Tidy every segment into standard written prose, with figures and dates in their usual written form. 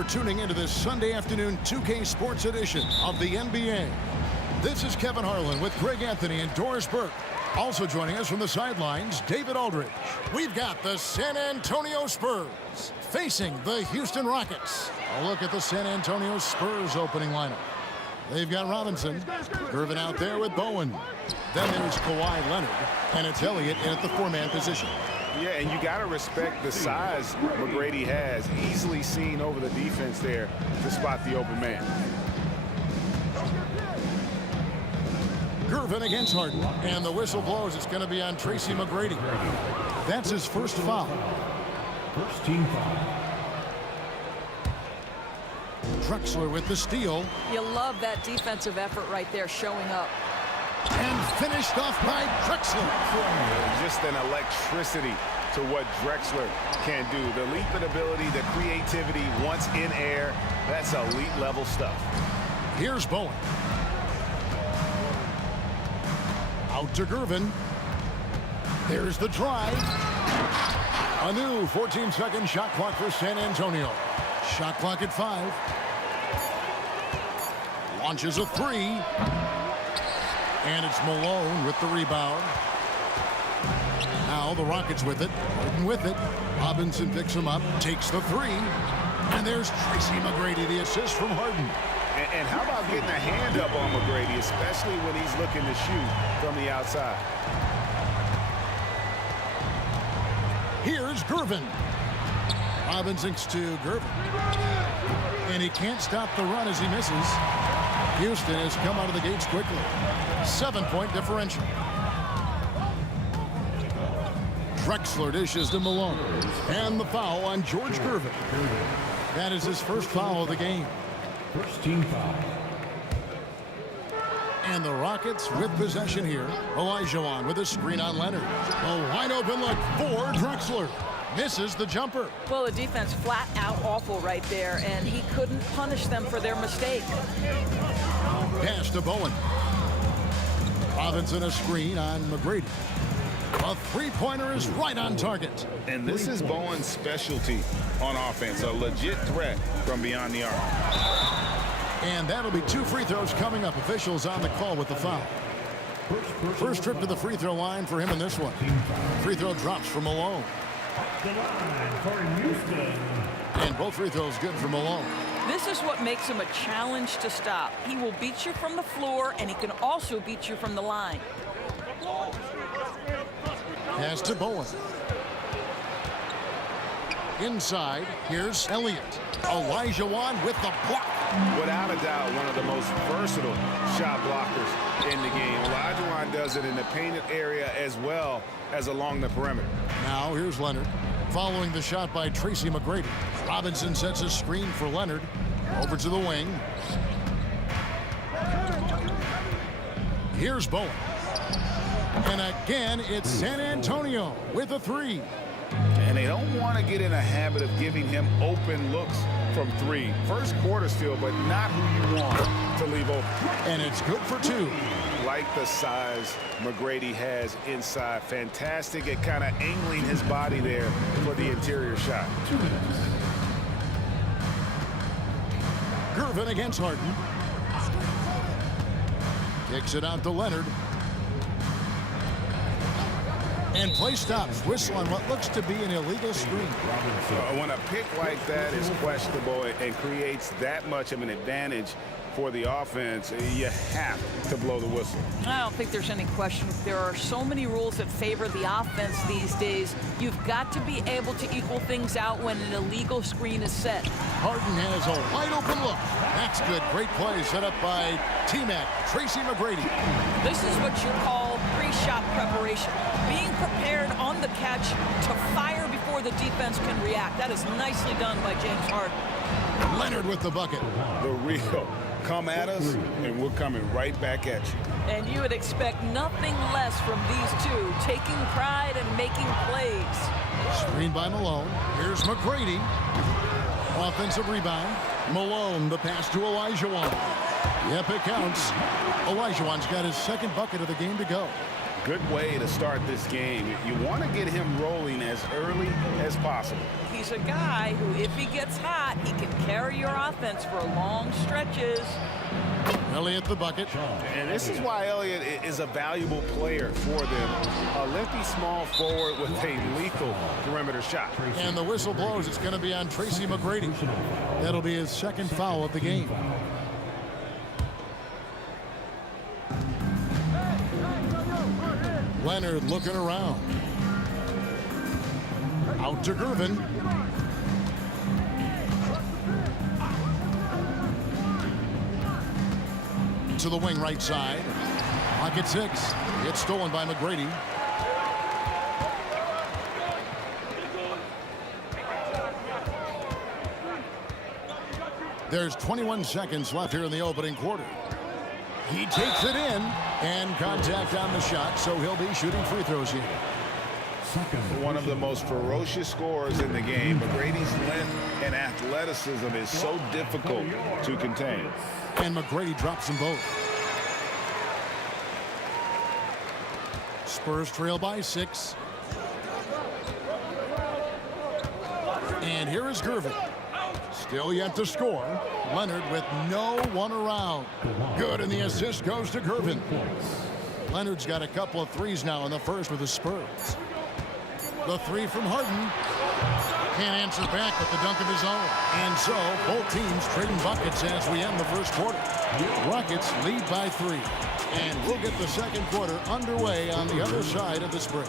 for tuning into this Sunday afternoon 2K Sports edition of the NBA. This is Kevin Harlan with Greg Anthony and Doris Burke. Also joining us from the sidelines, David Aldridge. We've got the San Antonio Spurs facing the Houston Rockets. A look at the San Antonio Spurs opening lineup. They've got Robinson, Irvin out there with Bowen. Then there's Kawhi Leonard, and it's Elliott in at the four-man position. Yeah, and you got to respect the size McGrady has. Easily seen over the defense there to spot the open man. Irvin against Harden, and the whistle blows. It's going to be on Tracy McGrady. That's his first foul. First team foul. Drexler with the steal. You love that defensive effort right there showing up. And finished off by Drexler. Just an electricity to what Drexler can do. The leaping ability, the creativity once in air, that's elite level stuff. Here's Bowen. Out to Gervin. There's the drive. A new 14-second shot clock for San Antonio. Shot clock at 5. Launches a 3. And it's Malone with the rebound. Now the Rockets with it. Harden with it. Robinson picks him up. Takes the 3. And there's Tracy McGrady, the assist from Harden. And how about getting a hand up on McGrady, especially when he's looking to shoot from the outside. Here's Gervin. Robinson's to Gervin. And he can't stop the run as he misses. Houston has come out of the gates quickly. 7-point differential. Drexler dishes to Malone. And the foul on George Gervin. That is his first foul of the game. First team foul. And the Rockets with possession here. Olajuwon with a screen on Leonard. A wide open look for Drexler. Misses the jumper. Well, the defense flat out awful right there, and he couldn't punish them for their mistake. Pass to Bowen. Robinson a screen on McGrady. A three-pointer is right on target. And this is Bowen's specialty on offense, a legit threat from beyond the arc. And that'll be 2 free throws coming up. Officials on the call with the foul. First trip to the free throw line for him in this one. Free throw drops for Malone. The line for Houston. And both free throws good for Malone. This is what makes him a challenge to stop. He will beat you from the floor, and he can also beat you from the line. Pass to Bowen. Inside, here's Elliott. Olajuwon with the block. Without a doubt, one of the most versatile shot blockers in the game. Olajuwon does it in the painted area as well as along the perimeter. Now here's Leonard. Following the shot by Tracy McGrady. Robinson sets a screen for Leonard. Over to the wing. Here's Bowen. And again, it's San Antonio with a 3. And they don't want to get in a habit of giving him open looks from 3. First quarter still, but not who you want to leave open. And it's good for 2. Like the size McGrady has inside. Fantastic at kind of angling his body there for the interior shot. Gervin against Harden. Kicks it out to Leonard. And play stops. Whistle on what looks to be an illegal screen. When a pick like that is questionable and creates that much of an advantage for the offense, you have to blow the whistle. I don't think there's any question. There are so many rules that favor the offense these days. You've got to be able to equal things out when an illegal screen is set. Harden has a wide open look. That's good. Great play set up by T-Mac, Tracy McGrady. This is what you call pre-shot preparation. Being prepared on the catch to fire before the defense can react. That is nicely done by James Harden. Leonard with the bucket. The real come at us, and we're coming right back at you. And you would expect nothing less from these two, taking pride and making plays. Screen by Malone. Here's McGrady. Offensive rebound. Malone, the pass to Olajuwon. Yep, it counts. Olajuwon's got his second bucket of the game to go. Good way to start this game. You want to get him rolling as early as possible. He he's a guy who, if he gets hot, he can carry your offense for long stretches. Elliott the bucket. And this is why Elliott is a valuable player for them. A lengthy small forward with a lethal perimeter shot. And the whistle blows. It's going to be on Tracy McGrady. That'll be his second foul of the game. Leonard looking around. Out to Gervin. To the wing right side. Pocket 6. It's stolen by McGrady. There's 21 seconds left here in the opening quarter. He takes it in, and contact on the shot, so he'll be shooting free throws here. One of the most ferocious scorers in the game. McGrady's length and athleticism is so difficult to contain. And McGrady drops them both. Spurs trail by 6. And here is Gervin. Still yet to score. Leonard with no one around. Good, and the assist goes to Gervin. Leonard's got a couple of threes now in the first with the Spurs. The three from Harden. Can't answer back with the dunk of his own. And so, both teams trading buckets as we end the first quarter. Rockets lead by 3. And we'll get the second quarter underway on the other side of this break.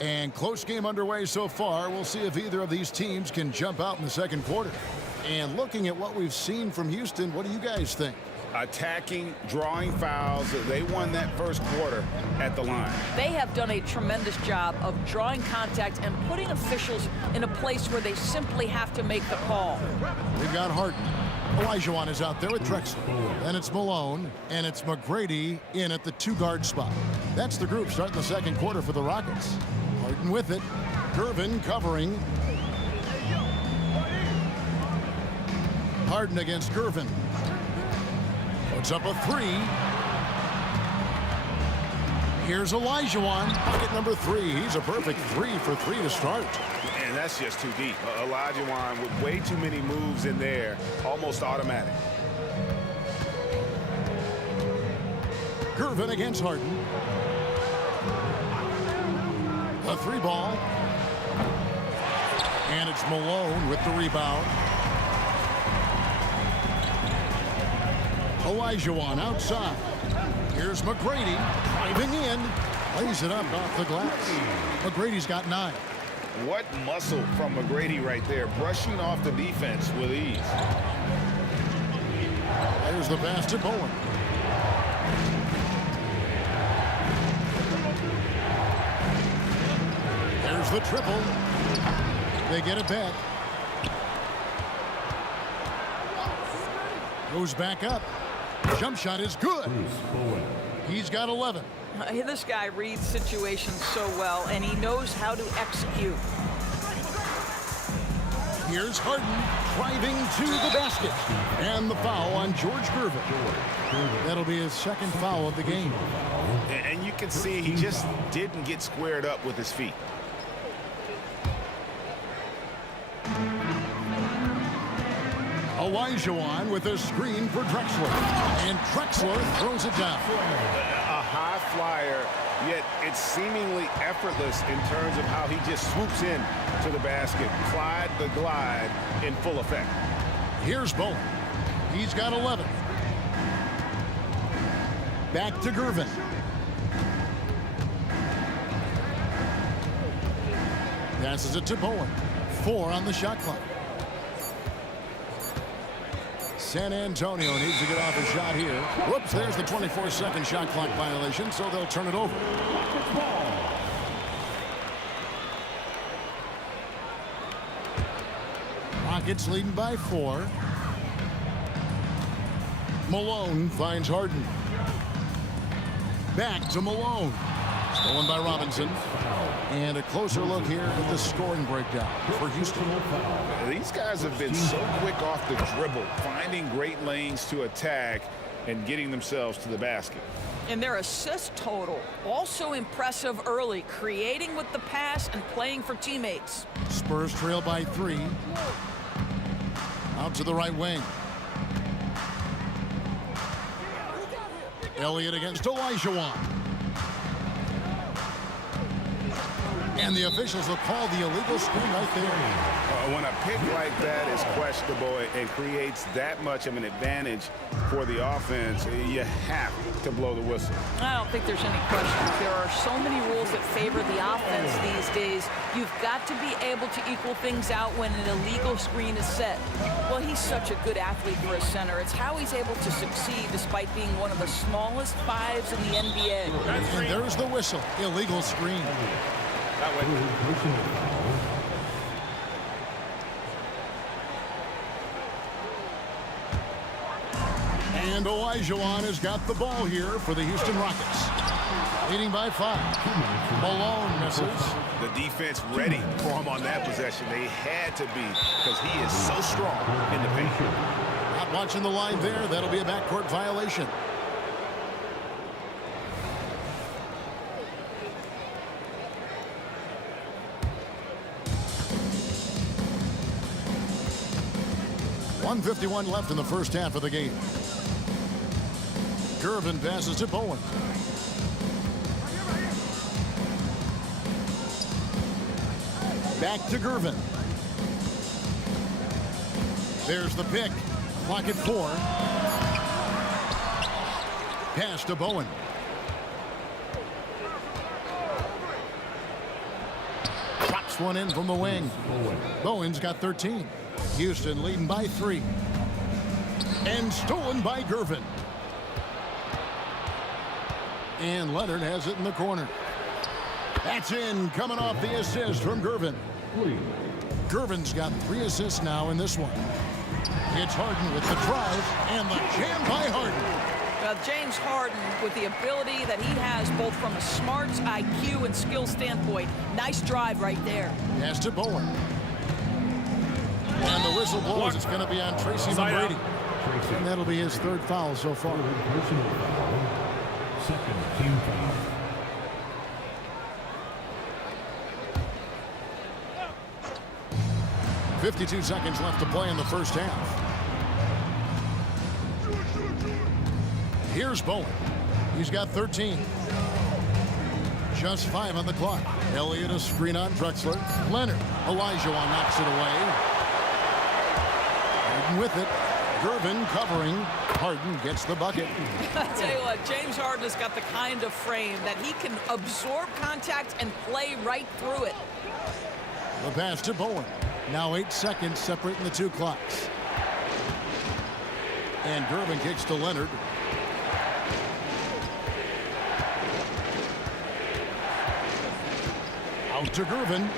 And close game underway so far. We'll see if either of these teams can jump out in the second quarter. And looking at what we've seen from Houston, what do you guys think? Attacking, drawing fouls. They won that first quarter at the line. They have done a tremendous job of drawing contact and putting officials in a place where they simply have to make the call. We've got Harden. Olajuwon is out there with Drexler. Then it's Malone, and it's McGrady in at the 2-guard spot. That's the group starting the second quarter for the Rockets. Harden with it. Gervin covering. Harden against Gervin. Puts up a 3. Here's Olajuwon, bucket number 3. He's a perfect 3 for 3 to start. And that's just too deep. Olajuwon with way too many moves in there, almost automatic. Gervin against Harden. A 3 ball. And it's Malone with the rebound. Olajuwon outside. Here's McGrady driving in. Lays it up off the glass. McGrady's got 9. What muscle from McGrady right there, brushing off the defense with ease. There's the pass to Bowen. There's the triple. They get it back. Goes back up. Jump shot is good. He's got 11. This guy reads situations so well, and he knows how to execute. Here's Harden driving to the basket. And the foul on George Gervin. That'll be his second foul of the game. And you can see he just didn't get squared up with his feet. Olajuwon with a screen for Drexler. And Drexler throws it down. A high flyer, yet it's seemingly effortless in terms of how he just swoops in to the basket. Clyde the glide in full effect. Here's Bowen. He's got 11. Back to Gervin. Passes it to Bowen. 4 on the shot clock. San Antonio needs to get off a shot here. Whoops, there's the 24-second shot clock violation, so they'll turn it over. Rockets leading by 4. Malone finds Harden. Back to Malone. Stolen by Robinson. And a closer look here at the scoring breakdown for Houston. These guys have been so quick off the dribble, finding great lanes to attack. and getting themselves to the basket. And their assist total, also impressive early, creating with the pass and playing for teammates. Spurs trail by 3. Out to the right wing. Elliott against Olajuwon. And the officials will call the illegal screen right there. When a pick like that is questionable and creates that much of an advantage for the offense, you have to blow the whistle. I don't think there's any question. There are so many rules that favor the offense these days. You've got to be able to equal things out when an illegal screen is set. Well, he's such a good athlete for a center. It's how he's able to succeed despite being one of the smallest fives in the NBA. And there's the whistle. Illegal screen. That way. And Olajuwon has got the ball here for the Houston Rockets. Leading by 5. Malone misses. The defense ready for him on that possession. They had to be because he is so strong in the paint. Not watching the line there. That'll be a backcourt violation. .151 left in the first half of the game. Gervin passes to Bowen. Back to Gervin. There's the pick. Clock at 4. Pass to Bowen. Drops one in from the wing. Bowen's got 13. Houston leading by 3. And stolen by Gervin. And Leonard has it in the corner. That's in, coming off the assist from Gervin. Gervin's got 3 assists now in this one. It's Harden with the drive and the jam by Harden. James Harden, with the ability that he has both from a smarts, IQ, and skill standpoint. Nice drive right there. Pass to Bowen. And the whistle blows. It's going to be on Tracy McGrady. And that'll be his 3rd foul so far. Second team foul. .52 seconds left to play in the first half. Here's Bowen. He's got 13. Just 5 on the clock. Elliott a screen on Drexler. Leonard. Olajuwon knocks it away. Harden with it. Gervin covering. Harden gets the bucket. I tell you what, James Harden has got the kind of frame that he can absorb contact and play right through it. The pass to Bowen. Now 8 seconds separating the 2 clocks. And Gervin kicks to Leonard. Out to Gervin.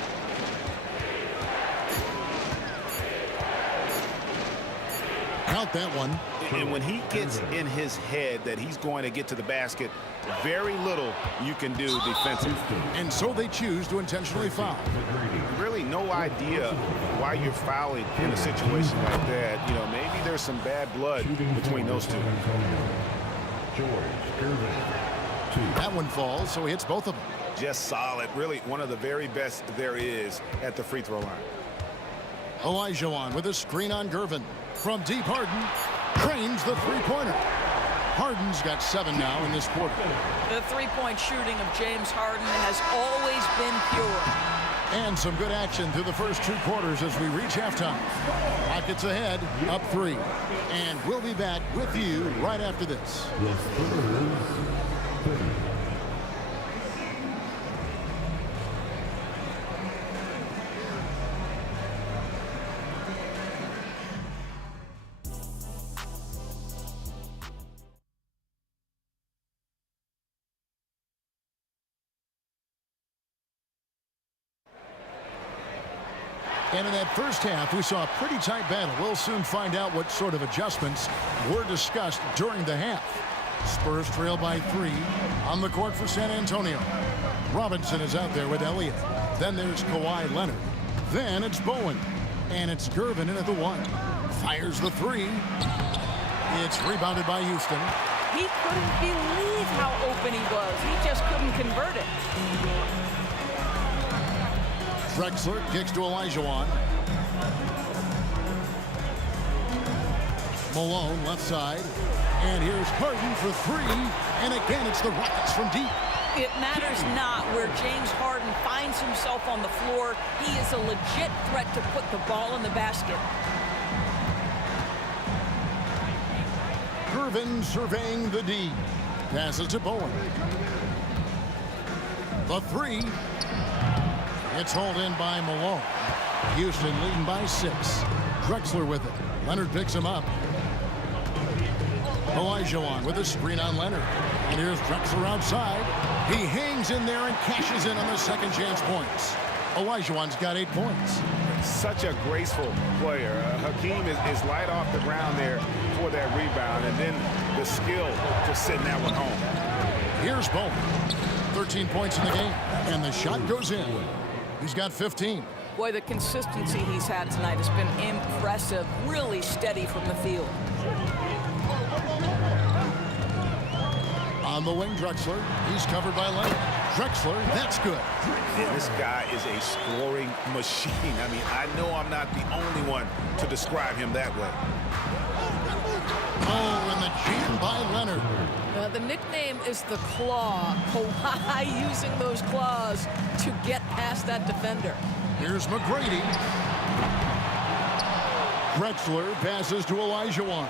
Count that one. And when he gets in his head that he's going to get to the basket, very little you can do defensively. And so they choose to intentionally foul. Really no idea why you're fouling in a situation like that. You know, maybe there's some bad blood between those two. That one falls, so he hits both of them. Just solid. Really one of the very best there is at the free throw line. Olajuwon with a screen on Gervin. From deep, Harden trains the three-pointer. Harden's got 7 now in this quarter. The three-point shooting of James Harden has always been pure. And some good action through the first 2 quarters as we reach halftime. Rockets ahead, up 3. And we'll be back with you right after this. And in that first half, we saw a pretty tight battle. We'll soon find out what sort of adjustments were discussed during the half. Spurs trail by 3 on the court for San Antonio. Robinson is out there with Elliott. Then there's Kawhi Leonard. Then it's Bowen. And it's Gervin in at the 1. Fires the 3. It's rebounded by Houston. He couldn't believe how open he was. He just couldn't convert it. Drexler kicks to Olajuwon. Malone left side. And here's Harden for three. And again, it's the Rockets from deep. It matters not where James Harden finds himself on the floor. He is a legit threat to put the ball in the basket. Irvin surveying the D. Passes to Bowen. The three. It's hauled in by Malone. Houston leading by 6. Drexler with it. Leonard picks him up. Olajuwon with a screen on Leonard. And here's Drexler outside. He hangs in there and cashes in on the second chance points. Olajuwon's got 8 points. Such a graceful player. Hakeem is light off the ground there for that rebound, and then the skill to send that one home. Here's Bowen. 13 points in the game, and the shot goes in. He's got 15. Boy, the consistency he's had tonight has been impressive. Really steady from the field. On the wing, Drexler. He's covered by Leonard. Drexler, that's good. And this guy is a scoring machine. I mean, I know I'm not the only one to describe him that way. Oh, and the jam by Leonard. The nickname is the Claw. Kawhi using those claws to get past that defender. Here's McGrady. Drexler passes to Olajuwon.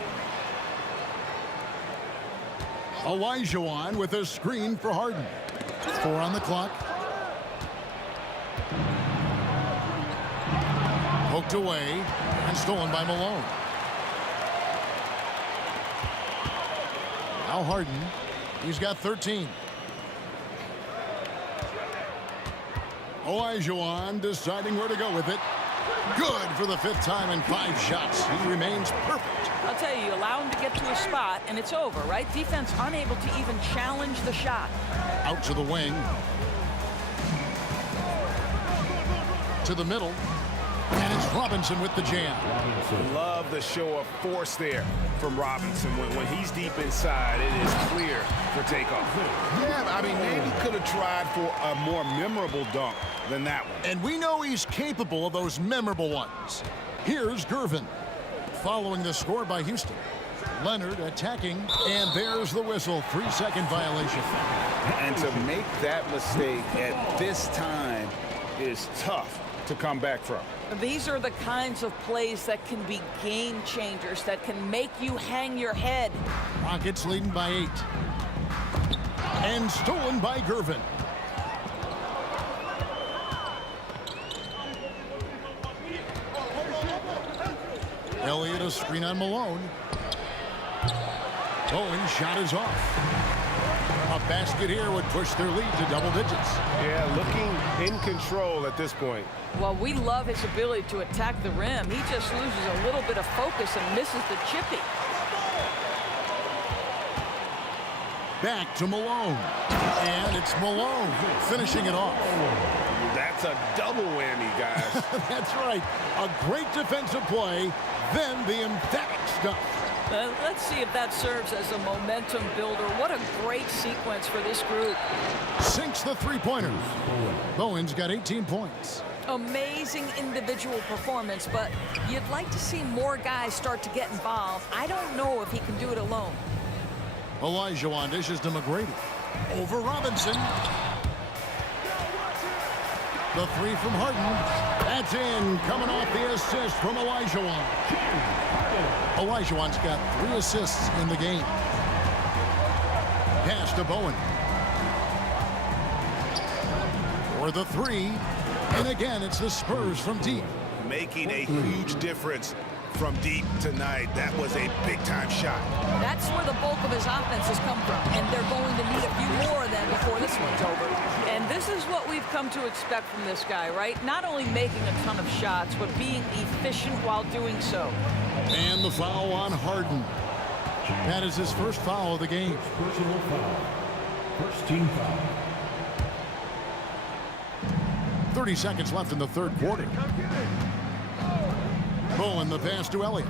Olajuwon with a screen for Harden. 4 on the clock. Poked away and stolen by Malone. Now Harden. He's got 13. Olajuwon deciding where to go with it. Good for the 5th time in 5 shots. He remains perfect. I'll tell you, you allow him to get to a spot, and it's over, right? Defense unable to even challenge the shot. Out to the wing. To the middle. And it's Robinson with the jam. Love the show of force there from Robinson. When he's deep inside, it is clear for takeoff. Yeah, I mean, maybe could have tried for a more memorable dunk than that one. And we know he's capable of those memorable ones. Here's Gervin. Following the score by Houston. Leonard attacking, and there's the whistle. 3-second violation. And to make that mistake at this time is tough to come back from. These are the kinds of plays that can be game changers, that can make you hang your head. Rockets leading by 8. And stolen by Gervin. Elliott a screen on Malone. Bowen shot is off. A basket here would push their lead to double digits. Yeah, looking in control at this point. Well, we love his ability to attack the rim. He just loses a little bit of focus and misses the chippy. Back to Malone. And it's Malone finishing it off. That's a double whammy, guys. That's right. A great defensive play, then the emphatic stuff. Let's see if that serves as a momentum builder. What a great sequence for this group. Sinks the three-pointers. Bowen's got 18 points. Amazing individual performance, but you'd like to see more guys start to get involved. I don't know if he can do it alone. Olajuwon dishes to McGrady. Over Robinson. The three from Harden. That's in. Coming off the assist from Olajuwon. Olajuwon's got 3 assists in the game. Pass to Bowen. For the 3. And again, it's the Spurs from deep. Making a huge difference from deep tonight. That was a big-time shot. That's where the bulk of his offense has come from, and they're going to need a few more of them before this one's over. And this is what we've come to expect from this guy, right? Not only making a ton of shots, but being efficient while doing so. And the foul on Harden. That is his first foul of the game. Personal foul. First team foul. 30 seconds left in the third quarter. Bowen the pass to Elliott.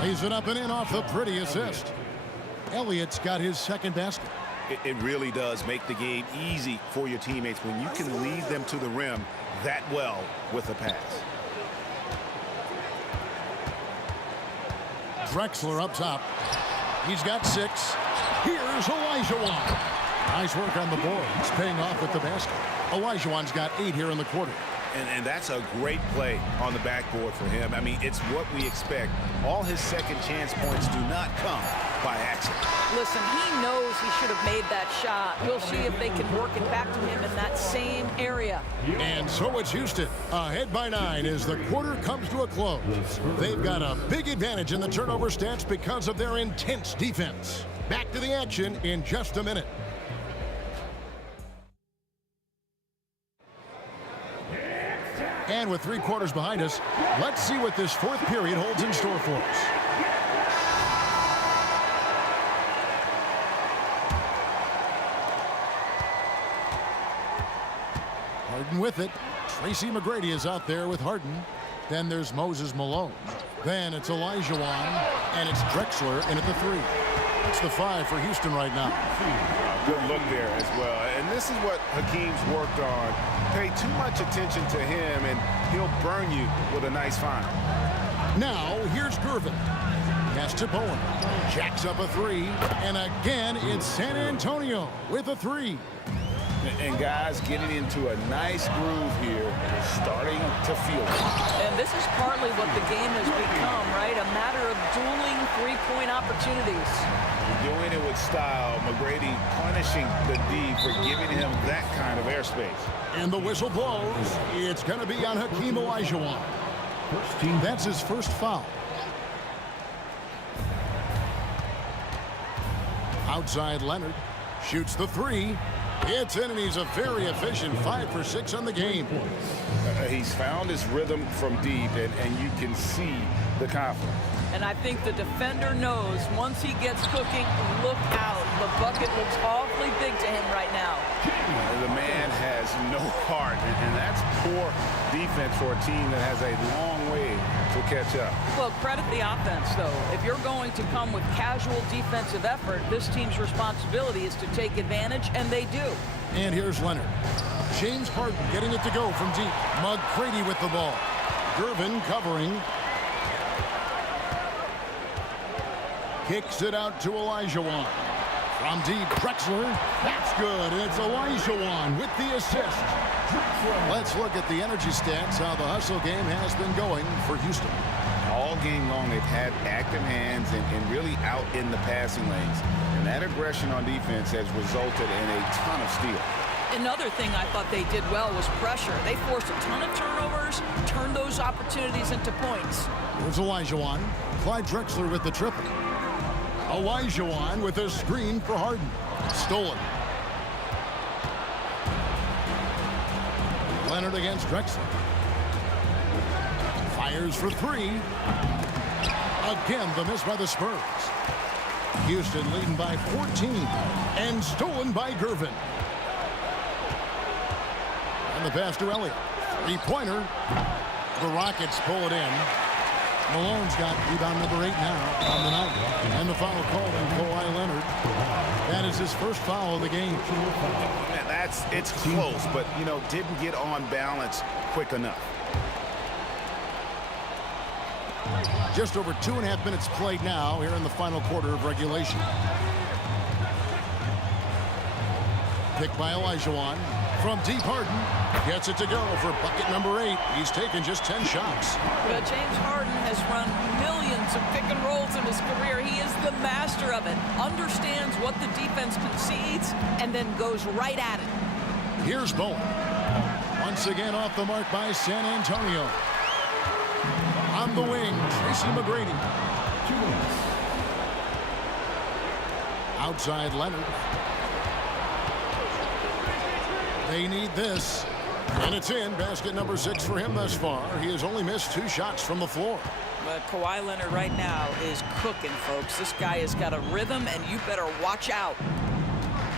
Lays it up and in off the pretty assist. Elliott's got his second basket. It really does make the game easy for your teammates when you can lead them to the rim that well with a pass. Drexler up top. He's got 6. Here's Olajuwon. Nice work on the board. It's paying off with the basket. Olajuwon's got 8 here in the quarter. And that's a great play on the backboard for him. I mean, it's what we expect. All his second chance points do not come by accident. Listen, he knows he should have made that shot. We'll see if they can work it back to him in that same area. And so it's Houston, ahead by 9 as the quarter comes to a close. They've got a big advantage in the turnover stats because of their intense defense. Back to the action in just a minute. And with 3 quarters behind us, let's see what this fourth period holds in store for us. Harden with it. Tracy McGrady is out there with Harden. Then there's Moses Malone. Then it's Olajuwon, and it's Drexler in at the 3. That's the 5 for Houston right now. Good look there as well. And this is what Hakeem's worked on. Pay too much attention to him, and he'll burn you with a nice find. Now, here's Gervin. Pass to Bowen. Jacks up a 3. And again, it's San Antonio with a 3. And guys getting into a nice groove here, starting to feel it. And this is partly what the game has become, right? A matter of dueling three-point opportunities. Doing it with style. McGrady punishing the D for giving him that kind of airspace. And the whistle blows. It's going to be on Hakeem Olajuwon. That's his first foul. Outside Leonard. Shoots the 3. It's in, and he's a very efficient 5 for 6 on the game. He's found his rhythm from deep, and you can see the confidence. And I think the defender knows once he gets cooking, look out. The bucket looks awfully big to him right now. The man has no heart, and that's poor defense for a team that has a long way to catch up. Well, credit the offense, though. If you're going to come with casual defensive effort, this team's responsibility is to take advantage, and they do. And here's Leonard. James Harden getting it to go from deep. McGrady with the ball. Gervin covering. Kicks it out to Olajuwon. From deep, Drexler. That's good, and it's Olajuwon with the assist. Let's look at the energy stats, how the hustle game has been going for Houston. All game long, they've had active hands and really out in the passing lanes. And that aggression on defense has resulted in a ton of steals. Another thing I thought they did well was pressure. They forced a ton of turnovers, turned those opportunities into points. Here's Olajuwon. Clyde Drexler with the triple. Olajuwon with a screen for Harden. Stolen. Leonard against Drexler. Fires for 3. Again, the miss by the Spurs. Houston leading by 14. And stolen by Gervin. And the pass to Elliott. 3-pointer. The Rockets pull it in. Malone's got rebound number 8 now on the night. And the foul called on Kawhi Leonard. That is his first foul of the game. It's close, but, didn't get on balance quick enough. Just over 2.5 minutes played now here in the final quarter of regulation. Pick by Olajuwon. From deep, Harden gets it to go for bucket number 8. He's taken just 10 shots. But James Harden has run millions of pick and rolls in his career. He is the master of it. Understands what the defense concedes and then goes right at it. Here's Bowen. Once again off the mark by San Antonio. On the wing, Tracy McGrady. Outside Leonard. They need this. And it's in. Basket number 6 for him thus far. He has only missed 2 shots from the floor. But Kawhi Leonard right now is cooking, folks. This guy has got a rhythm, and you better watch out.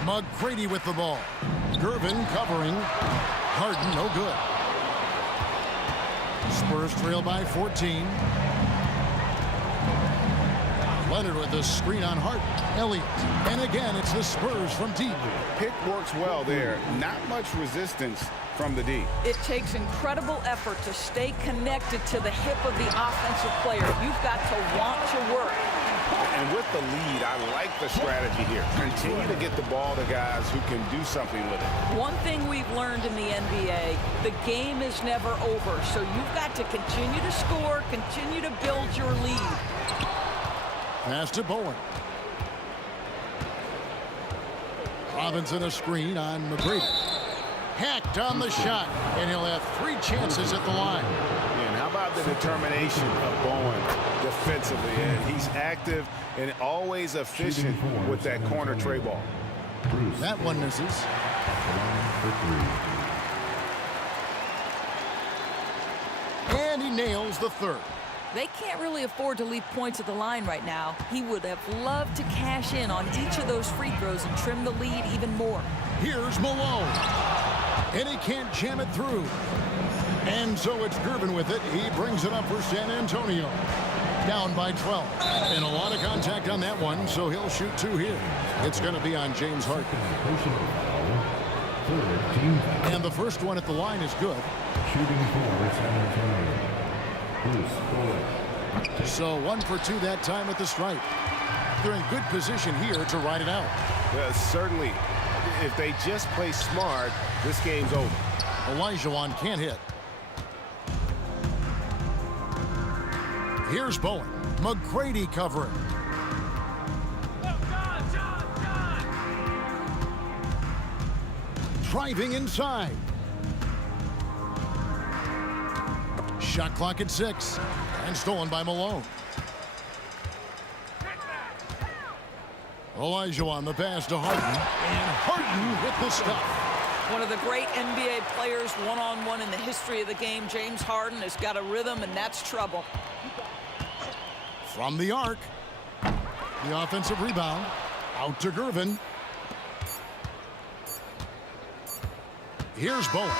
McGrady with the ball. Gervin covering. Harden, no good. Spurs trail by 14. Leonard with the screen on Hart. Elliott. And again, it's the Spurs from deep. Pick works well there. Not much resistance from the D. It takes incredible effort to stay connected to the hip of the offensive player. You've got to want to work. And with the lead, I like the strategy here. Continue to get the ball to guys who can do something with it. One thing we've learned in the NBA, the game is never over. So you've got to continue to score, continue to build your lead. Pass to Bowen. Robinson a screen on McGrady. Hacked on the shot, and he'll have 3 chances at the line. And how about the determination of Bowen defensively? And he's active and always efficient with that corner tray ball. That one misses. And he nails the third. They can't really afford to leave points at the line right now. He would have loved to cash in on each of those free throws and trim the lead even more. Here's Malone. And he can't jam it through. And so it's Gervin with it. He brings it up for San Antonio. Down by 12. And a lot of contact on that one, so he'll shoot 2 here. It's going to be on James Harden. And the first one at the line is good. Shooting for San Antonio. So 1 for 2 that time at the stripe. They're in good position here to ride it out. Certainly, if they just play smart, this game's over. Olajuwon can't hit. Here's Bowen. McGrady covering. Driving inside. Shot clock at 6. And stolen by Malone. Olajuwon the pass to Harden. And Harden with the stuff. One of the great NBA players one-on-one in the history of the game, James Harden, has got a rhythm, and that's trouble. From the arc. The offensive rebound. Out to Gervin. Here's Bowen.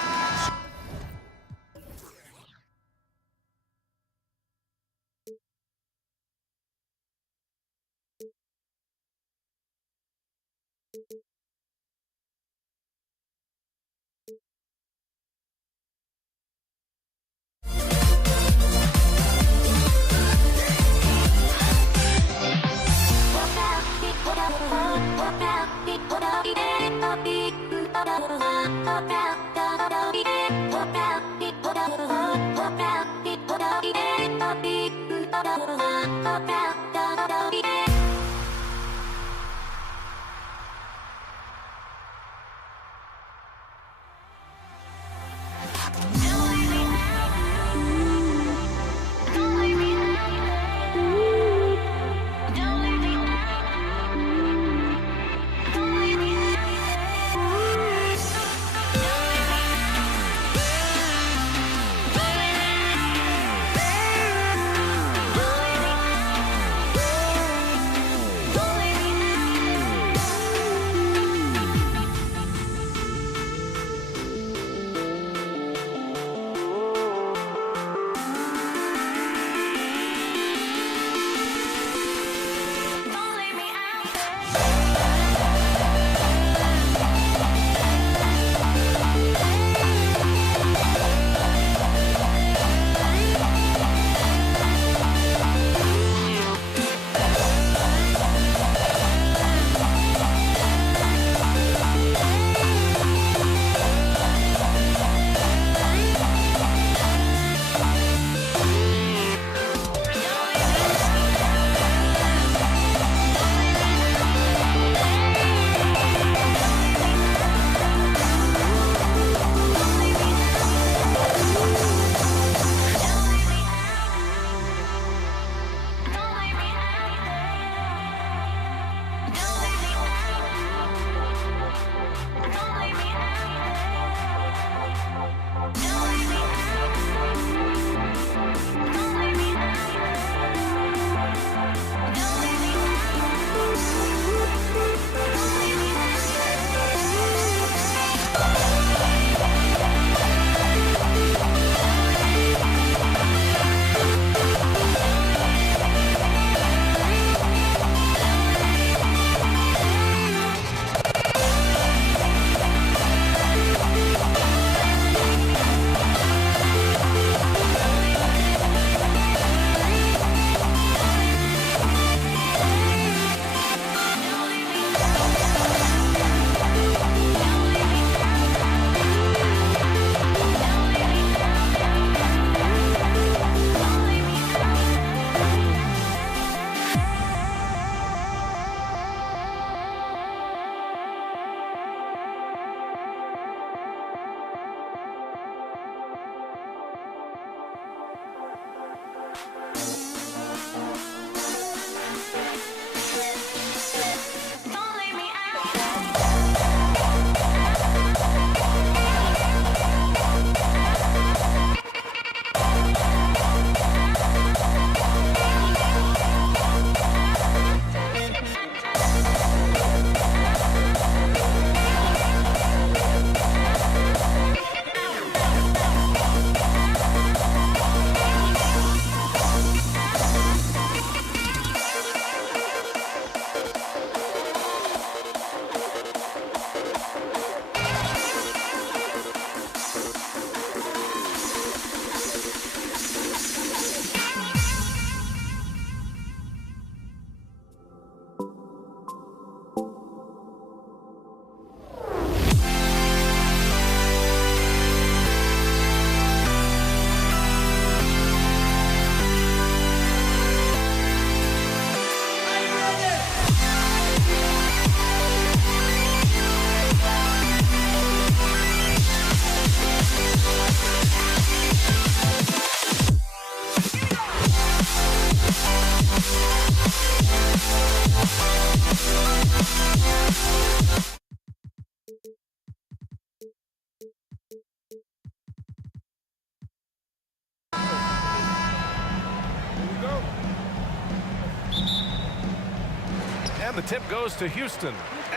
And the tip goes to Houston.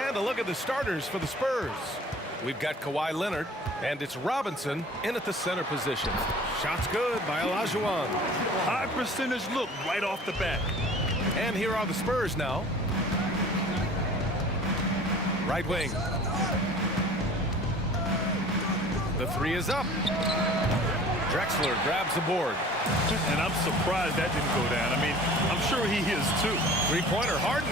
And a look at the starters for the Spurs. We've got Kawhi Leonard, and it's Robinson in at the center position. Shots good by Olajuwon. High percentage look right off the bat. And here are the Spurs now. Right wing. The three is up. Drexler grabs the board. And I'm surprised that didn't go down. I mean, I'm sure he is too. Three-pointer, Harden.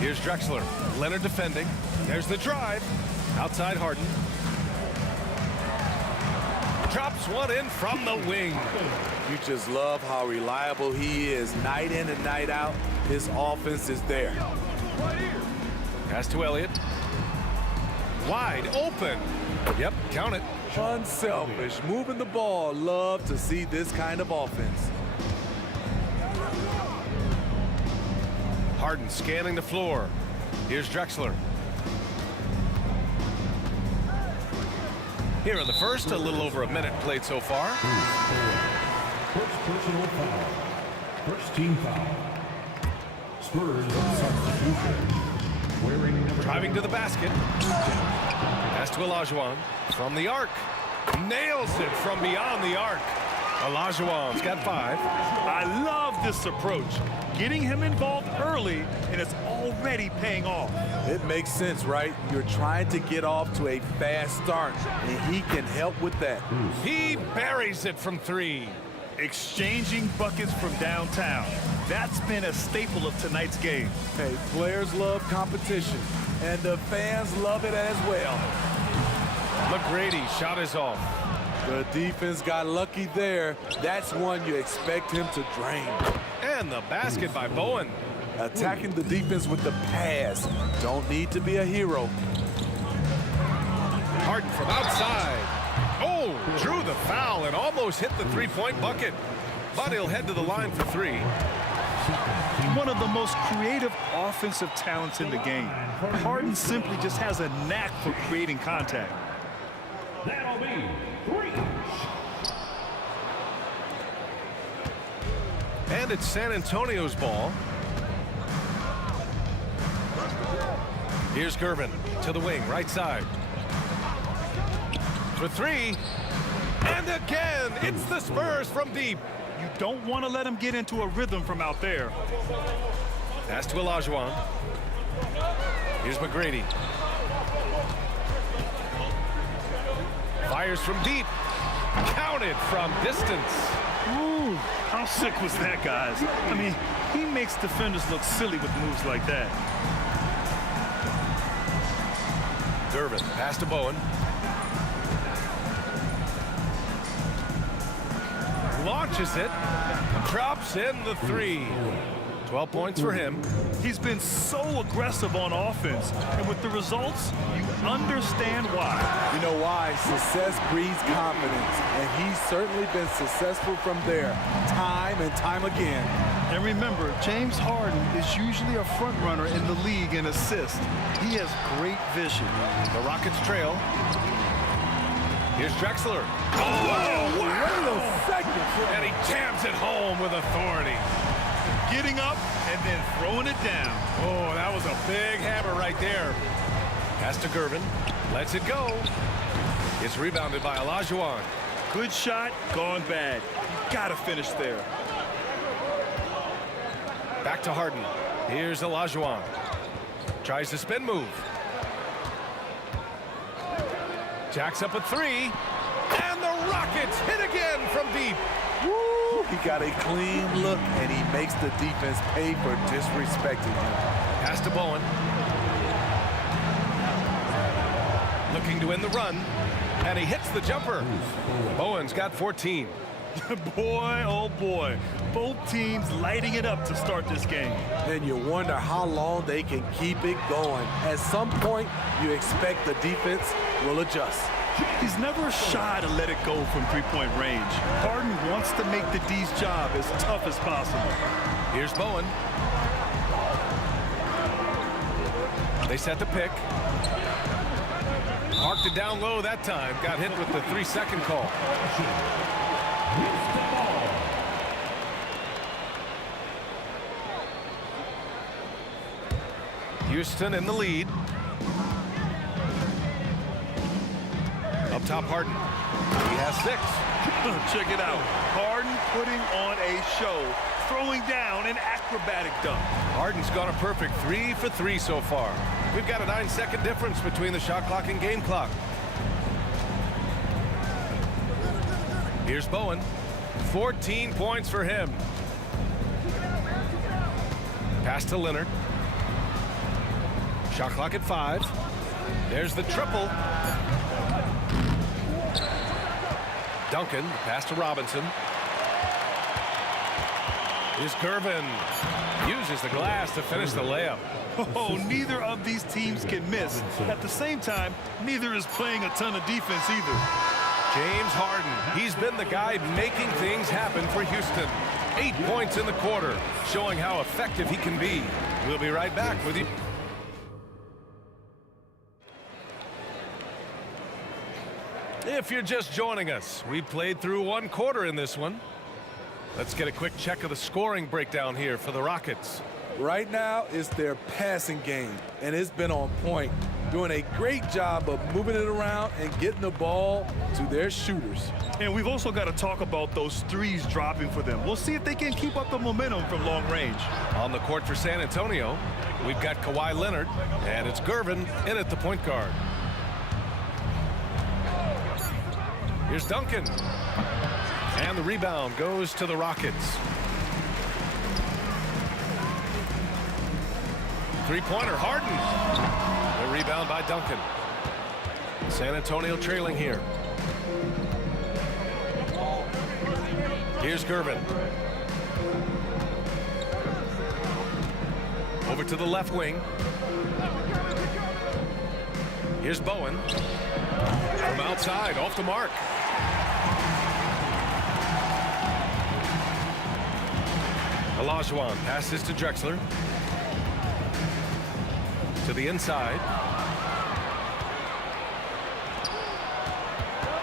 Here's Drexler. Leonard defending. There's the drive. Outside Harden. Drops one in from the wing. You just love how reliable he is night in and night out. His offense is there. Pass to Elliott. Wide open. Yep, count it. Unselfish, moving the ball. Love to see this kind of offense. Harden scanning the floor. Here's Drexler. Here in the first, a little over a minute played so far. First personal foul. First team foul. Spurs on substitution. Wearing number Driving to the basket. Pass to Olajuwon. From the arc. Nails it from beyond the arc. Olajuwon's got 5. I love this approach. Getting him involved early, and it's already paying off. It makes sense, right? You're trying to get off to a fast start, and he can help with that. He buries it from 3. Exchanging buckets from downtown. That's been a staple of tonight's game. Hey, players love competition, and the fans love it as well. McGrady shot is off. The defense got lucky there. That's one you expect him to drain. And the basket by Bowen. Attacking the defense with the pass. Don't need to be a hero. Harden from outside. Oh, drew the foul and almost hit the three-point bucket. But he'll head to the line for 3. One of the most creative offensive talents in the game. Harden simply just has a knack for creating contact. That'll be 3. And it's San Antonio's ball. Here's Gervin to the wing, right side. For 3. And again, it's the Spurs from deep. You don't want to let him get into a rhythm from out there. Pass to Olajuwon. Here's McGrady. Fires from deep. Counted from distance. Ooh, how sick was that, guys? I mean, he makes defenders look silly with moves like that. Gervin, pass to Bowen. Launches it. Drops in the 3. 12 points for him. He's been so aggressive on offense, and with the results, you understand why. You know why? Success breeds confidence, and he's certainly been successful from there, time and time again. And remember, James Harden is usually a front runner in the league in assists. He has great vision. The Rockets trail. Here's Drexler. Whoa, wait a second. And he jams it home with authority. Getting up and then throwing it down. Oh, that was a big hammer right there. Pass to Gervin. Lets it go. It's rebounded by Olajuwon. Good shot, gone bad. You gotta finish there. Back to Harden. Here's Olajuwon. Tries the spin move. Jacks up a three. And the Rockets hit again from deep. Woo! He got a clean look, and he makes the defense pay for disrespecting him. Pass to Bowen. Looking to win the run. And he hits the jumper. Bowen's got 14. Boy, oh boy. Both teams lighting it up to start this game. And you wonder how long they can keep it going. At some point, you expect the defense will adjust. He's never shy to let it go from three-point range. Harden wants to make the D's job as tough as possible. Here's Bowen. They set the pick. Parked it down low that time. Got hit with the 3-second call. Houston in the lead. Up top, Harden. He has 6. Check it out. Harden putting on a show, throwing down an acrobatic dunk. Harden's gone a perfect 3 for 3 so far. We've got a 9-second difference between the shot clock and game clock. Here's Bowen. 14 points for him. Pass to Leonard. Shot clock at 5. There's the triple. Duncan, pass to Robinson. Here's Gervin. Uses the glass to finish the layup. Oh, neither of these teams can miss. At the same time, neither is playing a ton of defense either. James Harden, he's been the guy making things happen for Houston. 8 points in the quarter, showing how effective he can be. We'll be right back with you. If you're just joining us, we played through 1 quarter in this one. Let's get a quick check of the scoring breakdown here for the Rockets. Right now, it's their passing game, and it's been on point, doing a great job of moving it around and getting the ball to their shooters. And we've also got to talk about those threes dropping for them. We'll see if they can keep up the momentum from long range. On the court for San Antonio, we've got Kawhi Leonard, and it's Gervin in at the point guard. Here's Duncan. And the rebound goes to the Rockets. Three-pointer, Harden. The rebound by Duncan. San Antonio trailing here. Here's Gervin. Over to the left wing. Here's Bowen. From outside, off the mark. Olajuwon passes to Drexler. To the inside.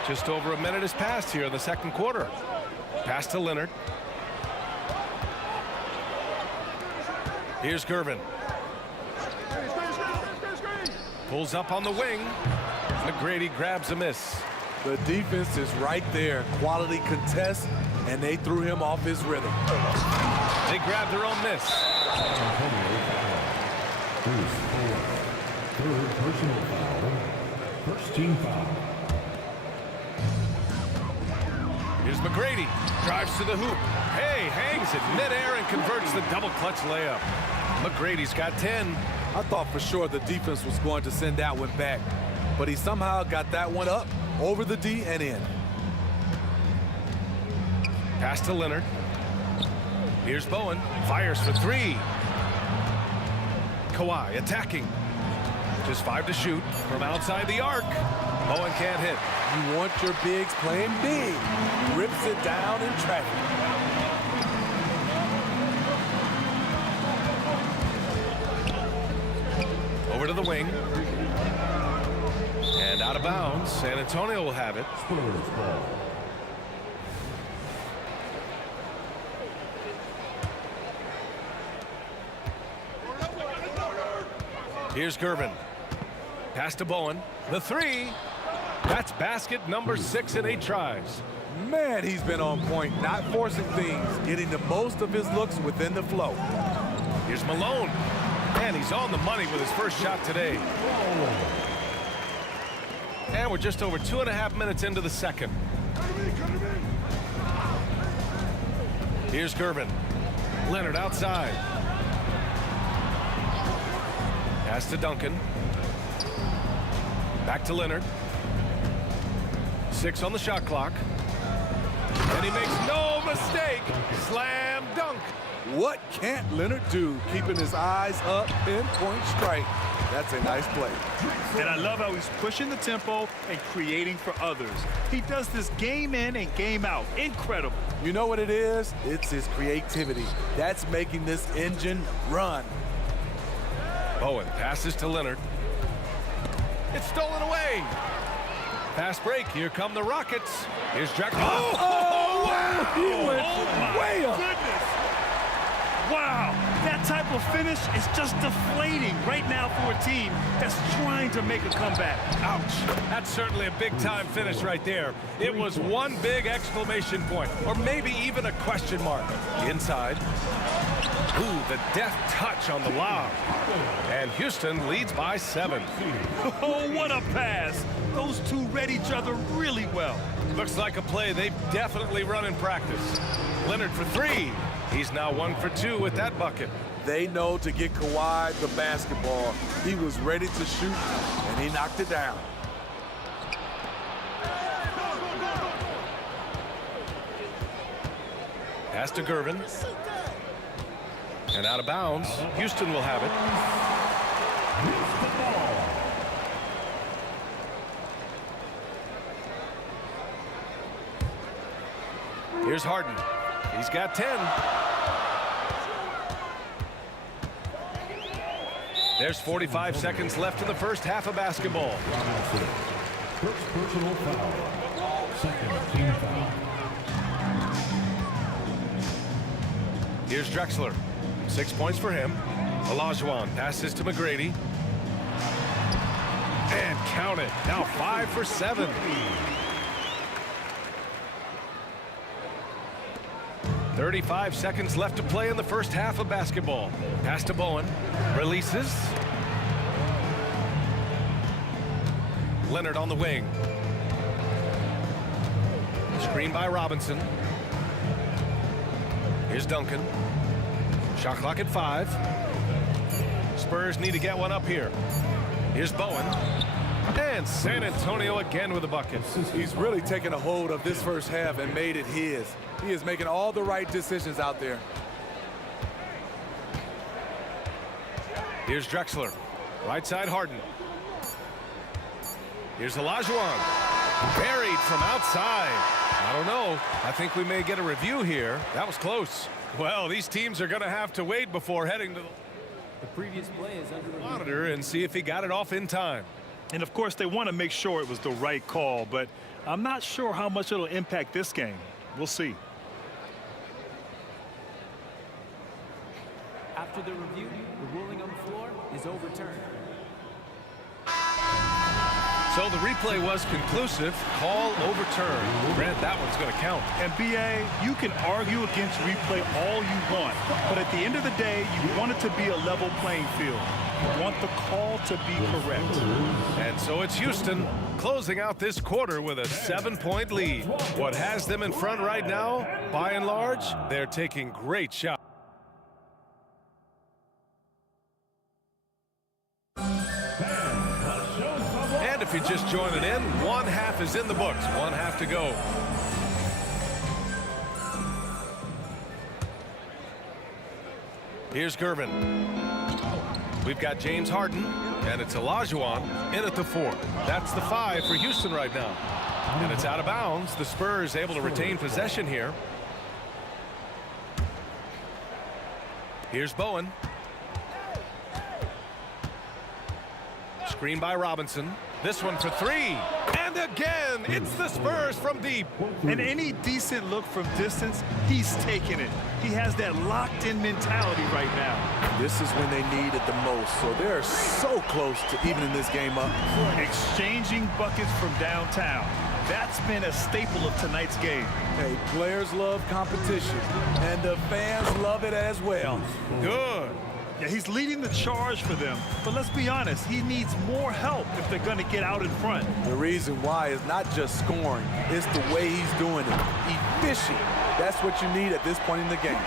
Just over a minute has passed here in the second quarter. Pass to Leonard. Here's Gervin. Pulls up on the wing. McGrady grabs a miss. The defense is right there. Quality contest, and they threw him off his rhythm. They grabbed their own miss. Third personal foul. First team foul. Here's McGrady. Drives to the hoop. Hey, hangs it midair and converts the double clutch layup. McGrady's got 10. I thought for sure the defense was going to send that one back, but he somehow got that one up, over the D and in. Pass to Leonard. Here's Bowen. Fires for 3. Kawhi attacking. Just 5 to shoot from outside the arc. Bowen can't hit. You want your bigs playing big. Rips it down in traffic. Over to the wing. And out of bounds. San Antonio will have it. Spurs ball. Here's Gervin. Pass to Bowen. The three. That's basket number 6 in 8 tries. Man, he's been on point, not forcing things, getting the most of his looks within the flow. Here's Malone. And he's on the money with his first shot today. And we're just over 2.5 minutes into the second. Here's Gervin. Leonard outside. Pass to Duncan. Back to Leonard. 6 on the shot clock. And he makes no mistake. Slam dunk. What can't Leonard do, keeping his eyes up, pinpoint strike? That's a nice play. And I love how he's pushing the tempo and creating for others. He does this game in and game out. Incredible. You know what it is? It's his creativity. That's making this engine run. Bowen passes to Leonard. It's stolen away. Fast break. Here come the Rockets. Here's Jack. Oh, wow! He went way up. Goodness. Wow, that type of finish is just deflating right now for a team that's trying to make a comeback. Ouch. That's certainly a big-time finish right there. It was one big exclamation point, or maybe even a question mark. Inside. Ooh, the deft touch on the lob. And Houston leads by 7. Oh, what a pass. Those two read each other really well. Looks like a play they've definitely run in practice. Leonard for 3. He's now 1 for 2 with that bucket. They know to get Kawhi the basketball. He was ready to shoot, and he knocked it down. Pass to Gervin. And out of bounds. Houston will have it. Here's Harden. He's got 10. There's 45 seconds left in the first half of basketball. First personal foul. Second team foul. Here's Drexler. 6 points for him. Olajuwon passes to McGrady. And count it. Now 5 for 7. "35 seconds left to play in the first half of basketball. Pass to Bowen. Releases. Leonard on the wing. Screen by Robinson. Here's Duncan. Shot clock at 5. Spurs need to get one up here. Here's Bowen. And San Antonio again with a bucket. He's really taken a hold of this first half and made it his. He is making all the right decisions out there. Here's Drexler. Right side Harden. Here's Olajuwon. Buried from outside. I don't know. I think we may get a review here. That was close. Well, these teams are going to have to wait before heading to The previous play is under the monitor and see if he got it off in time. And of course, they want to make sure it was the right call, but I'm not sure how much it'll impact this game. We'll see. After the review, the ruling on the floor is overturned. So the replay was conclusive. Call overturned. Grant, that one's going to count. And BA, you can argue against replay all you want, but at the end of the day, you want it to be a level playing field. You want the call to be correct. And so it's Houston closing out this quarter with a 7-point lead. What has them in front right now, by and large, they're taking great shots. And if you're just joining in, one half is in the books, one half to go. Here's Gervin. We've got James Harden, and it's Olajuwon in at the 4. That's the 5 for Houston right now. And it's out of bounds. The Spurs able to retain possession here. Here's Bowen. Screen by Robinson. This one for 3. And again, it's the Spurs from deep. And any decent look from distance, he's taking it. He has that locked-in mentality right now. This is when they need it the most, so they're so close to evening this game up. Exchanging buckets from downtown. That's been a staple of tonight's game. Hey, players love competition, and the fans love it as well. Good. Yeah, he's leading the charge for them, but let's be honest, he needs more help if they're going to get out in front. The reason why is not just scoring, it's the way he's doing it. Efficient. That's what you need at this point in the game.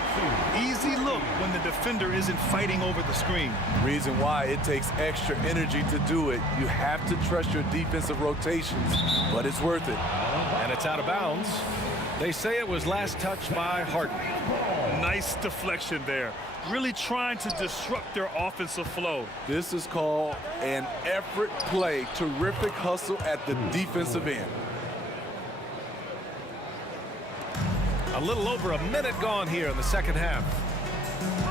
Easy look when the defender isn't fighting over the screen. Reason why it takes extra energy to do it. You have to trust your defensive rotations, but it's worth it. And it's out of bounds. They say it was last touched by Harden. Nice deflection there. Really trying to disrupt their offensive flow. This is called an effort play. Terrific hustle at the defensive end. A little over a minute gone here in the second half.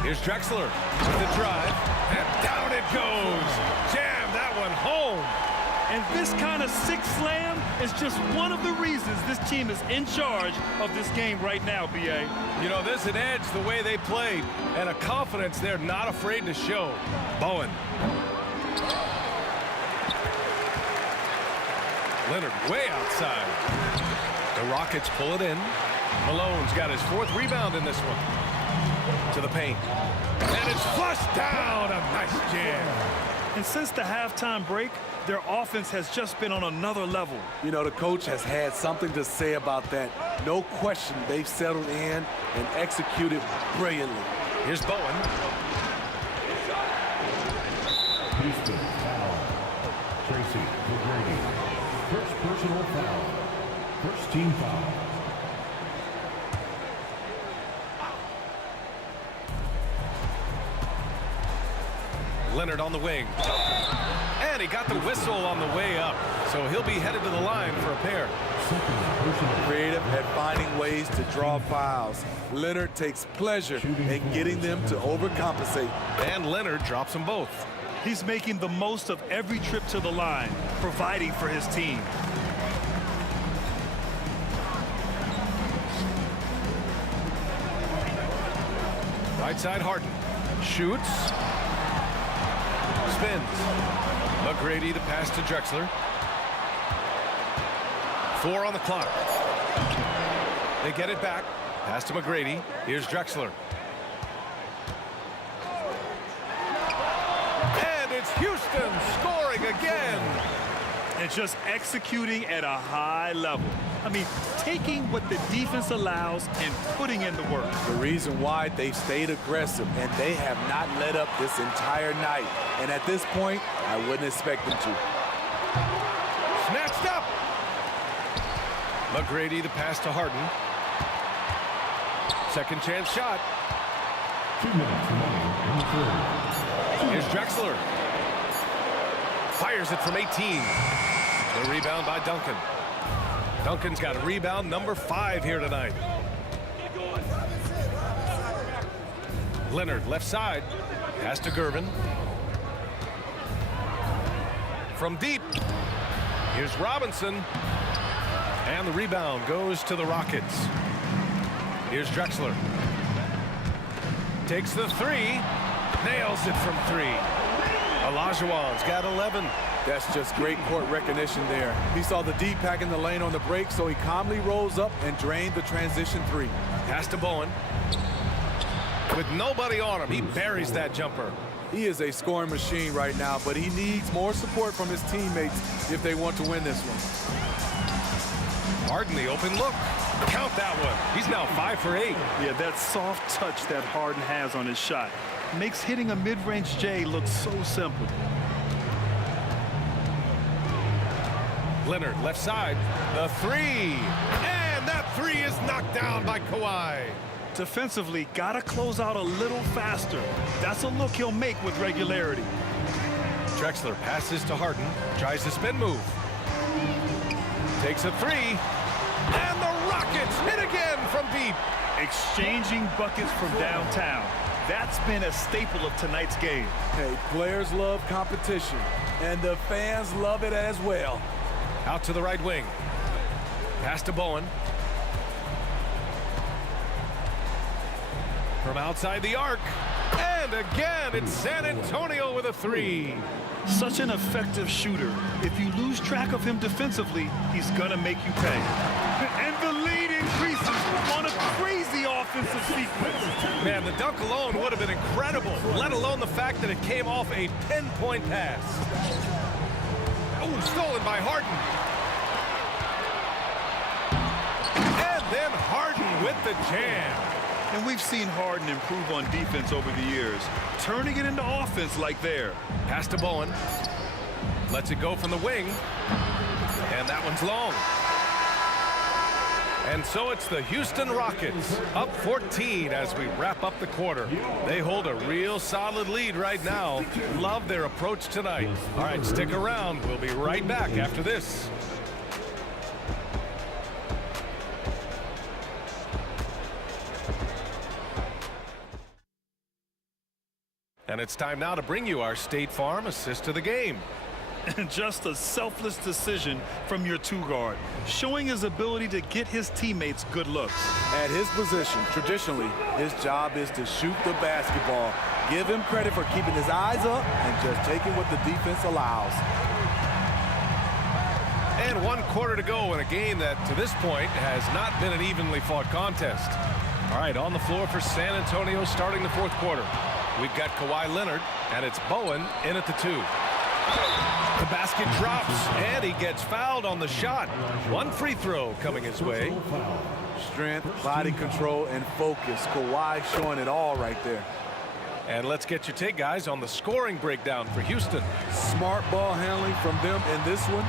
Here's Drexler with the drive, and down it goes. Jam that one home. And this kind of sick slam is just one of the reasons this team is in charge of this game right now, B.A. You know, there's an edge the way they played, and a confidence they're not afraid to show. Bowen. Leonard way outside. The Rockets pull it in. Malone's got his 4th rebound in this one. To the paint. And it's flushed down. A nice jam. And since the halftime break, their offense has just been on another level. You know, the coach has had something to say about that. No question, they've settled in and executed brilliantly. Here's Bowen. Houston foul. Tracy McGrady. First personal foul. First team foul. Leonard on the wing. And he got the whistle on the way up. So he'll be headed to the line for a pair. Creative at finding ways to draw fouls. Leonard takes pleasure in getting them to overcompensate. And Leonard drops them both. He's making the most of every trip to the line, providing for his team. Right side Harden. Shoots. Spins. McGrady the pass to Drexler. 4 on the clock. They get it back. Pass to McGrady. Here's Drexler. And it's Houston scoring again. And just executing at a high level. I mean, taking what the defense allows and putting in the work. The reason why they've stayed aggressive and they have not let up this entire night. And at this point, I wouldn't expect them to. Snatched up. McGrady the pass to Harden. Second chance shot. 2 minutes remaining in the third. Here's Drexler. Fires it from 18. The rebound by Duncan. Duncan's got rebound number 5 here tonight. Leonard left side. Pass to Gervin. From deep. Here's Robinson. And the rebound goes to the Rockets. Here's Drexler. Takes the 3. Nails it from 3. Olajuwon's got 11. That's just great court recognition there. He saw the D pack in the lane on the break, so he calmly rolls up and drained the transition 3. Pass to Bowen. With nobody on him, he buries that jumper. He is a scoring machine right now, but he needs more support from his teammates if they want to win this one. Harden, the open look. Count that one. He's now 5 for 8. Yeah, that soft touch that Harden has on his shot makes hitting a mid-range J look so simple. Leonard, left side. The 3. And that 3 is knocked down by Kawhi. Defensively, got to close out a little faster. That's a look he'll make with regularity. Drexler passes to Harden, tries the spin move. Takes a three, and the Rockets hit again from deep. Exchanging buckets from downtown. That's been a staple of tonight's game. Hey, players love competition, and the fans love it as well. Out to the right wing. Pass to Bowen. From outside the arc. And again, it's San Antonio with a three. Such an effective shooter. If you lose track of him defensively, he's going to make you pay. And the lead increases on a crazy offensive sequence. Man, the dunk alone would have been incredible, let alone the fact that it came off a pinpoint pass. Oh, stolen by Harden. And then Harden with the jam. And we've seen Harden improve on defense over the years, turning it into offense like there. Pass to Bowen. Lets it go from the wing. And that one's long. And so it's the Houston Rockets, up 14 as we wrap up the quarter. They hold a real solid lead right now. Love their approach tonight. All right, stick around. We'll be right back after this. And it's time now to bring you our State Farm assist to the game. And just a selfless decision from your two-guard, showing his ability to get his teammates good looks. At his position, traditionally, his job is to shoot the basketball. Give him credit for keeping his eyes up and just taking what the defense allows. And 1 quarter to go in a game that, to this point, has not been an evenly fought contest. All right, on the floor for San Antonio starting the 4th quarter. We've got Kawhi Leonard, and it's Bowen in at the 2. The basket drops, and he gets fouled on the shot. 1 free throw coming his way. Strength, body control, and focus. Kawhi showing it all right there. And let's get your take, guys, on the scoring breakdown for Houston. Smart ball handling from them in this one.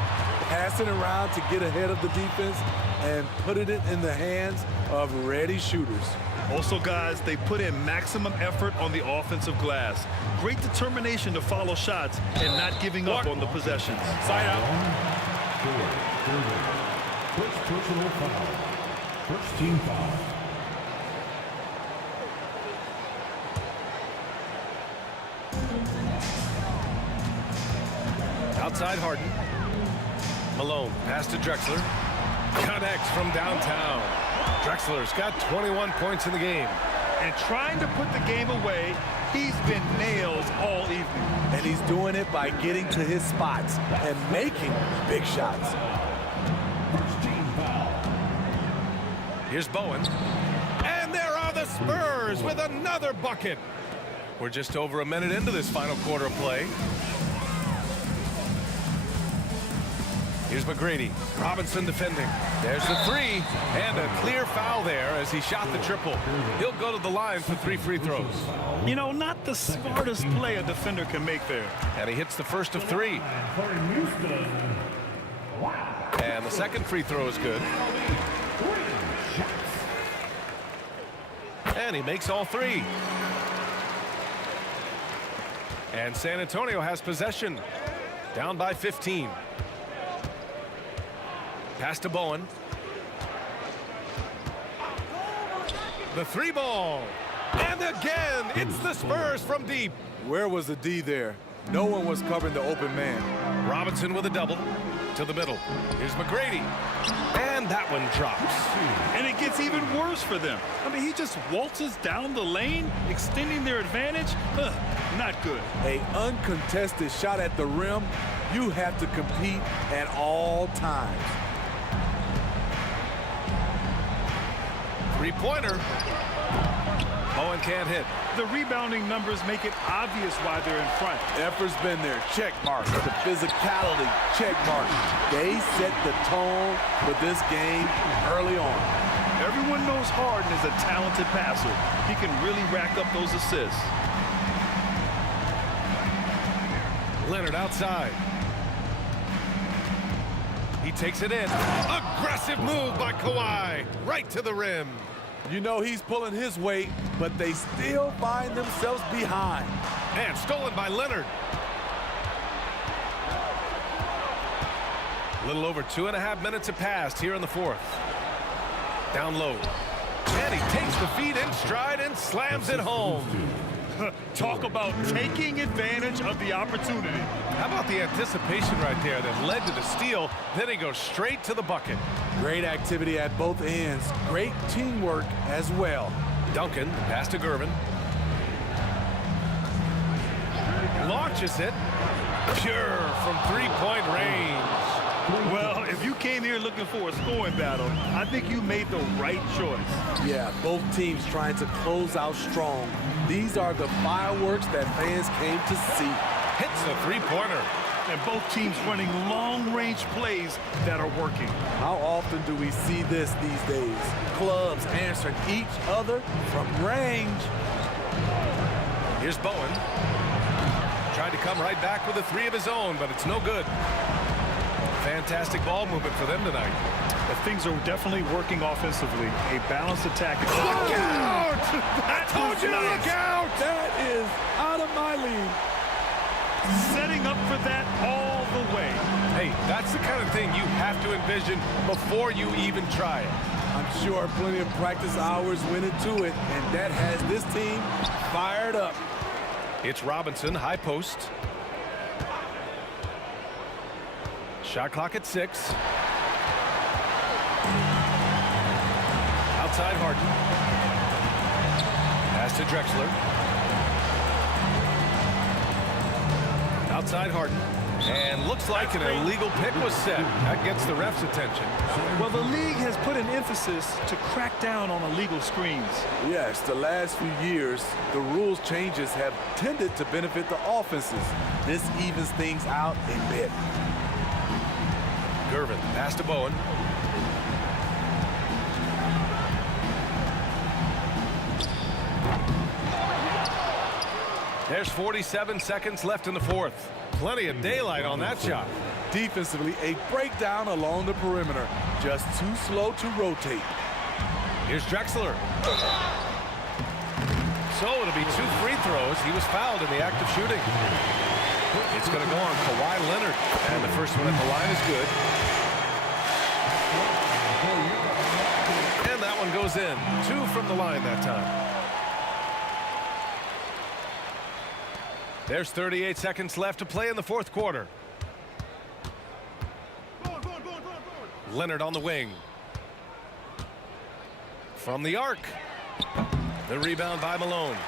Passing around to get ahead of the defense and putting it in the hands of ready shooters. Also, guys, they put in maximum effort on the offensive glass. Great determination to follow shots and not giving up on the possessions. Side out. First personal foul. First team foul. Outside Harden. Malone, pass to Drexler. Connects from downtown. Drexler's got 21 points in the game. And trying to put the game away, he's been nails all evening. And he's doing it by getting to his spots and making big shots. First team foul. Here's Bowen. And there are the Spurs with another bucket. We're just over a minute into this final quarter of play. Here's McGrady. Robinson defending. There's the 3. And a clear foul there as he shot the triple. He'll go to the line for 3 free throws. You know, not the smartest play a defender can make there. And he hits the first of 3. And the second free throw is good. And he makes all 3. And San Antonio has possession. Down by 15. Pass to Bowen. The 3 ball. And again, it's the Spurs from deep. Where was the D there? No one was covering the open man. Robinson with a double to the middle. Here's McGrady. And that one drops. And it gets even worse for them. I mean, he just waltzes down the lane, extending their advantage. Not good. An uncontested shot at the rim, you have to compete at all times. 3-pointer. Bowen can't hit. The rebounding numbers make it obvious why they're in front. Effort's been there, check mark. The physicality, check mark. They set the tone for this game early on. Everyone knows Harden is a talented passer. He can really rack up those assists. Leonard outside. He takes it in. Aggressive move by Kawhi. Right to the rim. You know he's pulling his weight, but they still find themselves behind. And stolen by Leonard. A little over 2.5 minutes have passed here in the fourth. Down low. And he takes the feet in stride and slams it home. Talk about taking advantage of the opportunity. How about the anticipation right there that led to the steal? Then he goes straight to the bucket. Great activity at both ends. Great teamwork as well. Duncan, the pass to Gervin. Launches it. Pure from three-point range. Well, if you came here looking for a scoring battle, I think you made the right choice. Yeah, both teams trying to close out strong. These are the fireworks that fans came to see. Hits a three-pointer. And both teams running long-range plays that are working. How often do we see this these days? Clubs answering each other from range. Here's Bowen. Tried to come right back with a three of his own, but it's no good. Fantastic ball movement for them tonight. But things are definitely working offensively. A balanced attack. Look out! I told you to look out! That is out of my league. Setting up for that all the way. Hey, that's the kind of thing you have to envision before you even try it. I'm sure plenty of practice hours went into it, and that has this team fired up. It's Robinson, high post. Shot clock at 6. Outside Harden. Pass to Drexler. Outside Harden. And looks like an illegal pick was set. That gets the ref's attention. Well, the league has put an emphasis to crack down on illegal screens. Yes, the last few years, the rules changes have tended to benefit the offenses. This evens things out a bit. Gervin, pass to Bowen. There's 47 seconds left in the fourth. Plenty of daylight on that shot. Defensively, a breakdown along the perimeter. Just too slow to rotate. Here's Drexler. So it'll be 2 free throws. He was fouled in the act of shooting. It's going to go on Kawhi Leonard. And the first one at the line is good. And that one goes in. 2 from the line that time. There's 38 seconds left to play in the fourth quarter. Leonard on the wing. From the arc. The rebound by Malone.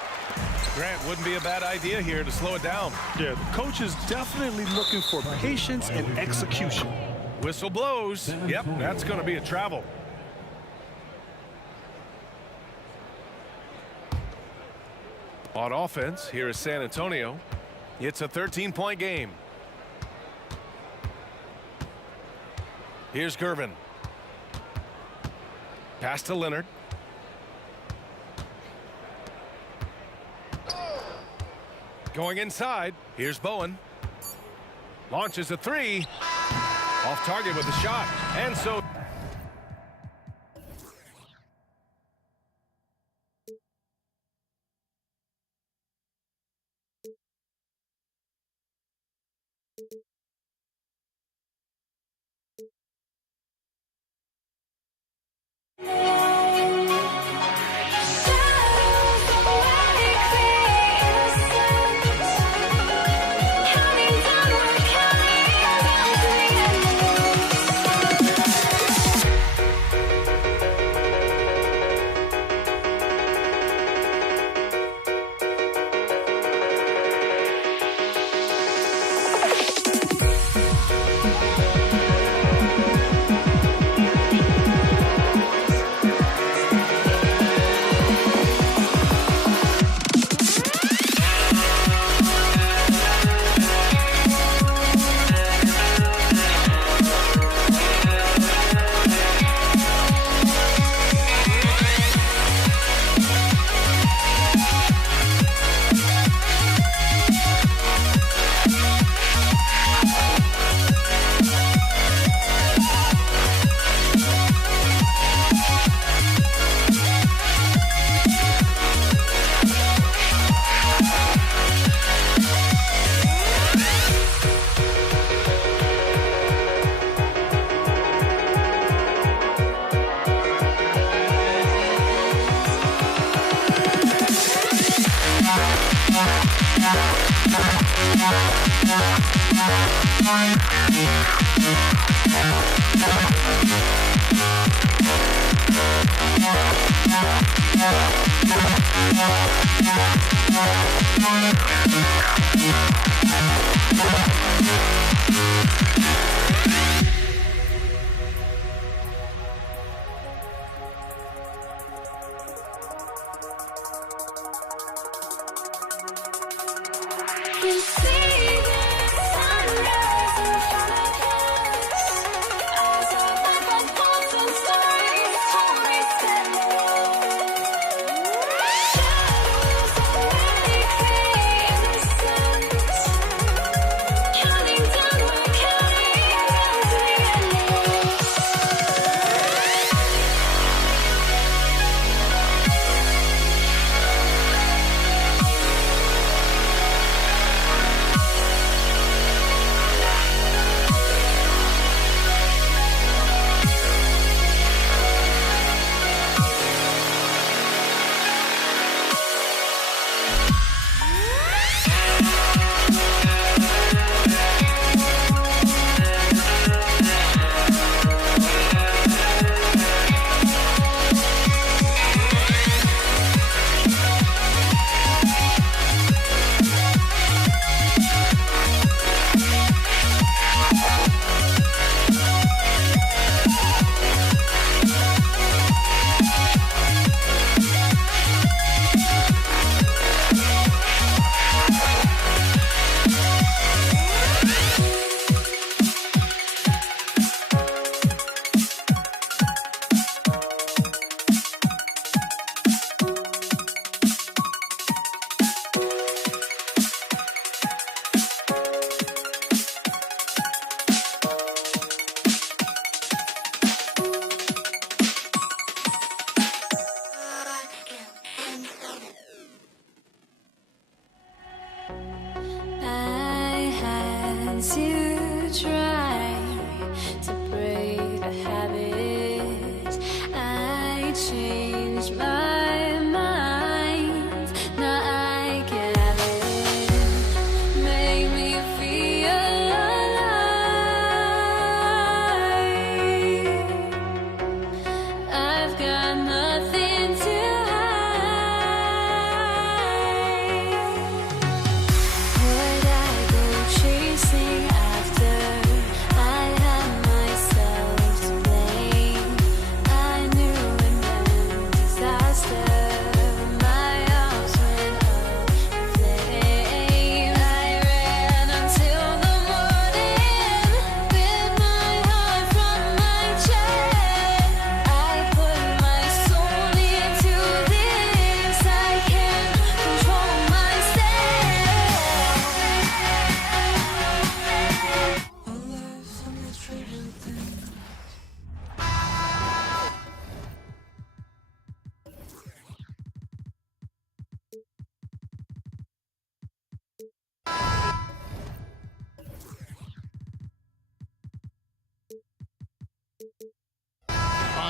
Grant, wouldn't be a bad idea here to slow it down. Yeah, the coach is definitely looking for patience and execution. Whistle blows. Yep, that's going to be a travel. On offense, here is San Antonio. It's a 13-point game. Here's Gervin. Pass to Leonard. Going inside. Here's Bowen. Launches a three. Off target with the shot. And so...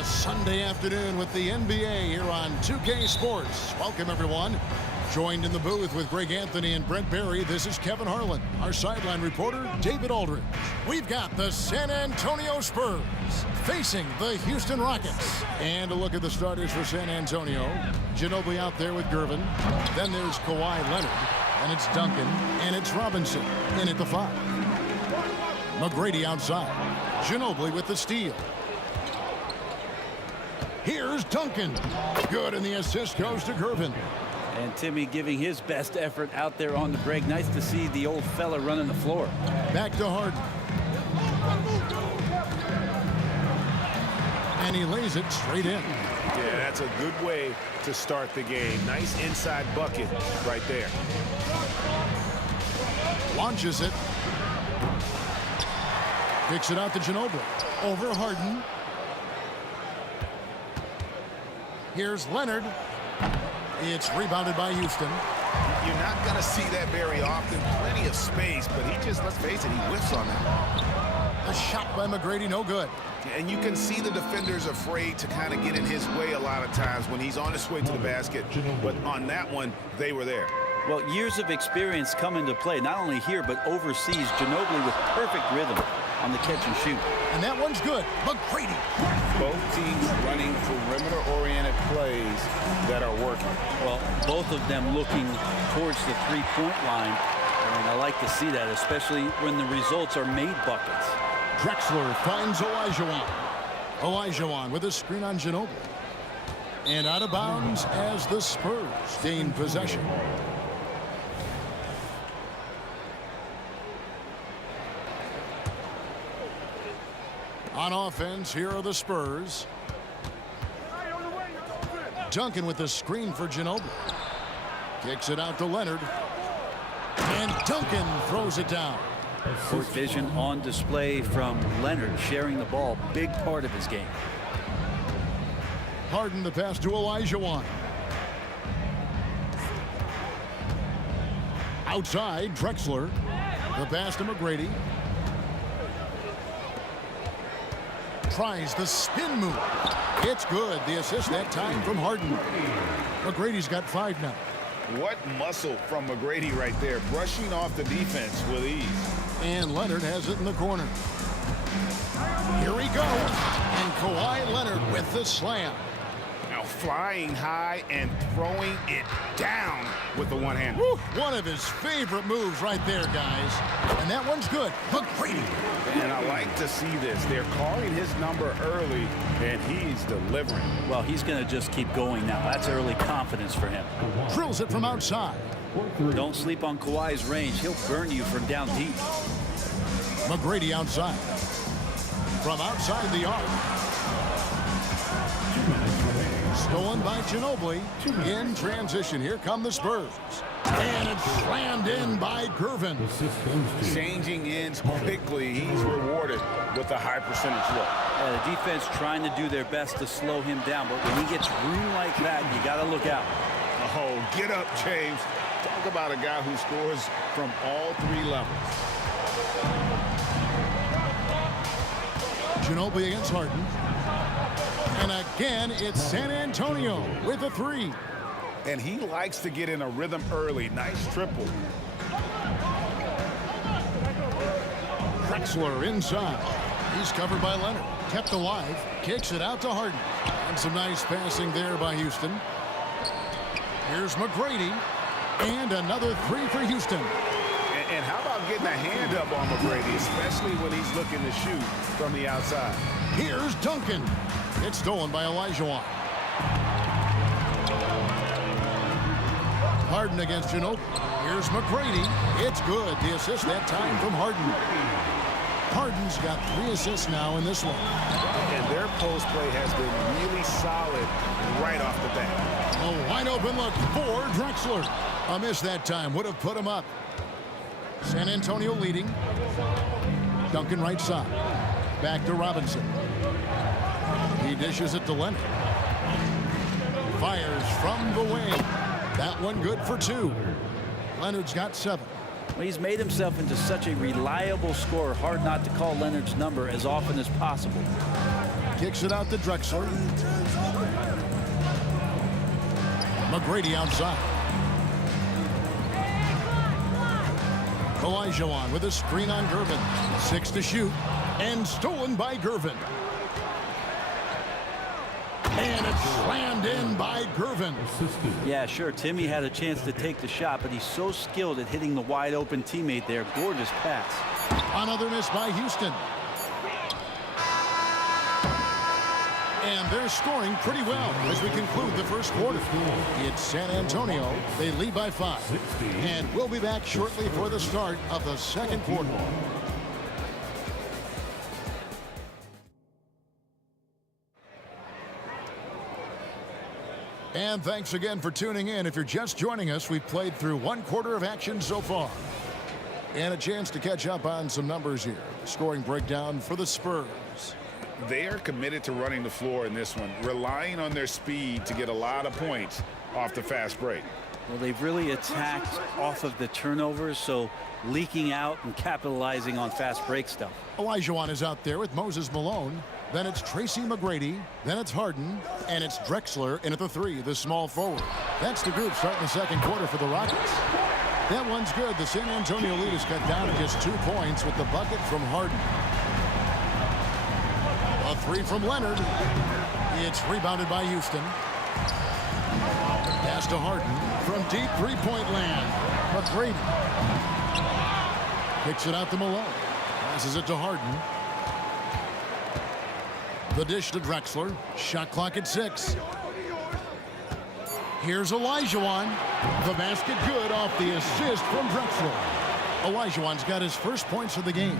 A Sunday afternoon with the NBA here on 2K Sports. Welcome, everyone. Joined in the booth with Greg Anthony and Brent Barry, this is Kevin Harlan. Our sideline reporter, David Aldridge. We've got the San Antonio Spurs facing the Houston Rockets. And a look at the starters for San Antonio. Ginobili out there with Gervin. Then there's Kawhi Leonard. And it's Duncan. And it's Robinson in at the 5. McGrady outside. Ginobili with the steal. Here's Duncan. Good, and the assist goes to Gervin. And Timmy giving his best effort out there on the break. Nice to see the old fella running the floor. Back to Harden. And he lays it straight in. Yeah, that's a good way to start the game. Nice inside bucket right there. Launches it. Kicks it out to Ginobili. Over Harden. Here's Leonard. It's rebounded by Houston. You're not going to see that very often. Plenty of space, but he just, let's face it, he whiffs on that. The shot by McGrady, no good. And you can see the defenders afraid to kind of get in his way a lot of times when he's on his way to the basket. But on that one, they were there. Well, years of experience come into play, not only here, but overseas. Ginobili with perfect rhythm on the catch and shoot. And that one's good. McGrady. Both teams running perimeter-oriented plays that are working. Well, both of them looking towards the three-point line. And I like to see that, especially when the results are made buckets. Drexler finds Olajuwon. Olajuwon with a screen on Ginobili. And out of bounds as the Spurs gain possession. On offense, here are the Spurs. Duncan with the screen for Ginobili. Kicks it out to Leonard. And Duncan throws it down. Court vision on display from Leonard, sharing the ball, big part of his game. Harden the pass to Olajuwon. Outside, Drexler. The pass to McGrady. Tries the spin move. It's good. The assist that time from Harden. McGrady's got 5 now. What muscle from McGrady right there, brushing off the defense with ease. And Leonard has it in the corner. Here he goes. And Kawhi Leonard with the slam. Now flying high and throwing it down with the one hand. Woo, one of his favorite moves right there, guys. And that one's good. McGrady. And I like to see this. They're calling his number early, and he's delivering. Well, he's going to just keep going now. That's early confidence for him. Drills it from outside. Don't sleep on Kawhi's range. He'll burn you from down deep. McGrady outside. From outside the arc. Stolen by Ginobili. In transition. Here come the Spurs. And it's slammed in by Gervin. Changing ends quickly. He's rewarded with a high percentage look. The defense trying to do their best to slow him down, but when he gets room like that, you got to look out. Oh, get up, James. Talk about a guy who scores from all 3 levels. Ginobili against Harden. And again, it's San Antonio with a 3. And he likes to get in a rhythm early. Nice triple. Drexler inside. He's covered by Leonard. Kept alive. Kicks it out to Harden. And some nice passing there by Houston. Here's McGrady. And another 3 for Houston. And how about getting a hand up on McGrady, especially when he's looking to shoot from the outside. Here's Duncan. It's stolen by Olajuwon. Harden against Ginobili. Here's McGrady. It's good. The assist that time from Harden. Harden's got 3 assists now in this one. And their post play has been really solid right off the bat. A wide open look for Drexler. A miss that time would have put him up. San Antonio leading. Duncan right side. Back to Robinson. He dishes it to Leonard. Fires from the wing. That one good for 2. Leonard's got 7. Well, he's made himself into such a reliable scorer. Hard not to call Leonard's number as often as possible. Kicks it out to Drexler. McGrady outside. Olajuwon with a screen on Gervin. 6 to shoot. And stolen by Gervin. And it's slammed in by Gervin. Yeah, sure, Timmy had a chance to take the shot, but he's so skilled at hitting the wide open teammate there. Gorgeous pass. Another miss by Houston. And they're scoring pretty well as we conclude the first quarter. It's San Antonio. They lead by 5. And we'll be back shortly for the start of the second quarter. And thanks again for tuning in. If you're just joining us, we've played through 1 quarter of action so far. And a chance to catch up on some numbers here. Scoring breakdown for the Spurs. They are committed to running the floor in this one, relying on their speed to get a lot of points off the fast break. Well, they've really attacked off of the turnovers, so leaking out and capitalizing on fast break stuff. Olajuwon is out there with Moses Malone. Then it's Tracy McGrady. Then it's Harden. And it's Drexler in at the 3, the small forward. That's the group starting the second quarter for the Rockets. That one's good. The San Antonio lead is cut down to just 2 points with the bucket from Harden. A 3 from Leonard. It's rebounded by Houston. Pass to Harden from deep three-point land. McGrady kicks it out to Malone. Passes it to Harden. The dish to Drexler. Shot clock at 6. Here's Olajuwon. The basket good off the assist from Drexler. Olajuwon's got his first points of the game.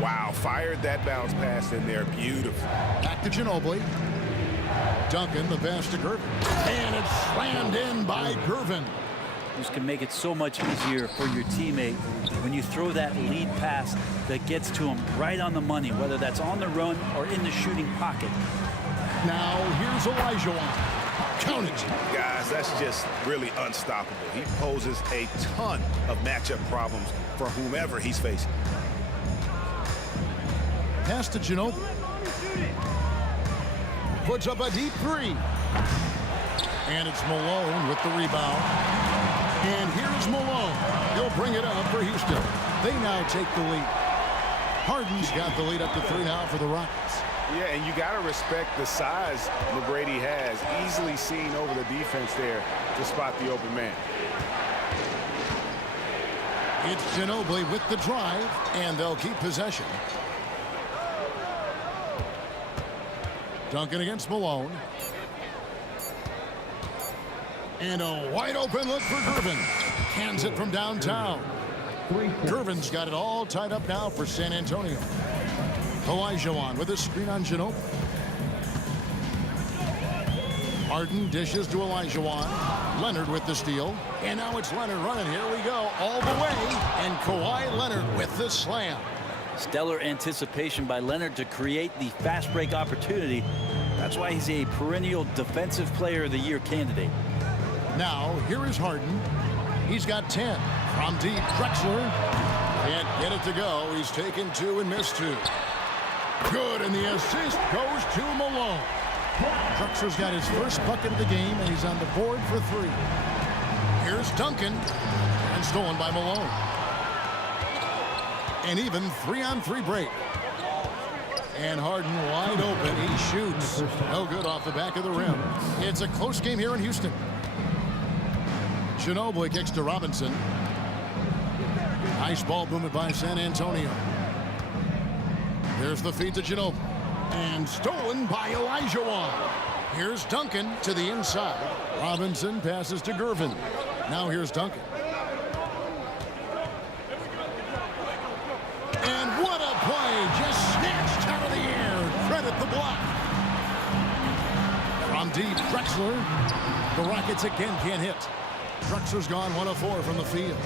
Wow, fired that bounce pass in there. Beautiful. Back to Ginobili. Duncan, the pass to Gervin. And it's slammed in by Gervin. This can make it so much easier for your teammate when you throw that lead pass that gets to him right on the money, whether that's on the run or in the shooting pocket. Now here's Olajuwon. Count it. Guys, that's just really unstoppable. He poses a ton of matchup problems for whomever he's facing. Pass to Ginobili. Puts up a deep 3. And it's Malone with the rebound. And here's Malone. He'll bring it up for Houston. They now take the lead. Harden's got the lead up to 3 now for the Rockets. Yeah, and you got to respect the size McGrady has. Easily seen over the defense there to spot the open man. It's Ginobili with the drive, and they'll keep possession. Duncan against Malone. And a wide open look for Gervin. Hands it from downtown. Gervin's got it all tied up now for San Antonio. Olajuwon with a screen on Ginobili. Harden dishes to Olajuwon. Leonard with the steal. And now it's Leonard running. Here we go. All the way. And Kawhi Leonard with the slam. Stellar anticipation by Leonard to create the fast break opportunity. That's why he's a perennial Defensive Player of the Year candidate. Now, here is Harden. He's got 10. From deep, Drexler. Can't get it to go. He's taken 2 and missed 2. Good, and the assist goes to Malone. Drexler's got his first bucket of the game, and he's on the board for 3. Here's Duncan, and stolen by Malone. An even 3-on-3 break. And Harden wide open. He shoots. No good off the back of the rim. It's a close game here in Houston. Ginobili kicks to Robinson. Nice ball movement by San Antonio. There's the feed to Ginobili. And stolen by Olajuwon. Here's Duncan to the inside. Robinson passes to Gervin. Now here's Duncan. And what a play. Just snatched out of the air. Credit the block. From deep, Drexler. The Rockets again can't hit. Drexler's gone 1 of 4 from the field.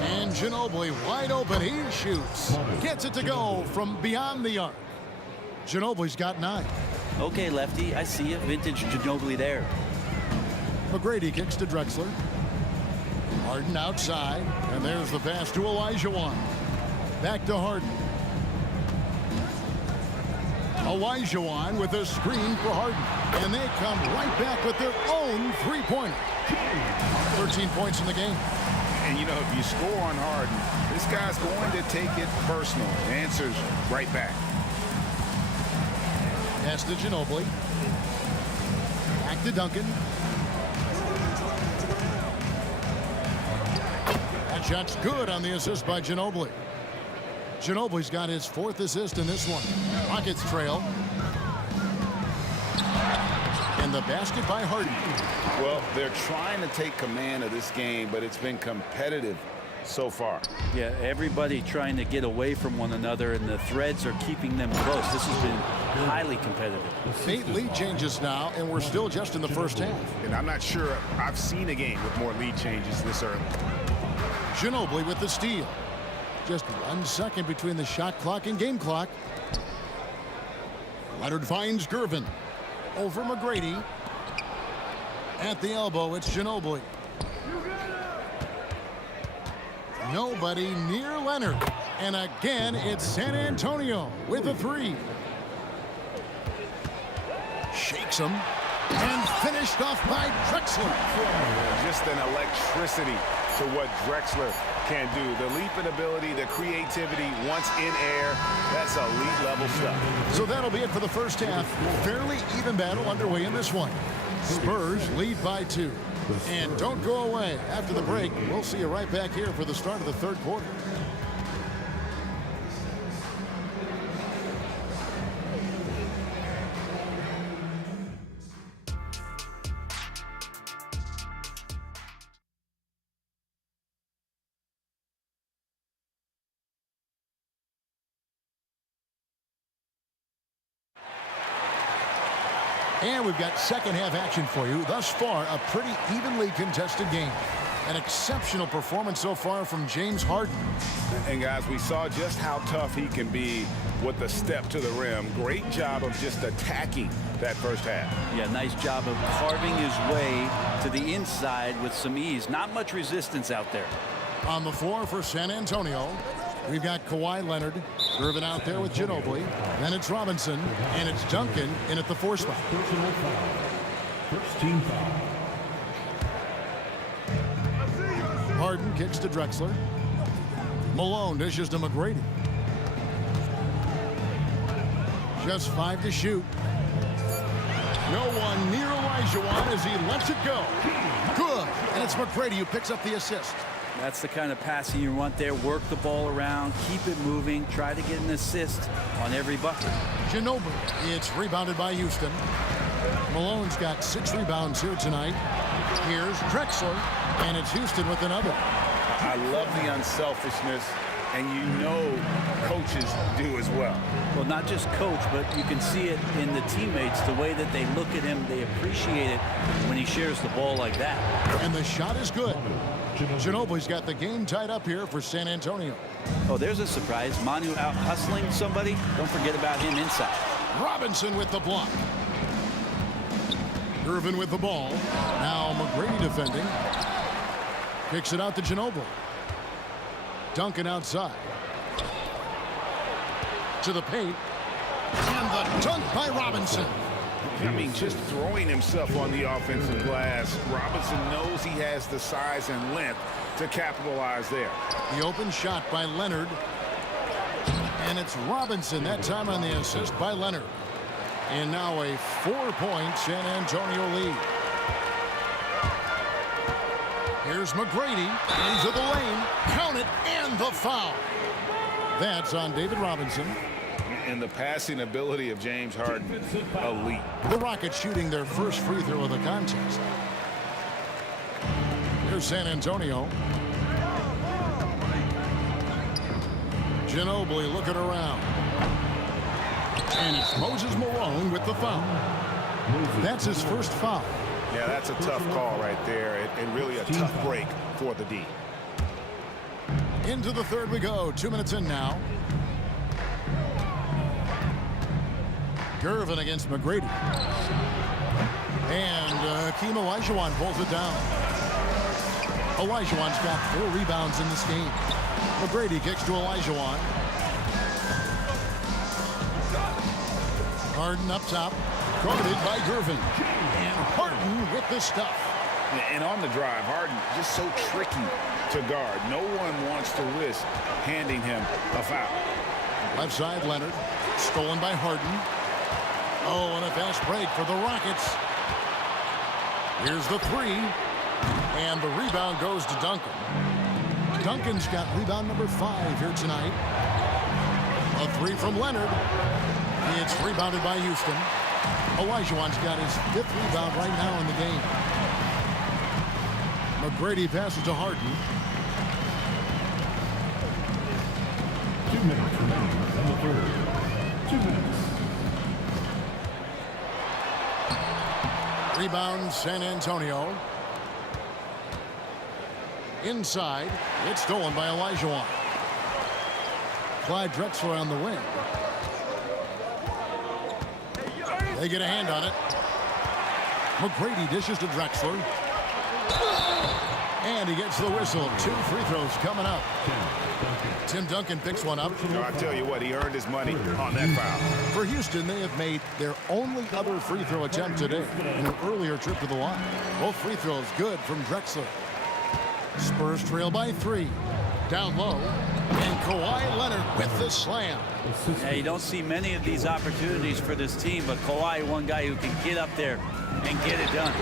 And Ginobili wide open. He shoots. Gets it to go from beyond the arc. Ginobili's got 9. Okay, Lefty, I see you. Vintage Ginobili there. McGrady kicks to Drexler. Harden outside. And there's the pass to Olajuwon. Back to Harden. Olajuwon with a screen for Harden. And they come right back with their own 3-pointer. 13 points in the game. And, you know, if you score on Harden, this guy's going to take it personal. The answer's right back. Pass to Ginobili. Back to Duncan. That shot's good on the assist by Ginobili. Ginobili's got his 4th assist in this one. Rockets trail. And the basket by Harden. Well, they're trying to take command of this game, but it's been competitive so far. Yeah, everybody trying to get away from one another, and the threads are keeping them close. This has been highly competitive. 8 lead changes now, and we're still just in the first half. And I'm not sure I've seen a game with more lead changes this early. Ginobili with the steal. Just 1 second between the shot clock and game clock. Leonard finds Gervin. Over McGrady. At the elbow, it's Ginobili. Nobody near Leonard. And again, it's San Antonio with a three. Shakes him. And finished off by Drexler. Just an electricity to what Drexler can do. The leaping ability, the creativity once in air, that's elite level stuff. So that'll be it for the first half. Fairly even battle underway in this one. Spurs lead by 2. And don't go away. After the break, we'll see you right back here for the start of the third quarter. And we've got second half action for you. Thus far, a pretty evenly contested game. An exceptional performance so far from James Harden. And guys, we saw just how tough he can be with the step to the rim. Great job of just attacking that first half. Yeah, nice job of carving his way to the inside with some ease. Not much resistance out there. On the floor for San Antonio, we've got Kawhi Leonard. Irvin out there with Ginobili. Then it's Robinson. And it's Duncan in at the 4 spot. Personal foul. First team foul. Harden kicks to Drexler. Malone dishes to McGrady. Just 5 to shoot. No one near Olajuwon as he lets it go. Good. And it's McGrady who picks up the assist. That's the kind of passing you want there. Work the ball around, keep it moving, try to get an assist on every bucket. Ginobili. It's rebounded by Houston. Malone's got 6 rebounds here tonight. Here's Drexler, and it's Houston with another. I love the unselfishness, and you know coaches do as well. Well, not just coach, but you can see it in the teammates, the way that they look at him. They appreciate it when he shares the ball like that. And the shot is good. Ginobili's got the game tied up here for San Antonio. Oh, there's a surprise. Manu out hustling somebody. Don't forget about him inside. Robinson with the block. Irvin with the ball. Now McGrady defending. Kicks it out to Ginobili. Duncan outside. To the paint. And the dunk by Robinson. I mean, just throwing himself on the offensive glass. Robinson knows he has the size and length to capitalize there. The open shot by Leonard. And it's Robinson that time on the assist by Leonard. And now a 4-point San Antonio lead. Here's McGrady into the lane. Count it, and the foul. That's on David Robinson. And the passing ability of James Harden, elite. The Rockets shooting their first free throw of the contest. Here's San Antonio. Ginobili looking around. And it's Moses Malone with the foul. That's his first foul. Yeah, that's a tough call right there, and really a tough break for the D. Into the third we go. 2 minutes in now. Irvin against McGrady. And Hakeem Olajuwon pulls it down. Olajuwon's got 4 rebounds in this game. McGrady kicks to Olajuwon. Harden up top. Guarded by Irvin. And Harden with the stuff. And on the drive, Harden just so tricky to guard. No one wants to risk handing him a foul. Left side, Leonard. Stolen by Harden. Oh, and a fast break for the Rockets. Here's the 3. And the rebound goes to Duncan. Duncan's got rebound number 5 here tonight. A 3 from Leonard. It's rebounded by Houston. Olajuwon's got his 5th rebound right now in the game. McGrady passes to Harden. 2 minutes remaining in the third. 2 minutes. Rebound San Antonio. Inside. It's stolen by Olajuwon. Clyde Drexler on the wing. They get a hand on it. McGrady dishes to Drexler. And he gets the whistle. 2 free throws coming up. Tim Duncan picks one up. I tell you what, he earned his money on that foul. For Houston, they have made their only other free throw attempt today in an earlier trip to the line. Both free throws good from Drexler. Spurs trail by 3. Down low. And Kawhi Leonard with the slam. Yeah, you don't see many of these opportunities for this team, but Kawhi, one guy who can get up there and get it done.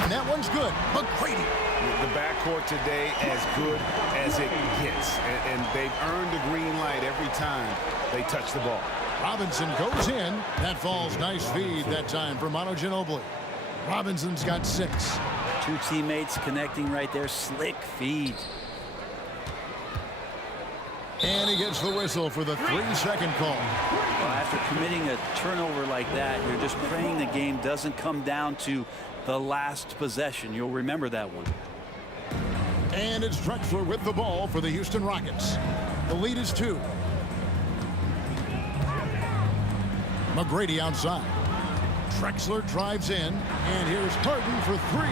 And that one's good. McGrady. The backcourt today as good as it gets. And they've earned the green light every time they touch the ball. Robinson goes in. That falls. Nice feed that time for Manu Ginobili. Robinson's got 6. 2 teammates connecting right there. Slick feed. And he gets the whistle for the 3-second call. Well, after committing a turnover like that, you're just praying the game doesn't come down to the last possession. You'll remember that one. And it's Drexler with the ball for the Houston Rockets. The lead is 2. McGrady outside. Drexler drives in. And here's Harden for 3.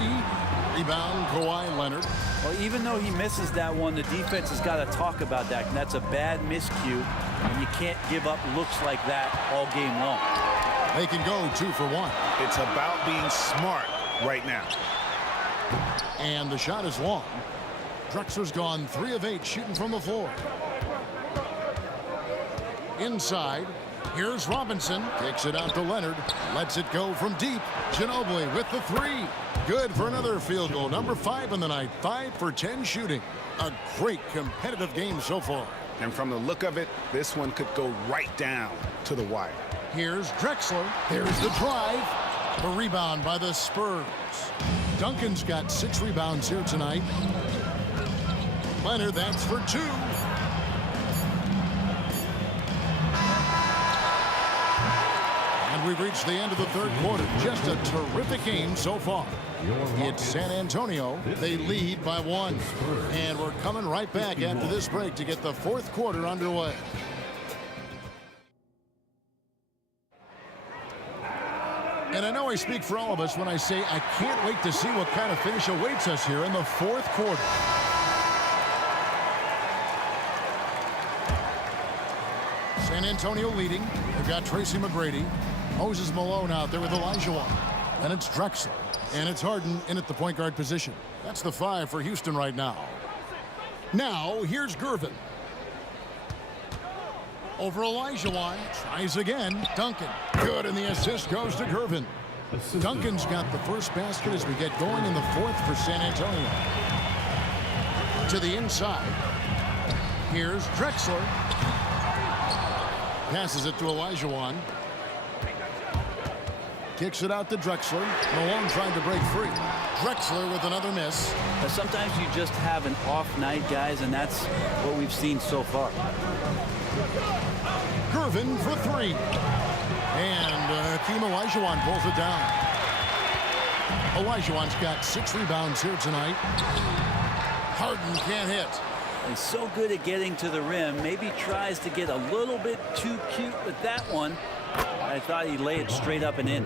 Rebound, Kawhi Leonard. Well, even though he misses that one, the defense has got to talk about that. And that's a bad miscue. And you can't give up looks like that all game long. They can go 2 for 1. It's about being smart right now. And the shot is long. Drexler's gone 3 of 8 shooting from the floor. Inside. Here's Robinson. Kicks it out to Leonard. Lets it go from deep. Ginobili with the 3. Good for another field goal. Number 5 in the night. 5 for 10 shooting. A great competitive game so far. And from the look of it, this one could go right down to the wire. Here's Drexler. There's the drive. The rebound by the Spurs. Duncan's got 6 rebounds here tonight. Leonard, that's for 2. And we've reached the end of the 3rd quarter. Just a terrific game so far. It's San Antonio. They lead by 1. And we're coming right back after this break to get the 4th quarter underway. And I know I speak for all of us when I say I can't wait to see what kind of finish awaits us here in the 4th quarter. San Antonio leading. They've got Tracy McGrady. Moses Malone out there with Olajuwon. And it's Drexler. And it's Harden in at the point guard position. That's the 5 for Houston right now. Now, here's Gervin. Over Olajuwon. Tries again. Duncan. Good, and the assist goes to Gervin. Duncan's got the first basket as we get going in the 4th for San Antonio. To the inside. Here's Drexler. Passes it to Olajuwon. Kicks it out to Drexler. Malone trying to break free. Drexler with another miss. But sometimes you just have an off night, guys, and that's what we've seen so far. Gervin for 3. And Hakeem Olajuwon pulls it down. Olajuwon's got 6 rebounds here tonight. Harden can't hit. He's so good at getting to the rim. Maybe tries to get a little bit too cute with that one. I thought he'd lay it straight up and in.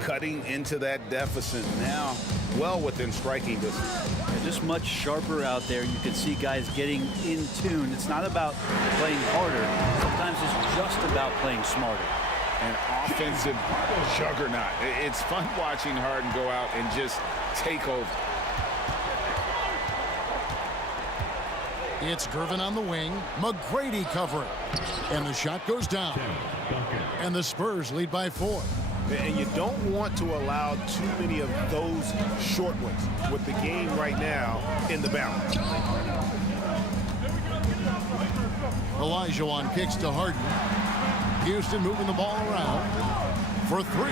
Cutting into that deficit now, well within striking distance. They're just much sharper out there. You can see guys getting in tune. It's not about playing harder. Sometimes it's just about playing smarter. An offensive juggernaut. It's fun watching Harden go out and just take over. It's Gervin on the wing. McGrady covering. And the shot goes down. And the Spurs lead by 4. And you don't want to allow too many of those short ones with the game right now in the balance. Olajuwon kicks to Harden. Houston moving the ball around. For 3.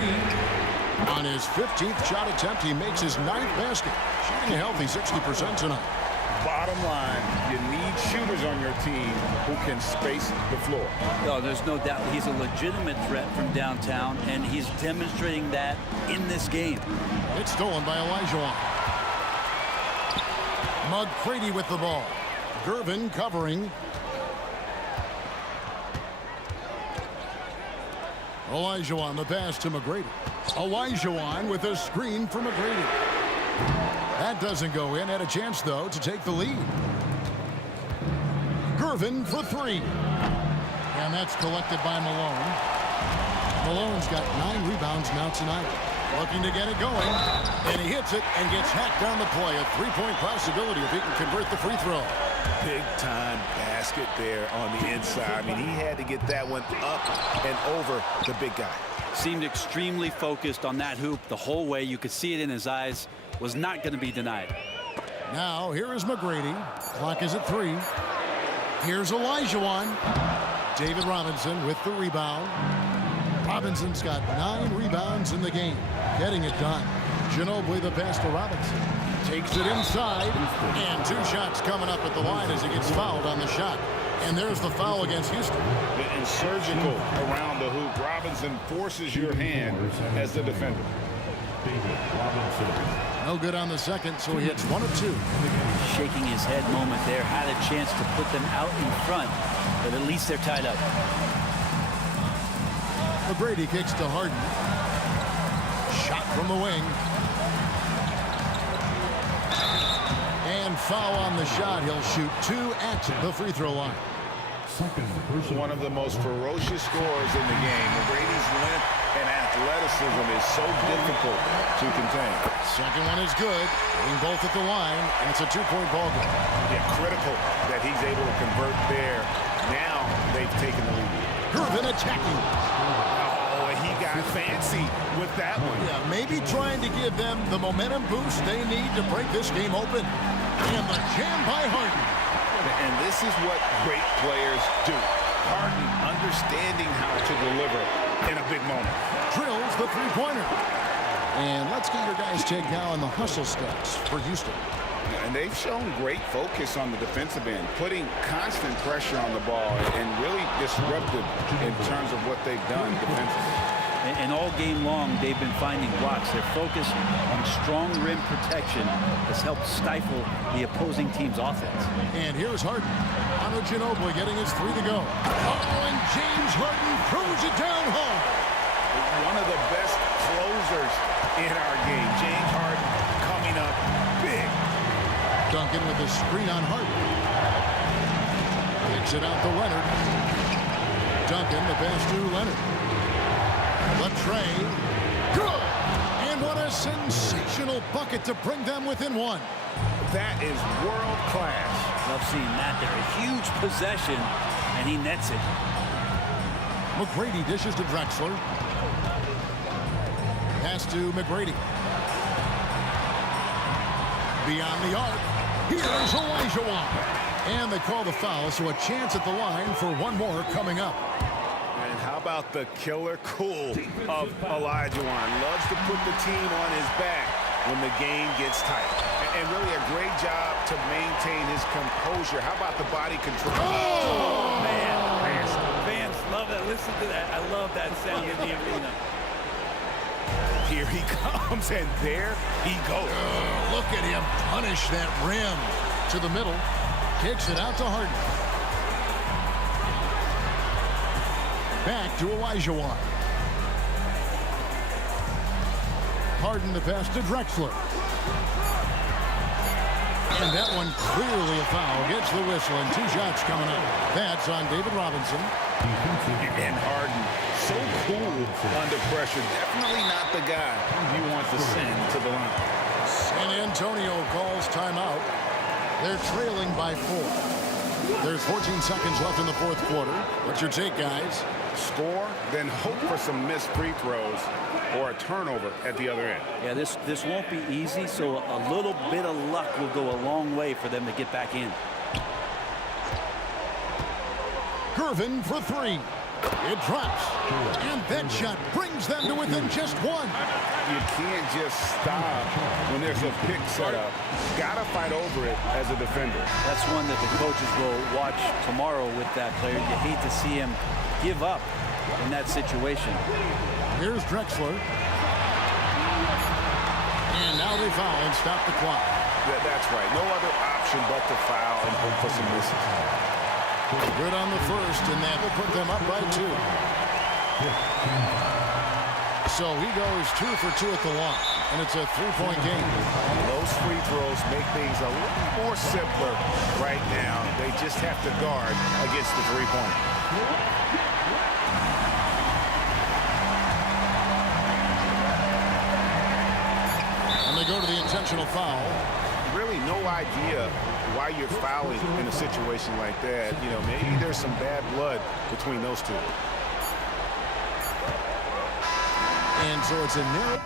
On his 15th shot attempt, he makes his 9th basket. Shooting a healthy 60% tonight. Bottom line, you need shooters on your team who can space the floor. No, there's no doubt he's a legitimate threat from downtown, and he's demonstrating that in this game. It's stolen by Olajuwon. McGrady with the ball. Gervin covering. Olajuwon, the pass to McGrady. Elijah with a screen for McGrady. That doesn't go in. Had a chance, though, to take the lead. Gervin for three. And that's collected by Malone. Malone's got 9 rebounds now tonight. Looking to get it going. And he hits it and gets hacked down the play. A 3-point possibility if he can convert the free throw. Big-time basket there on the inside. I mean, he had to get that one up and over the big guy. Seemed extremely focused on that hoop the whole way. You could see it in his eyes. Was not going to be denied. Now, here is McGrady. Clock is at 3. Here's Elijah. David Robinson with the rebound. Robinson's got 9 rebounds in the game. Getting it done. Ginobili the pass to Robinson. Takes it inside. And 2 shots coming up at the line as he gets fouled on the shot. And there's the foul against Houston. And surgical around the hoop. Robinson forces your hand as the defender. David Robinson. No good on the second, so he hits 1 of 2. Shaking his head moment there. Had a chance to put them out in front, but at least they're tied up. McGrady kicks to Harden. Shot from the wing. And foul on the shot. He'll shoot 2 at the free throw line. One of the most ferocious scorers in the game. McGrady's length and athleticism is so difficult to contain. Second one is good. Getting both at the line, and it's a 2-point ball game. Yeah, critical that he's able to convert there. Now they've taken the lead. Gervin attacking. Oh, he got fancy with that one. Yeah, maybe trying to give them the momentum boost they need to break this game open. And the jam by Harden. And this is what great players do. Harden understanding how to deliver in a big moment. Drills the three-pointer. And let's get your guys' take now on the hustle stats for Houston. And they've shown great focus on the defensive end, putting constant pressure on the ball and really disruptive in terms of what they've done defensively. And all game long, they've been finding blocks. Their focus on strong rim protection has helped stifle the opposing team's offense. And here's Harden. On the Ginobili getting his 3 to go. Oh, and James Harden throws it down home. One of the best closers in our game. James Harden coming up big. Duncan with a screen on Harden. Kicks it out to Leonard. Duncan, the pass to Leonard. Latrey. Good! And what a sensational bucket to bring them within 1. That is world class. Love seeing that there. A huge possession, and he nets it. McGrady dishes to Drexler. Pass to McGrady. Beyond the arc. Here's Elijah. And they call the foul, so a chance at the line for 1 more coming up. And how about the killer cool of Elijah? Loves to put the team on his back when the game gets tight. And really a great job to maintain his composure. How about the body control? Oh, man. Fans love that. Listen to that. I love that sound in the arena. Here he comes, and there he goes. Look at him punish that rim to the middle. Kicks it out to Harden. Back to Elijah. Harden the pass to Drexler. And that one clearly a foul. Gets the whistle, and 2 shots coming up. That's on David Robinson. And Harden, so cool under pressure. Definitely not the guy you want to send to the line. San Antonio calls timeout. They're trailing by 4. There's 14 seconds left in the 4th quarter. What's your take, guys? Score, then hope for some missed free throws or a turnover at the other end. Yeah, this won't be easy, so a little bit of luck will go a long way for them to get back in. Gervin for 3. It drops. And that shot brings them to within just 1. You can't just stop when there's a pick set up. Gotta fight over it as a defender. That's one that the coaches will watch tomorrow with that player. You hate to see him give up in that situation. Here's Drexler. And now they foul and stop the clock. That's right. No other option but to foul and hope for some misses. Good on the first, and that will put them up by 2. So he goes 2 for 2 at the line, and it's a 3-point game. Those free throws make things a little more simpler right now. They just have to guard against the three-point. And they go to the intentional foul. Really no idea why you're fouling in a situation like that. You know, maybe there's some bad blood between those two. And so it's a narrow.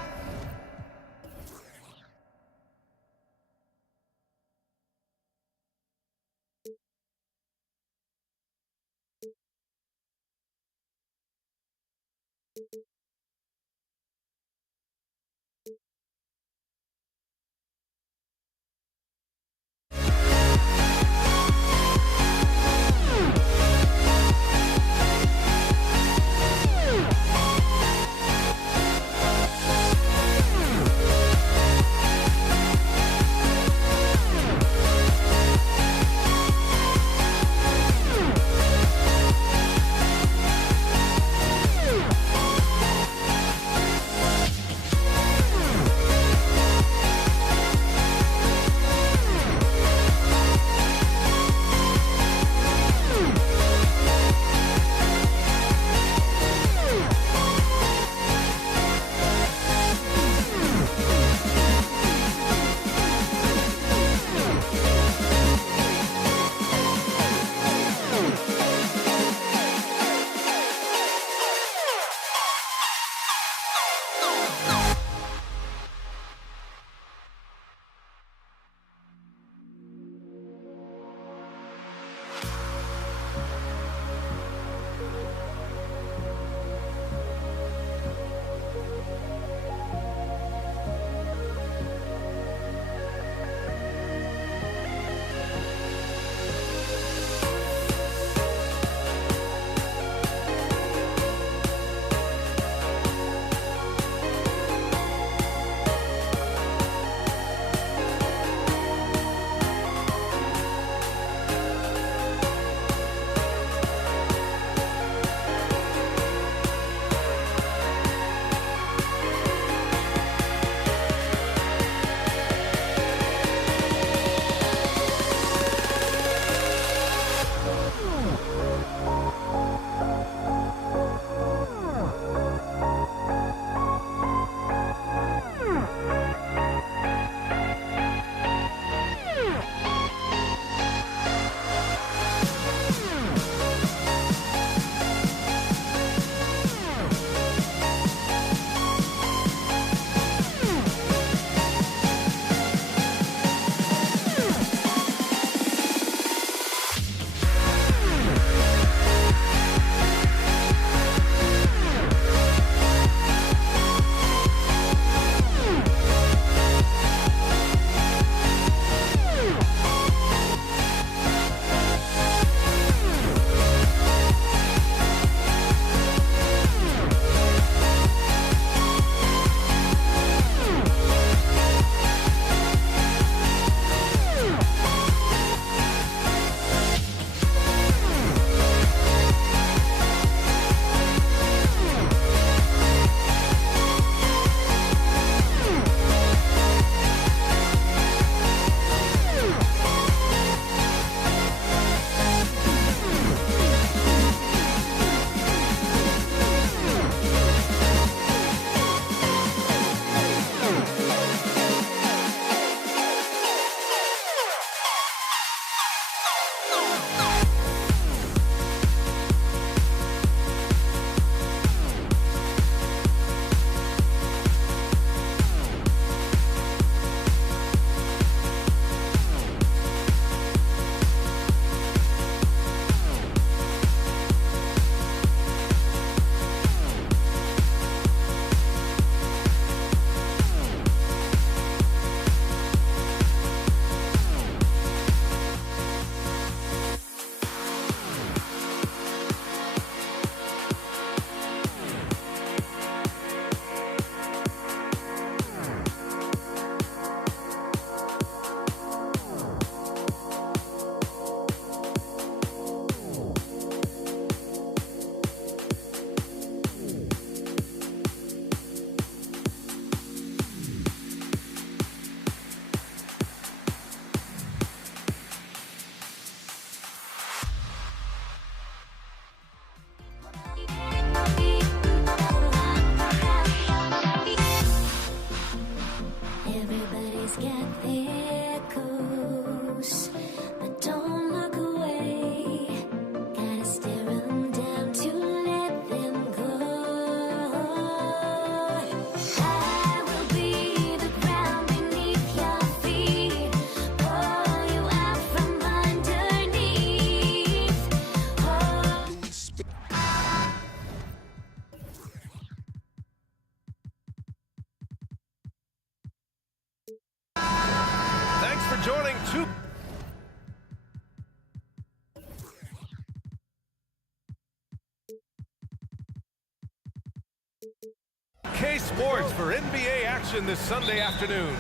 K-Sports for NBA action this Sunday afternoon.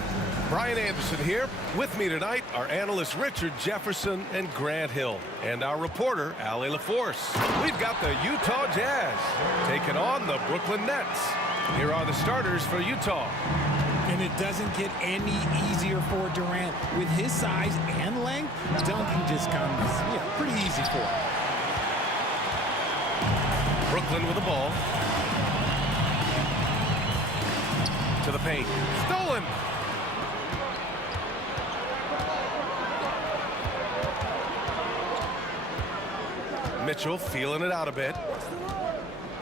Brian Anderson here. With me tonight are analysts Richard Jefferson and Grant Hill, and our reporter, Allie LaForce. We've got the Utah Jazz taking on the Brooklyn Nets. Here are the starters for Utah. And it doesn't get any easier for Durant. With his size and length, dunking just comes pretty easy for him. Brooklyn with the ball. To the paint. Stolen. Mitchell feeling it out a bit.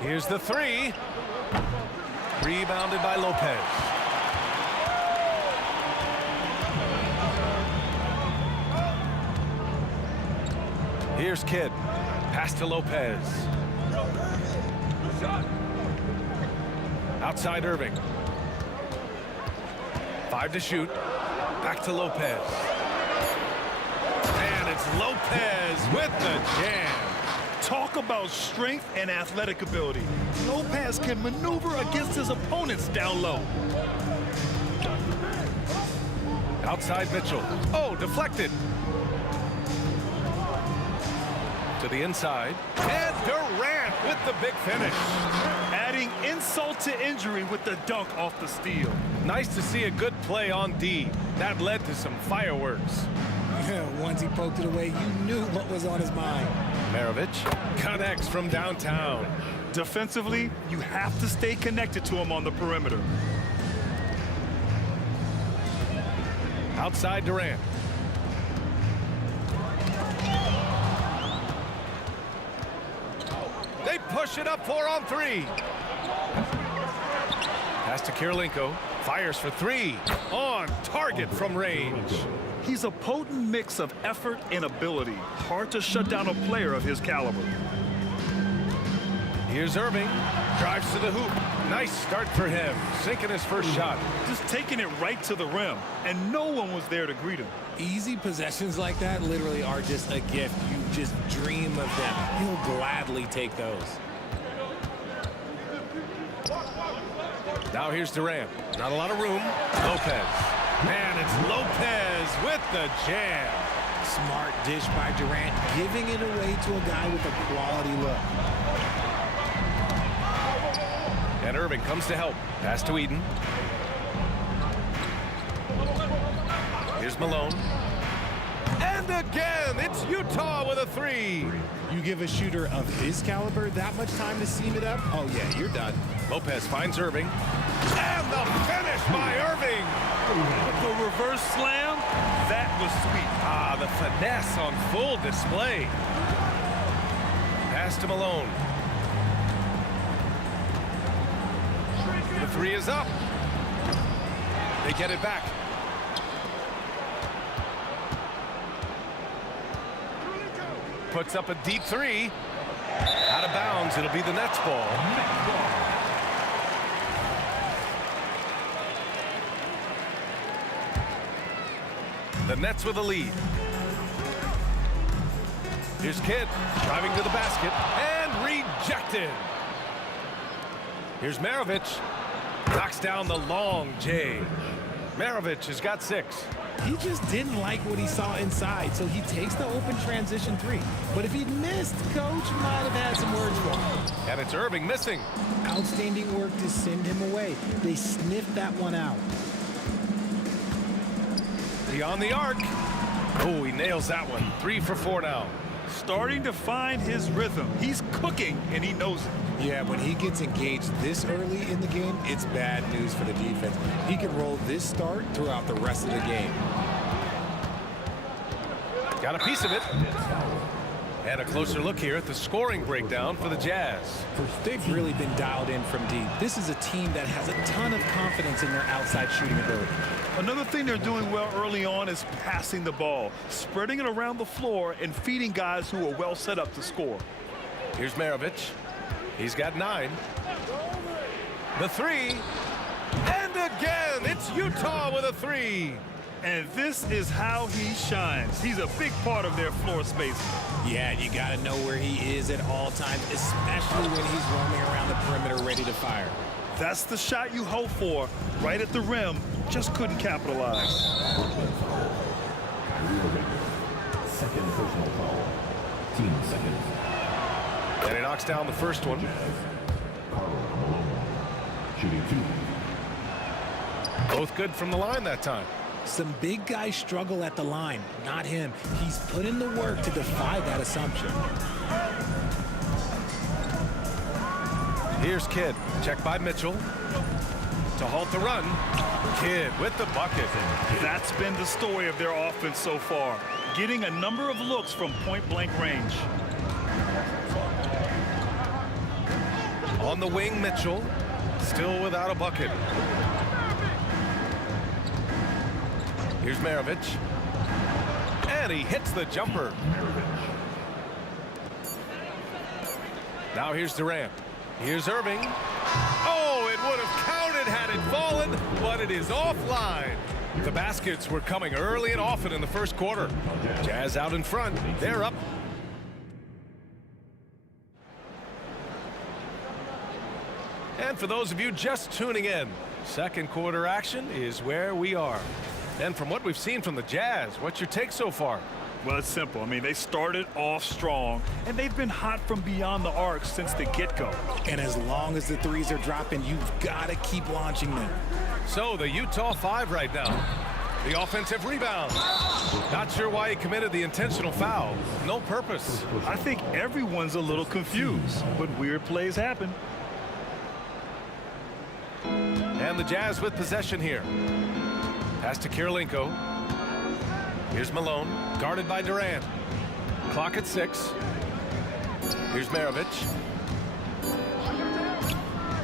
Here's the three. Rebounded by Lopez. Here's Kidd. Pass to Lopez. Outside Irving. 5 to shoot. Back to Lopez. And it's Lopez with the jam. Talk about strength and athletic ability. Lopez can maneuver against his opponents down low. Outside Mitchell. Oh, deflected. To the inside. And Durant with the big finish. Adding insult to injury with the dunk off the steal. Nice to see a good play on D. That led to some fireworks. Once he poked it away, you knew what was on his mind. Maravich connects from downtown. Defensively, you have to stay connected to him on the perimeter. Outside Durant. They push it up 4 on 3. Pass to Kirilenko. Fires for 3. On target from range. He's a potent mix of effort and ability. Hard to shut down a player of his caliber. Here's Irving. Drives to the hoop. Nice start for him. Sinking his first shot. Just taking it right to the rim, and no one was there to greet him. Easy possessions like that literally are just a gift. You just dream of them. He'll gladly take those. Now here's Durant. Not a lot of room. Lopez. Man, it's Lopez with the jam. Smart dish by Durant, giving it away to a guy with a quality look. And Irving comes to help. Pass to Eden. Here's Malone. And again, it's Utah with a 3. You give a shooter of his caliber that much time to seam it up, oh yeah, you're done. Lopez finds Irving. And the finish by Irving. The reverse slam, that was sweet. Ah, the finesse on full display. Pass to Malone. The 3 is up. They get it back. Puts up a deep 3. Out of bounds. It'll be the Nets ball. The Nets with a lead. Here's Kidd driving to the basket and rejected. Here's Maravich. Knocks down the long J. Maravich has got 6. He just didn't like what he saw inside, so he takes the open transition 3. But if he'd missed, Coach might have had some words for him. And it's Irving missing. Outstanding work to send him away. They sniffed that one out. Beyond the arc. Oh, he nails that one. 3 for 4 now. Starting to find his rhythm. He's cooking, and he knows it. Yeah, when he gets engaged this early in the game, it's bad news for the defense. He can roll this start throughout the rest of the game. Got a piece of it. And a closer look here at the scoring breakdown for the Jazz. They've really been dialed in from deep. This is a team that has a ton of confidence in their outside shooting ability. Another thing they're doing well early on is passing the ball, spreading it around the floor and feeding guys who are well set up to score. Here's Maravich. He's got 9. The 3. And again, it's Utah with a 3. And this is how he shines. He's a big part of their floor space. Yeah, you got to know where he is at all times, especially when he's roaming around the perimeter ready to fire. That's the shot you hope for. Right at the rim, just couldn't capitalize. Second personal foul. Team seconds. And he knocks down the first one. Shooting 2. Both good from the line that time. Some big guys struggle at the line, not him. He's put in the work to defy that assumption. Here's Kidd. Check by Mitchell. To halt the run. Kidd with the bucket. That's been the story of their offense so far. Getting a number of looks from point-blank range. On the wing, Mitchell. Still without a bucket. Here's Maravich. And he hits the jumper. Now here's Durant. Here's Irving. Oh, it would have counted had it fallen, but it is offline. The baskets were coming early and often in the first quarter. Jazz out in front. They're up. And for those of you just tuning in, second quarter action is where we are. And from what we've seen from the Jazz, what's your take so far? Well, it's simple. I mean, they started off strong, and they've been hot from beyond the arc since the get-go. And as long as the threes are dropping, you've got to keep launching them. So the Utah 5 right now. The offensive rebound. Not sure why he committed the intentional foul. No purpose. I think everyone's a little confused, but weird plays happen. And the Jazz with possession here. Pass to Kirilenko. Here's Malone, guarded by Durant. Clock at 6. Here's Maravich.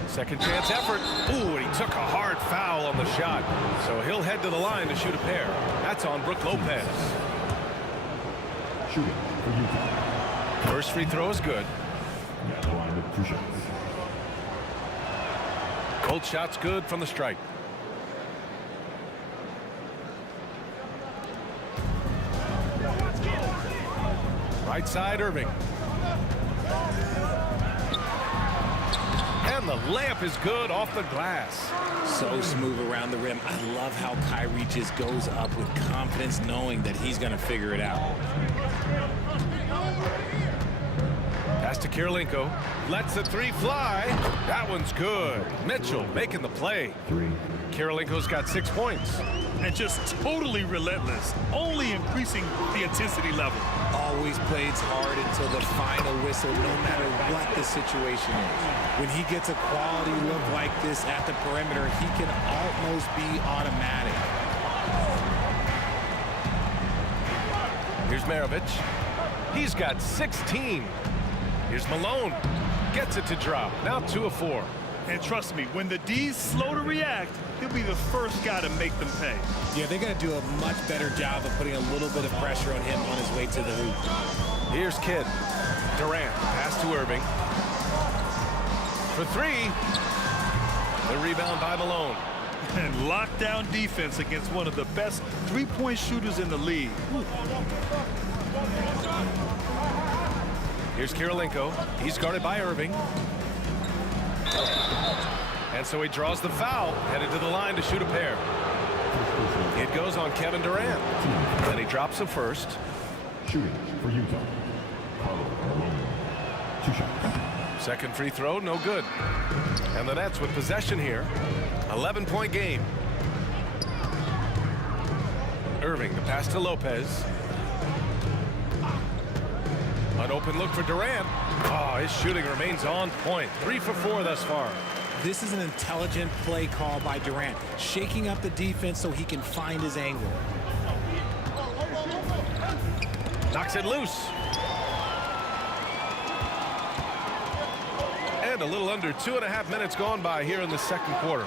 Second chance effort. Ooh, and he took a hard foul on the shot. So he'll head to the line to shoot a pair. That's on Brook Lopez. Shooting for Utah. First free throw is good. At the line with 2 shots. Both shots good from the strike. Right side, Irving. And the layup is good off the glass. So smooth around the rim. I love how Kyrie just goes up with confidence, knowing that he's going to figure it out. Pass to Kirilenko. Lets the three fly. That one's good. Mitchell making the play. 3. Kirilenko's got 6 points. And just totally relentless, only increasing the intensity level. Always plays hard until the final whistle, no matter what the situation is. When he gets a quality look like this at the perimeter, he can almost be automatic. Here's Maravich. He's got 16. Here's Malone. Gets it to drop. Now 2 of 4. And trust me, when the D's slow to react, he'll be the first guy to make them pay. Yeah, they're going to do a much better job of putting a little bit of pressure on him on his way to the hoop. Here's Kidd. Durant. Pass to Irving. For 3. The rebound by Malone. And lockdown defense against one of the best three-point shooters in the league. Here's Kirilenko. He's guarded by Irving. And so he draws the foul, headed to the line to shoot a pair. It goes on Kevin Durant. Then he drops the first. Shooting for Utah. 2 shots. Second free throw, no good. And the Nets with possession here. 11-point game. Irving, the pass to Lopez. An open look for Durant. Oh, his shooting remains on point. 3 for 4 thus far. This is an intelligent play call by Durant, shaking up the defense so he can find his angle. Knocks it loose. And a little under 2.5 minutes gone by here in the second quarter.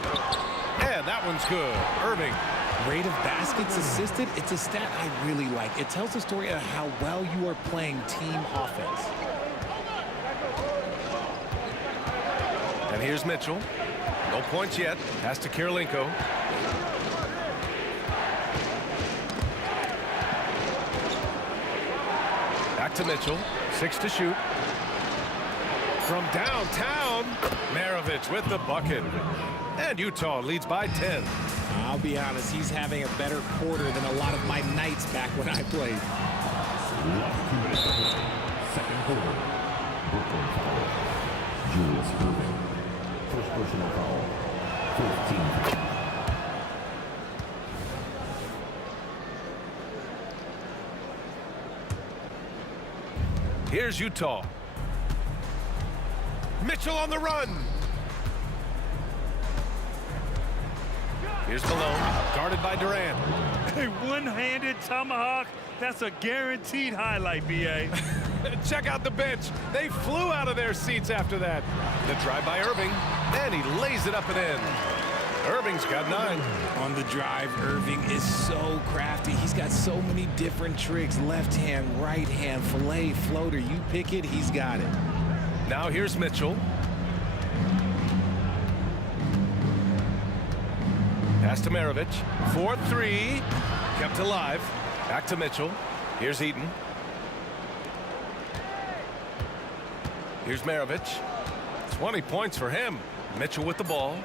And that one's good. Irving. Rate of baskets assisted, it's a stat I really like. It tells the story of how well you are playing team offense. And here's Mitchell. No points yet. Pass to Kirilenko. Back to Mitchell. 6 to shoot. From downtown, Maravich with the bucket. And Utah leads by 10. I'll be honest, he's having a better quarter than a lot of my nights back when I played. Second quarter. Brooklyn foul. Julius Irving. First personal foul. 15. Here's Utah. Mitchell on the run. Here's Malone, guarded by Durant. A one-handed tomahawk. That's a guaranteed highlight, B.A. Check out the bench. They flew out of their seats after that. The drive by Irving, and he lays it up and in. Irving's got 9. On the drive, Irving is so crafty. He's got so many different tricks. Left hand, right hand, fillet, floater. You pick it, he's got it. Now here's Mitchell. Pass to Maravich. 4-3. Kept alive. Back to Mitchell. Here's Eaton. Here's Maravich. 20 points for him. Mitchell with the ball.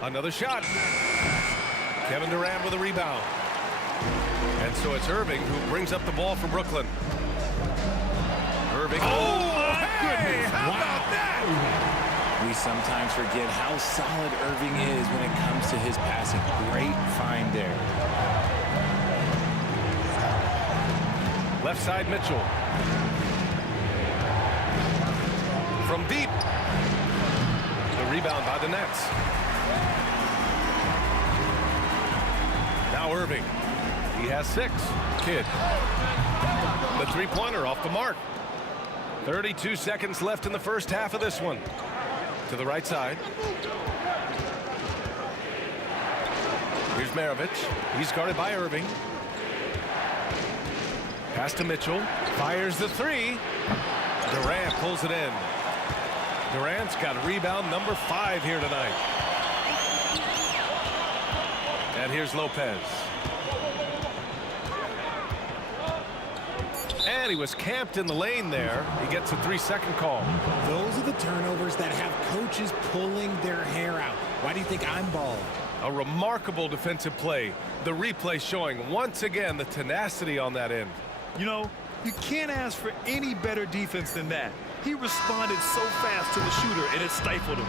Another shot. Kevin Durant with a rebound. And so it's Irving who brings up the ball for Brooklyn. Irving. Oh, my goodness. How about that? We sometimes forget how solid Irving is when it comes to his passing. Great find there. Left side, Mitchell. From deep. The rebound by the Nets. Now Irving. He has 6. Kidd. The three-pointer off the mark. 32 seconds left in the first half of this one. To the right side. Here's Maravich. He's guarded by Irving. Pass to Mitchell. Fires the 3. Durant pulls it in. Durant's got rebound number 5 here tonight. And here's Lopez. And he was camped in the lane there. He gets a 3-second call. Those are the turnovers that have coaches pulling their hair out. Why do you think I'm balling? A remarkable defensive play. The replay showing once again the tenacity on that end. You know, you can't ask for any better defense than that. He responded so fast to the shooter, and it stifled him.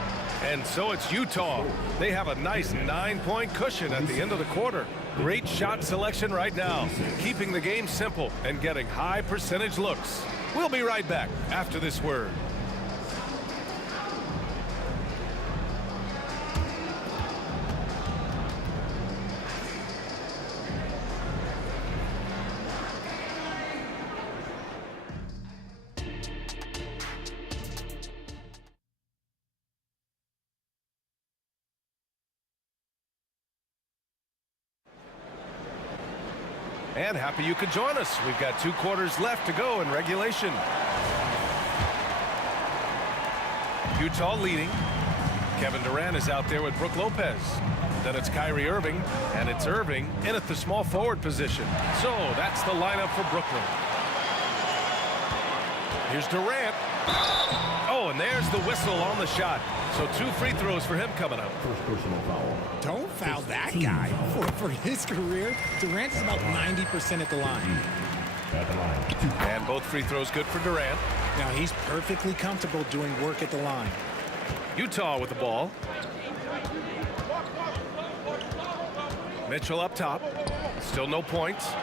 And so it's Utah. They have a nice 9-point cushion at the end of the quarter. Great shot selection right now, keeping the game simple and getting high percentage looks. We'll be right back after this word. And happy you could join us. We've got 2 quarters left to go in regulation. Utah leading. Kevin Durant is out there with Brook Lopez. Then it's Kyrie Irving, and it's Irving in at the small forward position. So that's the lineup for Brooklyn. Here's Durant. Oh, and there's the whistle on the shot. So 2 free throws for him coming up. First personal foul. Don't foul that guy. For his career, Durant is about 90% at the line. At the line. And both free throws good for Durant. Now he's perfectly comfortable doing work at the line. Utah with the ball. Mitchell up top. Still no points.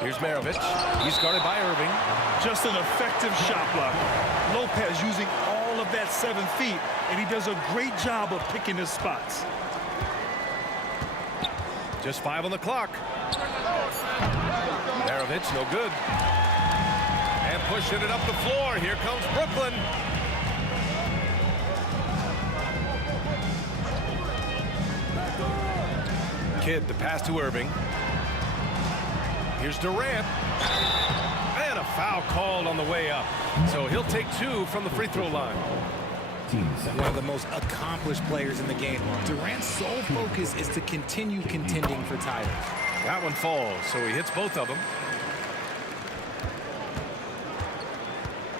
Here's Maravich. He's guarded by Irving. Just an effective shot block. Lopez using all of that 7 feet, and he does a great job of picking his spots. Just 5 on the clock. Maravich, no good. And pushing it up the floor. Here comes Brooklyn. Kidd, the pass to Irving. Here's Durant. And a foul called on the way up. So he'll take 2 from the free throw line. One of the most accomplished players in the game. Durant's sole focus is to continue contending for titles. That one falls, so he hits both of them.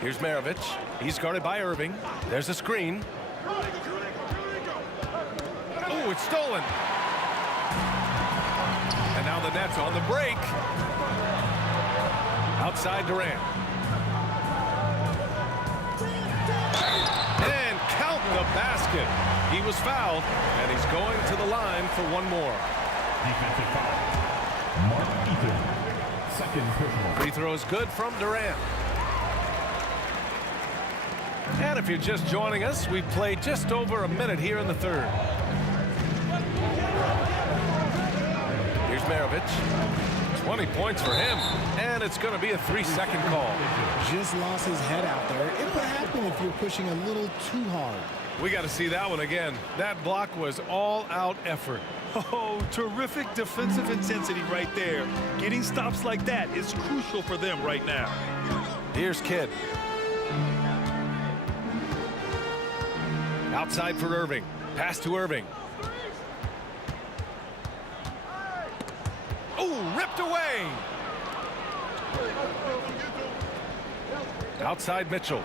Here's Maravich. He's guarded by Irving. There's a screen. Oh, it's stolen. And now the Nets on the break. Outside Durant. And count the basket. He was fouled, and he's going to the line for one more. Defensive foul. Mark Eaton. Second personal. Free throw is good from Durant. And if you're just joining us, we've played just over a minute here in the third. Here's Maravich. 20 points for him. And it's going to be a 3-second call. Just lost his head out there. It would happen if you're pushing a little too hard. We got to see that one again. That block was all-out effort. Oh, terrific defensive intensity right there. Getting stops like that is crucial for them right now. Here's Kidd. Outside for Irving. Pass to Irving. Oh, ripped away. Outside Mitchell.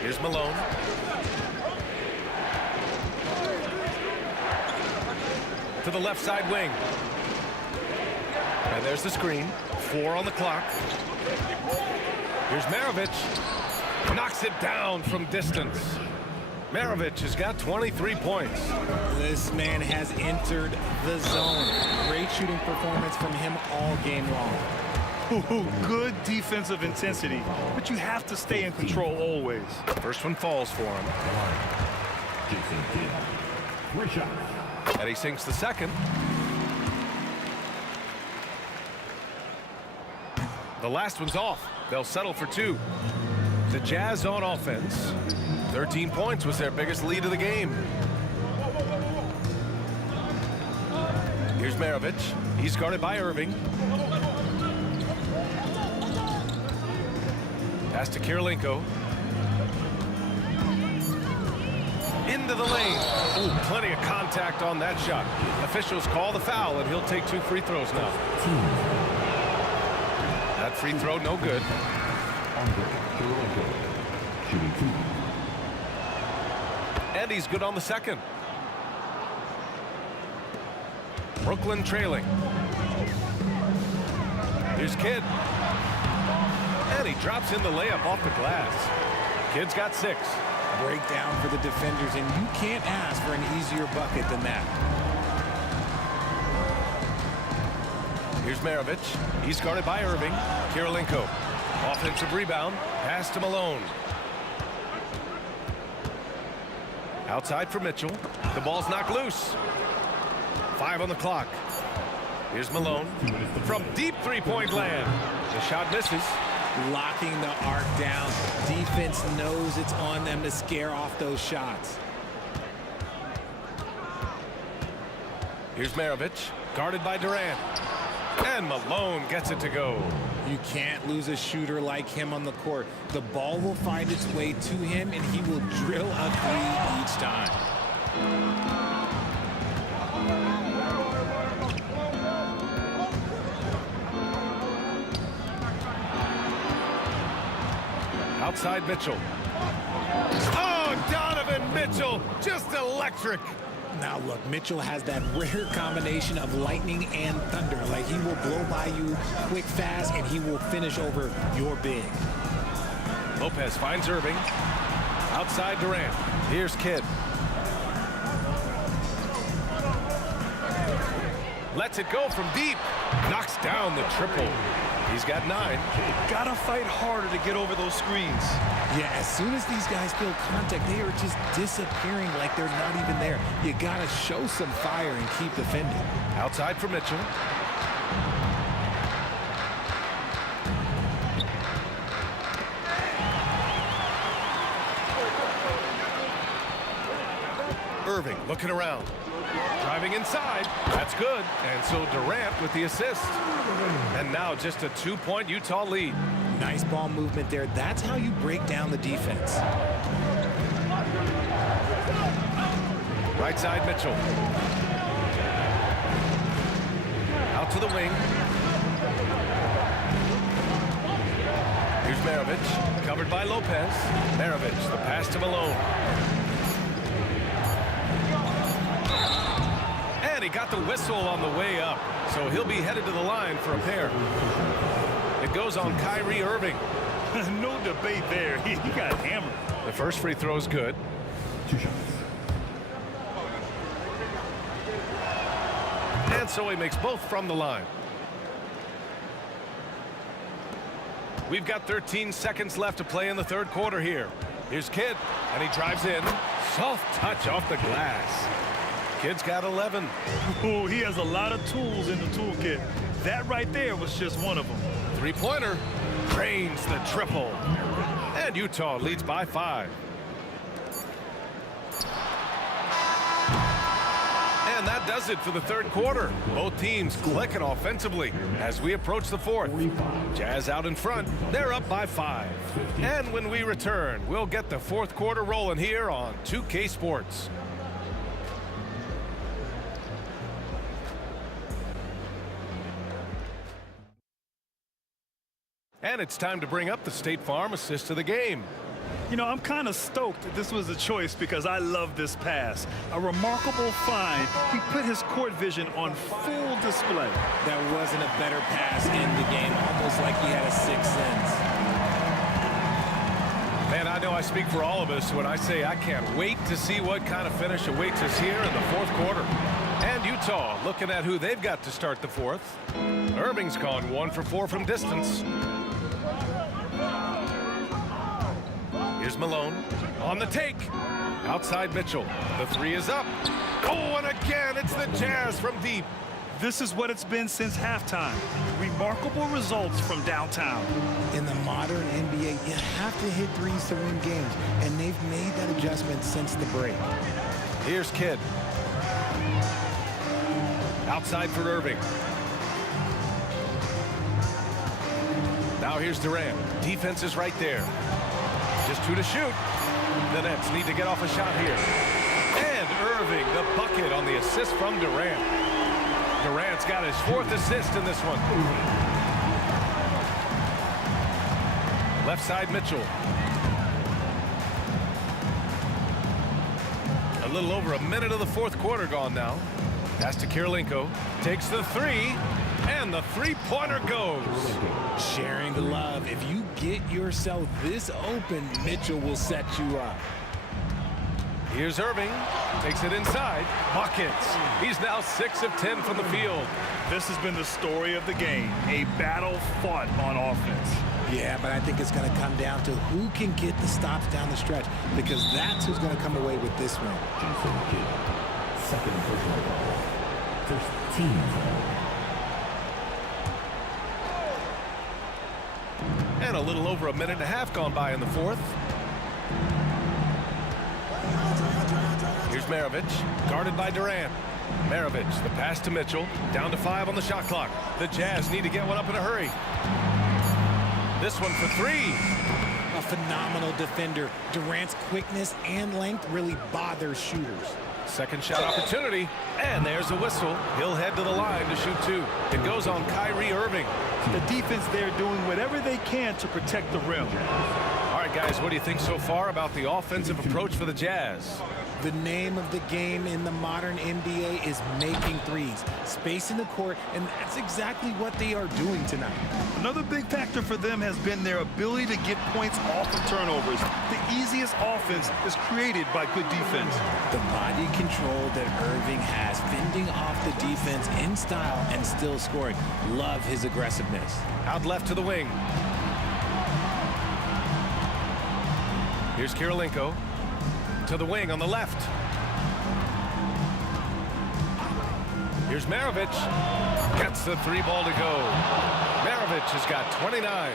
Here's Malone. To the left side wing. And there's the screen. 4 on the clock. Here's Maravich. Knocks it down from distance. Maravich has got 23 points. This man has entered the zone. Great shooting performance from him all game long. Ooh, good defensive intensity, but you have to stay in control always. First one falls for him. Jason Kidd. 3 shots. And he sinks the second. The last one's off. They'll settle for 2. The Jazz on offense. 13 points was their biggest lead of the game. Here's Maravich. He's guarded by Irving. Pass to Kirilenko. Into the lane. Ooh, plenty of contact on that shot. Officials call the foul, and he'll take 2 free throws now. That free throw, no good. Shooting 2. And he's good on the second. Brooklyn trailing. Here's Kidd. And he drops in the layup off the glass. Kidd's got 6. Breakdown for the defenders, and you can't ask for an easier bucket than that. Here's Maravich. He's guarded by Irving. Kirilenko. Offensive rebound. Pass to Malone. Outside for Mitchell. The ball's knocked loose. 5 on the clock. Here's Malone. From deep three-point land. The shot misses. Locking the arc down. Defense knows it's on them to scare off those shots. Here's Maravich. Guarded by Durant. And Malone gets it to go. You can't lose a shooter like him on the court. The ball will find its way to him, and he will drill a 3 each time. Outside Mitchell. Oh, Donovan Mitchell, just electric. Now look, Mitchell has that rare combination of lightning and thunder. Like, he will blow by you quick, fast, and he will finish over your big. Lopez finds Irving. Outside Durant. Here's Kidd. Lets it go from deep. Knocks down the triple. He's got 9. Gotta fight harder to get over those screens. Yeah, as soon as these guys feel contact, they are just disappearing like they're not even there. You gotta show some fire and keep defending. Outside for Mitchell. Irving looking around. Driving inside. That's good. And so Durant with the assist. And now just a 2-point Utah lead. Nice ball movement there. That's how you break down the defense. Right side Mitchell. Out to the wing. Maravich, covered by Lopez. Maravich, the pass to Malone. And he got the whistle on the way up, so he'll be headed to the line for a pair. It goes on Kyrie Irving. No debate there. He got hammered. The first free throw is good. 2 shots. And so he makes both from the line. We've got 13 seconds left to play in the third quarter here. Here's Kidd, and he drives in. Soft touch off the glass. Kidd's got 11. Oh, he has a lot of tools in the toolkit. That right there was just one of them. Three-pointer. Drains the triple. And Utah leads by 5. And that does it for the third quarter. Both teams clicking offensively as we approach the fourth. Jazz out in front. They're up by 5. And when we return, we'll get the fourth quarter rolling here on 2K Sports. And it's time to bring up the State Farm assist of the game. You know, I'm kind of stoked that this was a choice because I love this pass. A remarkable find. He put his court vision on full display. That wasn't a better pass in the game, almost like he had a sixth sense. Man, I know I speak for all of us when I say I can't wait to see what kind of finish awaits us here in the fourth quarter. And Utah looking at who they've got to start the fourth. Irving's gone 1 for 4 from distance. Here's Malone on the take. Outside Mitchell. The 3 is up. Oh, and again, it's the Jazz from deep. This is what it's been since halftime. Remarkable results from downtown. In the modern NBA, you have to hit threes to win games, and they've made that adjustment since the break. Here's Kidd. Outside for Irving. Now here's Durant. Defense is right there. Just 2 to shoot. The Nets need to get off a shot here. And Irving, the bucket on the assist from Durant. Durant's got his 4th assist in this one. Left side Mitchell. A little over a minute of the fourth quarter gone now. Pass to Kirilenko. Takes the 3. And the three-pointer goes. Sharing the love. If you get yourself this open, Mitchell will set you up. Here's Irving. Takes it inside. Buckets. He's now 6 of 10 from the field. This has been the story of the game. A battle fought on offense. Yeah, but I think it's going to come down to who can get the stops down the stretch, because that's who's going to come away with this one. Jason Kidd. Second personal foul. First team foul. And a little over a minute and a half gone by in the fourth. Here's Maravich, guarded by Durant. Maravich, the pass to Mitchell, down to 5 on the shot clock. The Jazz need to get one up in a hurry. This one for 3. A phenomenal defender. Durant's quickness and length really bothers shooters. Second shot opportunity, and there's a whistle. He'll head to the line to shoot 2. It goes on Kyrie Irving. The defense there doing whatever they can to protect the rim. All right, guys, what do you think so far about the offensive approach for the Jazz? The name of the game in the modern NBA is making threes. Space in the court, and that's exactly what they are doing tonight. Another big factor for them has been their ability to get points off of turnovers. The easiest offense is created by good defense. The body control that Irving has, fending off the defense in style and still scoring. Love his aggressiveness. Out left to the wing. Here's Kirilenko. To the wing on the left. Here's Maravich. Gets the 3 ball to go. Maravich has got 29.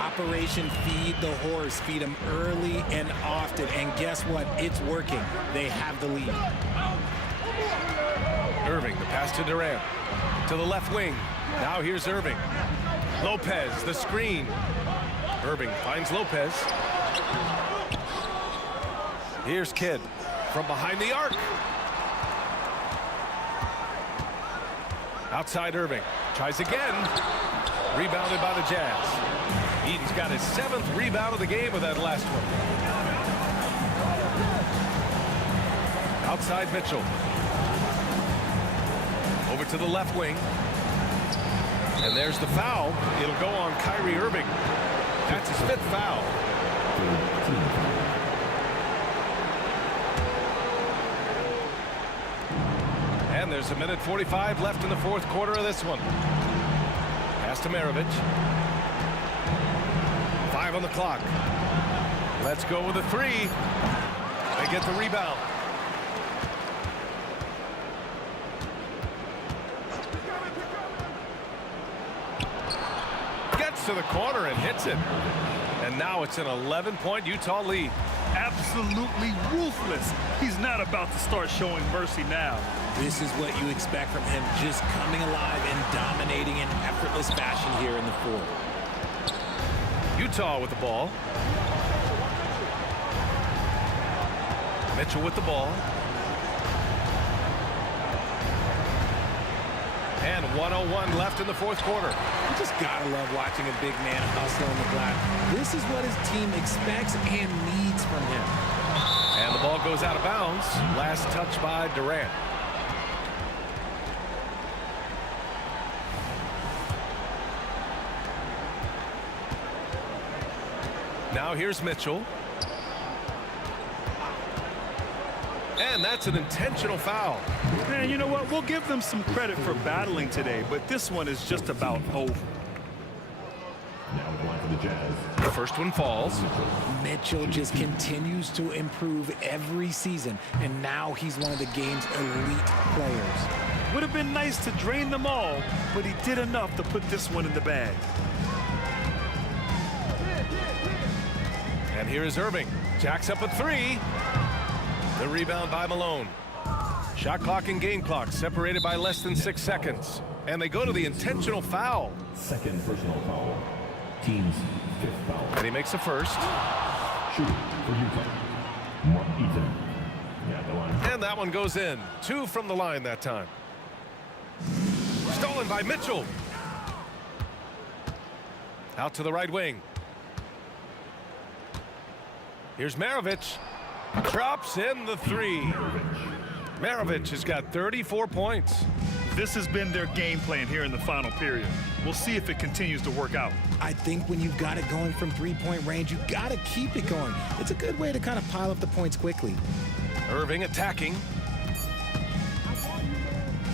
Operation Feed the Horse. Feed him early and often. And guess what? It's working. They have the lead. Irving, the pass to Durant. To the left wing. Now here's Irving. Lopez, the screen. Irving finds Lopez. Here's Kidd from behind the arc. Outside Irving. Tries again. Rebounded by the Jazz. He's got his 7th rebound of the game with that last one. Outside Mitchell. Over to the left wing. And there's the foul. It'll go on Kyrie Irving. That's his 5th foul. And there's 1:45 left in the 4th quarter of this one. Pass to Maravich. 5 on the clock. Let's go with a 3. They get the rebound. Gets to the corner and hits it. And now it's an 11-point Utah lead. Absolutely ruthless. He's not about to start showing mercy now. This is what you expect from him, just coming alive and dominating in effortless fashion here in the 4th. Utah with the ball. Mitchell with the ball. And 1:01 left in the 4th quarter. You just gotta love watching a big man hustle on the glass. This is what his team expects and needs from him. And the ball goes out of bounds. Last touch by Durant. Now here's Mitchell. And that's an intentional foul. And you know what? We'll give them some credit for battling today, but this one is just about over. Now the line for the Jazz. The first one falls. Mitchell just continues to improve every season, and now he's one of the game's elite players. Would have been nice to drain them all, but he did enough to put this one in the bag. And here is Irving. Jacks up a 3. The rebound by Malone. Shot clock and game clock separated by less than 6 seconds. And they go to the intentional foul. 2nd personal foul. Team's 5th foul. And he makes the first. Shooting for Utah. Mark Eaton. Yeah, the line. And that one goes in. 2 from the line that time. Stolen by Mitchell. Out to the right wing. Here's Maravich. Drops in the 3. Maravich has got 34 points. This has been their game plan here in the final period. We'll see if it continues to work out. I think when you've got it going from 3-point range, you got to keep it going. It's a good way to kind of pile up the points quickly. Irving attacking.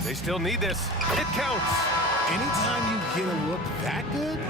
They still need this. It counts. Anytime you get a look that good,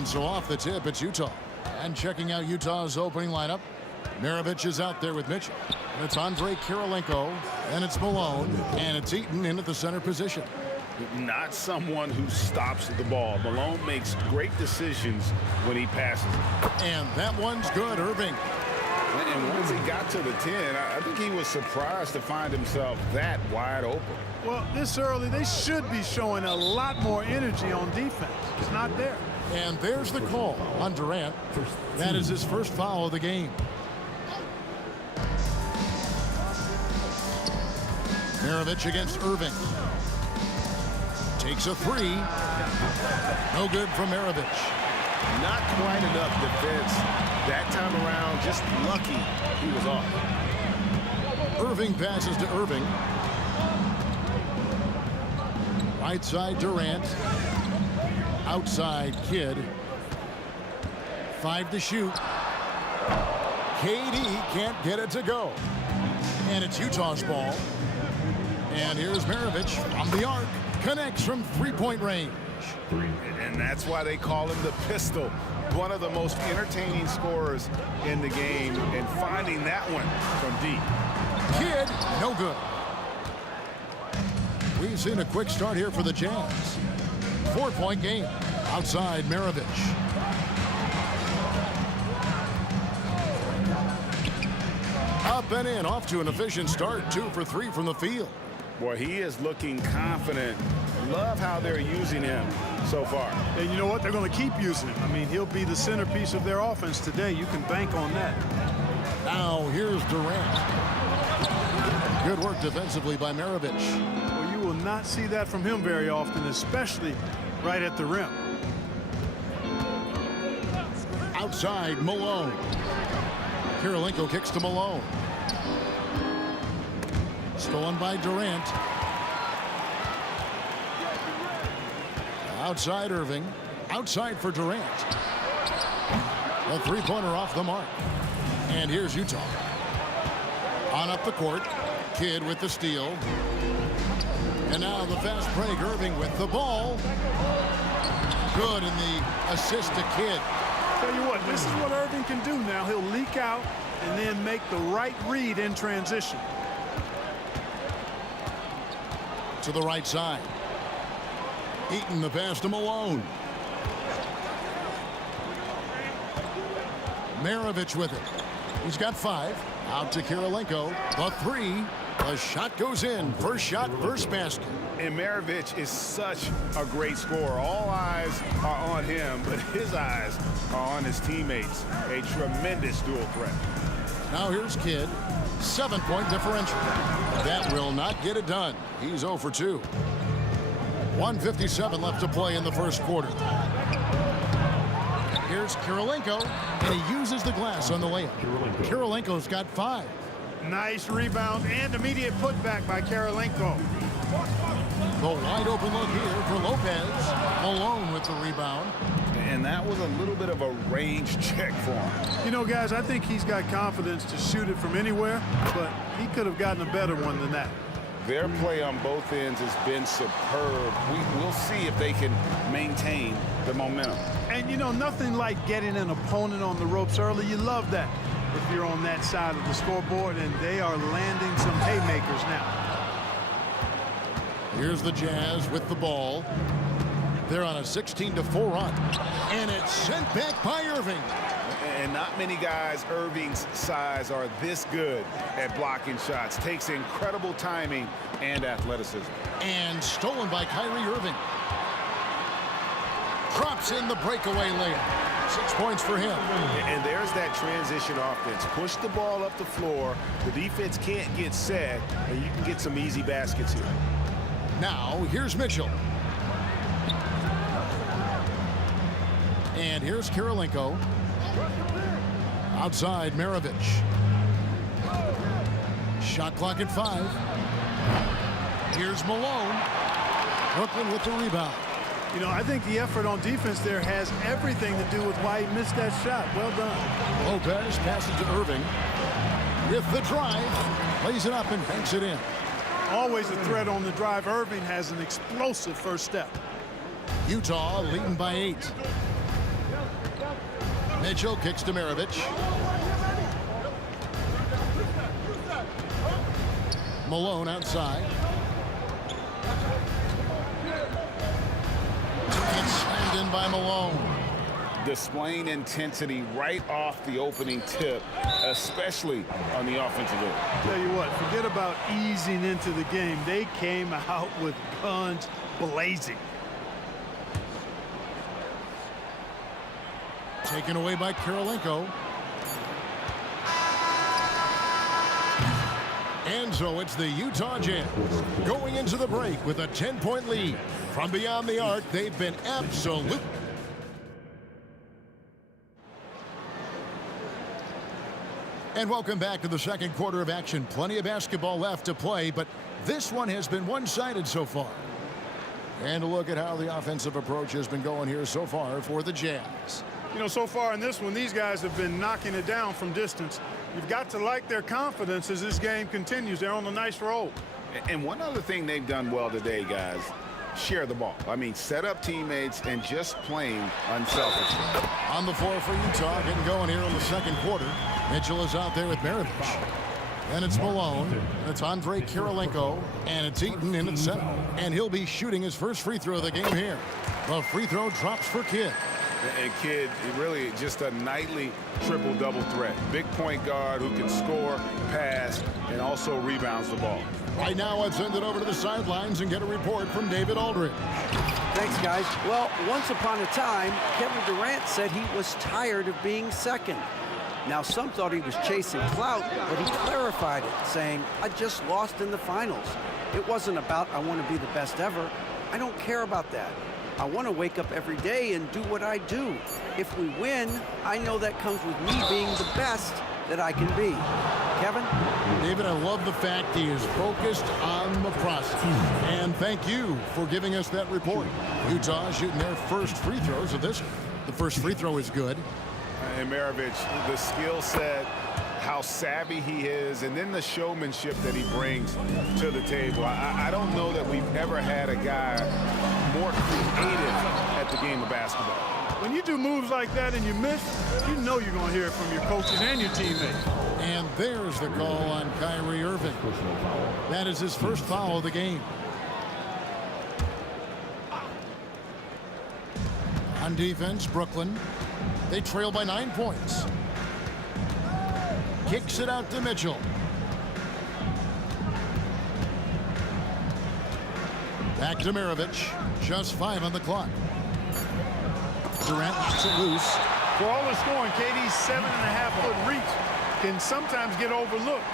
And so off the tip, it's Utah. And checking out Utah's opening lineup, Maravich is out there with Mitchell. And it's Andre Kirilenko, and it's Malone, and it's Eaton in at the center position. Not someone who stops the ball. Malone makes great decisions when he passes it. And that one's good, Irving. And once he got to the 10, I think he was surprised to find himself that wide open. Well, this early, they should be showing a lot more energy on defense. It's not there. And there's the call on Durant. That is his first foul of the game. Maravich against Irving. Takes a three. No good from Maravich. Not quite enough defense that time around. Just lucky he was off. Irving passes to Irving. Right side Durant. Outside Kidd. 5 to shoot. KD can't get it to go. And it's Utah's ball. And here's Maravich from the arc. Connects from three-point range. And that's why they call him the pistol. One of the most entertaining scorers in the game. And finding that one from deep. Kidd, no good. We've seen a quick start here for the Jazz. 4-point game. Outside Maravich. Up and in, off to an efficient start. 2 for 3 from the field. Boy, he is looking confident. Love how they're using him so far. And you know what? They're going to keep using him. I mean, he'll be the centerpiece of their offense today. You can bank on that. Now here's Durant. Good work defensively by Maravich. Well, you will not see that from him very often, especially right at the rim. Outside Malone. Kirilenko kicks to Malone. Stolen by Durant. Outside Irving. Outside for Durant. A three-pointer off the mark. And here's Utah. On up the court. Kidd with the steal. And now the fast break. Irving with the ball. Good in the assist to Kidd. Tell you what, this is what Irving can do now. He'll leak out and then make the right read in transition. To the right side. Eaton the pass to Malone. Maravich with it. He's got 5. Out to Kirilenko. The 3. The shot goes in. First shot, first basket. And Maravich is such a great scorer. All eyes are on him, but his eyes are on his teammates. A tremendous dual threat. Now here's Kidd. 7-point differential. That will not get it done. He's 0 for 2. 1:57 left to play in the first quarter. Here's Kirilenko, and he uses the glass on the layup. Kirilenko's got 5. Nice rebound and immediate putback by Kirilenko. The wide open look here for Lopez. Malone with the rebound. And that was a little bit of a range check for him. You know, guys, I think he's got confidence to shoot it from anywhere, but he could have gotten a better one than that. Their play on both ends has been superb. We'll see if they can maintain the momentum. And, you know, nothing like getting an opponent on the ropes early. You love that if you're on that side of the scoreboard, and they are landing some haymakers now. Here's the Jazz with the ball. They're on a 16-4 run. And it's sent back by Irving. And not many guys Irving's size are this good at blocking shots. Takes incredible timing and athleticism. And stolen by Kyrie Irving. Drops in the breakaway layup. 6 points for him. And there's that transition offense. Push the ball up the floor. The defense can't get set, and you can get some easy baskets here. Now, here's Mitchell. And here's Kirilenko. Outside Maravich. Shot clock at 5. Here's Malone. Brooklyn with the rebound. You know, I think the effort on defense there has everything to do with why he missed that shot. Well done. Lopez passes to Irving. With the drive. Lays it up and banks it in. Always a threat on the drive. Irving has an explosive first step. Utah leading by 8. Mitchell kicks to Maravich. Malone outside. It's slammed in by Malone. Displaying intensity right off the opening tip, especially on the offensive end. Tell you what, forget about easing into the game. They came out with guns blazing. Taken away by Kirilenko. And so it's the Utah Jazz going into the break with a 10-point lead. From beyond the arc, they've been absolute. And welcome back to the second quarter of action. Plenty of basketball left to play, but this one has been one-sided so far. And a look at how the offensive approach has been going here so far for the Jazz. You know, so far in this one, these guys have been knocking it down from distance. You've got to like their confidence as this game continues. They're on a nice roll. And one other thing they've done well today, guys, share the ball. I mean, set up teammates and just playing unselfishly. On the floor for Utah, getting going here in the second quarter. Mitchell is out there with Maravich. Then it's Malone. It's Andre Kirilenko. And it's Eaton in at center. And he'll be shooting his first free throw of the game here. The free throw drops for Kidd. And Kidd, really just a nightly triple-double threat. Big point guard who can score, pass, and also rebounds the ball. Right now, let's send it over to the sidelines and get a report from David Aldridge. Thanks, guys. Well, once upon a time, Kevin Durant said he was tired of being second. Now, some thought he was chasing clout, but he clarified it, saying, I just lost in the finals. It wasn't about I want to be the best ever. I don't care about that. I want to wake up every day and do what I do. If we win, I know that comes with me being the best that I can be. Kevin? David, I love the fact he is focused on the process. And thank you for giving us that report. Utah shooting their first free throws of this. The first free throw is good. And Maravich, the skill set, how savvy he is, and then the showmanship that he brings to the table. I don't know that we've ever had a guy more creative at the game of basketball. When you do moves like that and you miss, you know you're going to hear it from your coaches and your teammates. And there's the call on Kyrie Irving. That is his first foul of the game. On defense, Brooklyn. They trail by 9 points. Kicks it out to Mitchell. Back to Maravich. Just 5 on the clock. Durant knocks it loose. For all the scoring, KD's 7.5-foot reach can sometimes get overlooked.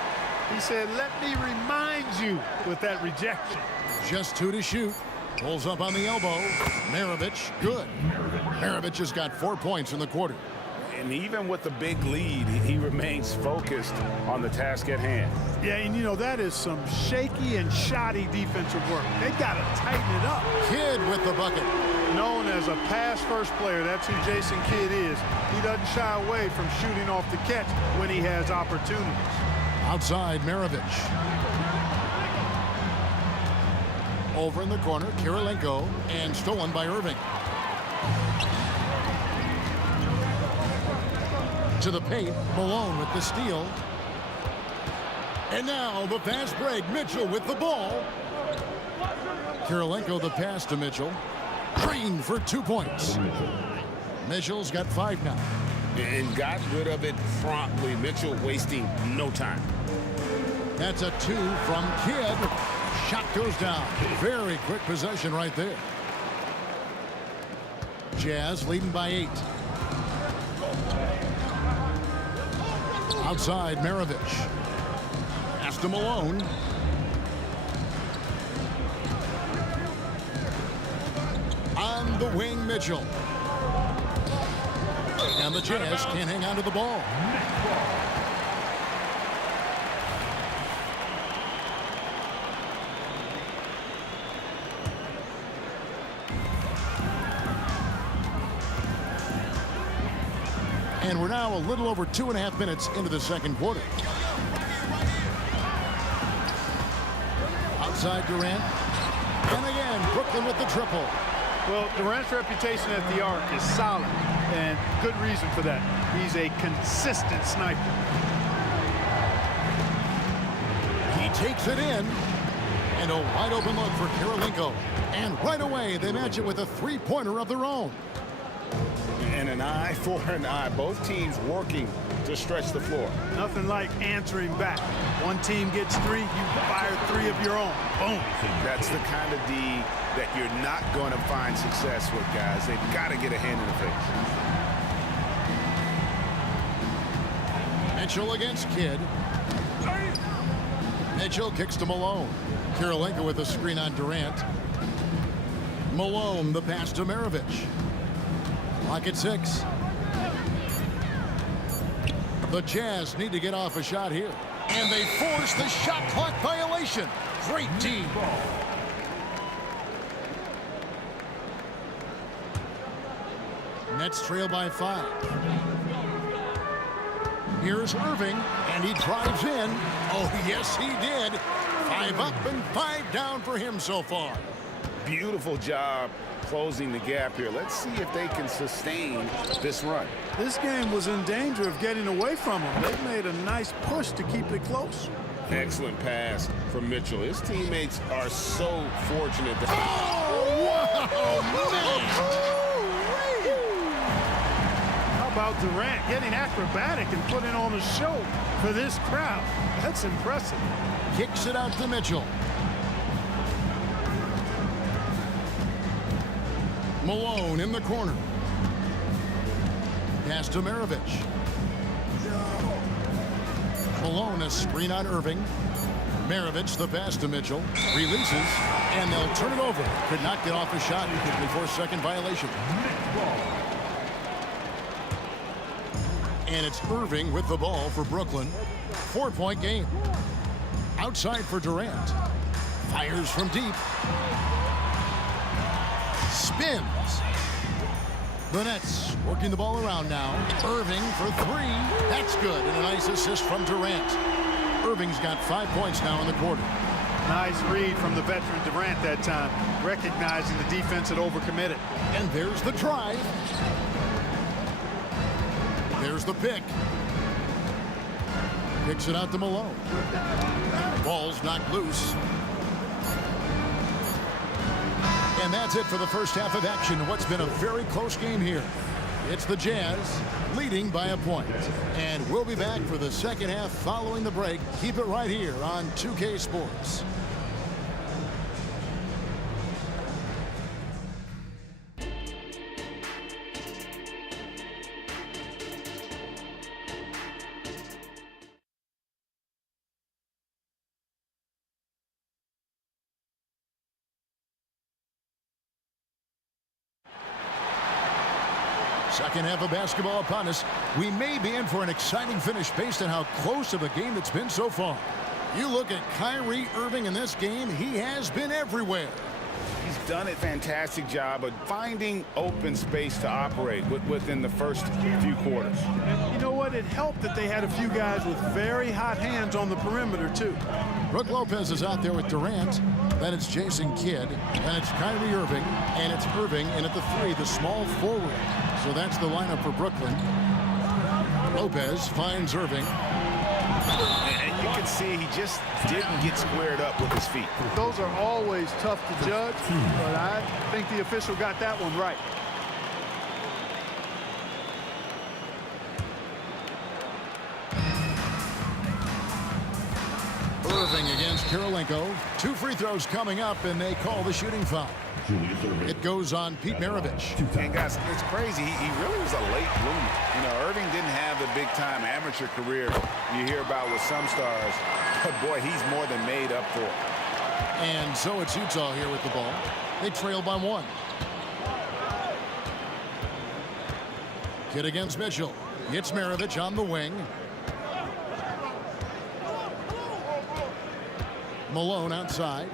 He said, let me remind you with that rejection. Just 2 to shoot. Pulls up on the elbow. Maravich, good. Maravich has got 4 points in the quarter. And even with the big lead, he remains focused on the task at hand. Yeah, and you know, that is some shaky and shoddy defensive work. They got to tighten it up. Kidd with the bucket. Known as a pass-first player, that's who Jason Kidd is. He doesn't shy away from shooting off the catch when he has opportunities. Outside, Maravich. Over in the corner, Kirilenko, and stolen by Irving. To the paint, Malone with the steal. And now the fast break, Mitchell with the ball. Kirilenko the pass to Mitchell. Green for 2 points. Mitchell's got 5 now. And got rid of it promptly. Mitchell wasting no time. That's a 2 from Kidd. Shot goes down. Very quick possession right there. Jazz leading by 8. Outside, Maravich. Pass to Malone. On the wing, Mitchell. And the Jazz can't hang on to the ball. And we're now a little over 2.5 minutes into the second quarter. Outside Durant. And again, Brooklyn with the triple. Well, Durant's reputation at the arc is solid. and good reason for that. He's a consistent sniper. He takes it in. And a wide open look for Karolinko. And right away, they match it with a three-pointer of their own. And an eye for an eye. Both teams working to stretch the floor. Nothing like answering back. One team gets three, you fire three of your own. Boom. That's the kind of D that you're not going to find success with, guys. They've got to get a hand in the face. Mitchell against Kidd. Mitchell kicks to Malone. Karolinko with a screen on Durant. Malone, the pass to Maravich. Clock at 6. The Jazz need to get off a shot here. And they force the shot clock violation. Great team. Nets trail by 5. Here's Irving, and he drives in. Oh, yes, he did. 5 up and 5 down for him so far. Beautiful job closing the gap here. Let's see if they can sustain this run. This game was in danger of getting away from them. They made a nice push to keep it close. Excellent pass from Mitchell. His teammates are so fortunate. How about Durant getting acrobatic and putting on a show for this crowd? That's impressive. Kicks it out to Mitchell. Malone in the corner. Pass to Maravich. Malone, a screen on Irving. Maravich, the pass to Mitchell. Releases, and they'll turn it over. Could not get off a shot before second violation. And it's Irving with the ball for Brooklyn. 4-point game. Outside for Durant. Fires from deep. Spins. The Nets working the ball around now. Irving for 3. That's good. And a nice assist from Durant. Irving's got 5 points now in the quarter. Nice read from the veteran Durant that time, recognizing the defense had overcommitted. And there's the drive. There's the pick. Picks it out to Malone. Ball's knocked loose. And that's it for the first half of action. What's been a very close game here. It's the Jazz leading by a point. And we'll be back for the second half following the break. Keep it right here on 2K Sports. Second half of basketball upon us. We may be in for an exciting finish based on how close of a game it's been so far. You look at Kyrie Irving in this game, he has been everywhere. He's done a fantastic job of finding open space to operate within the first few quarters. You know what? It helped that they had a few guys with very hot hands on the perimeter, too. Brook Lopez is out there with Durant. Then it's Jason Kidd. Then it's Kyrie Irving. And it's Irving in at the 3, the small forward. So that's the lineup for Brooklyn. Lopez finds Irving. And you can see he just didn't get squared up with his feet. Those are always tough to judge, but I think the official got that one right. Irving against Karolinko. 2 free throws coming up, and they call the shooting foul. It goes on Pete Maravich. And guys, it's crazy. He really was a late bloomer. You know, Irving didn't have the big-time amateur career you hear about with some stars. But boy, he's more than made up for it. And so it's Utah here with the ball. They trail by 1. Kidd against Mitchell. It's Maravich on the wing. Malone outside.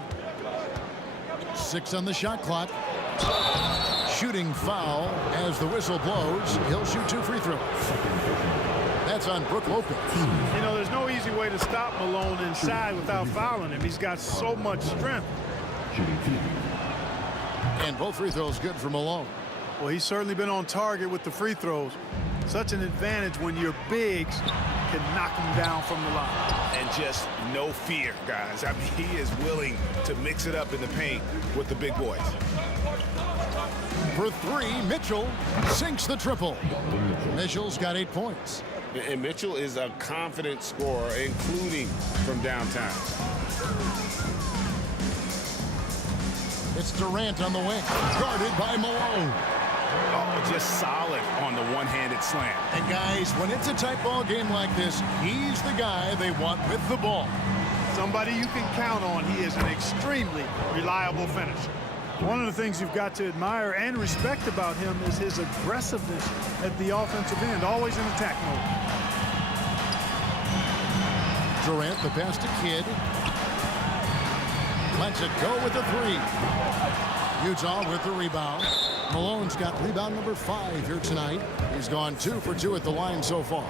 6 on the shot clock. Shooting foul as the whistle blows. He'll shoot 2 free throws. That's on Brook Lopez. You know, there's no easy way to stop Malone inside without fouling him. He's got so much strength. And both free throws good for Malone. Well, he's certainly been on target with the free throws. Such an advantage when your bigs can knock him down from the line. And just no fear, guys. I mean, he is willing to mix it up in the paint with the big boys. For three, Mitchell sinks the triple. Mitchell's got 8 points. And Mitchell is a confident scorer, including from downtown. It's Durant on the wing, guarded by Malone. Oh, just solid on the one-handed slam. And guys, when it's a tight ball game like this, he's the guy they want with the ball. Somebody you can count on. He is an extremely reliable finisher. One of the things you've got to admire and respect about him is his aggressiveness at the offensive end, always in attack mode. Durant, the pass to Kidd. Lets it go with the three. Utah with the rebound. Malone's got rebound number 5 here tonight. He's gone 2 for 2 at the line so far.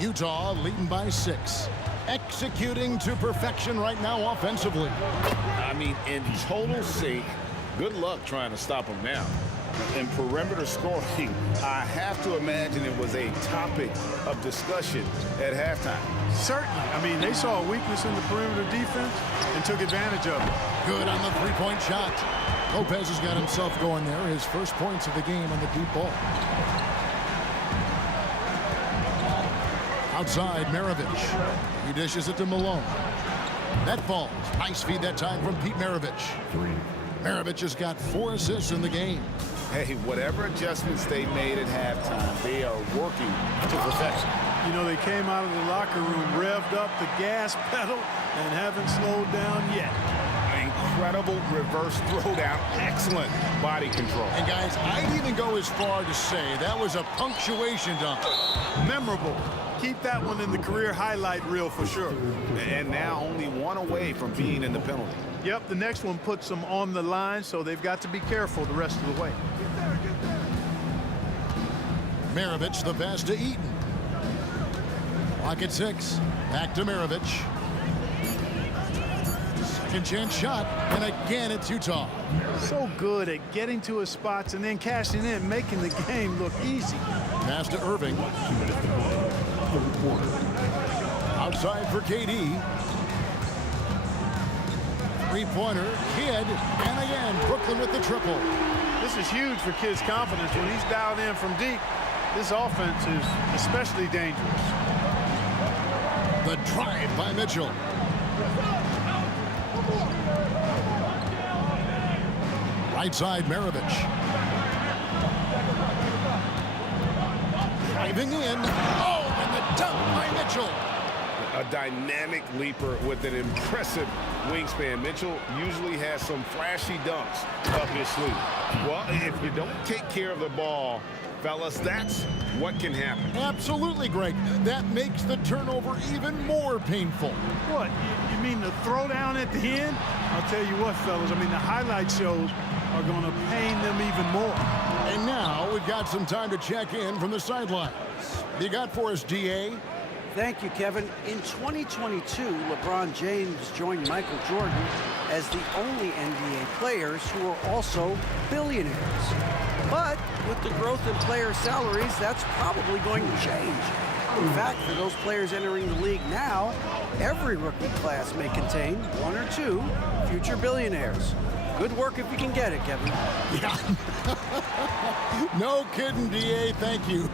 Utah leading by 6. Executing to perfection right now offensively. I mean, in total sync. Good luck trying to stop him now. In perimeter scoring, I have to imagine it was a topic of discussion at halftime. Certainly. I mean, they saw a weakness in the perimeter defense and took advantage of it. Good on the three-point shot. Lopez has got himself going there. His first points of the game on the deep ball. Outside, Maravich. He dishes it to Malone. That falls. Nice feed that time from Pete Maravich. Maravich has got 4 assists in the game. Hey, whatever adjustments they made at halftime, they are working to perfection. You know, they came out of the locker room, revved up the gas pedal, and haven't slowed down yet. Incredible reverse throwdown. Excellent body control. And guys, I'd even go as far to say that was a punctuation dunk. Memorable. Keep that one in the career highlight reel for sure. And now only 1 away from being in the penalty. Yep, the next one puts them on the line, so they've got to be careful the rest of the way. Maravich, the pass to Eaton. Clock at 6. Back to Maravich. Second chance shot, and again it's Utah. So good at getting to his spots and then cashing in, making the game look easy. Pass to Irving. Outside for KD. Three-pointer, Kidd, and again, Brooklyn with the triple. This is huge for Kidd's confidence. When he's dialed in from deep, this offense is especially dangerous. The drive by Mitchell. Right side, Maravich. Driving in. Oh, and the dunk by Mitchell. A dynamic leaper with an impressive wingspan. Mitchell usually has some flashy dunks up his sleeve. Well, if you don't take care of the ball, fellas, that's what can happen. Absolutely, Greg. That makes the turnover even more painful. What? You mean the throwdown at the end? I'll tell you what, fellas. I mean, the highlight shows are going to pain them even more. And now we've got some time to check in from the sidelines. You got for us, DA? Thank you, Kevin. In 2022, LeBron James joined Michael Jordan as the only NBA players who are also billionaires. But with the growth in player salaries, that's probably going to change. In fact, for those players entering the league now, every rookie class may contain 1 or 2 future billionaires. Good work if you can get it, Kevin. Yeah. No kidding, DA. Thank you.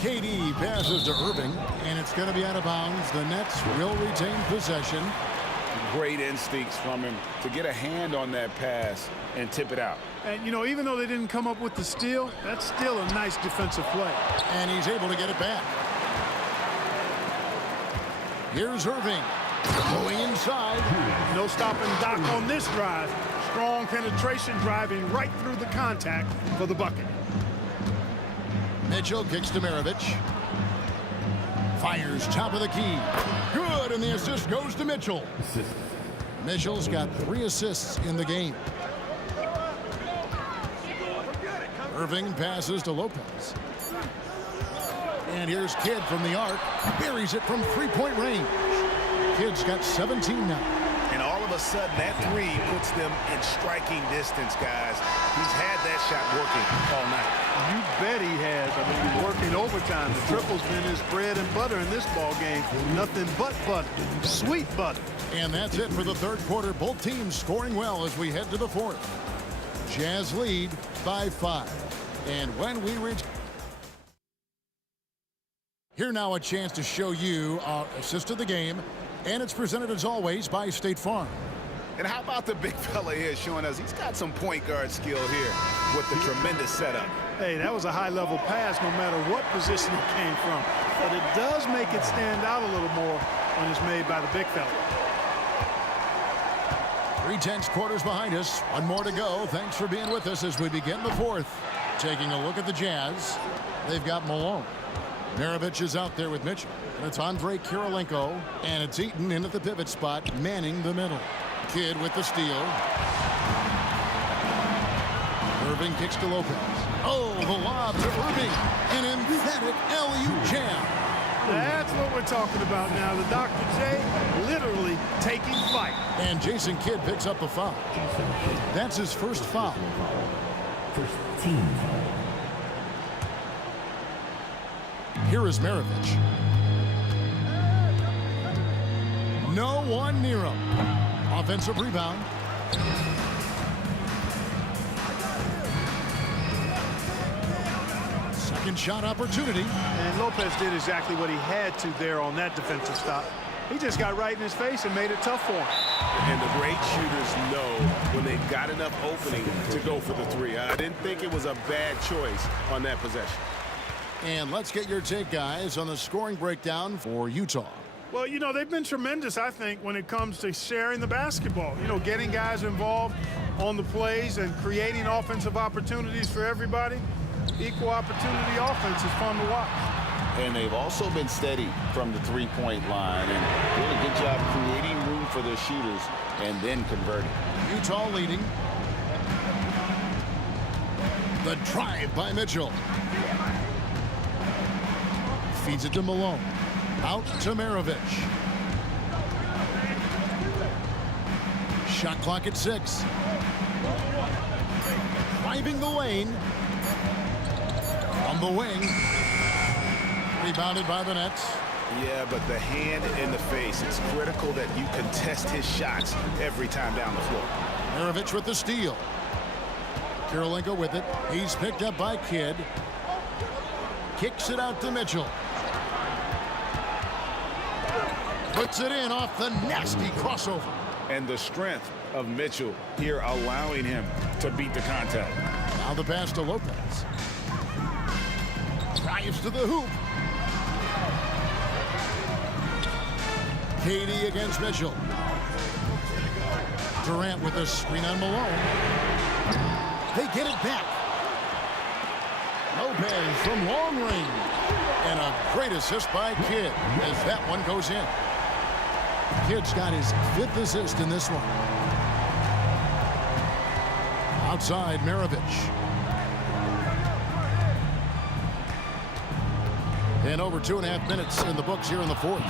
KD passes to Irving, and it's going to be out of bounds. The Nets will retain possession. Great instincts from him to get a hand on that pass and tip it out. And, you know, even though they didn't come up with the steal, that's still a nice defensive play. And he's able to get it back. Here's Irving. Going inside. No stopping Doc on this drive. Strong penetration, driving right through the contact for the bucket. Mitchell kicks to Maravich. Fires top of the key. Good, and the assist goes to Mitchell. Mitchell's got 3 assists in the game. Irving passes to Lopez. And here's Kidd from the arc. Buries it from three-point range. Kidd's got 17 now. And all of a sudden, that three puts them in striking distance, guys. He's had that shot working all night. You bet he has. I mean, he's working overtime. The triple's been his bread and butter in this ball game. Nothing but butter. Sweet butter. And that's it for the third quarter. Both teams scoring well as we head to the fourth. Jazz lead by 5. And when we reach... Here now a chance to show you our assist of the game. And it's presented as always by State Farm. And how about the big fella here showing us he's got some point guard skill here with the tremendous setup. Hey, that was a high-level pass no matter what position it came from. But it does make it stand out a little more when it's made by the big fella. 3/10 quarters behind us. One more to go. Thanks for being with us as we begin the fourth. Taking a look at the Jazz. They've got Malone. Maravich is out there with Mitchell. And it's Andre Kirilenko. And it's Eaton in at the pivot spot, manning the middle. Kidd with the steal. Irving kicks to Lopez. Oh, the lob to Irving. An emphatic LU jam. That's what we're talking about now. The Dr. J literally taking flight. And Jason Kidd picks up the foul. That's his first foul. First team foul. Here is Maravich. No one near him. Offensive rebound. Second shot opportunity. And Lopez did exactly what he had to there on that defensive stop. He just got right in his face and made it tough for him. And the great shooters know when they've got enough opening to go for the three. I didn't think it was a bad choice on that possession. And let's get your take, guys, on the scoring breakdown for Utah. Well, you know, they've been tremendous, I think, when it comes to sharing the basketball. You know, getting guys involved on the plays and creating offensive opportunities for everybody. Equal opportunity offense is fun to watch. And they've also been steady from the three-point line and doing a good job creating room for their shooters and then converting. Utah leading. The drive by Mitchell. Feeds it to Malone. Out to Maravich. Shot clock at 6. Driving the lane. On the wing. Rebounded by the Nets. Yeah, but the hand in the face. It's critical that you contest his shots every time down the floor. Maravich with the steal. Kirilenko with it. He's picked up by Kidd. Kicks it out to Mitchell. Puts it in off the nasty crossover. And the strength of Mitchell here allowing him to beat the contact. Now the pass to Lopez. Drives to the hoop. KD against Mitchell. Durant with a screen on Malone. They get it back. Lopez from long range. And a great assist by Kidd as that one goes in. Kidd's got his 5th assist in this one. Outside, Maravich. And over 2.5 minutes in the books here in the fourth.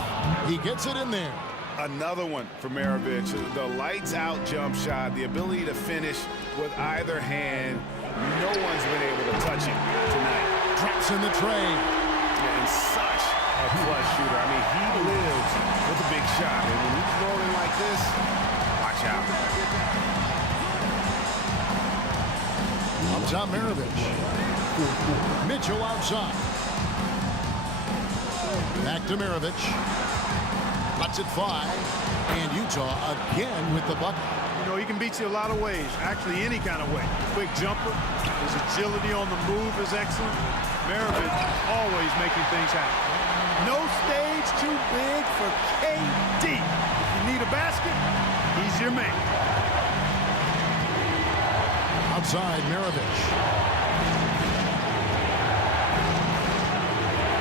He gets it in there. Another one for Maravich. The lights out jump shot, the ability to finish with either hand. No one's been able to touch him tonight. Traps in the tray. And such a clutch shooter. I mean, he lives with a big shot. And when he's rolling like this, watch out. Up top, Maravich. Mitchell outside. Back to Maravich. Lets it fly. And Utah again with the bucket. You know, he can beat you a lot of ways. Actually, any kind of way. Quick jumper. His agility on the move is excellent. Maravich always making things happen. No stage too big for KD. If you need a basket, he's your man. Outside, Maravich.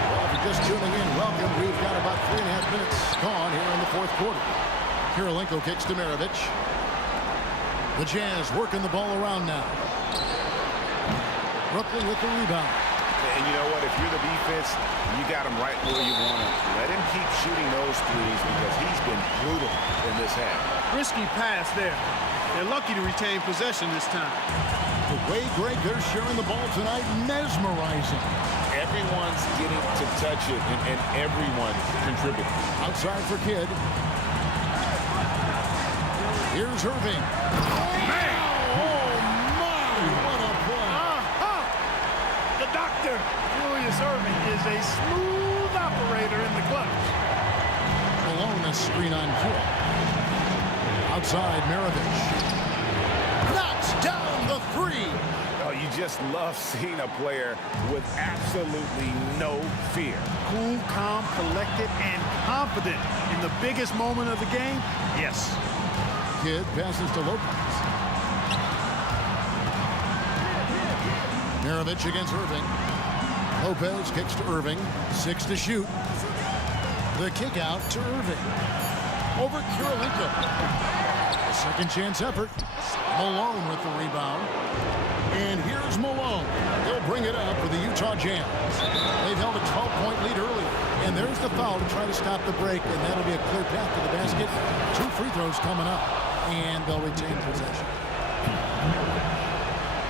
Well, if you're just tuning in, welcome. We've got about 3.5 minutes gone here in the fourth quarter. Kirilenko kicks to Maravich. The Jazz working the ball around now. Brooklyn with the rebound. And you know what? If you're the defense, you got him right where you want him. Let him keep shooting those threes because he's been brutal in this half. Risky pass there. They're lucky to retain possession this time. The way, Greg, they're sharing the ball tonight, mesmerizing. Everyone's getting to touch it, and everyone contributing. Outside for Kidd. Here's Irving. Oh, my! What a play. The doctor, Julius Irving, is a smooth operator in the clutch. Malone, a screen on Kidd. Outside, Maravich. Knocks down the three. Oh, you just love seeing a player with absolutely no fear. Cool, calm, collected, and confident in the biggest moment of the game. Yes. Kidd passes to Lopez. Maravich against Irving. Lopez kicks to Irving. 6 to shoot. The kick out to Irving. Over Kirilenko. A second chance effort. Malone with the rebound. And here's Malone. He'll bring it up for the Utah Jazz. They've held a 12-point lead earlier. And there's the foul to try to stop the break. And that'll be a clear path to the basket. 2 free throws coming up. And they'll retain possession.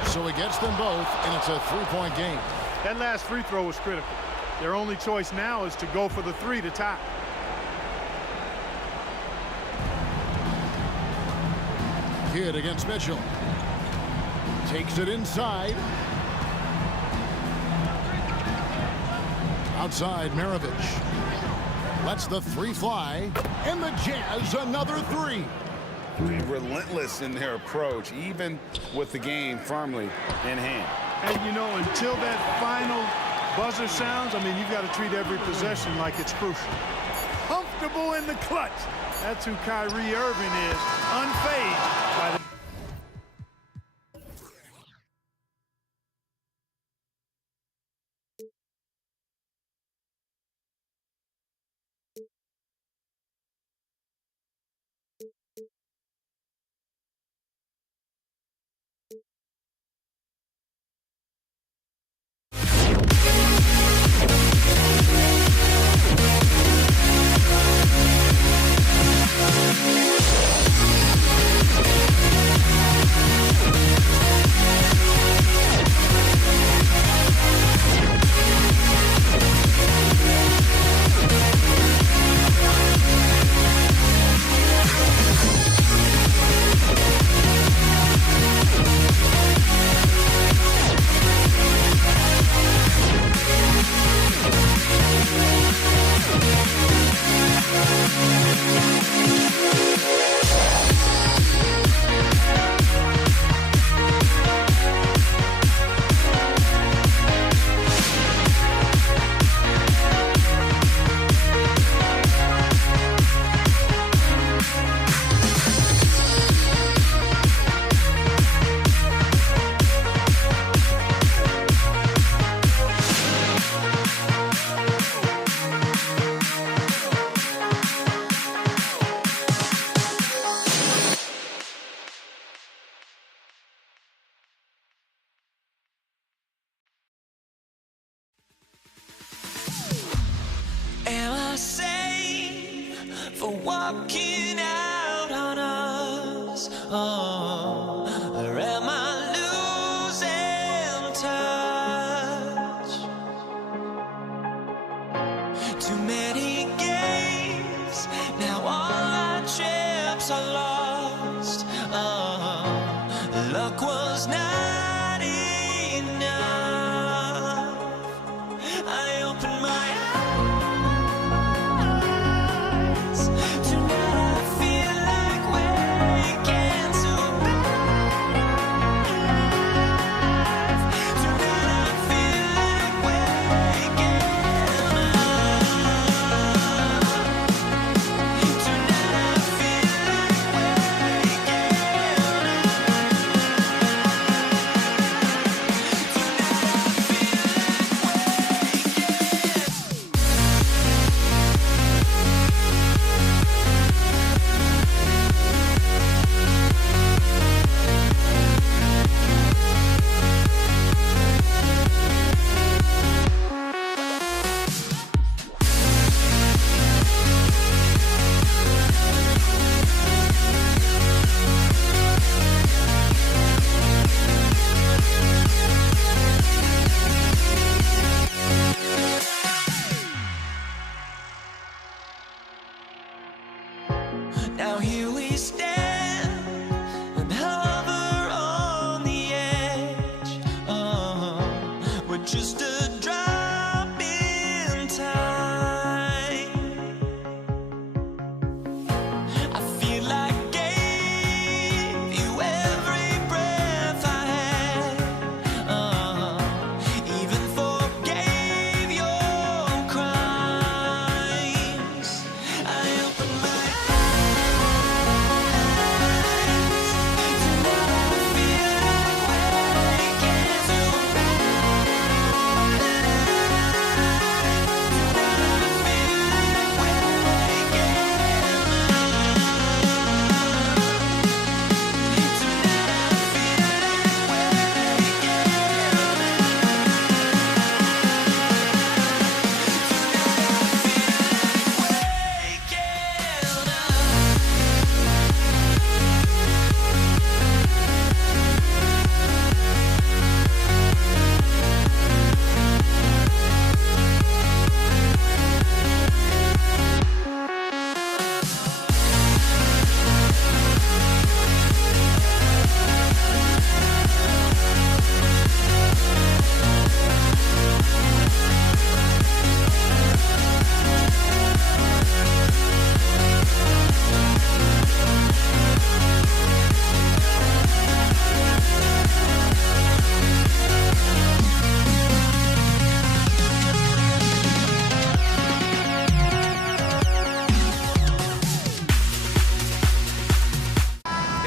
So he gets them both, and it's a 3-point game. That last free throw was critical. Their only choice now is to go for the 3 to tie. Kidd against Mitchell. Takes it inside. Outside, Maravich. Lets the 3 fly. And the Jazz another 3. Relentless in their approach, even with the game firmly in hand. And, you know, until that final buzzer sounds, I mean, you've got to treat every possession like it's crucial. Comfortable in the clutch. That's who Kyrie Irving is, unfazed by the... Am I safe for walking out on us? Oh, or am I losing touch? Too many games, now all our chips are lost. Oh, luck was not enough. I opened my eyes. just a drop in time. I feel like gave you every breath I had, even forgave your crimes. I opened my eyes to now feel like waking to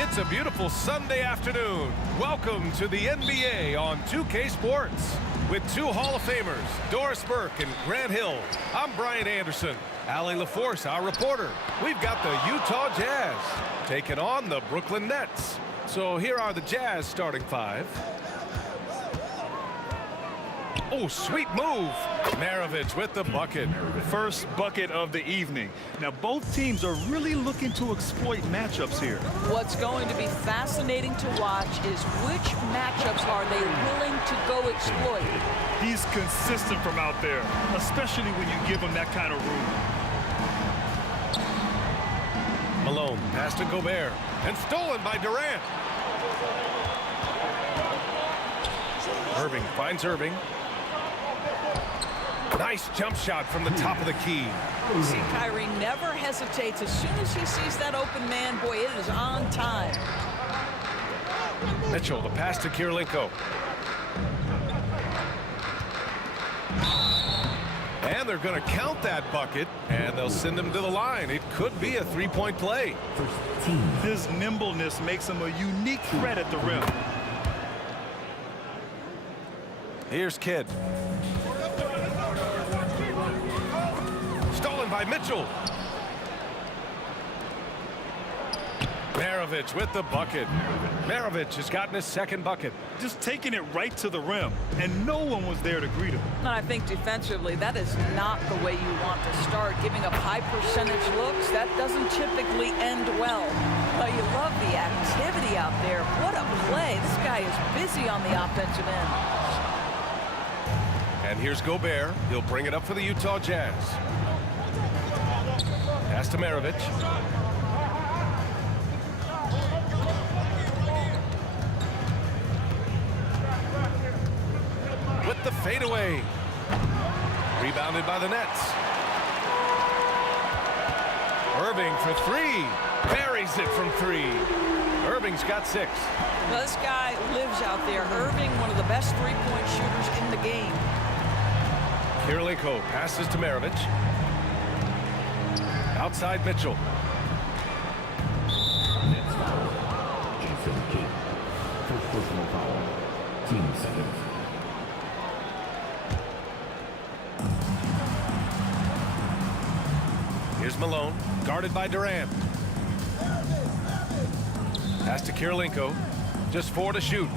It's a beautiful Sunday afternoon. Welcome to the NBA on 2K Sports with two Hall of Famers, Doris Burke and Grant Hill. I'm Brian Anderson. Allie LaForce, our reporter. We've got the Utah Jazz taking on the Brooklyn Nets. So here are the Jazz starting five. Oh, sweet move. Maravich with the bucket. First bucket of the evening. Now, both teams are really looking to exploit matchups here. What's going to be fascinating to watch is which matchups are they willing to go exploit. He's consistent from out there, especially when you give him that kind of room. Malone, pass to Gobert, and stolen by Durant. Irving finds Irving. Nice jump shot from the top of the key. See, Kyrie never hesitates. As soon as he sees that open man, boy, it is on time. Mitchell, the pass to Kirilenko. And they're going to count that bucket, and they'll send him to the line. It could be a three-point play. His nimbleness makes him a unique threat at the rim. Here's Kidd. Stolen by Mitchell. Maravich with the bucket. Maravich has gotten his second bucket. Just taking it right to the rim, and no one was there to greet him. And I think defensively, that is not the way you want to start. Giving up high percentage looks, that doesn't typically end well. But you love the activity out there. What a play. This guy is busy on the offensive end. And here's Gobert. He'll bring it up for the Utah Jazz. Pass to Maravich. With the fadeaway. Rebounded by the Nets. Irving for three. Buries it from three. Irving's got 6. Now, this guy lives out there. Irving, one of the best three-point shooters in the game. Kirilenko passes to Maravich. Outside Mitchell. Next foul, Jason Kidd. First personal foul, team seconds. Here's Malone, guarded by Durant. Pass to Kirilenko. Just 4 to shoot.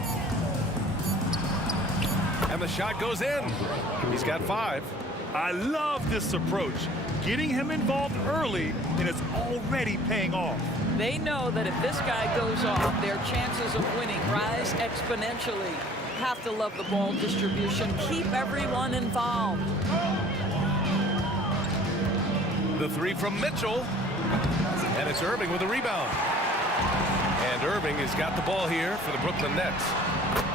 And the shot goes in. He's got 5. I love this approach. Getting him involved early, and it's already paying off. They know that if this guy goes off, their chances of winning rise exponentially. Have to love the ball distribution. Keep everyone involved. The 3 from Mitchell. And it's Irving with a rebound. And Irving has got the ball here for the Brooklyn Nets.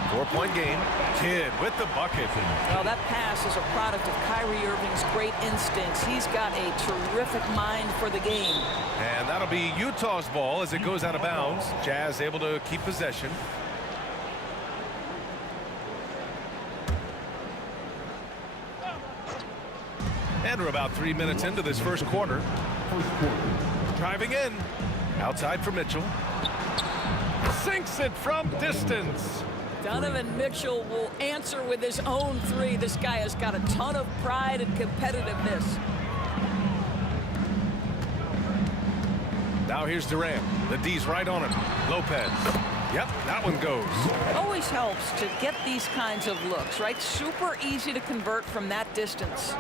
4-point game. Kidd with the bucket. Well, that pass is a product of Kyrie Irving's great instincts. He's got a terrific mind for the game. And that'll be Utah's ball as it goes out of bounds. Jazz able to keep possession. And we're about 3 minutes into this first quarter. Driving in. Outside for Mitchell. Sinks it from distance. Donovan Mitchell will answer with his own three. This guy has got a ton of pride and competitiveness. Now here's Durant. The D's right on him. Lopez. Yep, that one goes. Always helps to get these kinds of looks, right? Super easy to convert from that distance.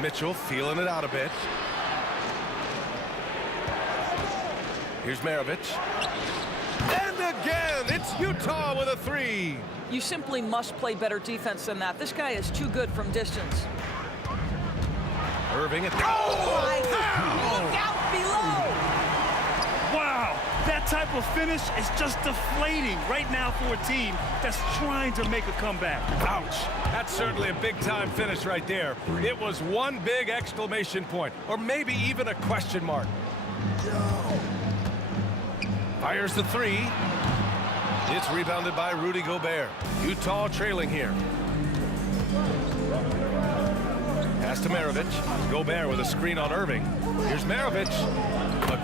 Mitchell feeling it out a bit. Here's Maravich. And again, it's Utah with a three. You simply must play better defense than that. This guy is too good from distance. Irving. Look out below. Wow, that type of finish is just deflating right now for a team that's trying to make a comeback. Ouch. That's certainly a big-time finish right there. It was one big exclamation point, or maybe even a question mark. Fires the three. It's rebounded by Rudy Gobert. Utah trailing here. Pass to Maravich. Gobert with a screen on Irving. Here's Maravich.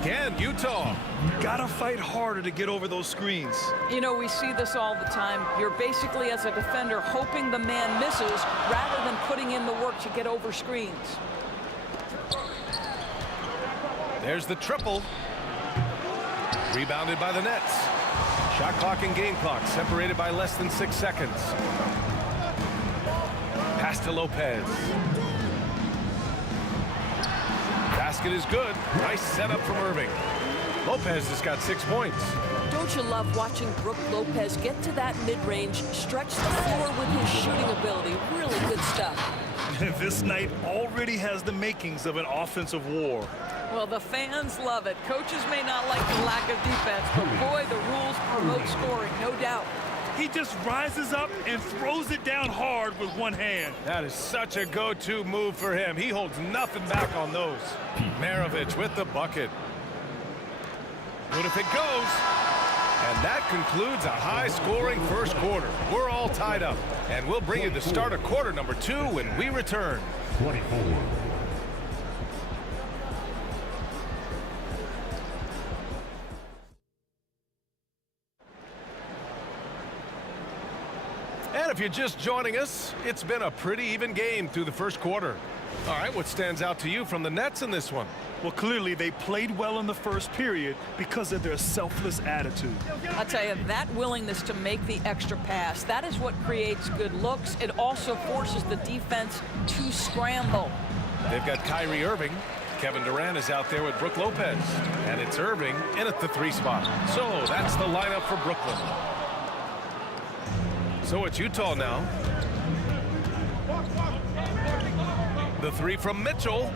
Again, Utah. Gotta fight harder to get over those screens. You know, we see this all the time. You're basically, as a defender, hoping the man misses rather than putting in the work to get over screens. There's the triple. Rebounded by the Nets. Shot clock and game clock separated by less than 6 seconds. Pass to Lopez. Basket is good. Nice setup from Irving. Lopez has got 6 points. Don't you love watching Brook Lopez get to that mid-range, stretch the floor with his shooting ability? Really good stuff. This night already has the makings of an offensive war. Well, the fans love it. Coaches may not like the lack of defense, but boy, the rules promote scoring, no doubt. He just rises up and throws it down hard with one hand. That is such a go-to move for him. He holds nothing back on those. Maravich with the bucket. Good if it goes. And that concludes a high-scoring first quarter. We're all tied up, and we'll bring you the start of quarter number 2 when we return. 24. And if you're just joining us, it's been a pretty even game through the first quarter. All right, what stands out to you from the Nets in this one? Well, clearly they played well in the first period because of their selfless attitude. I tell you, that willingness to make the extra pass, that is what creates good looks. It also forces the defense to scramble. They've got Kyrie Irving. Kevin Durant is out there with Brook Lopez. And it's Irving in at the 3 spot. So that's the lineup for Brooklyn. So it's Utah now. The 3 from Mitchell.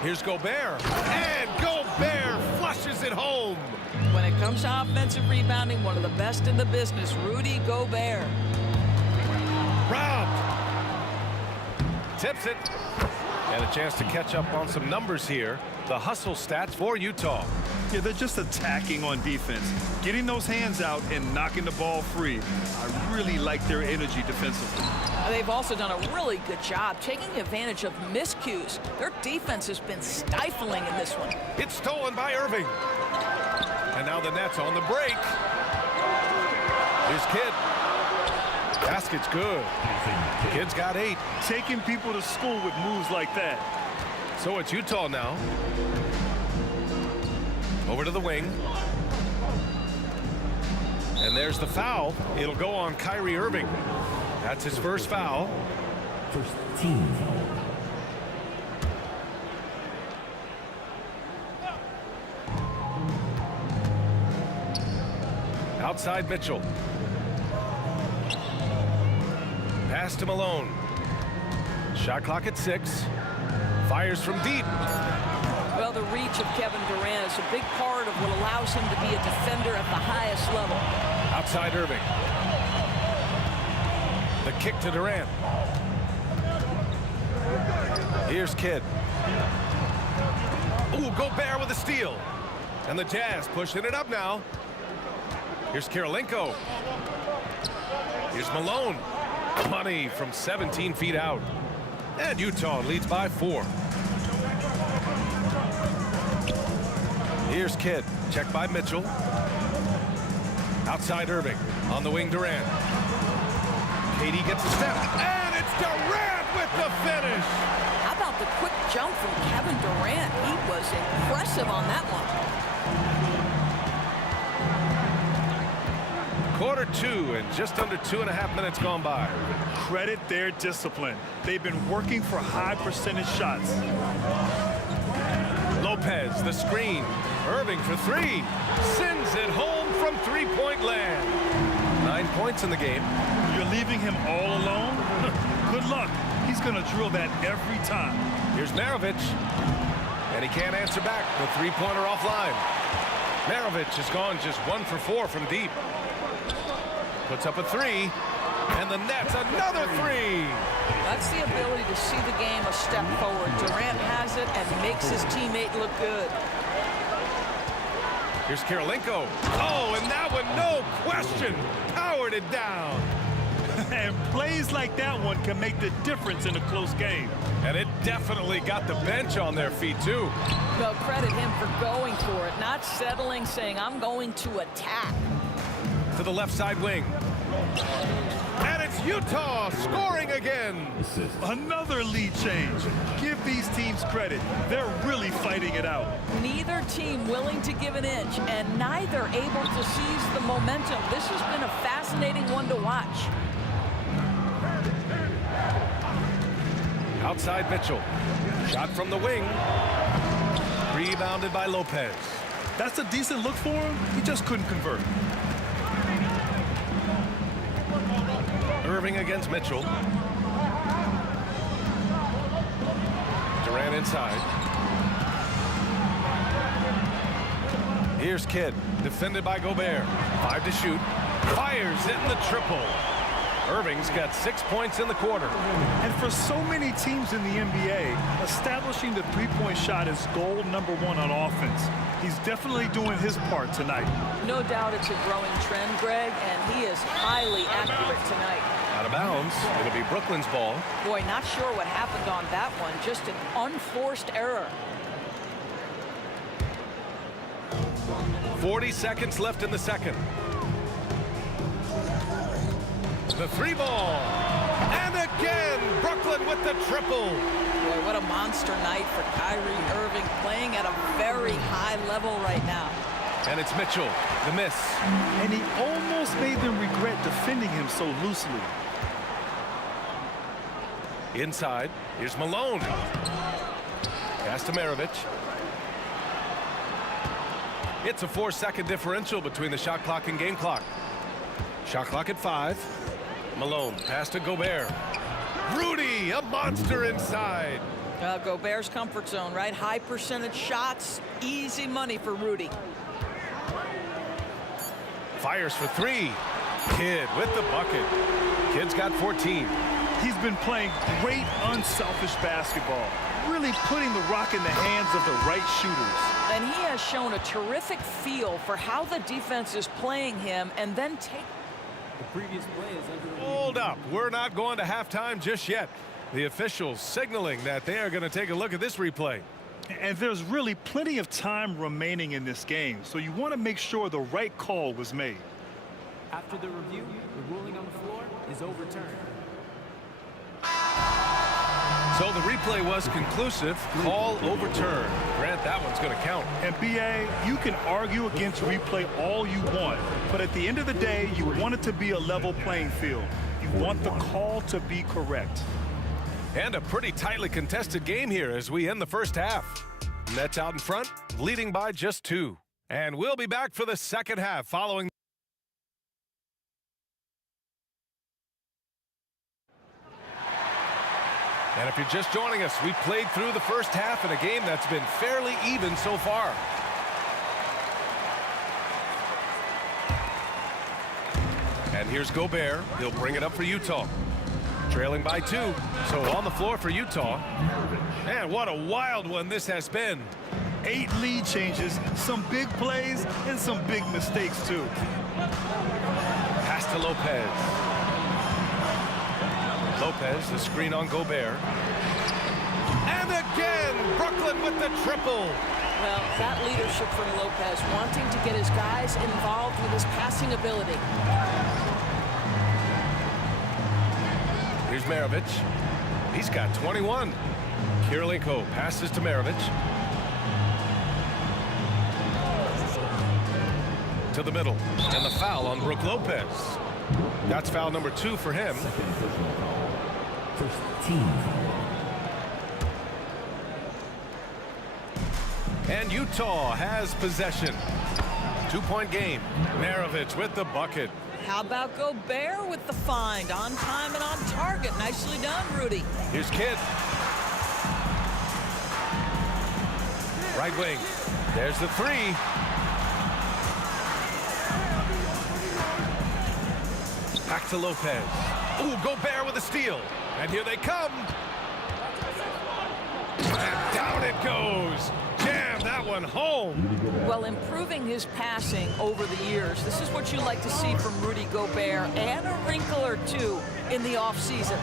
Here's Gobert. And Gobert flushes it home. When it comes to offensive rebounding, one of the best in the business, Rudy Gobert. Robbed. Tips it. And a chance to catch up on some numbers here. The hustle stats for Utah. Yeah, they're just attacking on defense, getting those hands out and knocking the ball free. I really like their energy defensively. They've also done a really good job taking advantage of miscues. Their defense has been stifling in this one. It's stolen by Irving. And now the Nets on the break. Here's Kidd. Basket's good. Kidd's got 8. Taking people to school with moves like that. So it's Utah now. Over to the wing. And there's the foul. It'll go on Kyrie Irving. That's his first foul. First team foul. Outside Mitchell. Pass to Malone. Shot clock at 6. Fires from deep. the reach of Kevin Durant is a big part of what allows him to be a defender at the highest level. Outside Irving. The kick to Durant. Here's Kidd. Ooh, Gobert with a steal. And the Jazz pushing it up now. Here's Karolinko. Here's Malone. Money from 17 feet out. And Utah leads by 4. Here's Kidd. Checked by Mitchell. Outside Irving. On the wing, Durant. KD gets a step. And it's Durant with the finish. How about the quick jump from Kevin Durant? He was impressive on that one. Quarter 2 and just under 2.5 minutes gone by. Credit their discipline. They've been working for high percentage shots. Lopez, the screen. Irving for 3. Sends it home from three-point land. 9 points in the game. You're leaving him all alone? Good luck. He's going to drill that every time. Here's Maravich. And he can't answer back. The three-pointer offline. Maravich has gone just 1 for 4 from deep. Puts up a 3. And the Nets another 3. That's the ability to see the game a step forward. Durant has it and makes his teammate look good. Here's Karolinko. Oh, and that one, no question, powered it down. And plays like that one can make the difference in a close game. And it definitely got the bench on their feet, too. Well, credit him for going for it, not settling, saying, I'm going to attack. To the left side wing. And it's Utah scoring again. Another lead change. Give these teams credit. They're really fighting it out. Neither team willing to give an inch, and neither able to seize the momentum. This has been a fascinating one to watch. Outside Mitchell. Shot from the wing. Rebounded by Lopez. That's a decent look for him. He just couldn't convert. Irving against Mitchell. Durant inside. Here's Kidd. Defended by Gobert. 5 to shoot. Fires in the triple. Irving's got 6 points in the quarter. And for so many teams in the NBA, establishing the three-point shot is goal number 1 on offense. He's definitely doing his part tonight. No doubt it's a growing trend, Greg, and he is highly accurate tonight. Out of bounds. It'll be Brooklyn's ball. Boy, not sure what happened on that one. Just an unforced error. 40 seconds left in the second. The 3 ball. And again, Brooklyn with the triple. Boy, what a monster night for Kyrie Irving, playing at a very high level right now. And it's Mitchell, the miss. And he almost made them regret defending him so loosely. Inside, here's Malone. Pass to Maravich. It's a 4-second differential between the shot clock and game clock. Shot clock at 5. Malone, pass to Gobert. Rudy, a monster inside. Gobert's comfort zone, right? High percentage shots, easy money for Rudy. Fires for 3. Kidd with the bucket. Kidd's got 14. He's been playing great, unselfish basketball, really putting the rock in the hands of the right shooters. And he has shown a terrific feel for how the defense is playing him and then take. The previous play is under. Hold up. We're not going to halftime just yet. The officials signaling that they are going to take a look at this replay. And there's really plenty of time remaining in this game, so you want to make sure the right call was made. After the review, the ruling on the floor is overturned. So the replay was conclusive. Call overturned. Grant, that one's going to count. And BA, you can argue against replay all you want, but at the end of the day, you want it to be a level playing field. You want the call to be correct. And a pretty tightly contested game here as we end the first half. Nets out in front, leading by just 2. And we'll be back for the second half following. And if you're just joining us, we played through the first half in a game that's been fairly even so far. And here's Gobert. He'll bring it up for Utah. Trailing by 2. So on the floor for Utah. Man, what a wild one this has been. 8 lead changes, some big plays, and some big mistakes, too. Pass to Lopez. Lopez, the screen on Gobert. And again, Brooklyn with the triple. Well, that leadership from Lopez, wanting to get his guys involved with his passing ability. Here's Maravich. He's got 21. Kirilenko passes to Maravich. To the middle. And the foul on Brook Lopez. That's foul number 2 for him. First team foul. And Utah has possession. 2-point game. Maravich with the bucket. How about Gobert with the find? On time and on target. Nicely done, Rudy. Here's Kidd. Right wing. There's the 3. Back to Lopez. Ooh, Gobert with a steal. And here they come. And down it goes. Jam that one home. Well, improving his passing over the years. This is what you like to see from Rudy Gobert, and a wrinkle or two in the offseason.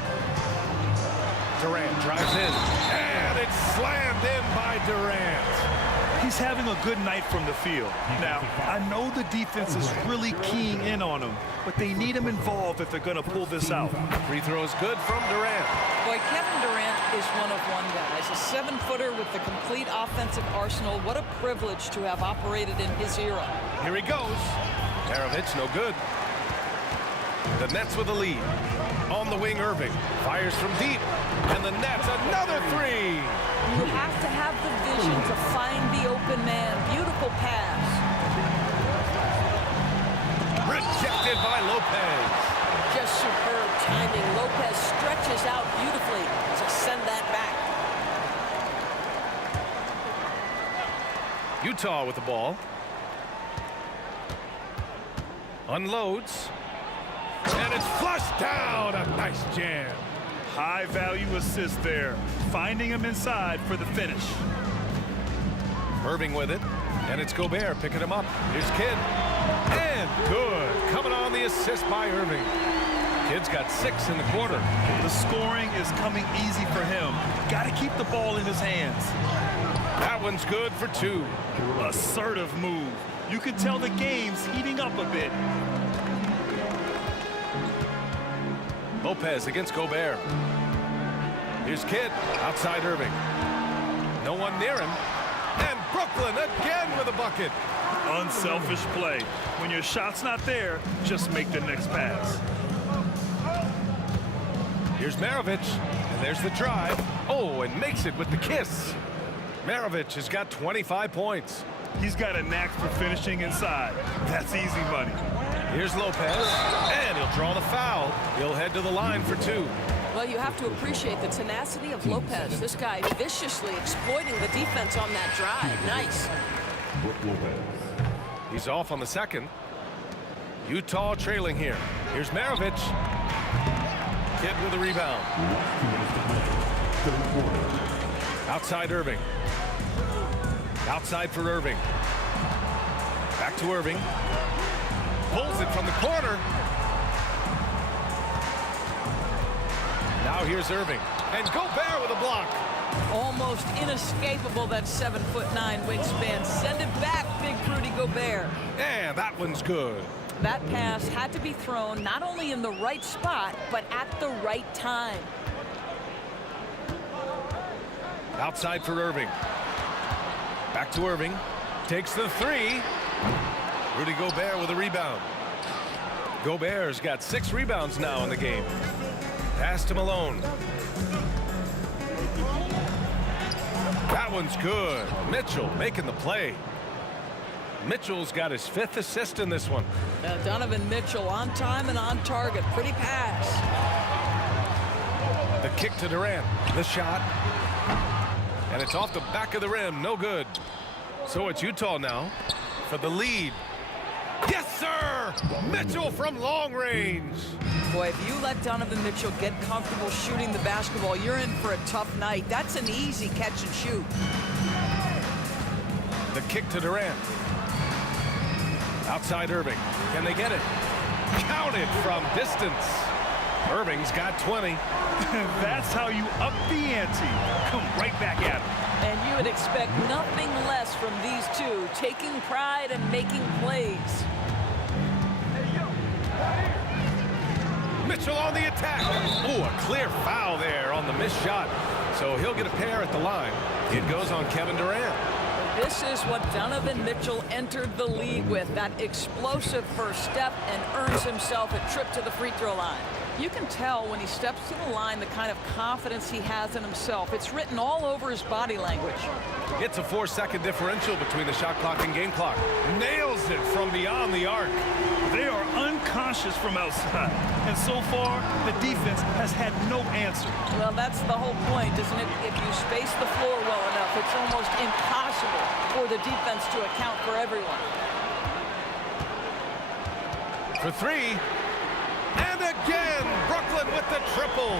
Durant drives in. And it's slammed in by Durant. He's having a good night from the field. Now, I know the defense is really keying in on him, but they need him involved if they're going to pull this out. Free throw is good from Durant. Boy, Kevin Durant is one of one, guys. A 7-footer with the complete offensive arsenal. What a privilege to have operated in his era. Here he goes. Maravich, no good. The Nets with the lead. On the wing, Irving. Fires from deep. And the Nets, another 3. You have to have the vision to find the open man. Beautiful pass. Rejected by Lopez. Just superb timing. Lopez stretches out beautifully to send that back. Utah with the ball. Unloads. And it's flushed down. A nice jam. High value assist there. Finding him inside for the finish. Irving with it. And it's Gobert picking him up. Here's Kidd. And good. Coming on the assist by Irving. Kidd's got 6 in the quarter. The scoring is coming easy for him. Got to keep the ball in his hands. That one's good for 2. Assertive move. You can tell the game's heating up a bit. Lopez against Gobert. Here's Kidd. Outside Irving. No one near him. And Brooklyn again with a bucket. Unselfish play. When your shot's not there, just make the next pass. Here's Maravich. And there's the drive. Oh, and makes it with the kiss. Maravich has got 25 points. He's got a knack for finishing inside. That's easy money. Here's Lopez. And he'll draw the foul. He'll head to the line for 2. Well, you have to appreciate the tenacity of Lopez. This guy viciously exploiting the defense on that drive. Nice. He's off on the second. Utah trailing here. Here's Maravich. Kidd with a rebound. Outside Irving. Outside for Irving. Back to Irving. Pulls it from the corner. Now here's Irving. And Gobert with a block. Almost inescapable, that 7'9" wingspan. Send it back, big Rudy Gobert. And that one's good. That pass had to be thrown not only in the right spot, but at the right time. Outside for Irving. Back to Irving. Takes the 3. Rudy Gobert with a rebound. Gobert's got 6 rebounds now in the game. Pass to Malone. That one's good. Mitchell making the play. Mitchell's got his 5th assist in this one. Donovan Mitchell on time and on target. Pretty pass. The kick to Durant. The shot. And it's off the back of the rim. No good. So it's Utah now for the lead. Yes, sir! Mitchell from long range. Boy, if you let Donovan Mitchell get comfortable shooting the basketball, you're in for a tough night. That's an easy catch and shoot. The kick to Durant. Outside Irving. Can they get it? Counted from distance. Irving's got 20. That's how you up the ante. Come right back at him. And you would expect nothing less from these two, taking pride and making plays. Mitchell on the attack. Ooh, a clear foul there on the missed shot. So he'll get a pair at the line. It goes on Kevin Durant. This is what Donovan Mitchell entered the league with, that explosive first step, and earns himself a trip to the free throw line. You can tell when he steps to the line the kind of confidence he has in himself. It's written all over his body language. It's a 4-second differential between the shot clock and game clock. Nails it from beyond the arc. They are unconscious from outside, and so far the defense has had no answer. Well, that's the whole point, isn't it? If you space the floor well enough, it's almost impossible for the defense to account for everyone. For three. And again, Brooklyn with the triple.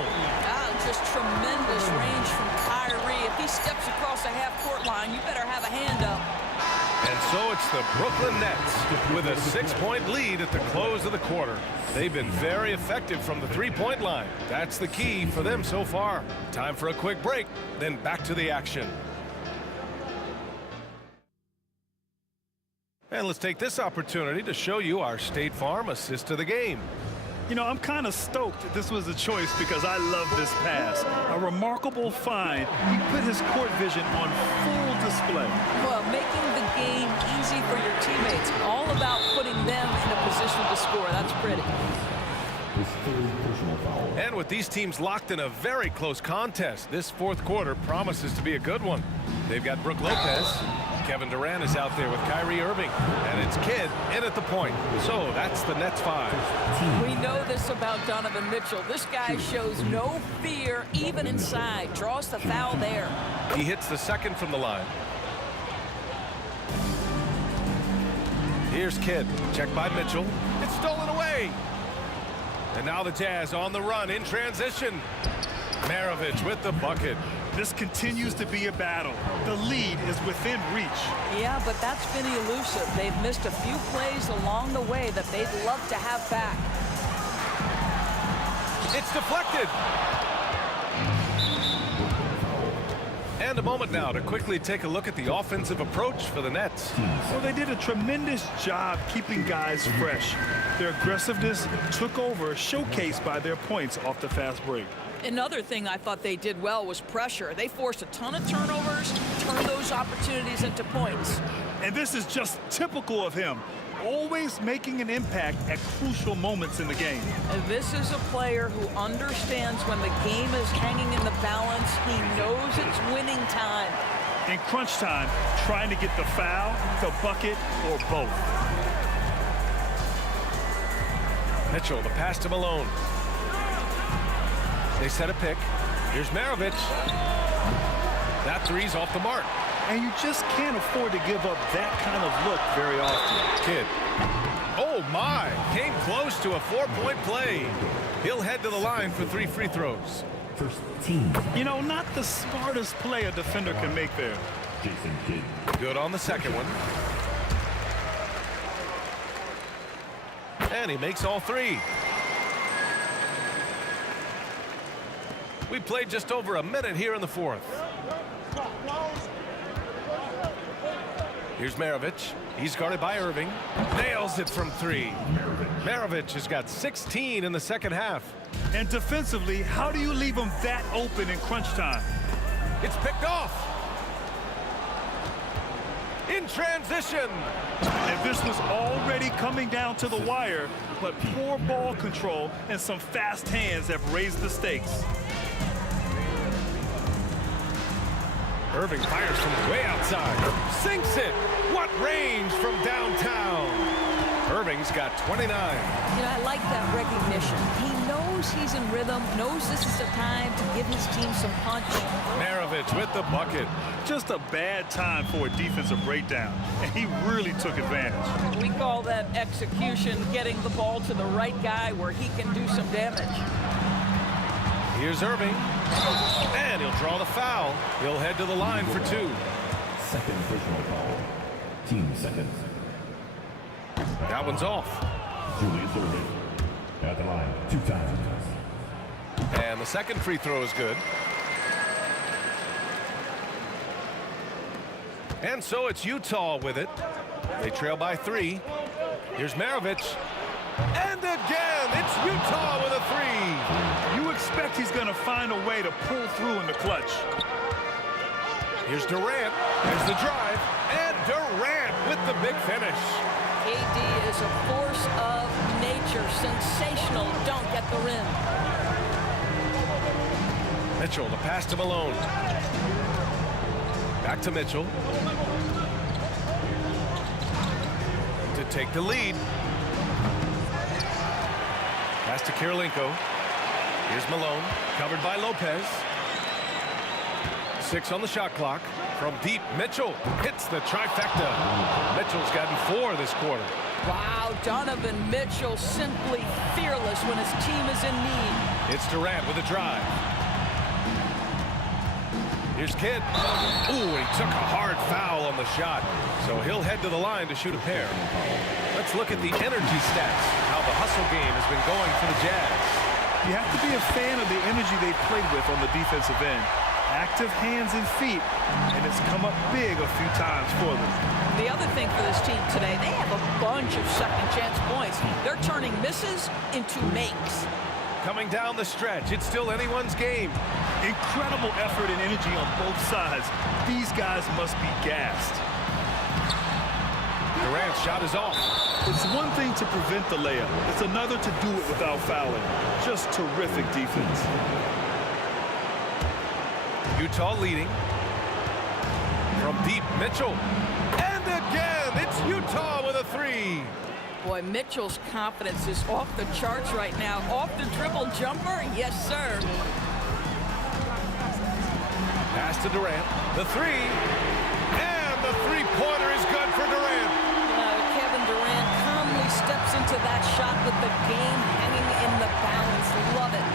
Just tremendous range from Kyrie. If he steps across the half-court line, you better have a hand up. And so it's the Brooklyn Nets with a 6-point lead at the close of the quarter. They've been very effective from the three-point line. That's the key for them so far. Time for a quick break, then back to the action. And let's take this opportunity to show you our State Farm assist to the game. You know, I'm kind of stoked this was a choice because I love this pass. A remarkable find. He put his court vision on full display. Well, making the game easy for your teammates. All about putting them in a position to score. That's pretty. And with these teams locked in a very close contest, this fourth quarter promises to be a good one. They've got Brook Lopez. Kevin Durant is out there with Kyrie Irving. And it's Kidd in at the point. So that's the Nets 5. We know this about Donovan Mitchell. This guy shows no fear even inside. Draws the foul there. He hits the second from the line. Here's Kidd. Checked by Mitchell. It's stolen away. And now the Jazz on the run in transition. Maravich with the bucket. This continues to be a battle. The lead is within reach. Yeah, but that's been elusive. They've missed a few plays along the way that they'd love to have back. It's deflected. And a moment now to quickly take a look at the offensive approach for the Nets. Well, they did a tremendous job keeping guys fresh. Their aggressiveness took over, showcased by their points off the fast break. Another thing I thought they did well was pressure. They forced a ton of turnovers, turned those opportunities into points. And this is just typical of him, always making an impact at crucial moments in the game. And this is a player who understands when the game is hanging in the balance. He knows it's winning time. In crunch time, trying to get the foul, the bucket, or both. Mitchell, the pass to Malone. They set a pick. Here's Maravich. That three's off the mark. And you just can't afford to give up that kind of look very often. Kidd. Oh, my. Came close to a 4-point play. He'll head to the line for 3 free throws. First team. You know, not the smartest play a defender can make there. Jason Kidd. Good on the second one. And he makes all 3. We played just over a minute here in the fourth. Here's Maravich. He's guarded by Irving. Nails it from 3. Maravich has got 16 in the second half. And defensively, how do you leave him that open in crunch time? It's picked off. In transition. And this was already coming down to the wire, but poor ball control and some fast hands have raised the stakes. Irving fires from way outside. Sinks it. What range from downtown. Irving's got 29. I like that recognition. He knows he's in rhythm, knows this is the time to give his team some punch. Maravich with the bucket. Just a bad time for a defensive breakdown, and he really took advantage. We call that execution, getting the ball to the right guy where he can do some damage. Here's Irving, and he'll draw the foul. He'll head to the line for 2. Second personal foul. Team seconds. That one's off. Julius Irving at the line 2 times. And the second free throw is good. And so it's Utah with it. They trail by 3. Here's Maravich. And again, it's Utah with a 3. You expect he's going to find a way to pull through in the clutch. Here's Durant. There's the drive. And Durant with the big finish. KD is a force of nature. Sensational dunk at the rim. Mitchell, the pass to Malone. Back to Mitchell. To take the lead. Pass to Kirilenko. Here's Malone, covered by Lopez. 6 on the shot clock. From deep, Mitchell hits the trifecta. Mitchell's gotten 4 this quarter. Wow, Donovan Mitchell simply fearless when his team is in need. It's Durant with a drive. Here's Kidd. Ooh, he took a hard foul on the shot. So he'll head to the line to shoot a pair. Let's look at the energy stats, how the hustle game has been going for the Jazz. You have to be a fan of the energy they played with on the defensive end. Active hands and feet, and it's come up big a few times for them. The other thing for this team today, they have a bunch of second chance points. They're turning misses into makes. Coming down the stretch, it's still anyone's game. Incredible effort and energy on both sides. These guys must be gassed. Durant's shot is off. It's one thing to prevent the layup. It's another to do it without fouling. Just terrific defense. Utah leading. From deep, Mitchell. And again, it's Utah with a 3. Boy, Mitchell's confidence is off the charts right now. Off the dribble jumper, yes, sir. Pass to Durant. The 3. And the three-pointer is good for Durant. Kevin Durant calmly steps into that shot with the game hanging in the balance. Love it.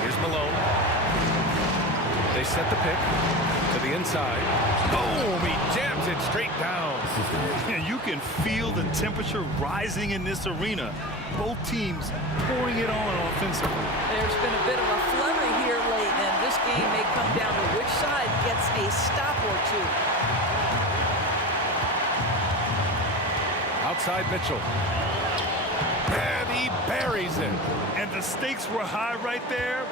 Here's Malone. They set the pick to the inside. Boom! He jams it straight down. You can feel the temperature rising in this arena. Both teams pouring it on offensively. There's been a bit of a flurry here late, and this game may come down to which side gets a stop or 2. Outside Mitchell. And he buries it. And the stakes were high right there.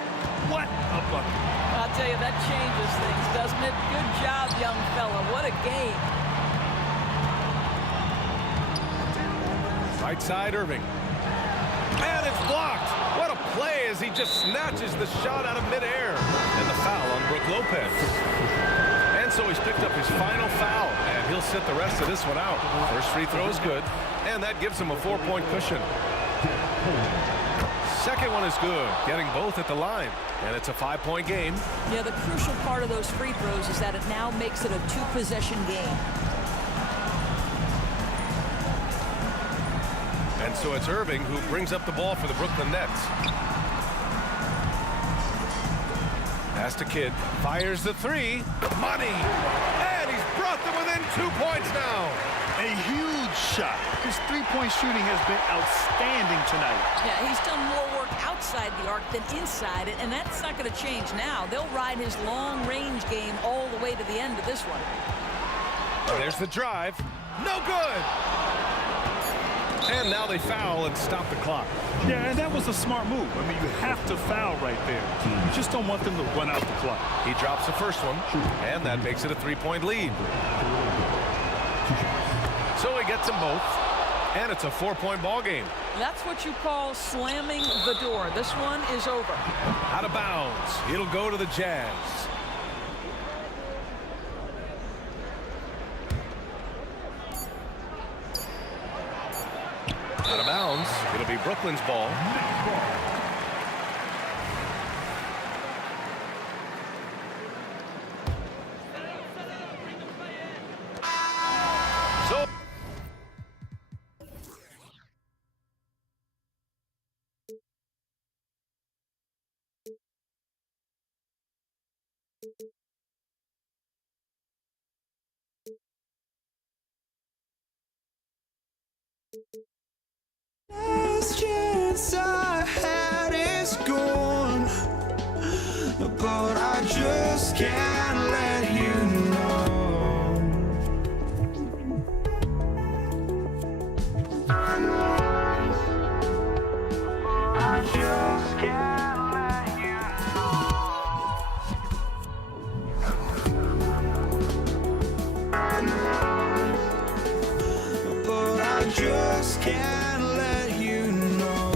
What a bucket. I'll tell you, that changes things, doesn't it? Good job, young fella. What a game. Right side, Irving. And it's blocked. What a play as he just snatches the shot out of midair. And the foul on Brook Lopez. And so he's picked up his final foul, and he'll sit the rest of this one out. First free throw is good, and that gives him a 4-point cushion. Second one is good, getting both at the line, and it's a 5-point game. Yeah, the crucial part of those free throws is that it now makes it a 2-possession game. And so it's Irving who brings up the ball for the Brooklyn Nets. Pass to Kidd, fires the 3, money, and he's brought them within 2 points now. A huge shot. His three-point shooting has been outstanding tonight. Yeah, he's done more work outside the arc than inside it, and that's not going to change now. They'll ride his long-range game all the way to the end of this one. And there's the drive. No good. And now they foul and stop the clock. Yeah, and that was a smart move. I mean, you have to foul right there. You just don't want them to run out the clock. He drops the first one, and that makes it a 3-point lead. So he gets them both, and it's a 4-point ball game. That's what you call slamming the door. This one is over. Out of bounds. It'll go to the Jazz. be Brooklyn's ball. Last chance I had is gone, but I just can't let you know. I just can't let you know. But I just can't let you know.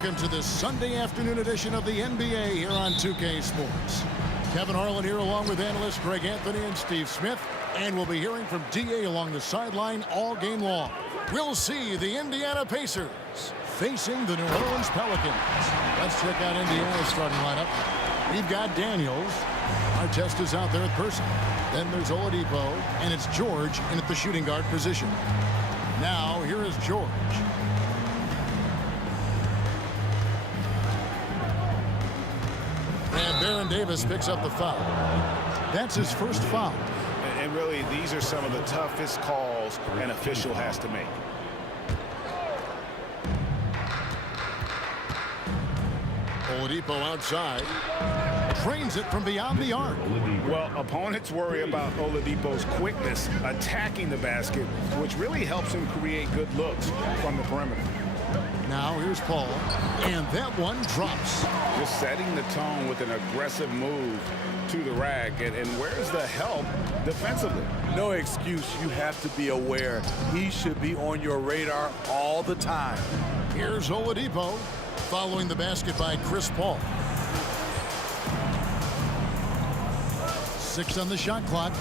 Welcome to this Sunday afternoon edition of the NBA here on 2K Sports. Kevin Harlan here along with analysts Greg Anthony and Steve Smith. And we'll be hearing from DA along the sideline all game long. We'll see the Indiana Pacers facing the New Orleans Pelicans. Let's check out Indiana's starting lineup. We've got Daniels. Artest is out there at Person. Then there's Oladipo, and it's George in at the shooting guard position. Now, here is George. And Baron Davis picks up the foul. That's his first foul. And really, these are some of the toughest calls an official has to make. Oladipo outside. Trains it from beyond the arc. Well, opponents worry about Oladipo's quickness attacking the basket, which really helps him create good looks from the perimeter. Now here's Paul, and that one drops. Just setting the tone with an aggressive move to the rack. And where's the help defensively? No excuse. You have to be aware. He should be on your radar all the time. Here's Oladipo following the basket by Chris Paul. 6 on the shot clock.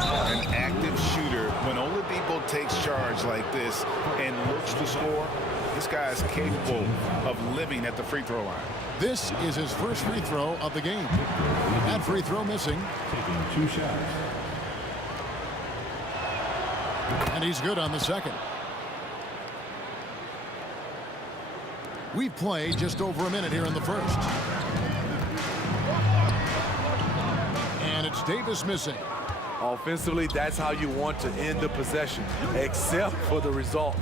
An active shooter. When Oladipo takes charge like this and looks to score, this guy is capable of living at the free throw line. This is his first free throw of the game. That free throw missing. Taking 2 shots. And he's good on the second. We've played just over a minute here in the first. And it's Davis missing. Offensively, that's how you want to end the possession, except for the result.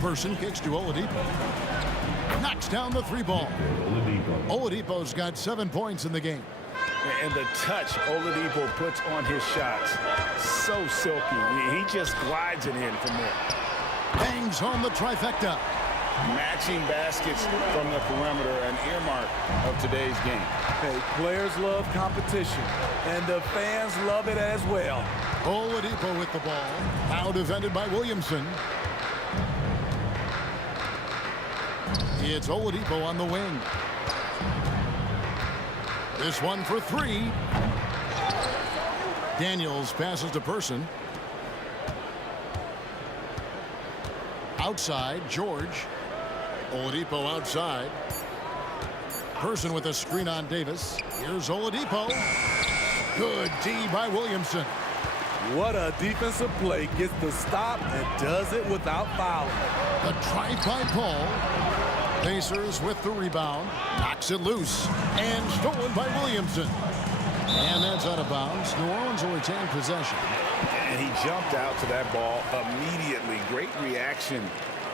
Person kicks to Oladipo. Knocks down the 3 ball. Oladipo's got 7 points in the game. And the touch Oladipo puts on his shots, so silky. He just glides it in from there. Bangs home the trifecta. Matching baskets from the perimeter, an earmark of today's game. Hey, players love competition, and the fans love it as well. Oladipo with the ball. Now defended by Williamson. It's Oladipo on the wing. This one for 3. Daniels passes to Person. Outside, George. Oladipo outside. Person with a screen on Davis. Here's Oladipo. Good D by Williamson. What a defensive play. Gets the stop and does it without fouling. The try by Paul. Pacers with the rebound. Knocks it loose. And stolen by Williamson. And that's out of bounds. New Orleans will retain possession. And he jumped out to that ball immediately. Great reaction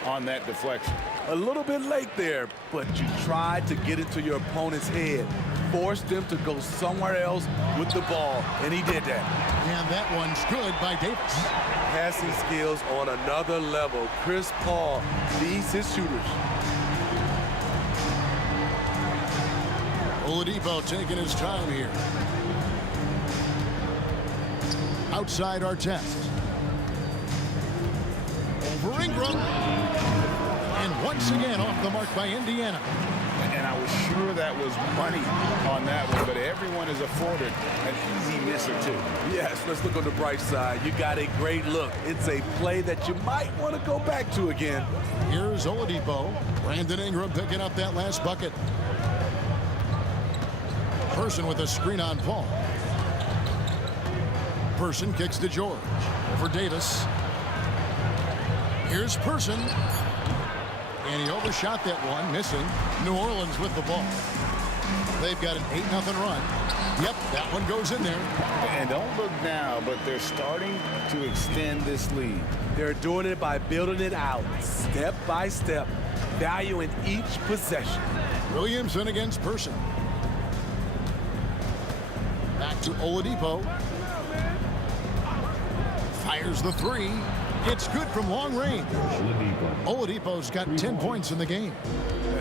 on that deflection. A little bit late there, but you tried to get into your opponent's head. Forced them to go somewhere else with the ball, and he did that. And that one's good by Davis. Passing skills on another level. Chris Paul leads his shooters. Oladipo taking his time here. Outside Artest. Over Ingram. And once again off the mark by Indiana. And I was sure that was money on that one, but everyone is afforded an easy misser too. Yes, let's look on the bright side. You got a great look. It's a play that you might want to go back to again. Here's Oladipo. Brandon Ingram picking up that last bucket. Person with a screen on Paul. Person kicks to George. For Davis. Here's Person. And he overshot that one, missing. New Orleans with the ball. They've got an 8-0 run. Yep, that one goes in there. And don't look now, but they're starting to extend this lead. They're doing it by building it out, step by step, valuing each possession. Williamson against Person. Back to Oladipo. Fires the 3. It's good from long range. Oladipo's got 10 points in the game.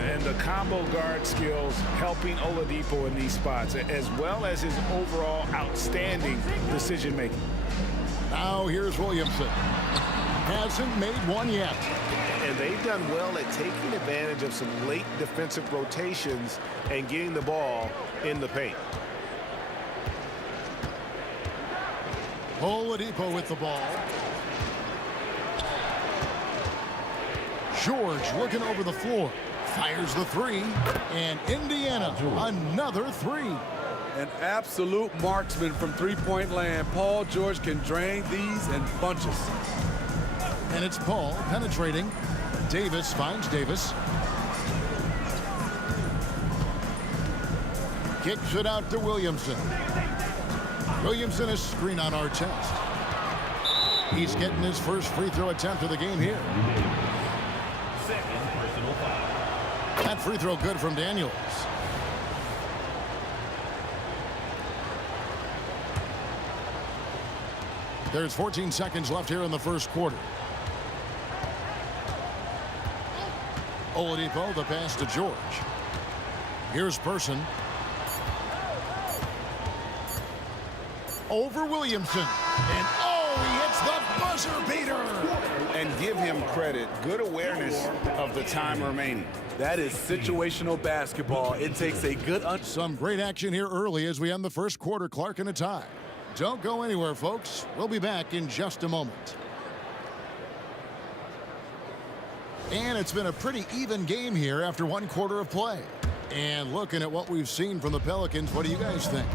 And the combo guard skills helping Oladipo in these spots, as well as his overall outstanding decision making. Now here's Williamson. Hasn't made one yet. And they've done well at taking advantage of some late defensive rotations and getting the ball in the paint. Oladipo with the ball. George looking over the floor. Fires the 3. And Indiana, another 3. An absolute marksman from three-point land. Paul George can drain these in bunches. And it's Paul penetrating. Davis finds Davis. Kicks it out to Williamson. Williamson is screen on Artest. He's getting his first free throw attempt of the game here. That free throw good from Daniels. There's 14 seconds left here in the first quarter. Oladipo, the pass to George. Here's Person. Over Williamson. And he hits the buzzer beater. And give him credit. Good awareness of the time remaining. That is situational basketball. It takes a good... Some great action here early as we end the first quarter. Clark in a tie. Don't go anywhere, folks. We'll be back in just a moment. And it's been a pretty even game here after one quarter of play. And looking at what we've seen from the Pelicans, what do you guys think?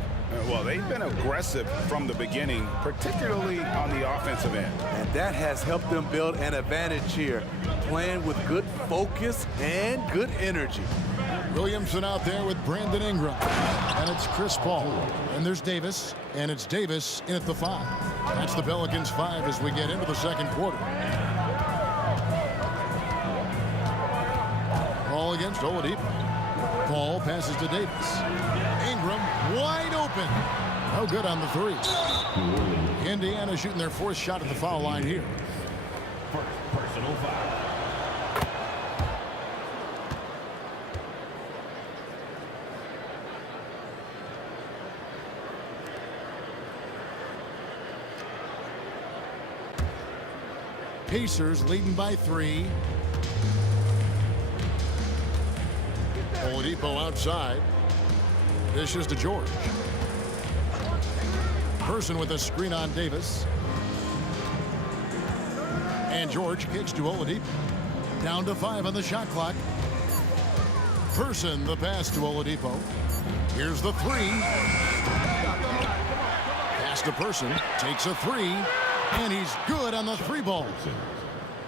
Well, they've been aggressive from the beginning, particularly on the offensive end. And that has helped them build an advantage here, playing with good focus and good energy. Williamson out there with Brandon Ingram. And it's Chris Paul. And there's Davis. And it's Davis in at the 5. That's the Pelicans 5 as we get into the second quarter. Paul against Oladipo. Paul passes to Davis. Ingram wide open. No good on the 3. Indiana shooting their 4th shot at the foul line here. Personal foul. Pacers leading by 3. Oladipo outside. Dishes to George. Person with a screen on Davis. And George kicks to Oladipo. Down to 5 on the shot clock. Person the pass to Oladipo. Here's the 3. Pass to Person. Takes a 3. And he's good on the 3 ball.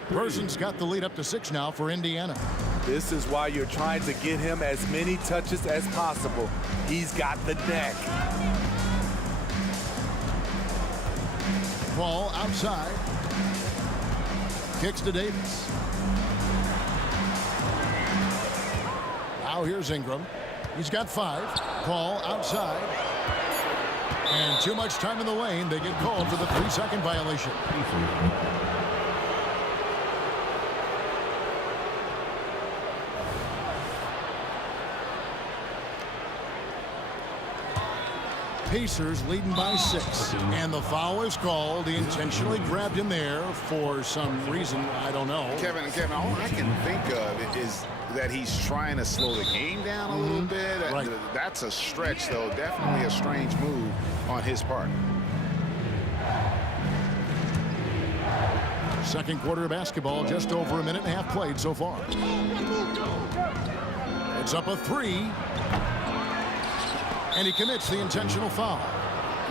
Person's got the lead up to 6 now for Indiana. This is why you're trying to get him as many touches as possible. He's got the neck. Paul outside. Kicks to Davis. Now here's Ingram. He's got 5. Paul outside. And too much time in the lane. They get called for the 3-second violation. Pacers leading by 6. And the foul is called. He intentionally grabbed him there for some reason. I don't know. Kevin, all I can think of is that he's trying to slow the game down a little bit. Right. That's a stretch, though. Definitely a strange move on his part. Second quarter of basketball, just over a minute and a half played so far. It's up a 3. And he commits the intentional foul.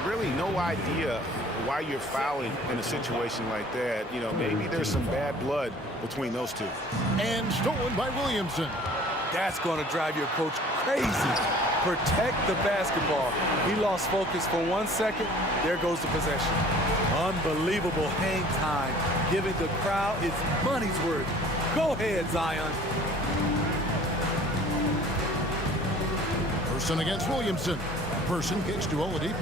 Really no idea why you're fouling in a situation like that. You know, maybe there's some bad blood between those two. And stolen by Williamson. That's going to drive your coach crazy. Protect the basketball. He lost focus for 1 second. There goes the possession. Unbelievable hang time, giving the crowd its money's worth. Go ahead, Zion. Person against Williamson. Person kicks to Oladipo.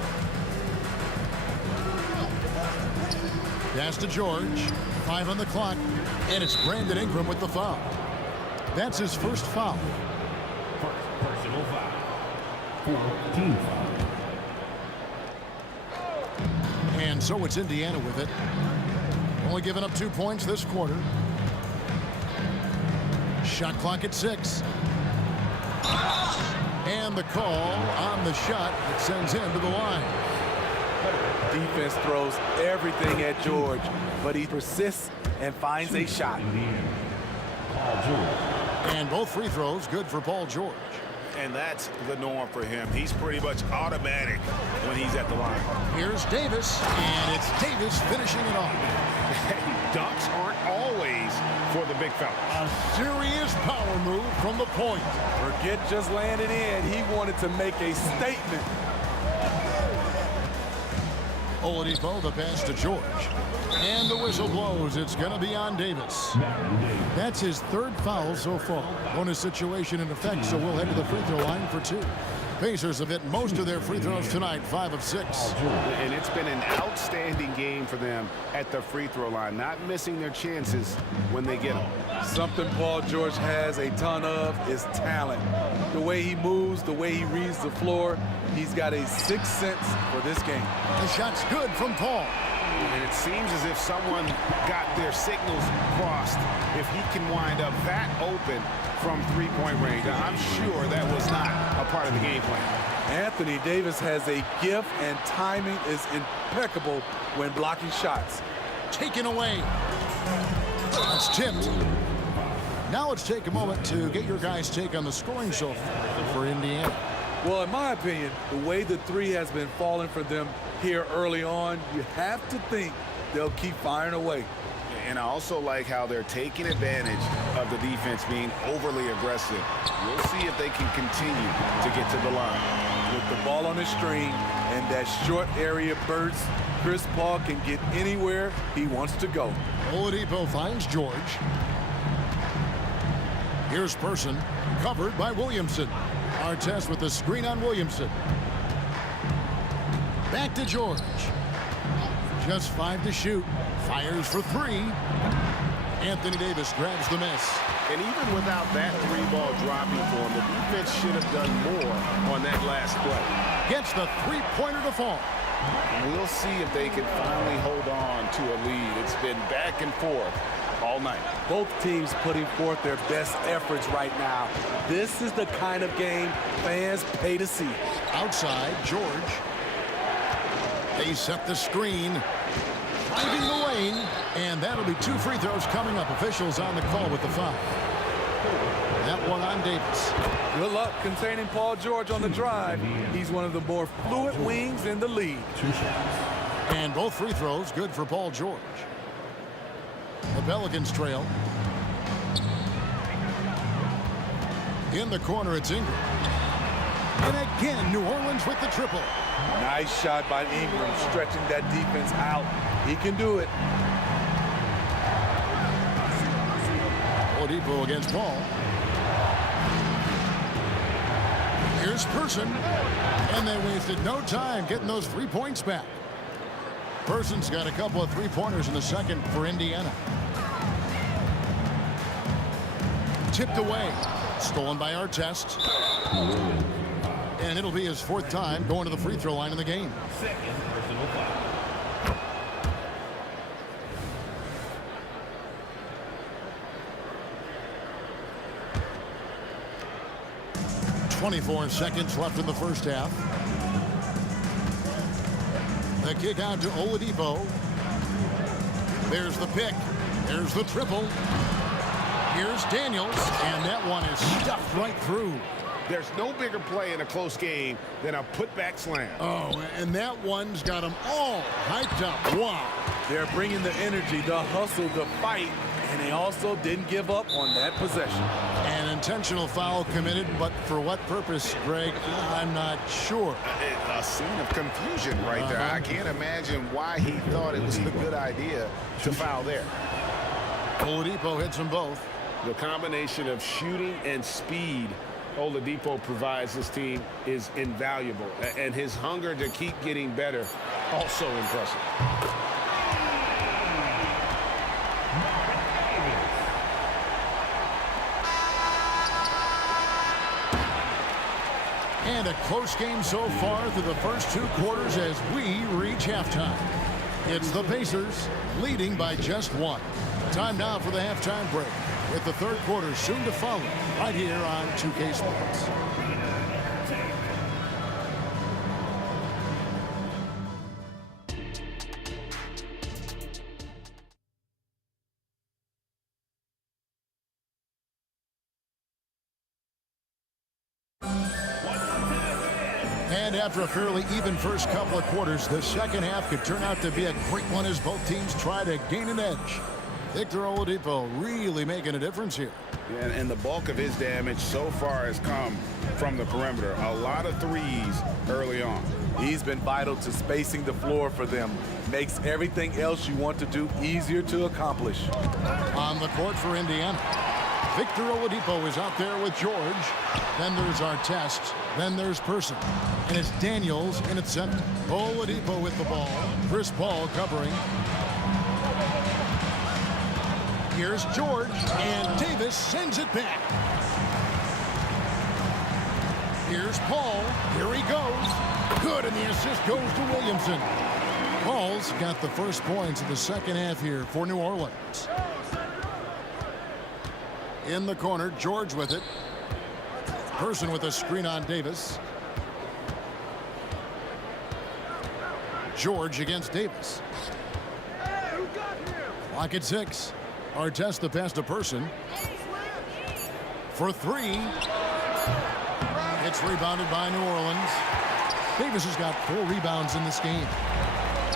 Pass to George. 5 on the clock. And it's Brandon Ingram with the foul. That's his first foul. Personal foul. Team foul. And so it's Indiana with it. Only giving up 2 points this quarter. Shot clock at 6. And the call on the shot that sends him to the line. Defense throws everything at George, but he persists and finds a shot. And both free throws good for Paul George. And that's the norm for him. He's pretty much automatic when he's at the line. Here's Davis, and it's Davis finishing it off. Dunks aren't always for the big fella. A serious power move from the point. Forget just laying it in. He wanted to make a statement. Oladipo, the pass to George. And the whistle blows. It's going to be on Davis. That's his 3rd foul so far. Bonus situation in effect, so we'll head to the free throw line for 2. Pacers have hit most of their free throws tonight, 5 of 6. And it's been an outstanding game for them at the free throw line, not missing their chances when they get them. Something Paul George has a ton of is talent. The way he moves, the way he reads the floor, he's got a sixth sense for this game. The shot's good from Paul. And it seems as if someone got their signals crossed. If he can wind up that open from three-point range, I'm sure that was not a part of the game plan. Anthony Davis has a gift, and timing is impeccable when blocking shots. Taken away. It's tipped. Now let's take a moment to get your guys' take on the scoring so far for Indiana. Well, in my opinion, the way the three has been falling for them here early on, you have to think they'll keep firing away. And I also like how they're taking advantage of the defense being overly aggressive. We'll see if they can continue to get to the line. With the ball on the string and that short area burst, Chris Paul can get anywhere he wants to go. Oladipo finds George. Here's Person, covered by Williamson. Artest with the screen on Williamson. Back to George. Just 5 to shoot. Fires for 3. Anthony Davis grabs the miss. And even without that three-ball dropping for him, the defense should have done more on that last play. Gets the three-pointer to fall. We'll see if they can finally hold on to a lead. It's been back and forth all night. Both teams putting forth their best efforts right now. This is the kind of game fans pay to see. Outside, George. They set the screen. Driving the lane. And that'll be 2 free throws coming up. Officials on the call with the foul. That one on Davis. Good luck containing Paul George on the drive. He's one of the more fluid wings in the league. And both free throws good for Paul George. The Pelicans trail. In the corner, it's Ingram. And again, New Orleans with the triple. Nice shot by Ingram, stretching that defense out. He can do it. Oladipo against Paul. Here's Person. And they wasted no time getting those 3 points back. Person's got a couple of three-pointers in the second for Indiana. Tipped away. Stolen by Artest. And it'll be his 4th time going to the free throw line in the game. Second personal foul. 24 seconds left in the first half. The kick out to Oladipo. There's the pick. There's the triple. Here's Daniels, and that one is stuffed right through. There's no bigger play in a close game than a putback slam. Oh, and that one's got them all hyped up. Wow. They're bringing the energy, the hustle, the fight, and they also didn't give up on that possession. An intentional foul committed, but for what purpose, Greg? I'm not sure. A scene of confusion right there. I can't imagine why he thought it was a good idea to foul there. Oladipo hits them both. The combination of shooting and speed Oladipo provides this team is invaluable, and his hunger to keep getting better also impressive. And a close game so far through the first 2 quarters as we reach halftime. It's the Pacers leading by just 1. Time now for the halftime break, with the 3rd quarter soon to follow right here on 2K Sports. And after a fairly even first couple of quarters, the second half could turn out to be a great one as both teams try to gain an edge. Victor Oladipo really making a difference here. Yeah, and the bulk of his damage so far has come from the perimeter. A lot of threes early on. He's been vital to spacing the floor for them. Makes everything else you want to do easier to accomplish. On the court for Indiana. Victor Oladipo is out there with George. Then there's Artest. Then there's Person. And it's Daniels in at center. Oladipo with the ball. Chris Paul covering. Here's George. And Davis sends it back. Here's Paul. Here he goes. Good, and the assist goes to Williamson. Paul's got the first points of the second half here for New Orleans. In the corner, George with it. Person with a screen on Davis. George against Davis. Clock at 6. Artest the pass to Person. For 3. It's rebounded by New Orleans. Davis has got 4 rebounds in this game.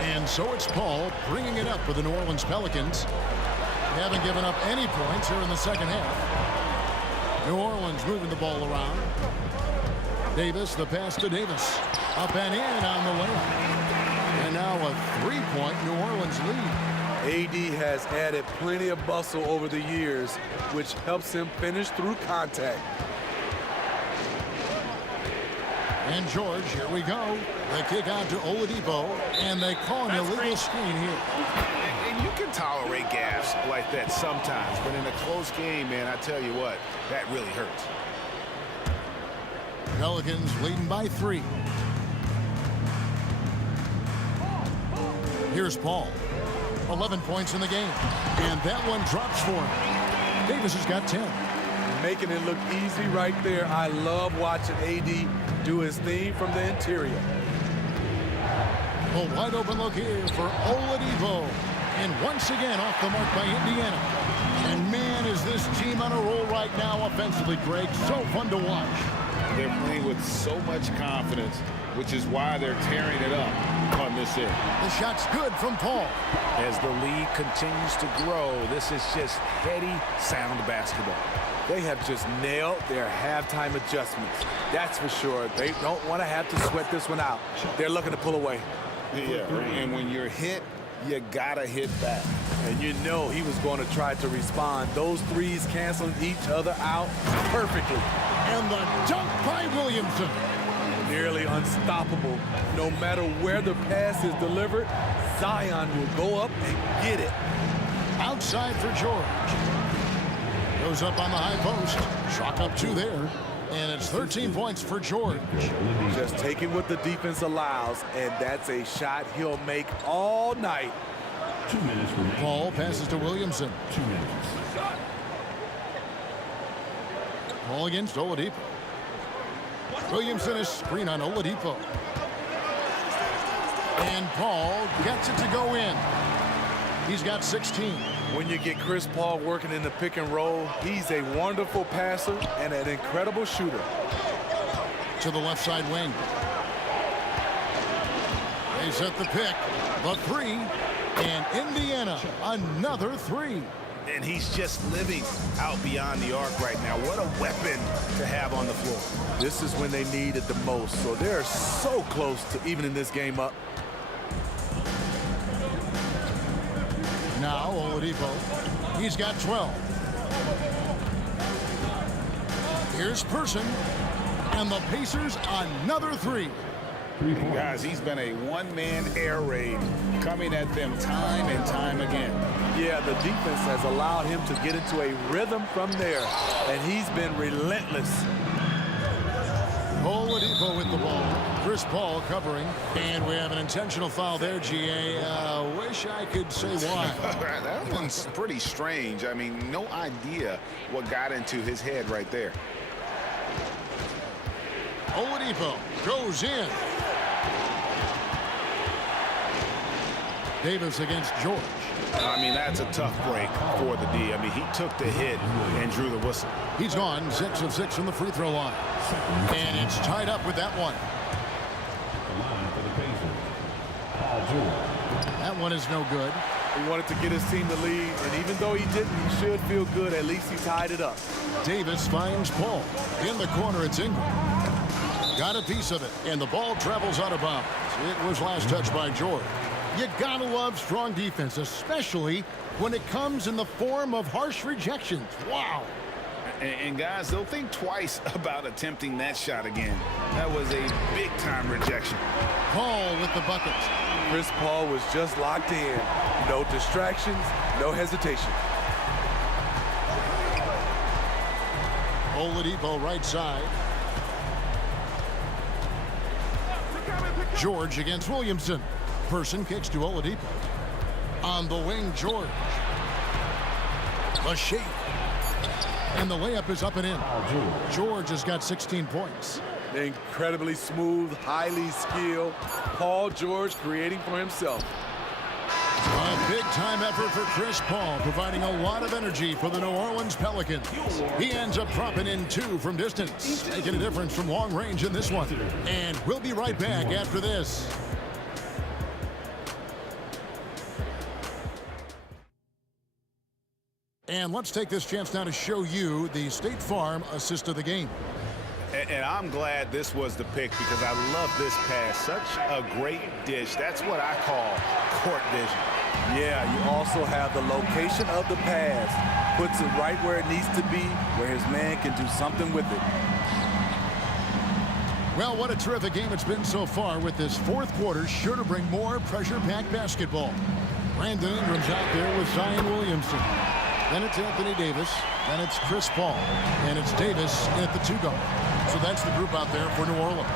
And so it's Paul bringing it up for the New Orleans Pelicans. They haven't given up any points here in the second half. New Orleans moving the ball around. Davis, the pass to Davis. Up and in on the layup. And now a 3-point New Orleans lead. AD has added plenty of muscle over the years, which helps him finish through contact. And George, here we go. They kick out to Oladipo, and they call an illegal screen here. And you can tolerate gaffes like that sometimes, but in a close game, man, I tell you what, that really hurts. Pelicans leading by 3. Here's Paul. 11 points in the game. And that one drops for him. Davis has got 10. Making it look easy right there. I love watching AD do his thing from the interior. A wide open look here for Oladipo. And once again off the mark by Indiana. And man, is this team on a roll right now offensively, Greg. So fun to watch. They're playing with so much confidence, which is why they're tearing it up on this end. The shot's good from Paul. As the league continues to grow, this is just heady, sound basketball. They have just nailed their halftime adjustments. That's for sure. They don't want to have to sweat this one out. They're looking to pull away. Yeah, and when you're hit, you gotta hit back. And you know he was going to try to respond. Those threes canceling each other out perfectly. And the dunk by Williamson. Nearly unstoppable. No matter where the pass is delivered, Zion will go up and get it. Outside for George. Goes up on the high post. Chalk up 2 there. And it's 13 points for George. Just taking what the defense allows, and that's a shot he'll make all night. 2 minutes remaining. Paul passes to Williamson. 2 minutes. Paul against Oladipo. Williamson is screen on Oladipo. And Paul gets it to go in. He's got 16. When you get Chris Paul working in the pick and roll, he's a wonderful passer and an incredible shooter. To the left side wing. They set the pick. The 3. And Indiana, another 3. And he's just living out beyond the arc right now. What a weapon to have on the floor. This is when they need it the most, so they're so close to evening this game up. Now Oladipo, he's got 12. Here's Person, and the Pacers another 3. Guys, he's been a one-man air raid coming at them time and time again. Yeah, the defense has allowed him to get into a rhythm from there, and he's been relentless. Oladipo with the ball. Chris Paul covering. And we have an intentional foul there, GA. Wish I could say why. That one's pretty strange. I mean, no idea what got into his head right there. Oladipo goes in. Davis against George. I mean, that's a tough break for the D. I mean, he took the hit and drew the whistle. He's gone 6 of 6 from the free throw line. And it's tied up with that one. That one is no good. He wanted to get his team the lead, and even though he didn't, he should feel good. At least he tied it up. Davis finds Paul. In the corner, it's Ingram. Got a piece of it, and the ball travels out of bounds. It was last touched by George. You gotta love strong defense, especially when it comes in the form of harsh rejections. Wow. And guys, they'll think twice about attempting that shot again. That was a big-time rejection. Paul with the bucket. Chris Paul was just locked in. No distractions, no hesitation. Oladipo right side. George against Williamson. Person kicks to Oladipo. On the wing, George. The shake. And the layup is up and in. George has got 16 points. Incredibly smooth, highly skilled. Paul George creating for himself. A big-time effort for Chris Paul, providing a lot of energy for the New Orleans Pelicans. He ends up dropping in 2 from distance, making a difference from long range in this one. And we'll be right back after this. And let's take this chance now to show you the State Farm assist of the game. And I'm glad this was the pick because I love this pass. Such a great dish. That's what I call court vision. Yeah, you also have the location of the pass. Puts it right where it needs to be, where his man can do something with it. Well, what a terrific game it's been so far, with this fourth quarter sure to bring more pressure-packed basketball. Brandon Ingram's out there with Zion Williamson. Then it's Anthony Davis. Then it's Chris Paul. And it's Davis at the 2 guard. So that's the group out there for New Orleans.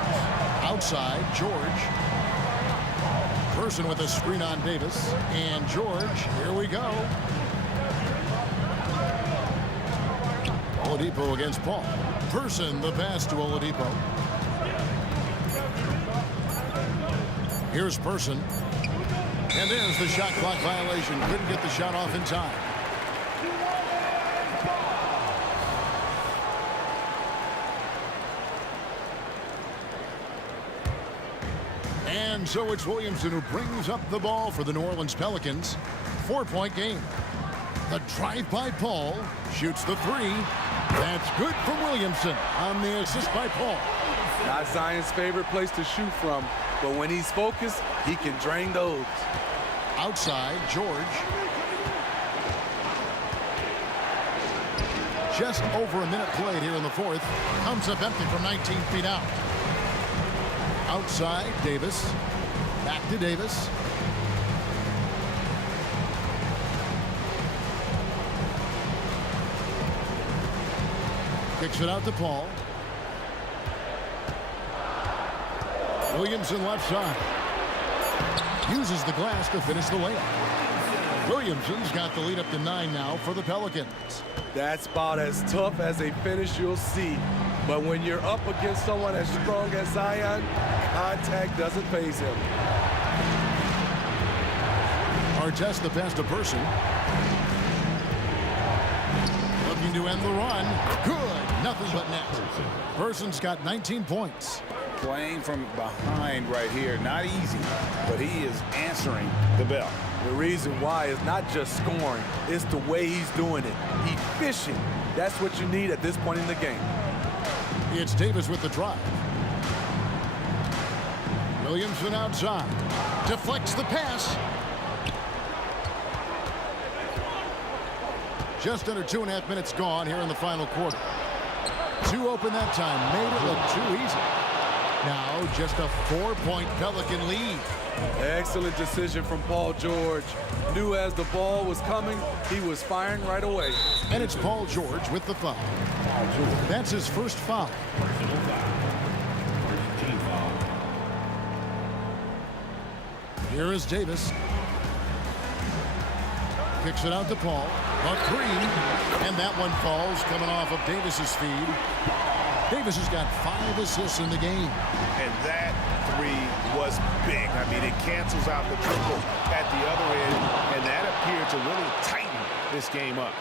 Outside, George. Person with a screen on Davis. And George, here we go. Oladipo against Paul. Person, the pass to Oladipo. Here's Person. And there's the shot clock violation. Couldn't get the shot off in time. And so it's Williamson who brings up the ball for the New Orleans Pelicans. 4-point game. The drive by Paul. Shoots the 3. That's good from Williamson on the assist by Paul. Not Zion's favorite place to shoot from, but when he's focused, he can drain those. Outside, George. Just over a minute played here in the fourth. Comes up empty from 19 feet out. Outside, Davis. Back to Davis. Kicks it out to Paul. Williamson left side. Uses the glass to finish the layup. Williamson's got the lead up to 9 now for the Pelicans. That's about as tough as a finish you'll see. But when you're up against someone as strong as Zion, contact doesn't faze him. Artest the pass to Person. Looking to end the run. Good. Nothing but net. Person's got 19 points. Playing from behind right here. Not easy, but he is answering the bell. The reason why is not just scoring. It's the way he's doing it. Efficient. That's what you need at this point in the game. It's Davis with the drive. Williamson outside. Deflects the pass. Just under 2.5 minutes gone here in the final quarter. 2 open that time. Made it look too easy. Now just a 4-point Pelican lead. Excellent decision from Paul George. Knew as the ball was coming, he was firing right away. And it's Paul George with the foul. That's his first foul. Here is Davis. Kicks it out to Paul. A 3. And that one falls, coming off of Davis's feed. Davis has got 5 assists in the game. And that 3 was big. I mean, it cancels out the triple at the other end, and that appeared to really tighten this game up.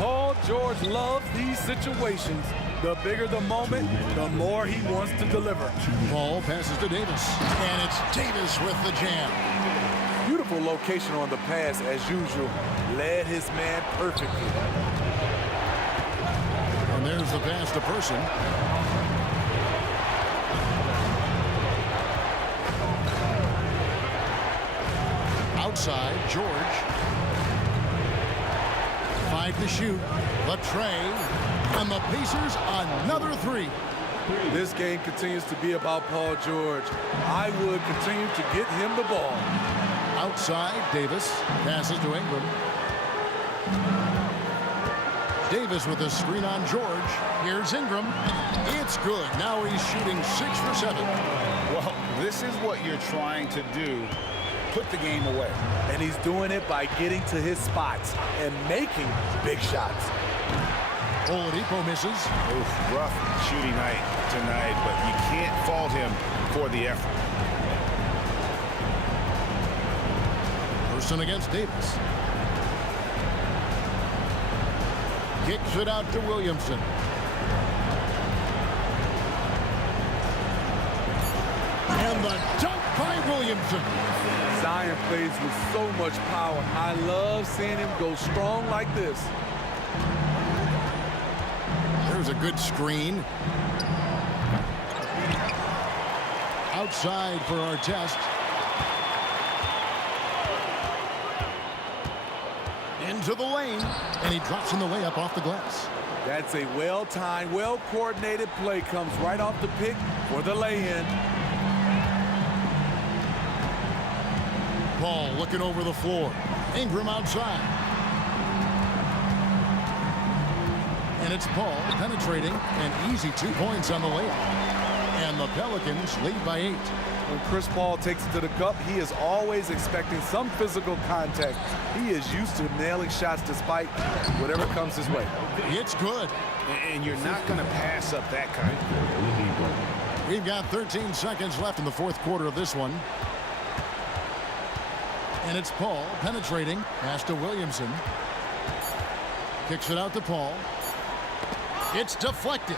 Paul George loves these situations. The bigger the moment, the more he wants to deliver. Paul passes to Davis, and it's Davis with the jam. Beautiful location on the pass as usual. Led his man perfectly. And there's the pass to Person. Outside, George. 5 to shoot. The tray. And the Pacers another three. This game continues to be about Paul George. I would continue to get him the ball. Outside, Davis passes to Ingram. Davis with a screen on George. Here's Ingram. It's good. Now he's shooting 6 for 7. Well, this is what you're trying to do. Put the game away. And he's doing it by getting to his spots and making big shots. Oladipo misses. Oof, rough shooting night tonight, but you can't fault him for the effort. Person against Davis. Kicks it out to Williamson. And the dunk by Williamson. Zion plays with so much power. I love seeing him go strong like this. There's a good screen. Outside for Artest. Into the lane, and he drops in the layup off the glass. That's a well-timed, well-coordinated play. Comes right off the pick for the lay-in. Paul looking over the floor. Ingram outside. And it's Paul penetrating, and easy 2 points on the layup. And the Pelicans lead by 8. When Chris Paul takes it to the cup, he is always expecting some physical contact. He is used to nailing shots despite whatever comes his way. It's good. And you're not going to pass up that kind. We've got 13 seconds left in the fourth quarter of this one. And it's Paul penetrating. Pass to Williamson. Kicks it out to Paul. It's deflected.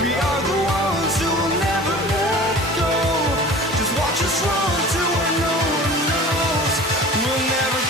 We are the ones who will never let go. Just watch us run to where no one knows. We'll never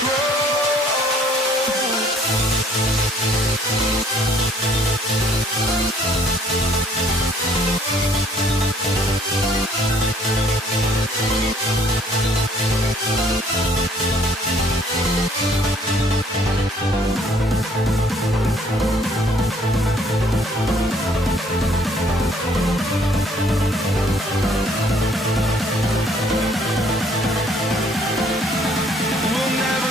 We'll never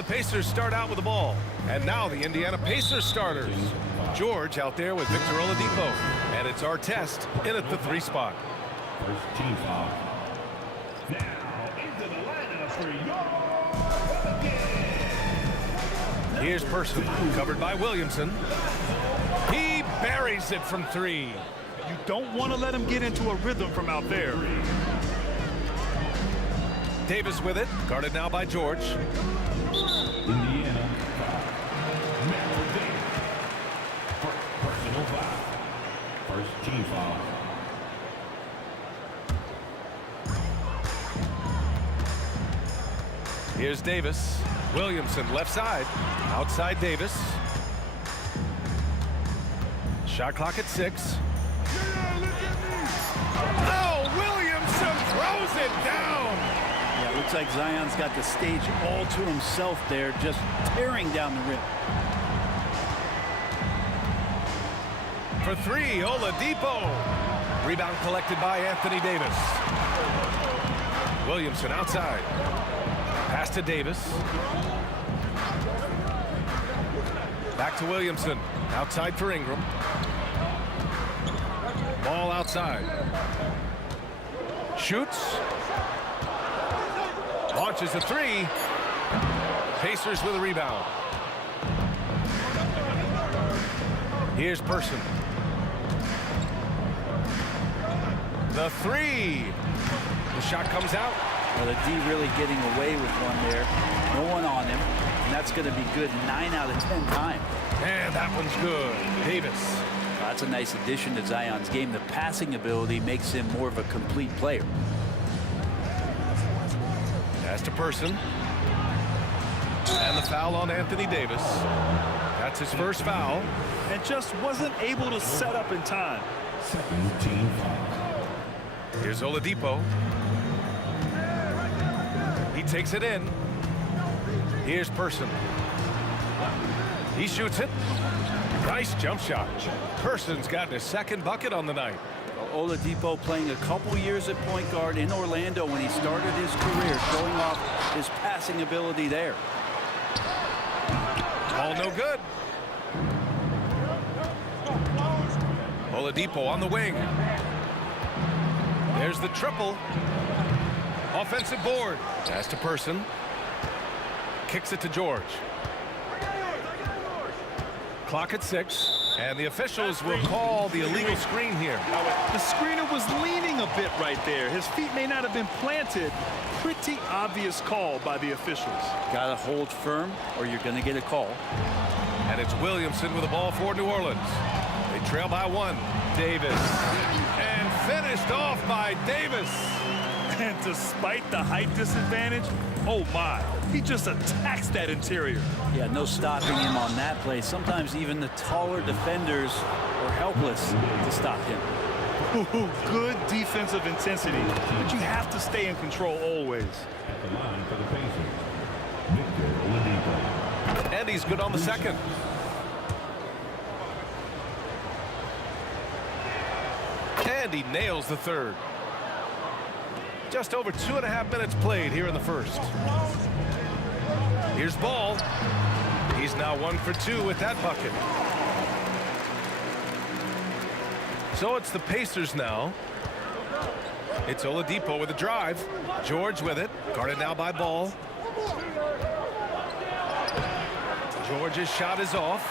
the Pacers start out with the ball. And now the Indiana Pacers starters. George out there with Victor Oladipo. And it's Artest in at the 3 spot. First team foul. Now into the lineup for your Here's Person, covered by Williamson. He buries it from 3. You don't want to let him get into a rhythm from out there. Davis with it, guarded now by George. Indiana foul. Mental Davis. Personal foul. First team foul. Here's Davis. Williamson left side. Outside Davis. Shot clock at 6. Oh, Williamson throws it down. Yeah, looks like Zion's got the stage all to himself there, just tearing down the rim. For 3, Oladipo. Rebound collected by Anthony Davis. Williamson outside. Pass to Davis. Back to Williamson. Outside for Ingram. Ball outside. Shoots. Launches a 3. Pacers with a rebound. Here's Person. The 3. The shot comes out. Well, the D really getting away with one there. No one on him. And that's going to be good 9 out of 10 times. And that one's good. Davis. That's a nice addition to Zion's game. The passing ability makes him more of a complete player. Pass to Person. And the foul on Anthony Davis. That's his first foul. And just wasn't able to set up in time. Second team foul. Here's Oladipo. He takes it in. Here's Person. He shoots it. Nice jump shot. Person's gotten his second bucket on the night. Oladipo playing a couple years at point guard in Orlando when he started his career, showing off his passing ability there. Ball no good. Oladipo on the wing. There's the triple. Offensive board. Pass to Person. Kicks it to George. Clock at 6. And the officials will call the illegal screen here. The screener was leaning a bit right there. His feet may not have been planted. Pretty obvious call by the officials. Got to hold firm or you're going to get a call. And it's Williamson with the ball for New Orleans. They trail by 1. Davis. And finished off by Davis. And despite the height disadvantage, oh my, he just attacks that interior. Yeah, no stopping him on that play. Sometimes even the taller defenders are helpless to stop him. Ooh, good defensive intensity, but you have to stay in control always. At the line for the Pacers, Victor Oladipo. And he's good on the second. And he nails the third. Just over 2.5 minutes played here in the first. Here's Ball. He's now 1 for 2 with that bucket. So it's the Pacers now. It's Oladipo with a drive. George with it. Guarded now by Ball. George's shot is off.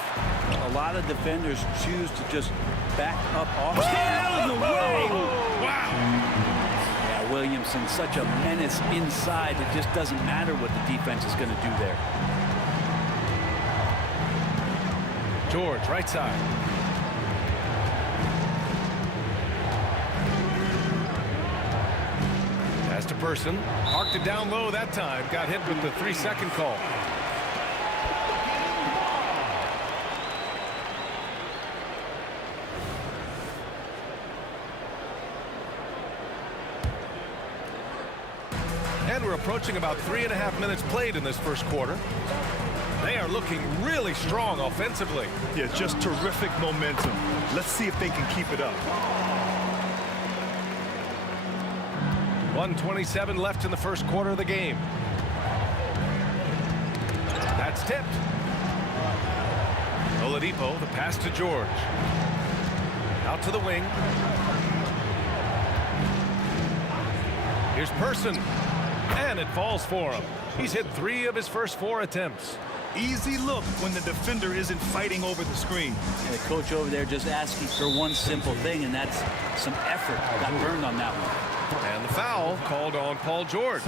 A lot of defenders choose to just back up off. Out of the way! Wow! Yeah, Williamson, such a menace inside. It just doesn't matter what the defense is going to do there. George, right side. Pass to Person. Parked it down low that time. Got hit with the 3-second call. And we're approaching about 3.5 minutes played in this first quarter. They are looking really strong offensively. Yeah, just terrific momentum. Let's see if they can keep it up. 1:27 left in the first quarter of the game. That's tipped. Oladipo, the pass to George. Out to the wing. Here's Person. And it falls for him. He's hit 3 of his first 4 attempts. Easy look when the defender isn't fighting over the screen. And the coach over there just asking for one simple thing, and that's some effort. Got burned on that one. And the foul called on Paul George.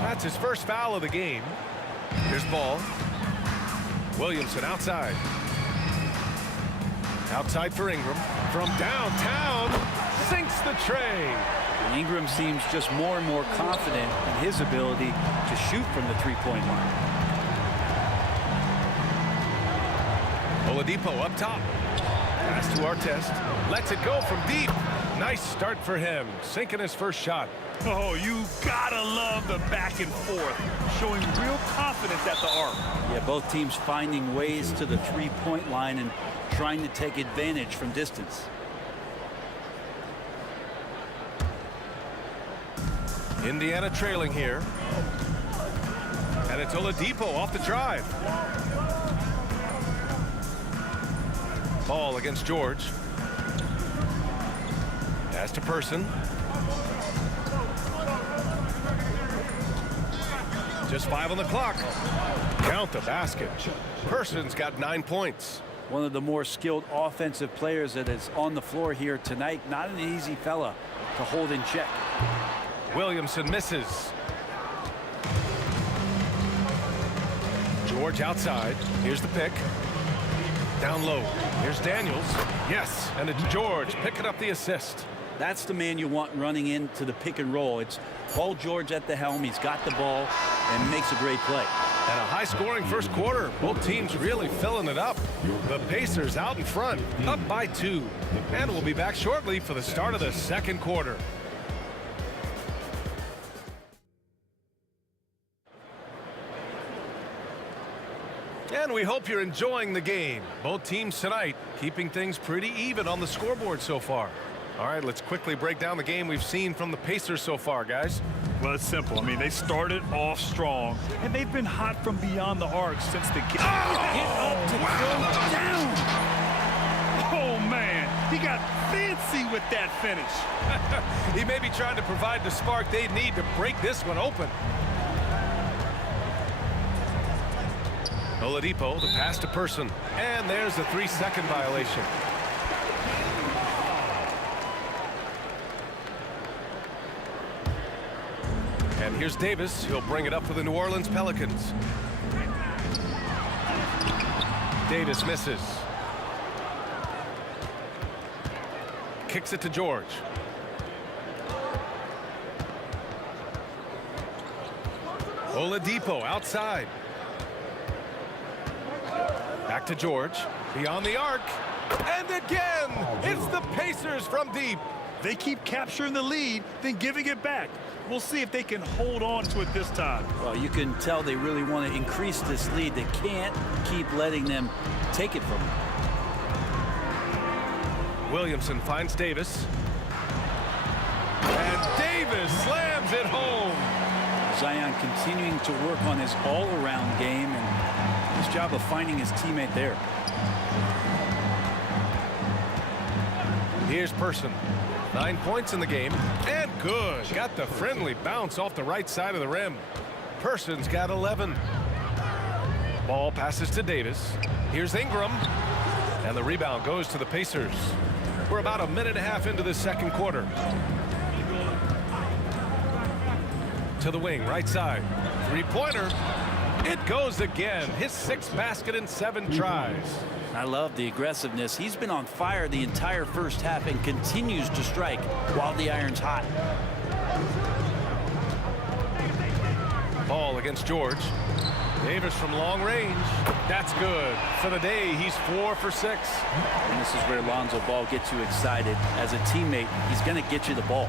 That's his first foul of the game. Here's ball. Williamson outside. Outside for Ingram. From downtown, sinks the tray. And Ingram seems just more and more confident in his ability to shoot from the three-point line. Oladipo up top. Pass to Artest. Lets it go from deep. Nice start for him. Sinking his first shot. Oh, you gotta love the back and forth. Showing real confidence at the arc. Yeah, both teams finding ways to the three-point line and trying to take advantage from distance. Indiana trailing here. And it's Oladipo off the drive. Ball against George. Pass to Person. Just 5 on the clock. Count the basket. Person's got 9 points. One of the more skilled offensive players that is on the floor here tonight. Not an easy fella to hold in check. Williamson misses. George outside. Here's the pick. Down low. Here's Daniels. Yes, and it's George picking up the assist. That's the man you want running into the pick and roll. It's Paul George at the helm. He's got the ball and makes a great play. And a high-scoring first quarter. Both teams really filling it up. The Pacers out in front, up by 2. And we'll be back shortly for the start of the second quarter. And we hope you're enjoying the game. Both teams tonight keeping things pretty even on the scoreboard so far. All right, let's quickly break down the game we've seen from the Pacers so far, guys. Well, it's simple. I mean, they started off strong, and they've been hot from beyond the arc since the game. Up to go down. Oh, man. He got fancy with that finish. He may be trying to provide the spark they need to break this one open. Oladipo, the pass to Person. And there's a 3-second violation. And here's Davis. He'll bring it up for the New Orleans Pelicans. Davis misses. Kicks it to George. Oladipo outside. Back to George. Beyond the arc. And again, it's the Pacers from deep. They keep capturing the lead, then giving it back. We'll see if they can hold on to it this time. Well, you can tell they really want to increase this lead. They can't keep letting them take it from them. Williamson finds Davis. And Davis slams it home. Zion continuing to work on his all-around game and his job of finding his teammate there. Here's Person. 9 points in the game. And good. Got the friendly bounce off the right side of the rim. Person's got 11. Ball passes to Davis. Here's Ingram. And the rebound goes to the Pacers. We're about a minute and a half into the second quarter. To the wing, right side. Three-pointer. It goes again. His 6th basket in 7 tries. I love the aggressiveness. He's been on fire the entire first half and continues to strike while the iron's hot. Ball against George. Davis from long range. That's good. For the day, he's 4 for 6. And this is where Lonzo Ball gets you excited. As a teammate, he's going to get you the ball.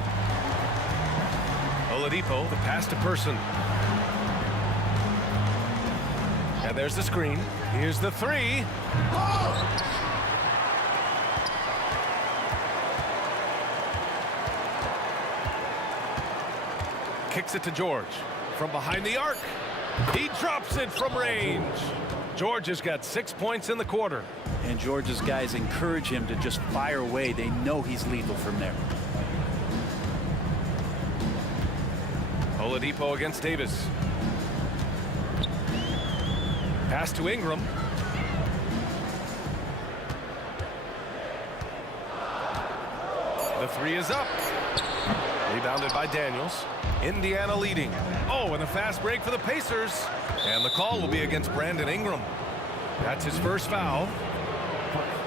Oladipo, the pass to Person. And there's the screen. Here's the 3. Kicks it to George. From behind the arc. He drops it from range. Georgia's got 6 points in the quarter. And Georgia's guys encourage him to just fire away. They know he's lethal from there. Oladipo against Davis. Pass to Ingram. The three is up. Rebounded by Daniels. Indiana leading. Oh, and a fast break for the Pacers. And the call will be against Brandon Ingram. That's his first foul.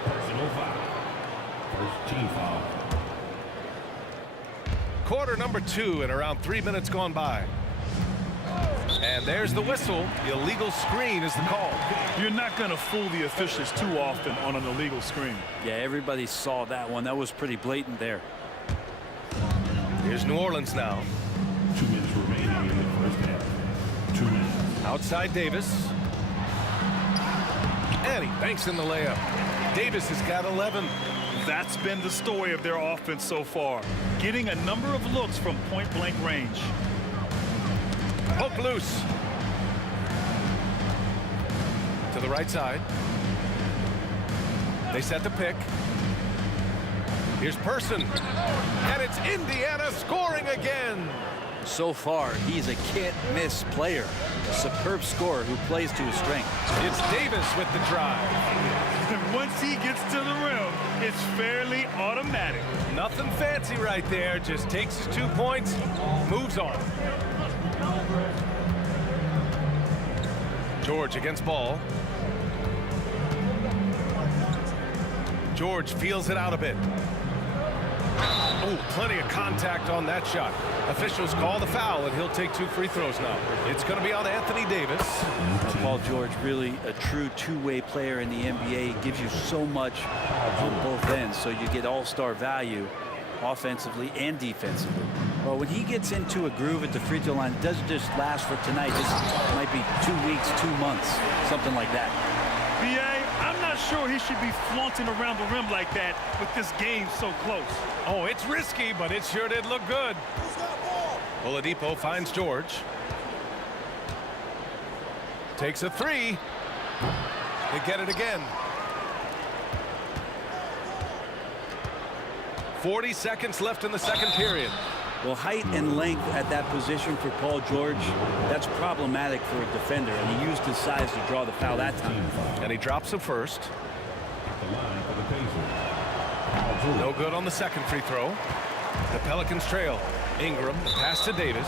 Personal foul. First team foul. Quarter number 2 and around 3 minutes gone by. And there's the whistle. The illegal screen is the call. You're not going to fool the officials too often on an illegal screen. Yeah, everybody saw that one. That was pretty blatant there. Here's New Orleans now. 2 minutes remaining in the first half. 2 minutes. Outside Davis. And he banks in the layup. Davis has got 11. That's been the story of their offense so far. Getting a number of looks from point-blank range. Poke loose. To the right side. They set the pick. Here's Person. And it's Indiana scoring again. So far, he's a can't-miss player. A superb scorer who plays to his strength. It's Davis with the drive. And once he gets to the rim, it's fairly automatic. Nothing fancy right there. Just takes his 2 points, moves on. George against Ball. George feels it out a bit. Oh, plenty of contact on that shot. Officials call the foul, and he'll take 2 free throws now. It's going to be on Anthony Davis. Paul George, really a true two-way player in the NBA. He gives you so much on both ends, so you get all-star value offensively and defensively. Well, when he gets into a groove at the free throw line, it doesn't just last for tonight. This might be 2 weeks, 2 months, something like that. B.A., I'm not sure he should be flaunting around the rim like that with this game so close. Oh, it's risky, but it sure did look good. Oladipo finds George. Takes a 3. They get it again. 40 seconds left in the second period. Well, height and length at that position for Paul George, that's problematic for a defender, and he used his size to draw the foul that time. And he drops the first. No good on the second free throw. The Pelicans trail. Ingram, the pass to Davis,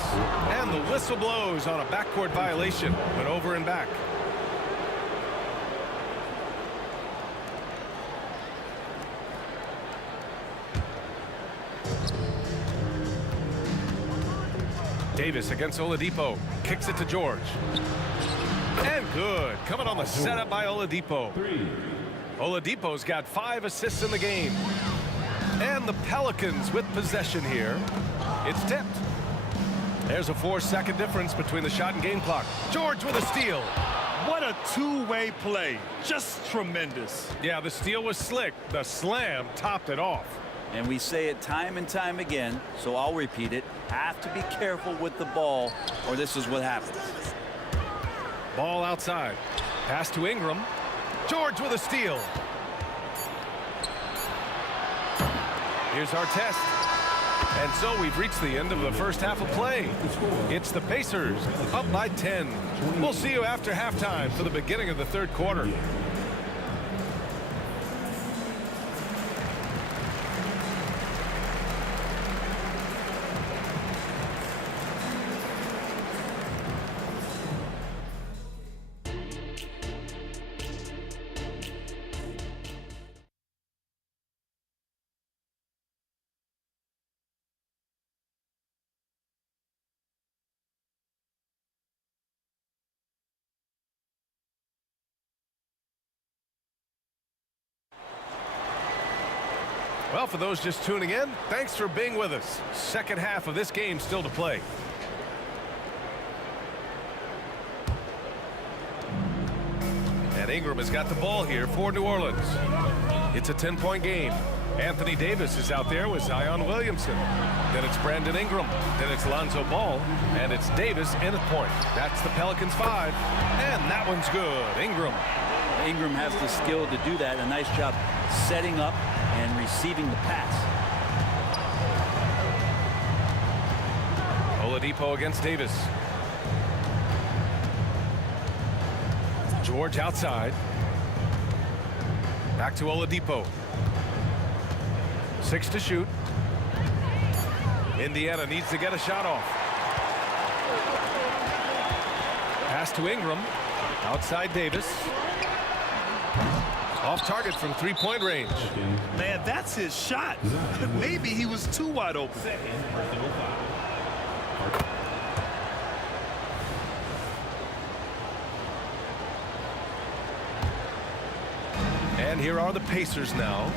and the whistle blows on a backcourt violation. Went over and back. Davis against Oladipo. Kicks it to George. And good. Coming on the setup by Oladipo. Oladipo's got 5 assists in the game. And the Pelicans with possession here. It's tipped. There's a 4-second difference between the shot and game clock. George with a steal. What a two-way play. Just tremendous. Yeah, the steal was slick. The slam topped it off. And we say it time and time again, so I'll repeat it. Have to be careful with the ball, or this is what happens. Ball outside. Pass to Ingram. George with a steal. Here's our test. And so we've reached the end of the first half of play. It's the Pacers up by 10. We'll see you after halftime for the beginning of the third quarter. Well, for those just tuning in, thanks for being with us. Second half of this game still to play. And Ingram has got the ball here for New Orleans. It's a 10-point game. Anthony Davis is out there with Zion Williamson. Then it's Brandon Ingram. Then it's Lonzo Ball. And it's Davis in at point. That's the Pelicans 5. And that one's good. Ingram. Ingram has the skill to do that. A nice job setting up and receiving the pass. Oladipo against Davis. George outside. Back to Oladipo. 6 to shoot. Indiana needs to get a shot off. Pass to Ingram. Outside Davis. Off target from three-point range. Man, that's his shot. Maybe he was too wide open. And here are the Pacers now.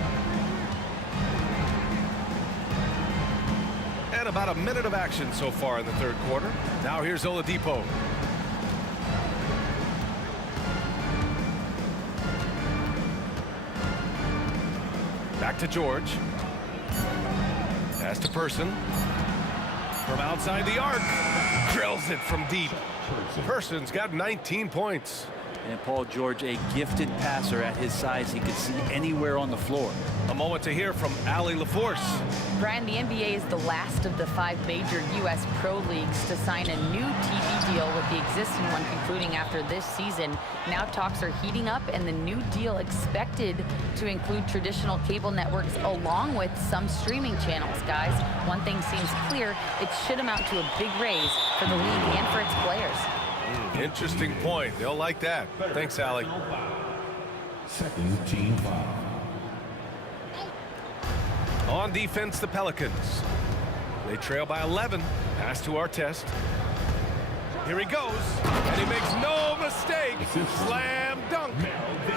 And about a minute of action so far in the third quarter. Now here's Oladipo. Back to George. Pass to Person. From outside the arc. Drills it from deep. Person's got 19 points. And Paul George, a gifted passer at his size. He could see anywhere on the floor. A moment to hear from Allie LaForce. Brian, the NBA is the last of the 5 major U.S. pro leagues to sign a new TV deal, with the existing one concluding after this season. Now talks are heating up, and the new deal expected to include traditional cable networks along with some streaming channels. Guys, one thing seems clear: it should amount to a big raise for the league and for its players. Interesting point. They'll like that. Thanks, Allie. Second team foul. On defense, the Pelicans. They trail by 11. Pass to Artest. Here he goes. And he makes no mistake. Slam dunk.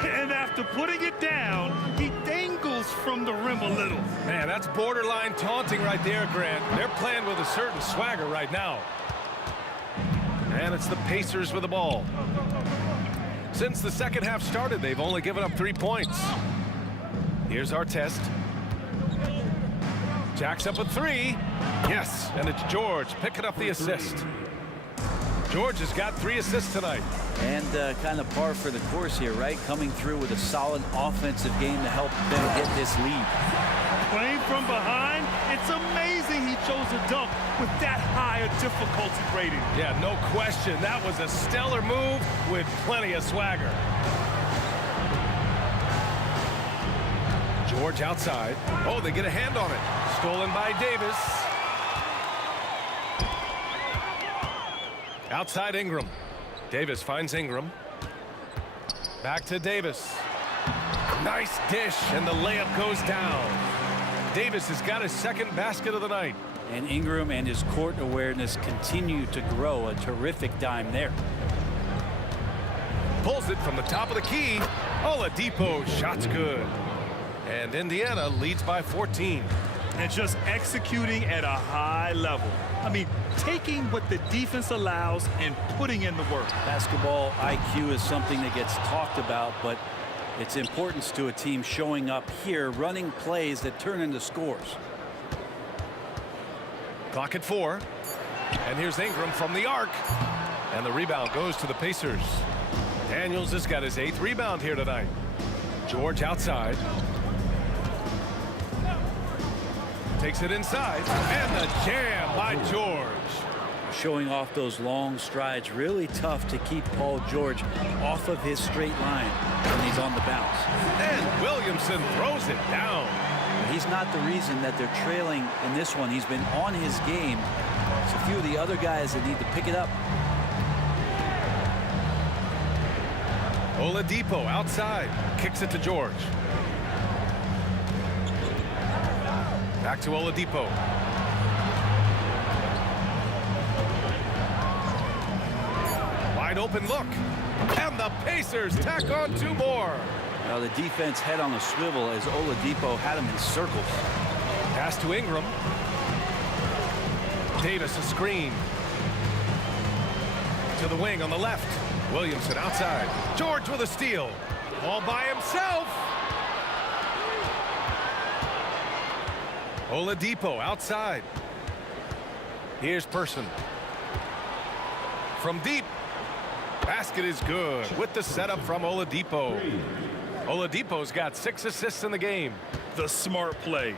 And after putting it down, he dangles from the rim a little. Man, that's borderline taunting right there, Grant. They're playing with a certain swagger right now. And it's the Pacers with the ball. Since the second half started, they've only given up 3 points. Here's Artest. Jacks up a 3. Yes, and it's George picking up the assist. George has got 3 assists tonight. And kind of par for the course here, right? Coming through with a solid offensive game to help them get this lead. Playing from behind, it's amazing he chose a dunk with that high a difficulty rating. Yeah, no question. That was a stellar move with plenty of swagger. George outside. Oh, they get a hand on it. Stolen by Davis. Outside Ingram. Davis finds Ingram. Back to Davis. Nice dish, and the layup goes down. Davis has got his second basket of the night. And Ingram and his court awareness continue to grow. A terrific dime there. Pulls it from the top of the key. Oladipo, shot's good. And Indiana leads by 14. And just executing at a high level. I mean, taking what the defense allows and putting in the work. Basketball IQ is something that gets talked about, but its importance to a team showing up here, running plays that turn into scores. Clock at 4. And here's Ingram from the arc. And the rebound goes to the Pacers. Daniels has got his 8th rebound here tonight. George outside. Takes it inside. And the jam by George. Showing off those long strides. Really tough to keep Paul George off of his straight line when he's on the bounce. And Williamson throws it down. He's not the reason that they're trailing in this one. He's been on his game. It's a few of the other guys that need to pick it up. Oladipo outside. Kicks it to George. Back to Oladipo. Wide open look. And the Pacers tack on 2 more. Now the defense head on a swivel as Oladipo had him in circles. Pass to Ingram. Davis a screen. To the wing on the left. Williamson outside. George with a steal. All by himself. Oladipo outside. Here's Person. From deep. Basket is good with the setup from Oladipo. Oladipo's got 6 assists in the game. The smart play.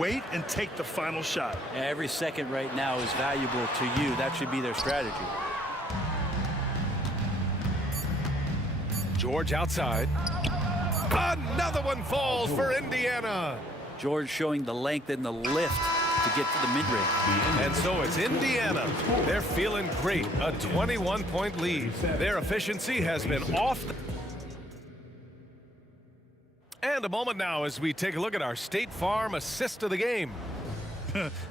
Wait and take the final shot. Every second right now is valuable to you. That should be their strategy. George outside. Another one falls for Indiana. George showing the length and the lift to get to the mid-range. And so it's Indiana. They're feeling great. A 21-point lead. Their efficiency has been off. And a moment now as we take a look at our State Farm assist of the game.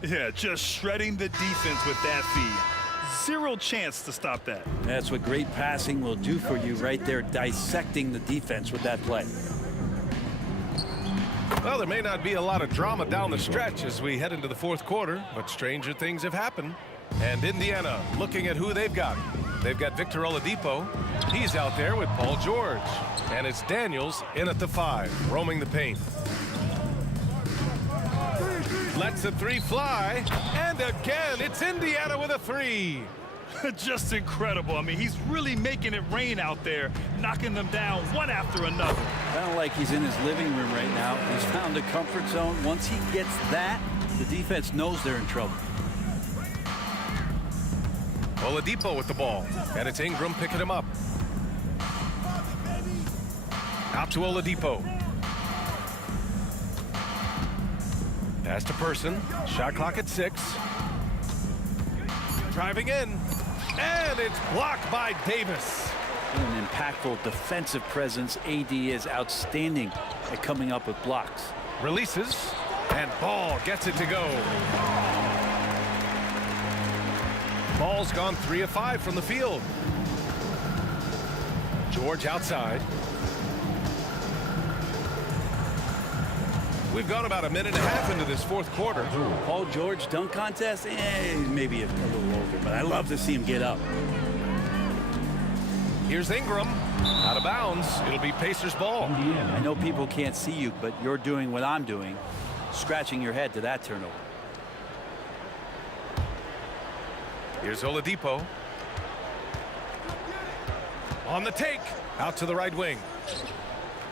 Yeah, just shredding the defense with that feed. Zero chance to stop that. That's what great passing will do for you right there, dissecting the defense with that play. Well, there may not be a lot of drama down the stretch as we head into the fourth quarter, but stranger things have happened. And Indiana looking at who they've got. They've got Victor Oladipo. He's out there with Paul George. And it's Daniels in at the 5, roaming the paint. Lets the 3 fly. And again, it's Indiana with a 3. Just incredible. I mean, he's really making it rain out there, knocking them down one after another. Kind of like he's in his living room right now. He's found a comfort zone. Once he gets that, the defense knows they're in trouble. Oladipo with the ball, and it's Ingram picking him up. Out to Oladipo. Pass to Person. Shot clock at 6. Driving in. And it's blocked by Davis. An impactful defensive presence. AD is outstanding at coming up with blocks. Releases. And Ball gets it to go. Ball's gone 3 of 5 from the field. George outside. We've gone about a minute and a half into this fourth quarter. Paul George dunk contest? Maybe a little over, but I love to see him get up. Here's Ingram. Out of bounds. It'll be Pacers ball. I know people can't see you, but you're doing what I'm doing. Scratching your head to that turnover. Here's Oladipo. On the take. Out to the right wing.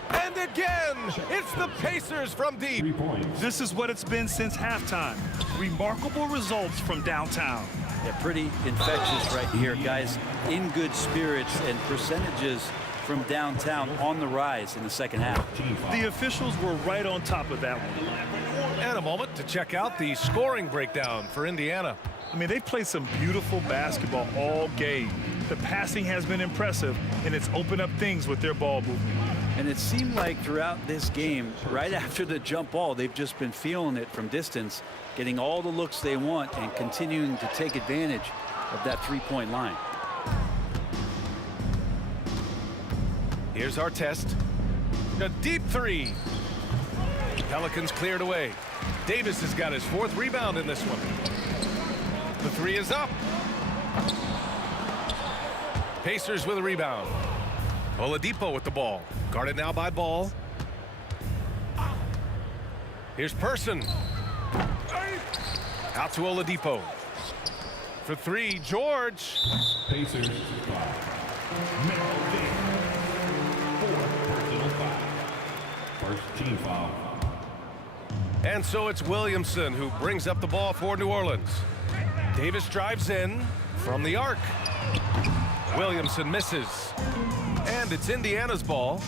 And again, it's the Pacers from deep. This is what it's been since halftime. Remarkable results from downtown. Yeah, pretty infectious right here, guys. In good spirits and percentages from downtown on the rise in the second half. The officials were right on top of that one. And a moment to check out the scoring breakdown for Indiana. I mean, they've played some beautiful basketball all game. The passing has been impressive, and it's opened up things with their ball movement. And it seemed like throughout this game, right after the jump ball, they've just been feeling it from distance, getting all the looks they want and continuing to take advantage of that three-point line. Here's our test. A deep 3. Pelicans cleared away. Davis has got his 4th rebound in this one. The 3 is up. Pacers with a rebound. Oladipo with the ball. Guarded now by Ball. Here's Person. Out to Oladipo. For 3, George. Pacers 5. First team foul. And so it's Williamson who brings up the ball for New Orleans. Davis drives in from the arc. Williamson misses. And it's Indiana's ball.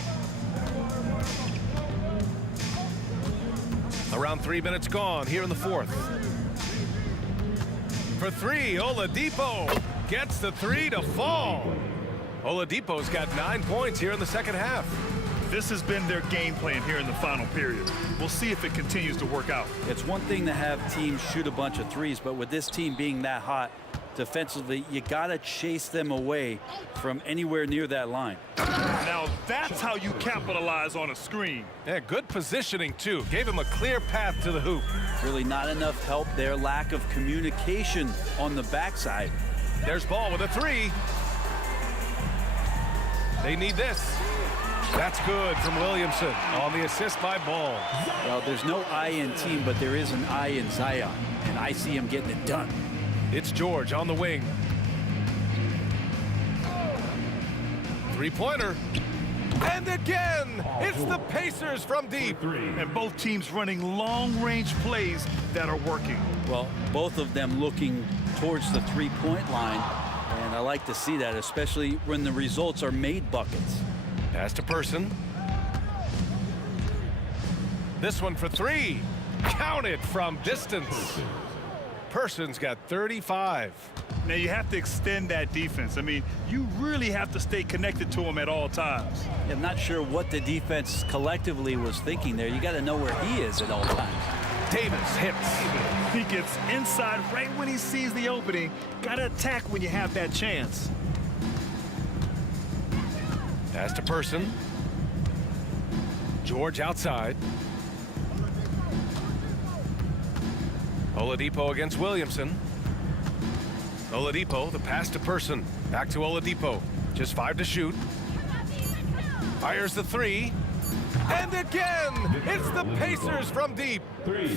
Around 3 minutes gone here in the fourth. For 3, Oladipo gets the 3 to fall. Oladipo's got 9 points here in the second half. This has been their game plan here in the final period. We'll see if it continues to work out. It's one thing to have teams shoot a bunch of threes, but with this team being that hot defensively, you got to chase them away from anywhere near that line. Now that's how you capitalize on a screen. Yeah, good positioning, too. Gave him a clear path to the hoop. Really not enough help there. Lack of communication on the backside. There's Ball with a 3. They need this. That's good from Williamson on the assist by Ball. Well, there's no I in team, but there is an I in Zion, and I see him getting it done. It's George on the wing. Three-pointer. And again, it's the Pacers from deep. And both teams running long-range plays that are working. Well, both of them looking towards the three-point line, and I like to see that, especially when the results are made buckets. Pass to Person. This one for three. Count it from distance. Person's got 35. Now you have to extend that defense. I mean, you really have to stay connected to him at all times. I'm not sure what the defense collectively was thinking there. You got to know where he is at all times. Davis hits. He gets inside right when he sees the opening. Got to attack when you have that chance. Pass to Person. George outside. Oladipo against Williamson. Oladipo, the pass to Person. Back to Oladipo. Just 5 to shoot. Fires the three. And again, it's the Pacers from deep.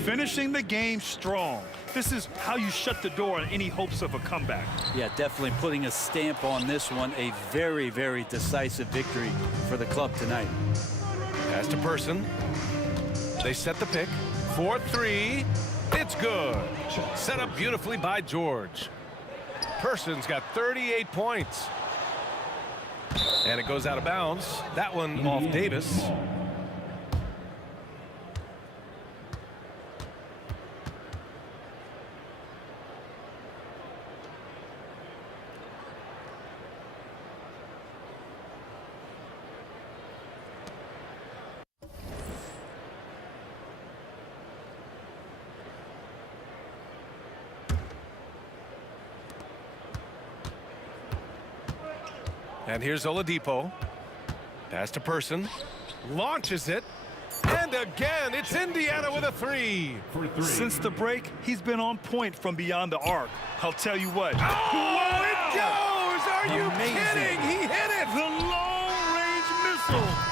Finishing the game strong. This is how you shut the door on any hopes of a comeback. Yeah, definitely putting a stamp on this one. A very, very decisive victory for the club tonight. Pass to Person. They set the pick. 4-3. It's good. Set up beautifully by George. Person's got 38 points. And it goes out of bounds. That one off Davis. And here's Oladipo. Pass to Person. Launches it. And again, it's Indiana with a three. Since the break, he's been on point from beyond the arc. I'll tell you what. Oh, it goes! Are you kidding? He hit it! The long-range missile.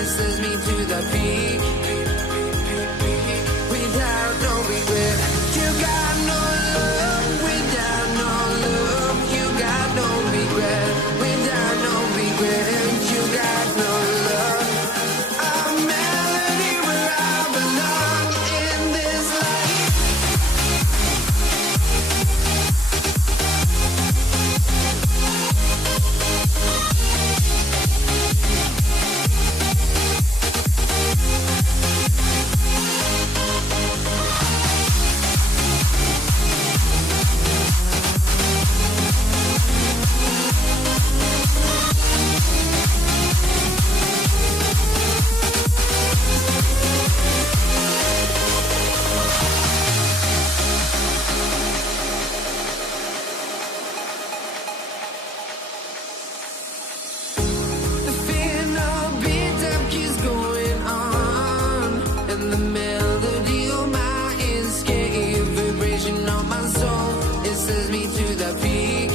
It sends me to the peak. Without no regret. You got no love. Without no love. You got no regret. Without no regret. You got no love. A melody where I belong in this life. The final beat up keeps going on, and the melody on my escape, vibration on my soul, it sends me to the peak.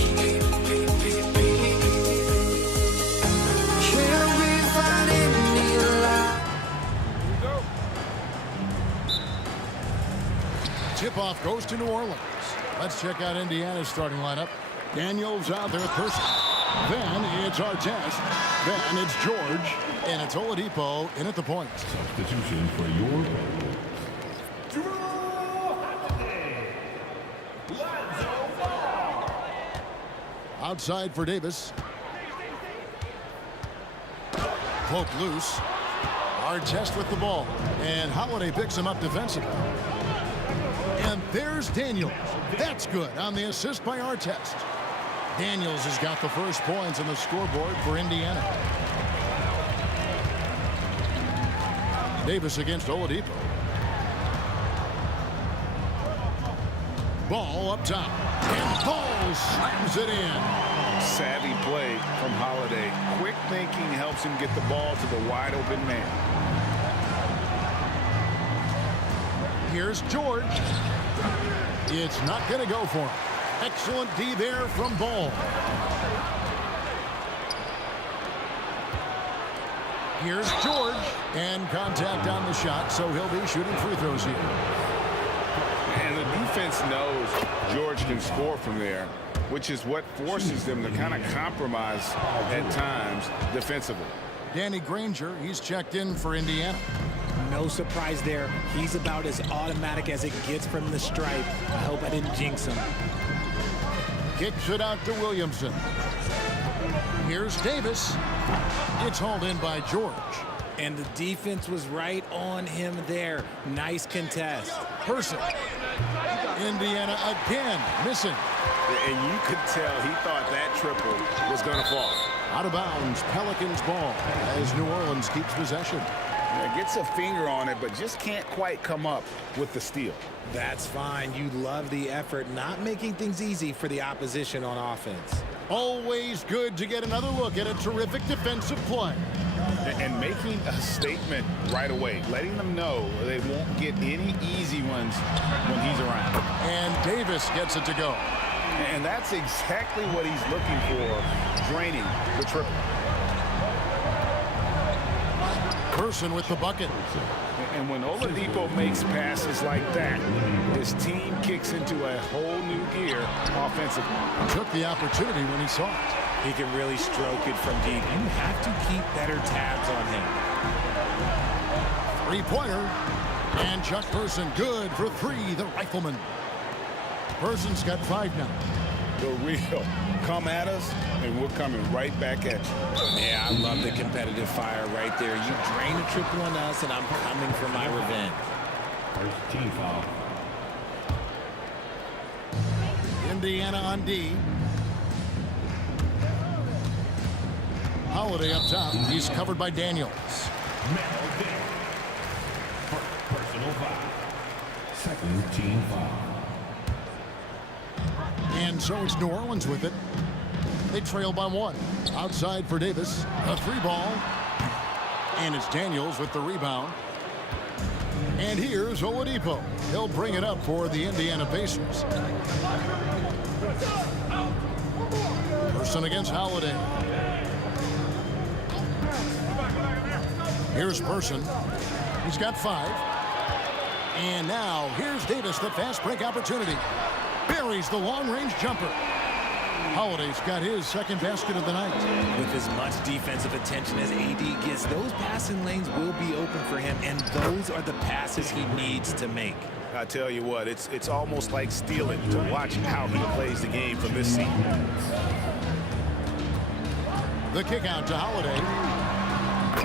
Can we find any light? Tip-off goes to New Orleans. Let's check out Indiana's starting lineup. Daniels out there at person. Then it's Artest. Then it's George. And it's Oladipo in at the point. Substitution for your Outside for Davis. Poke loose. Artest with the ball. And Holiday picks him up defensively. And there's Daniels. That's good on the assist by Artest. Daniels has got the first points on the scoreboard for Indiana. Davis against Oladipo. Ball up top. And Ball slams it in. Savvy play from Holiday. Quick thinking helps him get the ball to the wide open man. Here's George. It's not going to go for him. Excellent D there from Ball. Here's George. And contact on the shot, so he'll be shooting free throws here. And the defense knows George can score from there, which is what forces them to kind of compromise at times defensively. Danny Granger, he's checked in for Indiana. No surprise there. He's about as automatic as it gets from the stripe. I hope I didn't jinx him. Kicks it out to Williamson. Here's Davis. It's hauled in by George. And the defense was right on him there. Nice contest. Person. Indiana again missing. And you could tell he thought that triple was going to fall. Out of bounds, Pelicans ball as New Orleans keeps possession. Yeah, gets a finger on it, but just can't quite come up with the steal. That's fine. You love the effort, not making things easy for the opposition on offense. Always good to get another look at a terrific defensive play. And making a statement right away, letting them know they won't get any easy ones when he's around. And Davis gets it to go. And that's exactly what he's looking for, draining the triple. Person with the bucket. And when Oladipo makes passes like that, his team kicks into a whole new gear offensively. Took the opportunity when he saw it. He can really stroke it from deep. You have to keep better tabs on him. Three-pointer. And Chuck Person good for three, the rifleman. Person's got 5 now. The real. Come at us, and we're coming right back at you. Yeah, I love the competitive fire right there. You drain a triple on us, and I'm coming for my revenge. first team foul. Indiana on D. Holiday up top. He's covered by Daniels. Personal foul. Second team foul. And so it's New Orleans with it. They trail by 1. Outside for Davis. A 3-ball. And it's Daniels with the rebound. And here's Oladipo. He'll bring it up for the Indiana Pacers. Person against Holiday. Here's Person. He's got 5. And now here's Davis, the fast break opportunity. Buries the long-range jumper. Holiday's got his second basket of the night. With as much defensive attention as AD gets, those passing lanes will be open for him, and those are the passes he needs to make. I tell you what, it's almost like stealing to watch how he plays the game from this seat. The kick out to Holiday.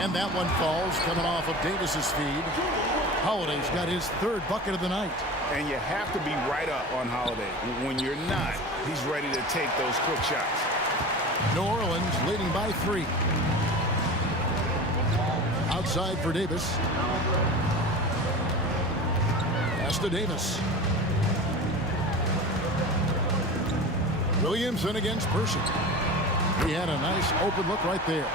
And that one falls coming off of Davis's feed. Holiday's got his 3rd bucket of the night. And you have to be right up on Holiday. When you're not, he's ready to take those quick shots. New Orleans leading by 3. Outside for Davis. Pass to Davis. Williamson against Person. He had a nice open look right there.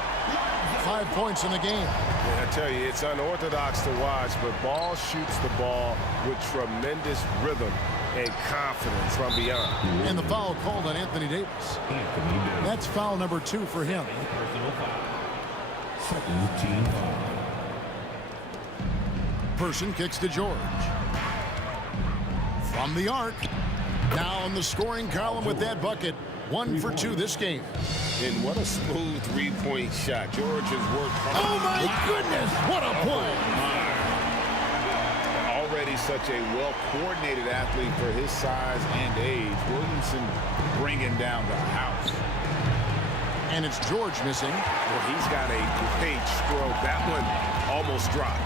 5 points in the game. Yeah, I tell you, it's unorthodox to watch, but Ball shoots the ball with tremendous rhythm and confidence from beyond. And the foul called on Anthony Davis. That's foul number 2 for him. Second team foul. Person kicks to George. From the arc. Now in the scoring column with that bucket. 1 for 2 this game. And what a smooth three-point shot. George has worked hard. Oh, my goodness. What a play. Already such a well-coordinated athlete for his size and age. Williamson bringing down the house. And it's George missing. Well, he's got a great stroke. That one almost dropped.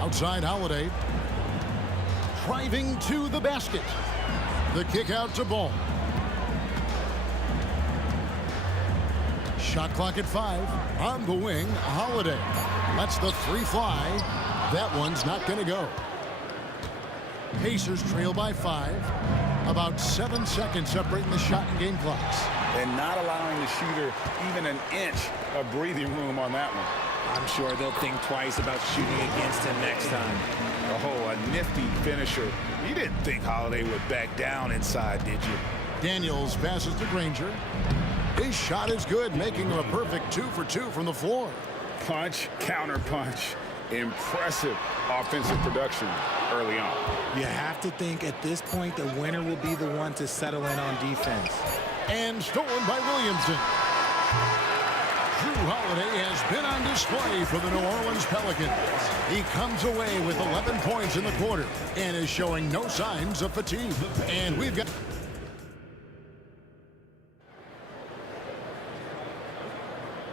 Outside Holiday. Driving to the basket. The kick out to Ball. Shot clock at 5. On the wing, Holiday. That's the 3 fly. That one's not going to go. Pacers trail by 5. About 7 seconds separating the shot and game clocks. And not allowing the shooter even an inch of breathing room on that one. I'm sure they'll think twice about shooting against him next time. Oh, a nifty finisher. You didn't think Holiday would back down inside, did you? Daniels passes to Granger. His shot is good, making him a perfect 2 for 2 from the floor. Punch, counter punch. Impressive offensive production early on. You have to think at this point the winner will be the one to settle in on defense. And stolen by Williamson. Drew Holiday has been on display for the New Orleans Pelicans. He comes away with 11 points in the quarter and is showing no signs of fatigue. And we've got...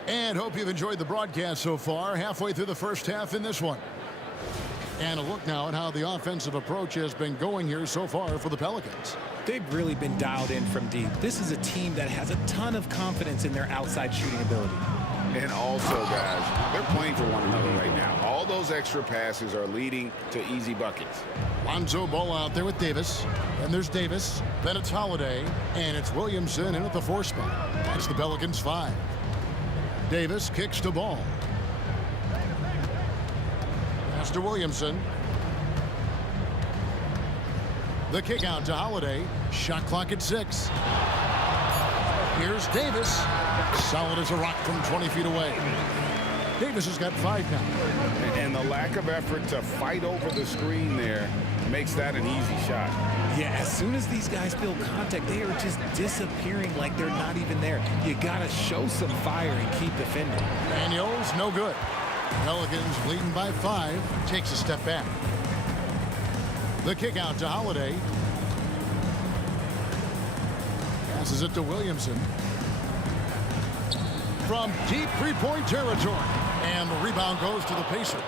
And hope you've enjoyed the broadcast so far. Halfway through the first half in this one. And a look now at how the offensive approach has been going here so far for the Pelicans. They've really been dialed in from deep. This is a team that has a ton of confidence in their outside shooting ability. And also, guys, they're playing for one another right now. All those extra passes are leading to easy buckets. Lonzo Ball out there with Davis. And there's Davis. Then it's Holiday. And it's Williamson in at the 4 spot. That's the Pelicans 5. Davis kicks to Ball. Pass to Williamson. The kick out to Holiday. Shot clock at 6. Here's Davis. Solid as a rock from 20 feet away. Davis has got 5 now. And the lack of effort to fight over the screen there makes that an easy shot. Yeah, as soon as these guys feel contact, they are just disappearing like they're not even there. You got to show some fire and keep defending. Daniels, no good. Pelicans leading by 5. Takes a step back. The kick out to Holiday. Passes it to Williamson. From deep 3-point territory. And the rebound goes to the Pacers.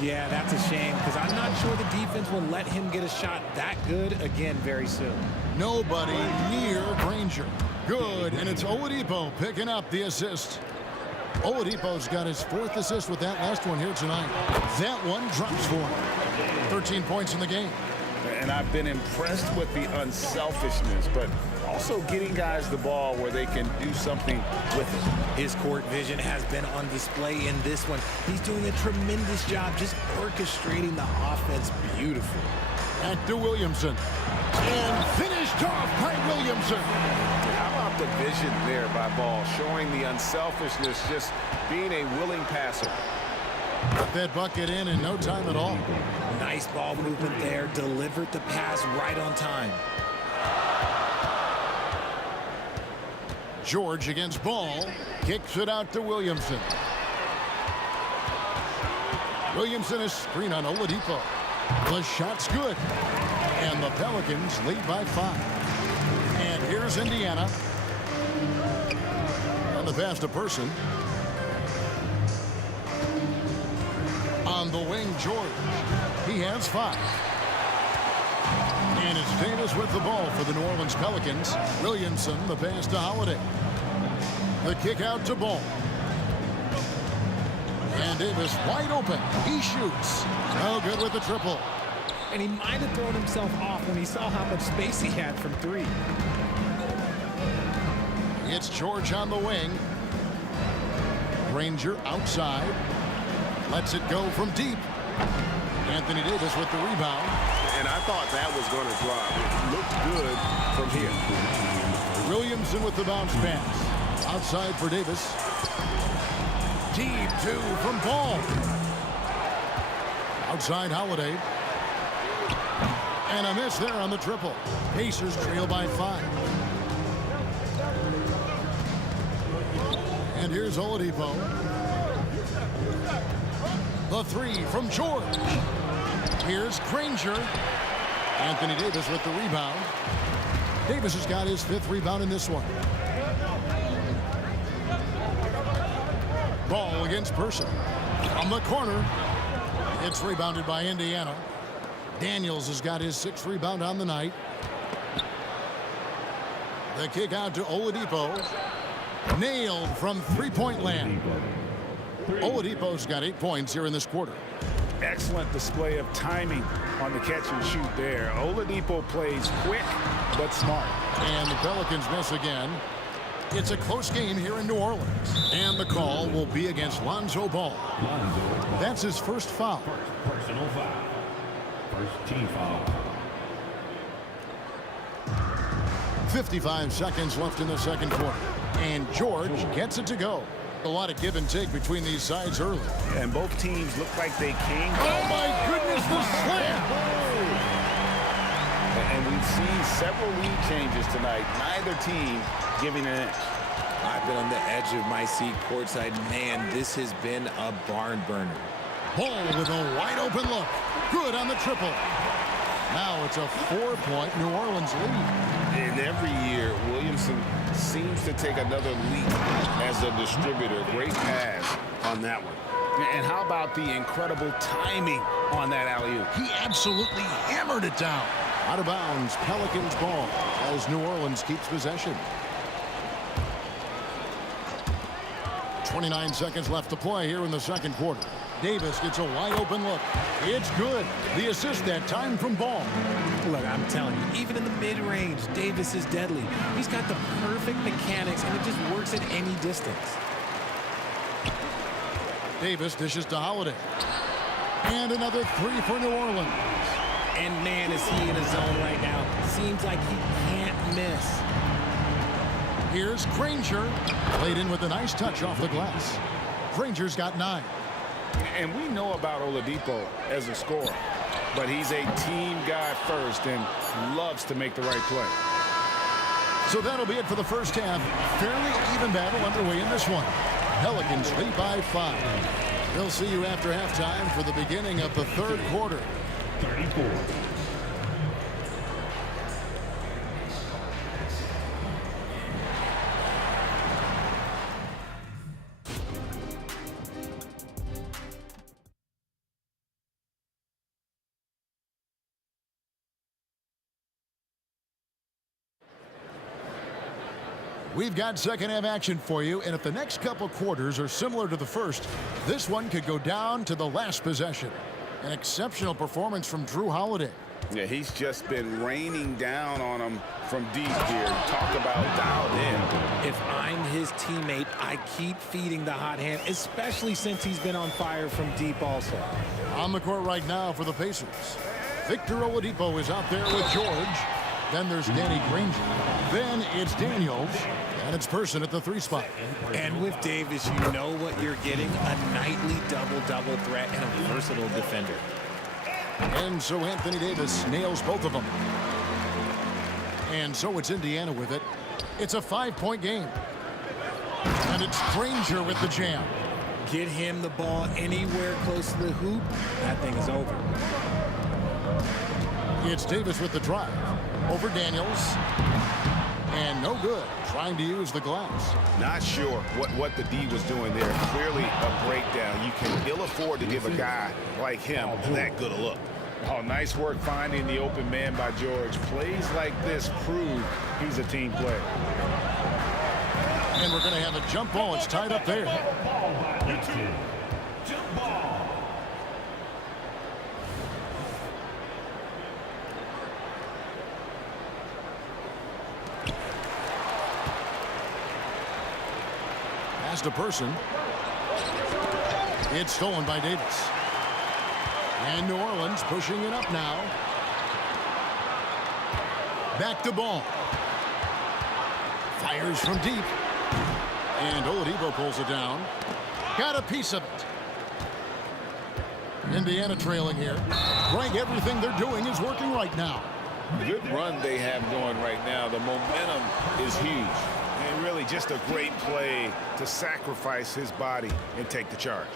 Yeah, that's a shame because I'm not sure the defense will let him get a shot that good again very soon. Nobody near Granger. Good, and it's Oladipo picking up the assist. Oladipo's got his 4th assist with that last one here tonight. That one drops for him. 13 points in the game. And I've been impressed with the unselfishness, but also getting guys the ball where they can do something with it. His court vision has been on display in this one. He's doing a tremendous job just orchestrating the offense beautifully. Back to Williamson. And finished off by Williamson. How about the vision there by Ball, showing the unselfishness, just being a willing passer. Put that bucket in no time at all. Nice ball movement there. Delivered the pass right on time. George against Ball. Kicks it out to Williamson. Williamson is screen on Oladipo. The shot's good. And the Pelicans lead by 5. And here's Indiana. On the pass to Person. On the wing, George. He has 5. And it's Davis with the ball for the New Orleans Pelicans. Williamson, the pass to Holiday. The kick out to Ball. And Davis wide open. He shoots. No good with the triple. And he might have thrown himself off when he saw how much space he had from 3. It's George on the wing. Granger outside. Lets it go from deep. Anthony Davis with the rebound. And I thought that was going to drop. It looked good from here. Williamson with the bounce pass. Outside for Davis. Deep 2 from Ball. Outside Holiday. And a miss there on the triple. Pacers trail by 5. And here's Oladipo. The 3 from George. Here's Granger. Anthony Davis with the rebound. Davis has got his 5th rebound in this one. Ball against Person. From the corner. It's rebounded by Indiana. Daniels has got his 6th rebound on the night. The kick out to Oladipo. Nailed from 3-point land. Oladipo's got 8 points here in this quarter. Excellent display of timing on the catch and shoot there. Oladipo plays quick but smart. And the Pelicans miss again. It's a close game here in New Orleans. And the call will be against Lonzo Ball. That's his first foul. Personal foul. First team foul. 55 seconds left in the second quarter. And George gets it to go. A lot of give and take between these sides early. And both teams look like they came. Oh, my goodness, the slam! And we've seen several lead changes tonight. Neither team giving an inch. I've been on the edge of my seat courtside. Man, this has been a barn burner. Ball with a wide open look. Good on the triple. Now it's a 4-point New Orleans lead. And every year, Williamson seems to take another leap as a distributor. Great pass on that one. And how about the incredible timing on that alley-oop? He absolutely hammered it down. Out of bounds, Pelicans ball as New Orleans keeps possession. 29 seconds left to play here in the second quarter. Davis gets a wide open look. It's good. The assist that time from Ball. Look, I'm telling you, even in the mid-range, Davis is deadly. He's got the perfect mechanics, and it just works at any distance. Davis dishes to Holiday. And another 3 for New Orleans. And man, is he in a zone right now. Seems like he can't miss. Here's Granger. Played in with a nice touch off the glass. Granger's got 9. And we know about Oladipo as a scorer, but he's a team guy first and loves to make the right play. So that'll be it for the first half. Fairly even battle underway in this one. Pelicans lead by 5. We'll see you after halftime for the beginning of the third quarter. 34. We've got second half action for you, and if the next couple quarters are similar to the first, this one could go down to the last possession. An exceptional performance from Drew Holiday. Yeah, he's just been raining down on him from deep here. Talk about dialed in. If I'm his teammate, I keep feeding the hot hand, especially since he's been on fire from deep also. On the court right now for the Pacers. Victor Oladipo is out there with George. Then there's Danny Granger. Then it's Daniels. And it's Person at the 3 spot. And with Davis, you know what you're getting, a nightly double-double threat and a versatile defender. And so Anthony Davis nails both of them. And so it's Indiana with it. It's a 5-point game. And it's Granger with the jam. Get him the ball anywhere close to the hoop, that thing is over. It's Davis with the drive. Over Daniels. And no good. Trying to use the glass. Not sure what the D was doing there. Clearly a breakdown. You can ill afford to give a guy like him that good a look. Oh, nice work finding the open man by George. Plays like this prove he's a team player. And we're going to have a jump ball. It's tied up there. Pass to Person. It's stolen by Davis. And New Orleans pushing it up now. Back to Ball. Fires from deep. And Oladipo pulls it down. Got a piece of it. Indiana trailing here. Greg, everything they're doing is working right now. Good run they have going right now. The momentum is huge. And really just a great play to sacrifice his body and take the charge.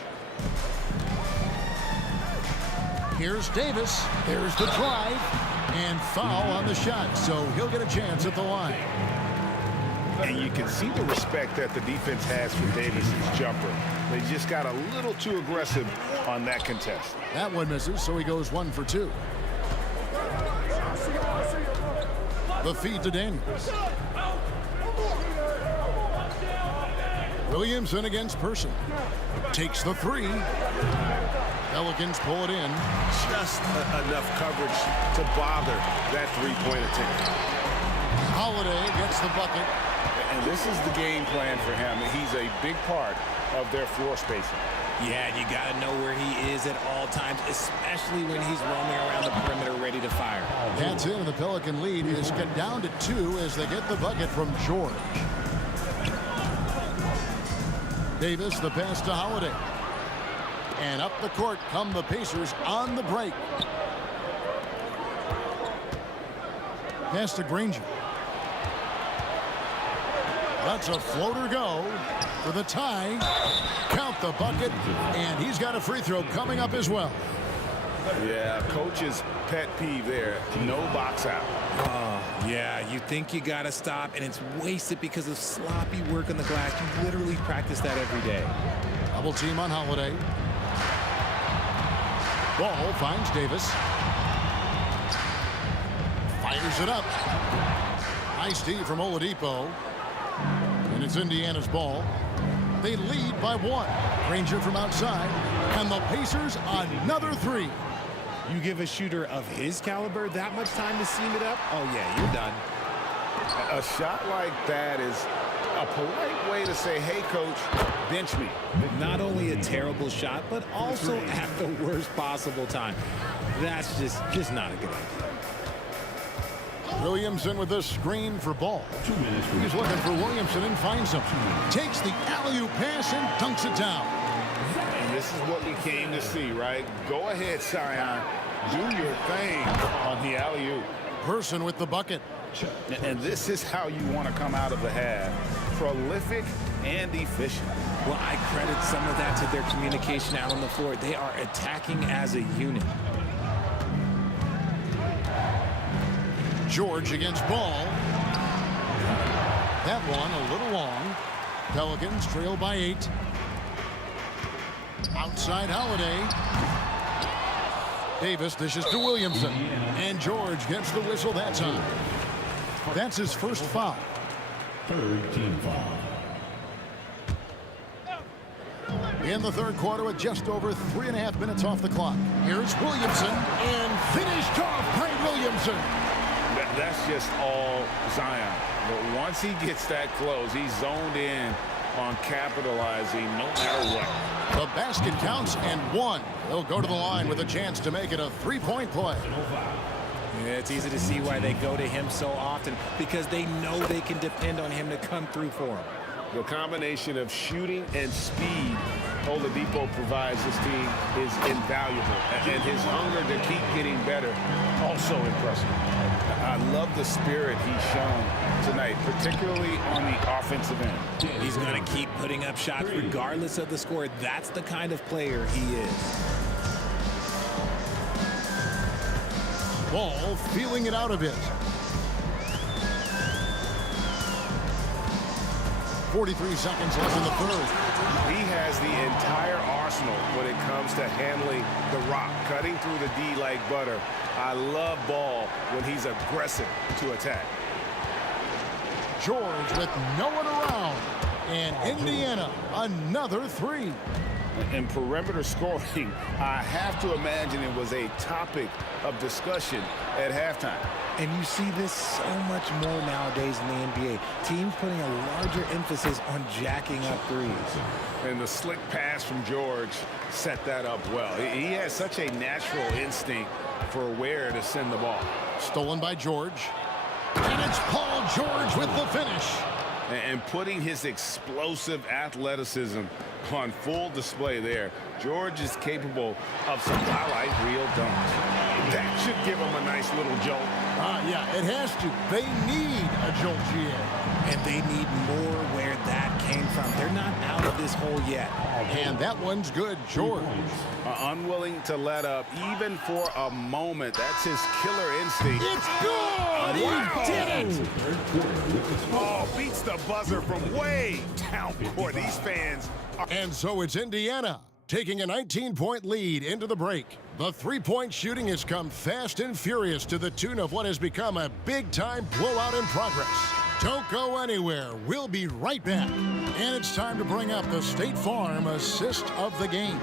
Here's Davis. There's the drive. And foul on the shot. So he'll get a chance at the line. And you can see the respect that the defense has for Davis's jumper. They just got a little too aggressive on that contest. That one misses, so he goes 1 for 2. The feed to Daniels. Williamson against Person. Takes the 3. Pelicans pull it in. Just enough coverage to bother that three-point attempt. Holiday gets the bucket. And this is the game plan for him. He's a big part of their floor spacing. Yeah, you got to know where he is at all times, especially when he's roaming around the perimeter ready to fire. That's it, and the Pelican lead is cut down to 2 as they get the bucket from George. Davis, the pass to Holiday. And up the court come the Pacers on the break. Pass to Granger. That's a floater go for the tie. Count the bucket, and he's got a free throw coming up as well. Yeah, coach's pet peeve there. No box out. Yeah, you think you got to stop, and it's wasted because of sloppy work on the glass. You literally practice that every day. Double team on Holiday. Ball finds Davis. Fires it up. Nice D from Oladipo. And it's Indiana's ball. They lead by 1. Granger from outside. And the Pacers another 3. You give a shooter of his caliber that much time to seam it up, oh yeah, you're done. A shot like that is a polite way to say, hey, coach, bench me. Not only a terrible shot, but also at the worst possible time. That's just not a good idea. Williamson with the screen for Ball. He's looking for Williamson and finds him. Takes the alley-oop pass and dunks it down. And this is what we came to see, right? Go ahead, Zion. Do your thing on the alley-oop. Person with the bucket. And this is how you want to come out of the half. Prolific and efficient. Well, I credit some of that to their communication out on the floor. They are attacking as a unit. George against Ball. That one a little long. Pelicans trail by 8. Outside Holiday. Davis dishes to Williamson. And George gets the whistle that time. That's his first foul. Third team foul. In the third quarter with just over 3.5 minutes off the clock. Here's Williamson. And finished off by Williamson. That's just all Zion. But once he gets that close, he's zoned in on capitalizing no matter what. The basket counts and 1. He'll go to the line with a chance to make it a 3-point play. Yeah, it's easy to see why they go to him so often, because they know they can depend on him to come through for them. The combination of shooting and speed Oladipo provides his team is invaluable, and his hunger to keep getting better also impressive. I love the spirit he's shown tonight, particularly on the offensive end. He's going to keep putting up shots regardless of the score. That's the kind of player he is. Ball feeling it out a bit. 43 seconds left in the third. He has the entire arsenal when it comes to handling the rock, cutting through the D like butter. I love Ball when he's aggressive to attack. George with no one around. And Indiana, another three. In perimeter scoring, I have to imagine it was a topic of discussion at halftime. And you see this so much more nowadays in the NBA. Teams putting a larger emphasis on jacking up threes. And the slick pass from George set that up well. He has such a natural instinct for where to send the ball. Stolen by George. And it's Paul George with the finish. And putting his explosive athleticism on full display there. George is capable of some highlight reel dunks. That should give him a nice little jolt. Yeah, it has to. They need a jolt, GA. And they need more where that came from. They're not out of this hole yet. And that one's good, George. Unwilling to let up even for a moment. That's his killer instinct. It's good! He did it! Oh, beats the buzzer from way down court. These fans are... And so it's Indiana taking a 19-point lead into the break. The three-point shooting has come fast and furious to the tune of what has become a big-time blowout in progress. Don't go anywhere. We'll be right back. And it's time to bring up the State Farm assist of the game.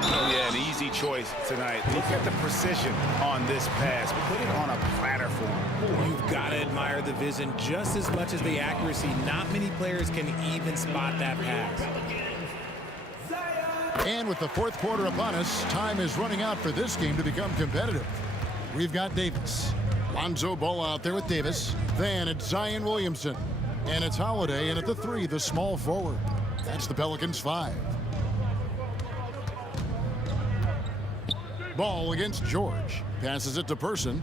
Oh, yeah, an easy choice tonight. Look at the precision on this pass. Put it on a platter for him. You've got to admire the vision just as much as the accuracy. Not many players can even spot that pass. And with the fourth quarter upon us, time is running out for this game to become competitive. We've got Davis. Lonzo Ball out there with Davis. Then it's Zion Williamson. And it's Holiday, and at the three, the small forward. That's the Pelicans' 5. Ball against George. Passes it to Person.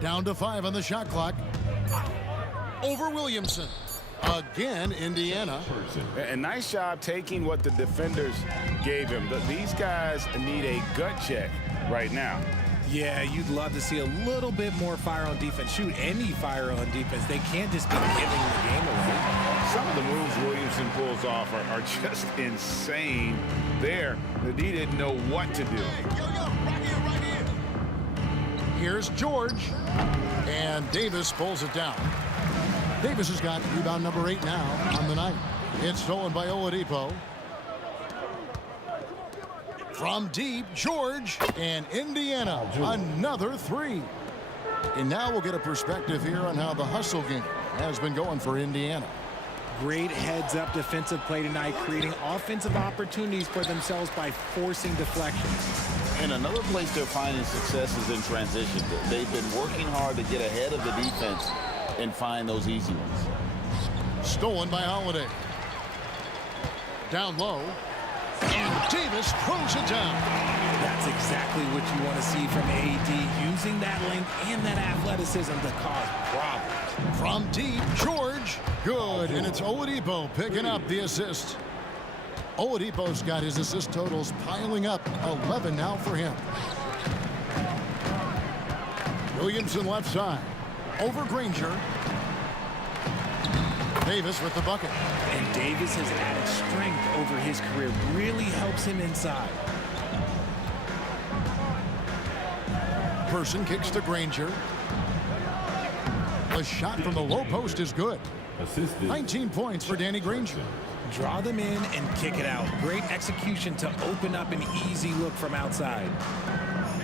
Down to 5 on the shot clock. Over Williamson. Again, Indiana. And nice job taking what the defenders gave him. These guys need a gut check right now. Yeah, you'd love to see a little bit more fire on defense. Shoot, any fire on defense. They can't just be giving the game away. Some of the moves Williamson pulls off are just insane. There, the D didn't know what to do. Here's George. And Davis pulls it down. Davis has got rebound number 8 now on the night. It's stolen by Oladipo. From deep, George, and Indiana, another 3. And now we'll get a perspective here on how the hustle game has been going for Indiana. Great heads-up defensive play tonight, creating offensive opportunities for themselves by forcing deflections. And another place they're finding success is in transition. They've been working hard to get ahead of the defense and find those easy ones. Stolen by Holiday. Down low. And Davis throws it down. That's exactly what you want to see from AD, using that length and that athleticism to cause problems. From deep, George. Good, and it's Oladipo picking up the assist. Oladipo's got his assist totals piling up. 11 now for him. Williamson left side. Over Granger. Davis with the bucket. And Davis has added strength over his career. Really helps him inside. Person kicks to Granger. The shot from the low post is good. 19 points for Danny Granger. Draw them in and kick it out. Great execution to open up an easy look from outside.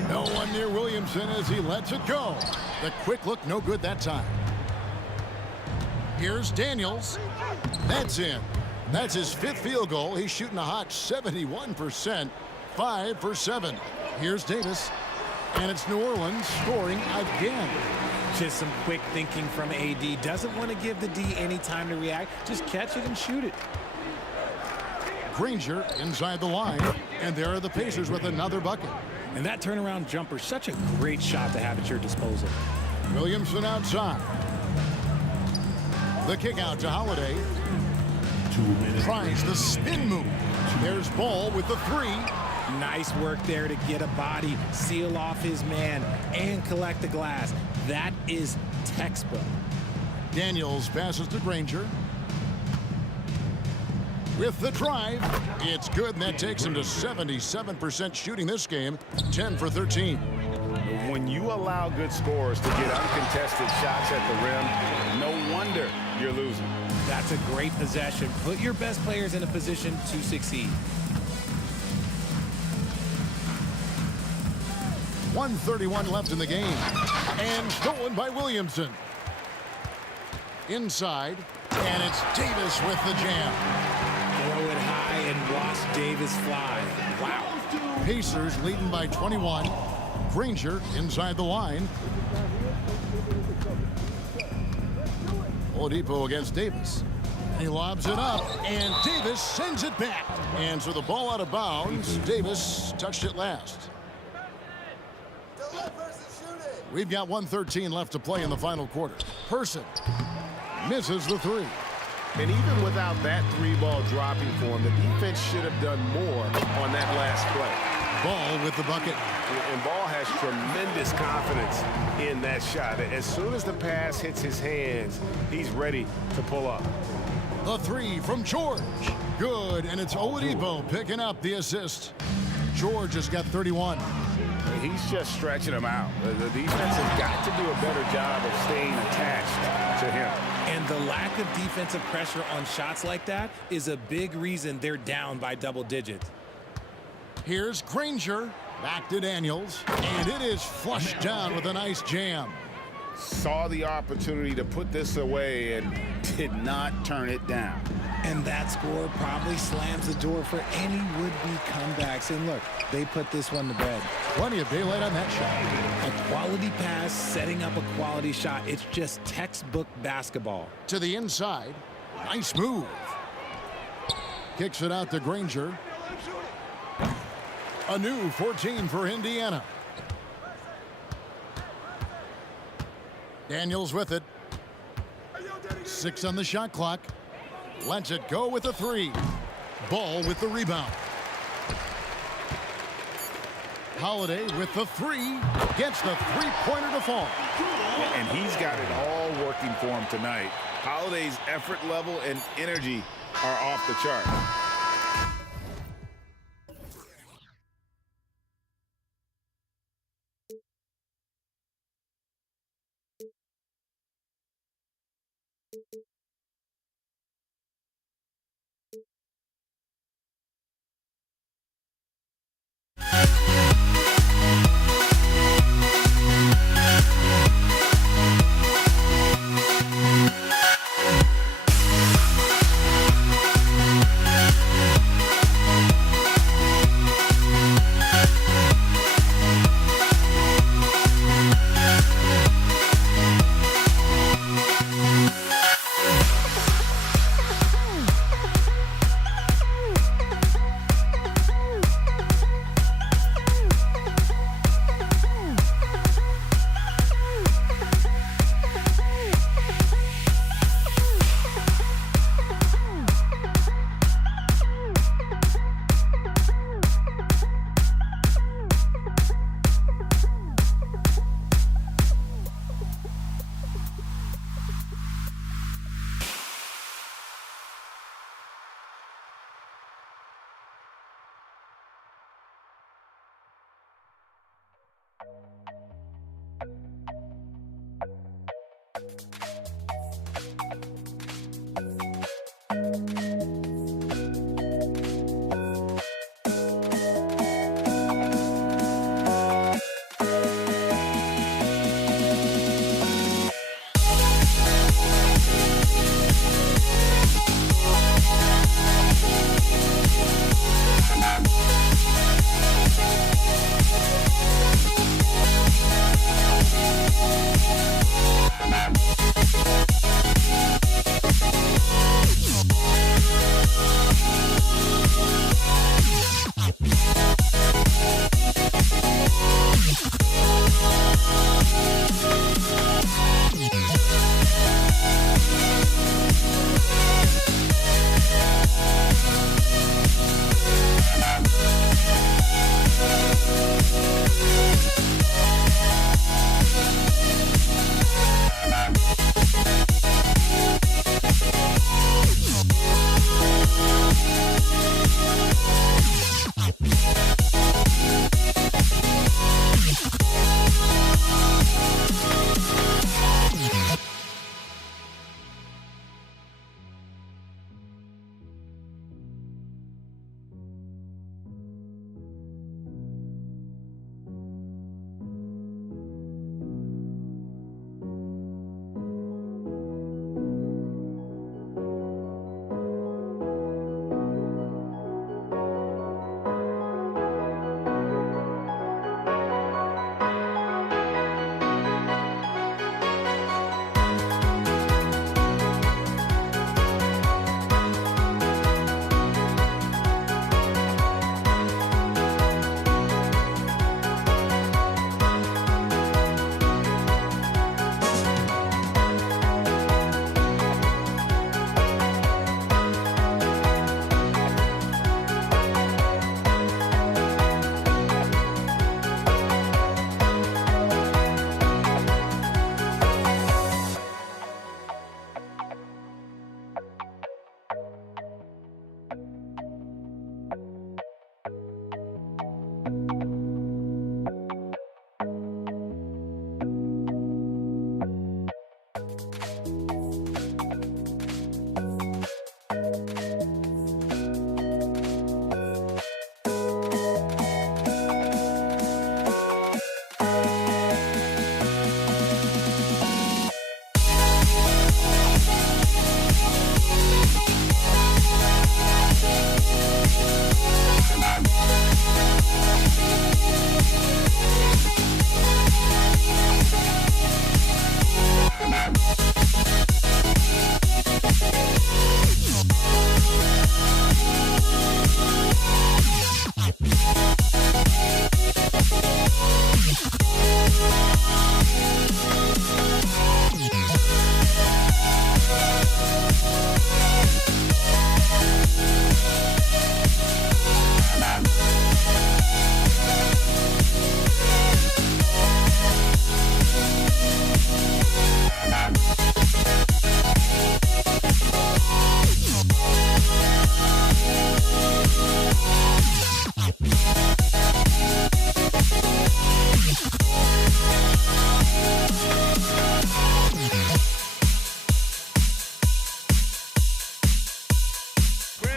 No one near Williamson as he lets it go. The quick look, no good that time. Here's Daniels. That's in. That's his 5th field goal. He's shooting a hot 71%. 5 for 7. Here's Davis. And it's New Orleans scoring again. Just some quick thinking from AD. Doesn't want to give the D any time to react. Just catch it and shoot it. Granger inside the line. And there are the Pacers with another bucket. And that turnaround jumper, such a great shot to have at your disposal. Williamson outside. The kick out to Holiday. 2 minutes. Tries the spin move. There's Ball with the three. Nice work there to get a body, seal off his man, and collect the glass. That is textbook. Daniels passes to Granger. With the drive, it's good, and that takes him to 77% shooting this game, 10 for 13. When you allow good scorers to get uncontested shots at the rim, no wonder you're losing. That's a great possession. Put your best players in a position to succeed. 1:31 left in the game. And stolen by Williamson. Inside, and it's Davis with the jam. Throw it high and watch Davis fly. Wow. Pacers leading by 21. Granger inside the line. Oladipo against Davis. He lobs it up, and Davis sends it back. And so the ball out of bounds. Davis touched it last. We've got 1:13 left to play in the final quarter. Person misses the three. And even without that three ball dropping for him, the defense should have done more on that last play. Ball with the bucket. And Ball has tremendous confidence in that shot. As soon as the pass hits his hands, he's ready to pull up. The three from George. Good, and it's Oladipo picking up the assist. George has got 31. He's just stretching him out. The defense has got to do a better job of staying attached to him. And the lack of defensive pressure on shots like that is a big reason they're down by double digits. Here's Granger. Back to Daniels. And it is flushed down with a nice jam. Saw the opportunity to put this away and did not turn it down. And that score probably slams the door for any would-be comebacks. And look, they put this one to bed. Plenty of daylight on that shot. A quality pass, setting up a quality shot. It's just textbook basketball. To the inside. Nice move. Kicks it out to Granger. A new 14 for Indiana. Daniels with it. 6 on the shot clock. Lets it go with a three. Ball with the rebound. Holiday with the three. Gets the three-pointer to fall. And he's got it all working for him tonight. Holiday's effort level and energy are off the chart.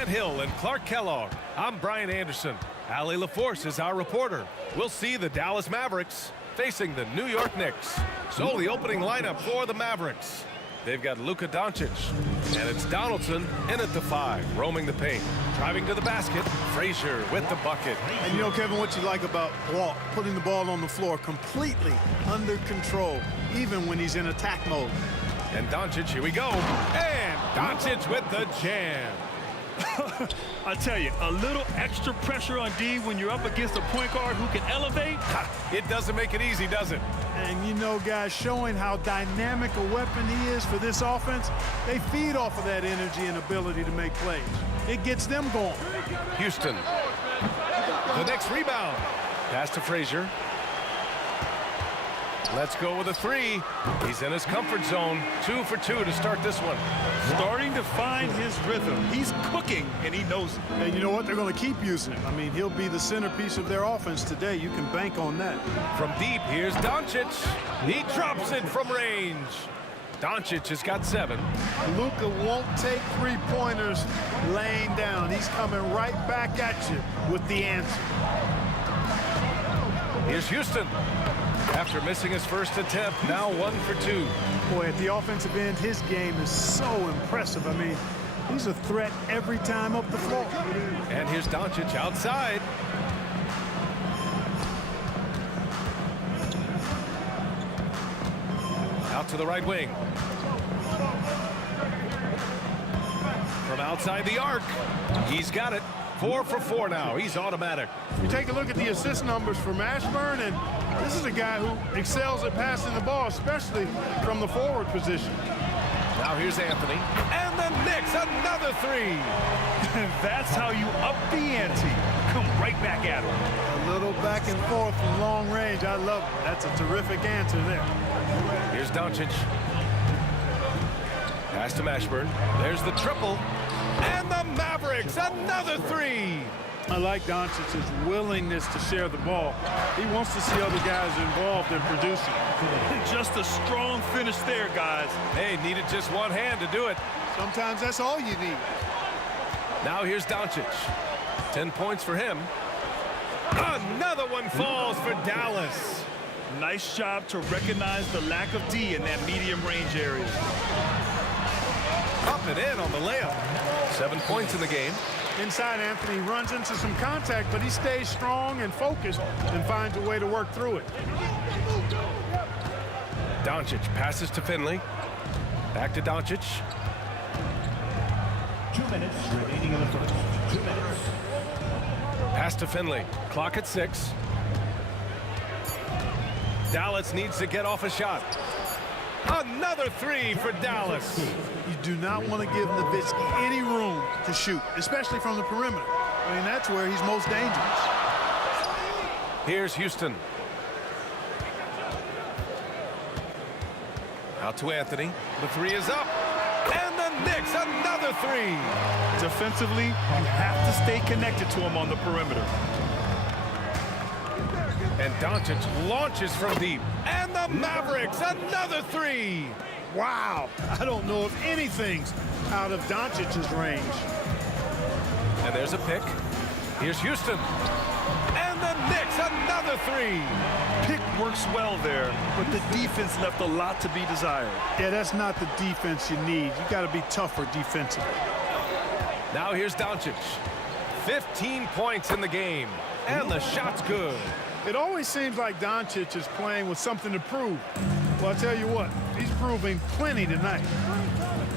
Grant Hill and Clark Kellogg, I'm Brian Anderson. Allie LaForce is our reporter. We'll see the Dallas Mavericks facing the New York Knicks. So the opening lineup for the Mavericks. They've got Luka Doncic, and it's Donaldson in at the 5, roaming the paint. Driving to the basket, Frazier with the bucket. And you know, Kevin, what you like about Walt, putting the ball on the floor completely under control, even when he's in attack mode. And Doncic, here we go. And Doncic with the jam. I tell you, a little extra pressure on D when you're up against a point guard who can elevate. It doesn't make it easy, does it? And you know, guys, showing how dynamic a weapon he is for this offense, they feed off of that energy and ability to make plays. It gets them going. Houston. The next rebound. Pass to Frazier. Let's go with a 3. He's in his comfort zone. 2 for 2 to start this one. Starting to find his rhythm. He's cooking, and he knows it. And you know what? They're going to keep using him. I mean, he'll be the centerpiece of their offense today. You can bank on that. From deep, here's Doncic. He drops it from range. Doncic has got 7. Luka won't take three-pointers laying down. He's coming right back at you with the answer. Here's Houston. After missing his first attempt, now 1 for 2. Boy, at the offensive end, his game is so impressive. I mean, he's a threat every time up the floor. And here's Doncic outside. Out to the right wing. From outside the arc. He's got it. 4 for 4 now. He's automatic. You take a look at the assist numbers from Ashburn, and this is a guy who excels at passing the ball, especially from the forward position. Now here's Anthony. And the Knicks, another 3. That's how you up the ante. Come right back at him. A little back and forth from long range. I love it. That's a terrific answer there. Here's Doncic. Pass to Ashburn. There's the triple. And the Mavericks, another 3. I like Doncic's willingness to share the ball. He wants to see other guys involved in producing. Just a strong finish there, guys. Hey, needed just one hand to do it. Sometimes that's all you need. Now here's Doncic. 10 points for him. Another one falls for Dallas. Nice job to recognize the lack of D in that medium range area. Up and in on the layup. 7 points in the game. Inside, Anthony runs into some contact, but he stays strong and focused and finds a way to work through it. Doncic passes to Finley. Back to Doncic. 2 minutes remaining in the first. 2 minutes. Pass to Finley. Clock at 6. Dallas needs to get off a shot. Another 3 for Dallas. You do not want to give Nowitzki any room to shoot, especially from the perimeter. I mean, that's where he's most dangerous. Here's Houston. Out to Anthony. The 3 is up. And the Knicks, another 3. Defensively, you have to stay connected to him on the perimeter. And Doncic launches from deep. And the Mavericks, another 3. Wow. I don't know if anything's out of Doncic's range. And there's a pick. Here's Houston. And the Knicks, another 3. Pick works well there, but the defense left a lot to be desired. Yeah, that's not the defense you need. You got to be tougher defensively. Now here's Doncic. 15 points in the game. And the shot's good. It always seems like Doncic is playing with something to prove. Well, I'll tell you what, he's proving plenty tonight.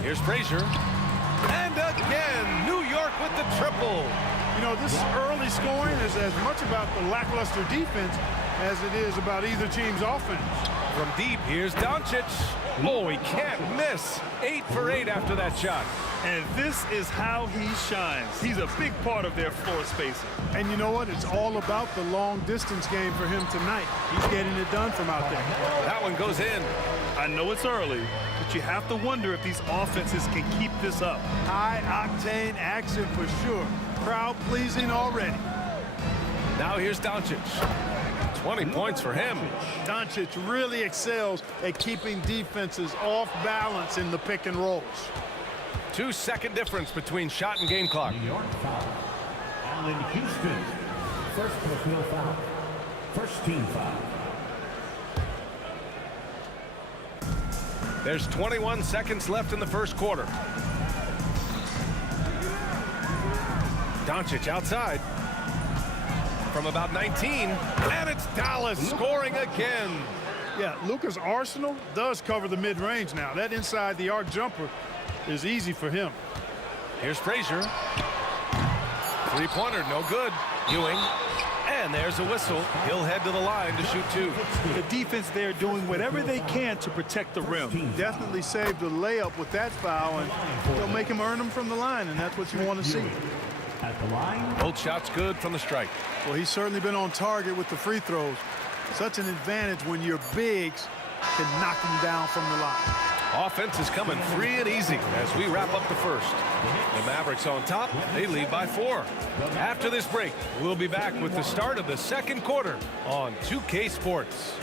Here's Frazier. And again, New York with the triple. You know, this early scoring is as much about the lackluster defense as it is about either team's offense. From deep, here's Doncic. Oh, he can't miss. 8 for 8 after that shot. And this is how he shines. He's a big part of their floor spacing. And you know what? It's all about the long distance game for him tonight. He's getting it done from out there. That one goes in. I know it's early, but you have to wonder if these offenses can keep this up. High-octane action for sure. Crowd-pleasing already. Now here's Doncic. 20 points for him. Doncic really excels at keeping defenses off balance in the pick and rolls. 2-second difference between shot and game clock. New York foul. Allen Houston. First personal foul. First team foul. There's 21 seconds left in the first quarter. Doncic outside from about 19, and it's Dallas scoring again. Yeah, Luka's arsenal does cover the mid-range now. That inside the arc jumper is easy for him. Here's Frazier. Three-pointer, no good. Ewing. And there's a whistle. He'll head to the line to shoot two. The defense there doing whatever they can to protect the rim. Definitely saved a layup with that foul, and they'll make him earn them from the line, and that's what you want to see. At the line. Both shots good from the stripe. Well, he's certainly been on target with the free throws. Such an advantage when your bigs can knock him down from the line. Offense is coming free and easy as we wrap up the first. The Mavericks on top. They lead by 4. After this break, we'll be back with the start of the second quarter on 2K Sports.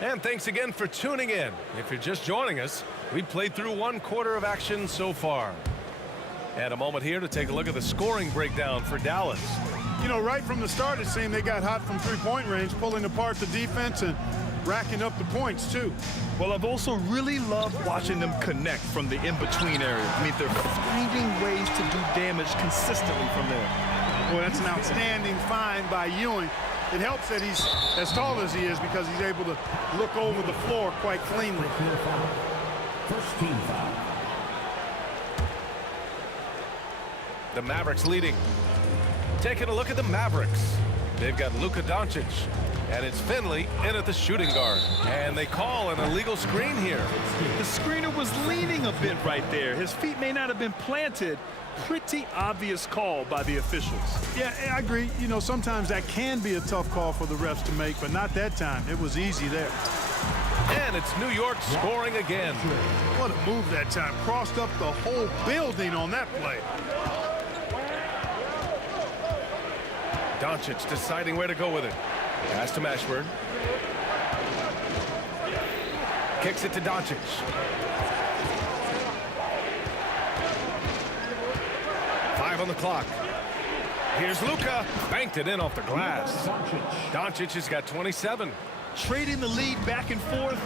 And thanks again for tuning in. If you're just joining us, we've played through 1 quarter of action so far. And a moment here to take a look at the scoring breakdown for Dallas. You know, right from the start, it seemed they got hot from three-point range, pulling apart the defense and racking up the points, too. Well, I've also really loved watching them connect from the in-between area. I mean, they're finding ways to do damage consistently from there. Well, that's an outstanding find by Ewing. It helps that he's as tall as he is because he's able to look over the floor quite cleanly. First team foul. The Mavericks leading. Taking a look at the Mavericks. They've got Luka Doncic, and it's Finley in at the shooting guard. And they call an illegal screen here. The screener was leaning a bit right there. His feet may not have been planted. Pretty obvious call by the officials. Yeah, I agree. You know, sometimes that can be a tough call for the refs to make, but not that time. It was easy there. And it's New York scoring again. What a move that time. Crossed up the whole building on that play. Doncic deciding where to go with it. Pass to Mashburn. Kicks it to Doncic. On the clock. Here's Luka. Banked it in off the glass. Doncic has got 27. Trading the lead back and forth.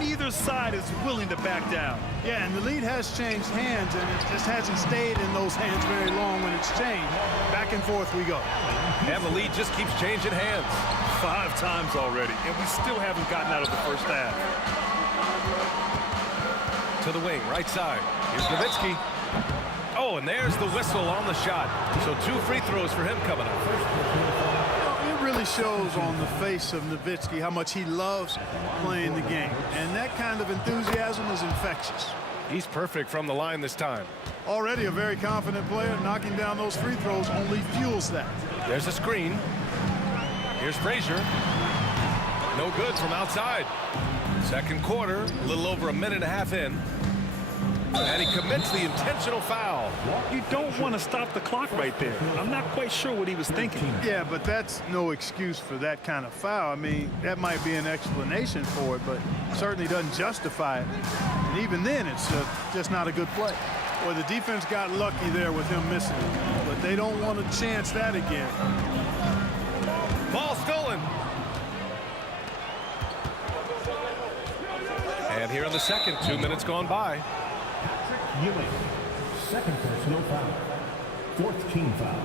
Neither side is willing to back down. Yeah, and the lead has changed hands, and it just hasn't stayed in those hands very long when it's changed. Back and forth we go. And the lead just keeps changing hands. 5 times already, and we still haven't gotten out of the first half. To the wing, right side. Here's Nowitzki. Oh, and there's the whistle on the shot. So 2 free throws for him coming up. It really shows on the face of Nowitzki how much he loves playing the game. And that kind of enthusiasm is infectious. He's perfect from the line this time. Already a very confident player. Knocking down those free throws only fuels that. There's a screen. Here's Frazier. No good from outside. Second quarter, a little over a minute and a half in. And he commits the intentional foul. You don't want to stop the clock right there. I'm not quite sure what he was thinking. Yeah, but that's no excuse for that kind of foul. I mean, that might be an explanation for it, but certainly doesn't justify it. And even then, it's just not a good play. Well, the defense got lucky there with him missing it, but they don't want to chance that again. Ball stolen. And here in the second, 2 minutes gone by. Ewing, second personal foul. Fourth team foul.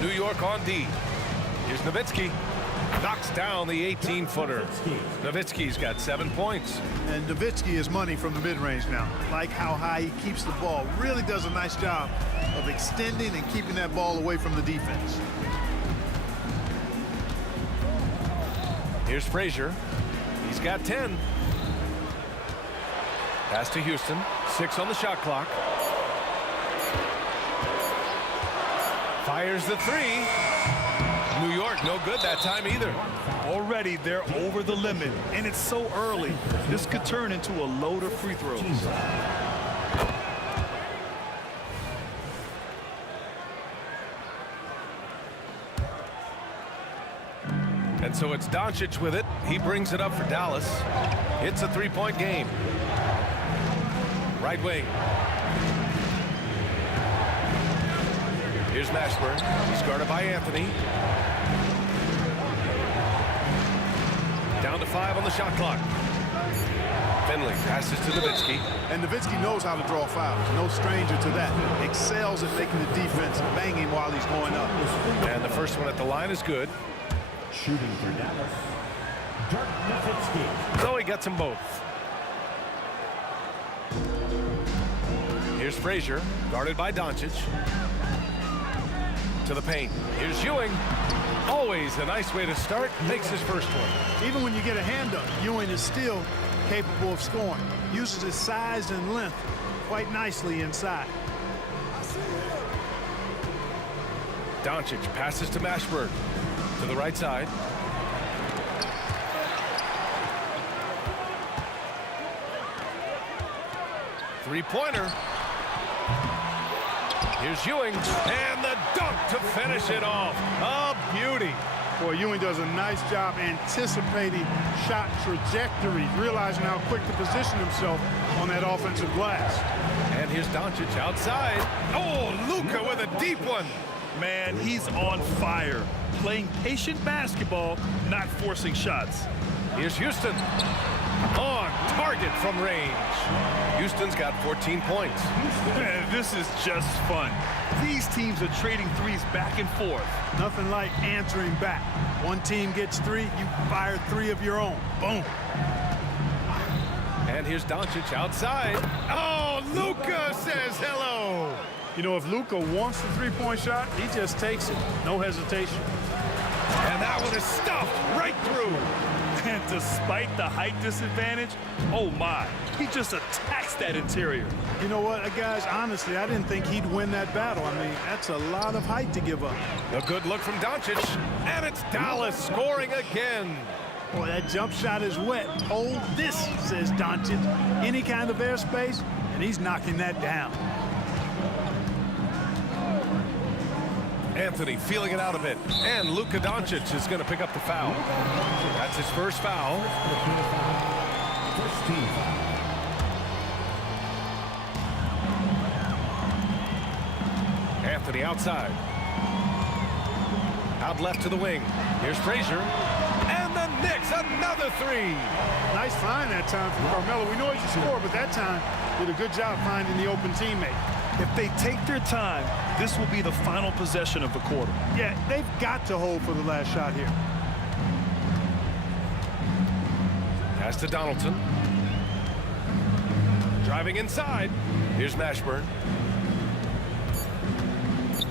New York on D. Here's Nowitzki. Knocks down the 18-footer. Nowitzki's got 7 points. And Nowitzki is money from the mid-range now. Like how high he keeps the ball. Really does a nice job of extending and keeping that ball away from the defense. Here's Frazier. He's got 10. Pass to Houston. 6 on the shot clock. Fires the 3. New York, no good that time either. Already they're over the limit, and it's so early. This could turn into a load of free throws. so it's Doncic with it. He brings it up for Dallas. It's a three-point game. Right wing. Here's Mashburn. He's guarded by Anthony. Down to 5 on the shot clock. Finley passes to Nowitzki. And Nowitzki knows how to draw fouls. No stranger to that. Excels at making the defense bang him while he's going up. And the first one at the line is good. Shooting for Dallas, Dirk Nowitzki. So he gets them both. Here's Frazier, guarded by Doncic. To the paint. Here's Ewing. Always a nice way to start. Makes his first one. Even when you get a hand up, Ewing is still capable of scoring. Uses his size and length quite nicely inside. Doncic passes to Mashburn. To the right side. Three-pointer. Here's Ewing, and the dunk to finish it off. A beauty. Boy, Ewing does a nice job anticipating shot trajectories, realizing how quick to position himself on that offensive glass. And here's Doncic outside. Oh, Luka with a deep one. Man, he's on fire. Playing patient basketball, not forcing shots. Here's Houston. On target from range. Houston's got 14 points. Man, this is just fun. These teams are trading threes back and forth. Nothing like answering back. One team gets 3, you fire 3 of your own. Boom. And here's Doncic outside. Oh, Luka says hello. You know, if Luka wants the three-point shot, he just takes it. No hesitation. And that one is stuffed right through. And despite the height disadvantage, oh my, he just attacks that interior. You know what, guys, honestly, I didn't think he'd win that battle. I mean, that's a lot of height to give up. A good look from Doncic, and it's Dallas scoring again. Boy, that jump shot is wet. Hold this, says Doncic. Any kind of airspace, and he's knocking that down. Anthony feeling it out a bit, and Luka Doncic is going to pick up the foul. That's his first foul. First team foul. Anthony outside. Out left to the wing. Here's Frazier. And the Knicks, another 3. Nice find that time from Carmelo. We know he's a scorer, but that time did a good job finding the open teammate. If they take their time, this will be the final possession of the quarter. Yeah, they've got to hold for the last shot here. Pass to Donaldson. Driving inside. Here's Mashburn.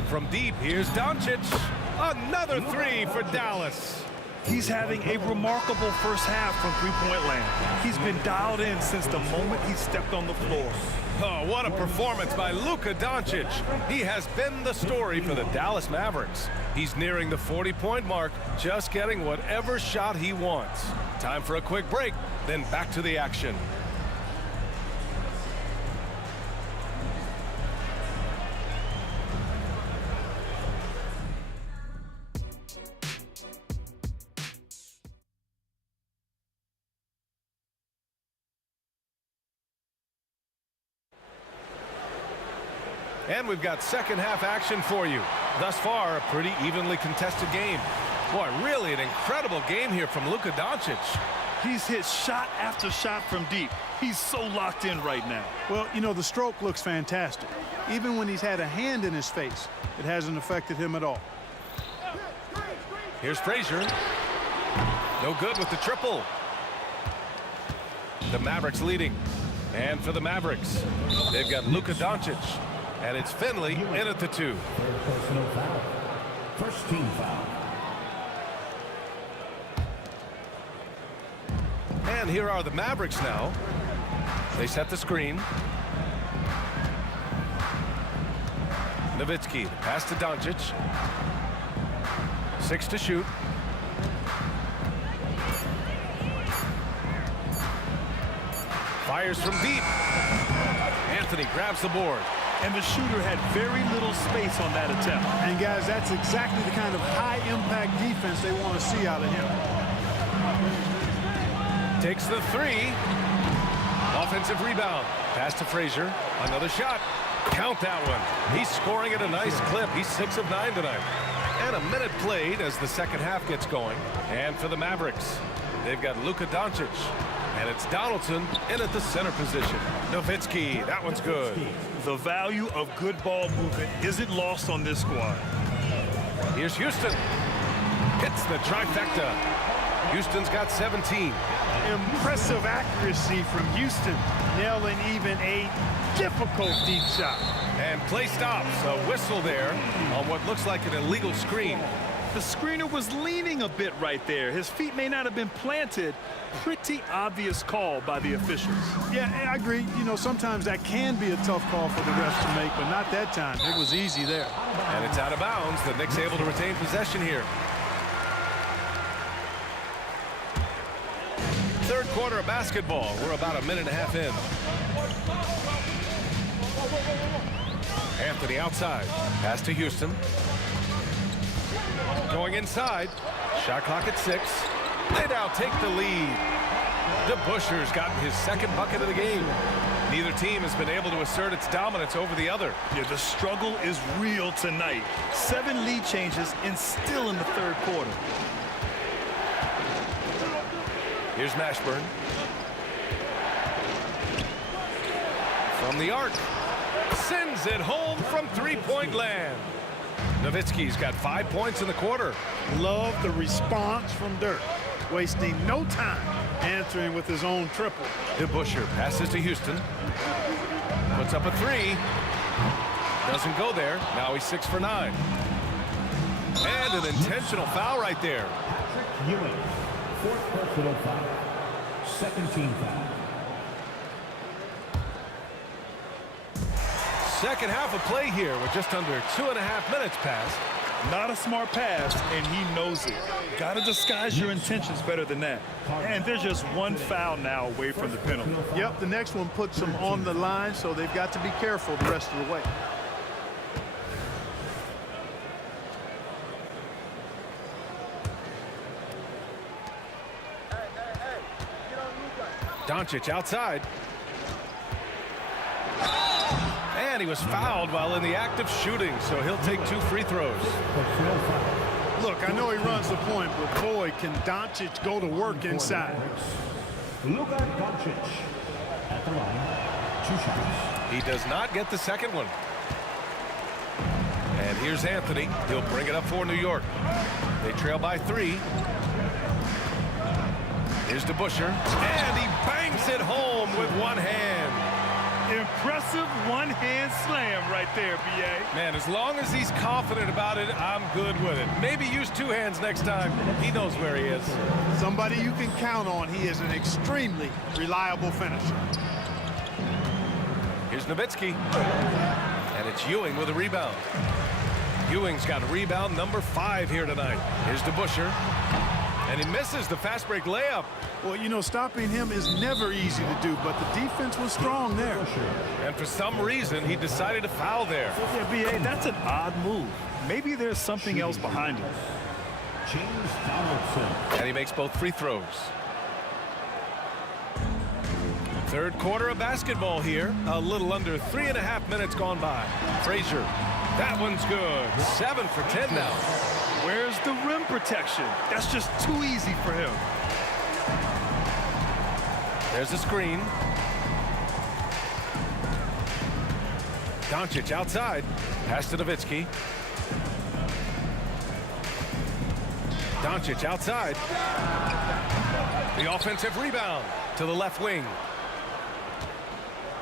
From deep, here's Doncic. Another 3 for Dallas. He's having a remarkable first half from three-point land. He's been dialed in since the moment he stepped on the floor. Oh, what a performance by Luka Doncic. He has been the story for the Dallas Mavericks. He's nearing the 40-point mark, just getting whatever shot he wants. Time for a quick break, then back to the action. And we've got second half action for you. Thus far, a pretty evenly contested game. Boy, really an incredible game here from Luka Doncic. He's hit shot after shot from deep. He's so locked in right now. Well, you know, the stroke looks fantastic. Even when he's had a hand in his face, it hasn't affected him at all. Here's Frazier. No good with the triple. The Mavericks leading. And for the Mavericks, they've got Luka Doncic. And it's Finley in at the 2. Personal foul. First team foul. And here are the Mavericks now. They set the screen. Nowitzki, pass to Doncic. 6 to shoot. Fires from deep. Anthony grabs the board. And the shooter had very little space on that attempt. And guys, that's exactly the kind of high-impact defense they want to see out of him. Takes the three. Offensive rebound. Pass to Frazier. Another shot. Count that one. He's scoring at a nice clip. He's 6 of 9 tonight. And a minute played as the second half gets going. And for the Mavericks, they've got Luka Doncic. And it's Donaldson in at the center position. Nowitzki, that one's good. The value of good ball movement isn't lost on this squad. Here's Houston. Hits the trifecta. Houston's got 17. Impressive accuracy from Houston, nailing even a difficult deep shot. And play stops. A whistle there on what looks like an illegal screen. The screener was leaning a bit right there. His feet may not have been planted. Pretty obvious call by the officials. Yeah, I agree. You know, sometimes that can be a tough call for the refs to make, but not that time. It was easy there. And it's out of bounds. The Knicks able to retain possession here. Third quarter of basketball. We're about a minute and a half in. Anthony outside. Pass to Houston. Going inside. Shot clock at 6. They now take the lead. DeBusschere's gotten his second bucket of the game. Neither team has been able to assert its dominance over the other. Yeah, the struggle is real tonight. 7 lead changes and still in the third quarter. Here's Mashburn. From the arc. Sends it home from three-point land. Nowitzki's got 5 points in the quarter. Love the response from Dirk. Wasting no time answering with his own triple. DeBusschere passes to Houston. Puts up a 3. Doesn't go there. Now he's 6 for 9. And an intentional foul right there. Ewing, fourth personal foul. Second team foul. Second half of play here with just under 2.5 minutes passed. Not a smart pass, and he knows it. Got to disguise your intentions better than that. And there's just one foul now away from the penalty. Yep, the next one puts them on the line, so they've got to be careful the rest of the way. Doncic outside. And he was fouled while in the act of shooting, so he'll take 2 free throws. Look, I know he runs the point, but boy, can Doncic go to work inside. Luka Doncic at the line. 2 shots. He does not get the second one. And here's Anthony. He'll bring it up for New York. They trail by 3. Here's DeBusschere. And he bangs it home with one hand. Impressive one-hand slam right there, B.A. Man, as long as he's confident about it, I'm good with it. Maybe use 2 hands next time. He knows where he is. Somebody you can count on. He is an extremely reliable finisher. Here's Nowitzki. And it's Ewing with a rebound. Ewing's got rebound number 5 here tonight. Here's DeBusschere. And he misses the fast break layup. Well, you know, stopping him is never easy to do, but the defense was strong there. And for some reason, he decided to foul there. Yeah, B.A., that's an odd move. Maybe there's something else behind it. James Donaldson. And he makes both free throws. Third quarter of basketball here. A little under 3.5 minutes gone by. Frazier. That one's good. 7 for 10 now. Where's the rim protection? That's just too easy for him. There's a screen. Doncic outside. Pass to Nowitzki. Doncic outside. The offensive rebound to the left wing.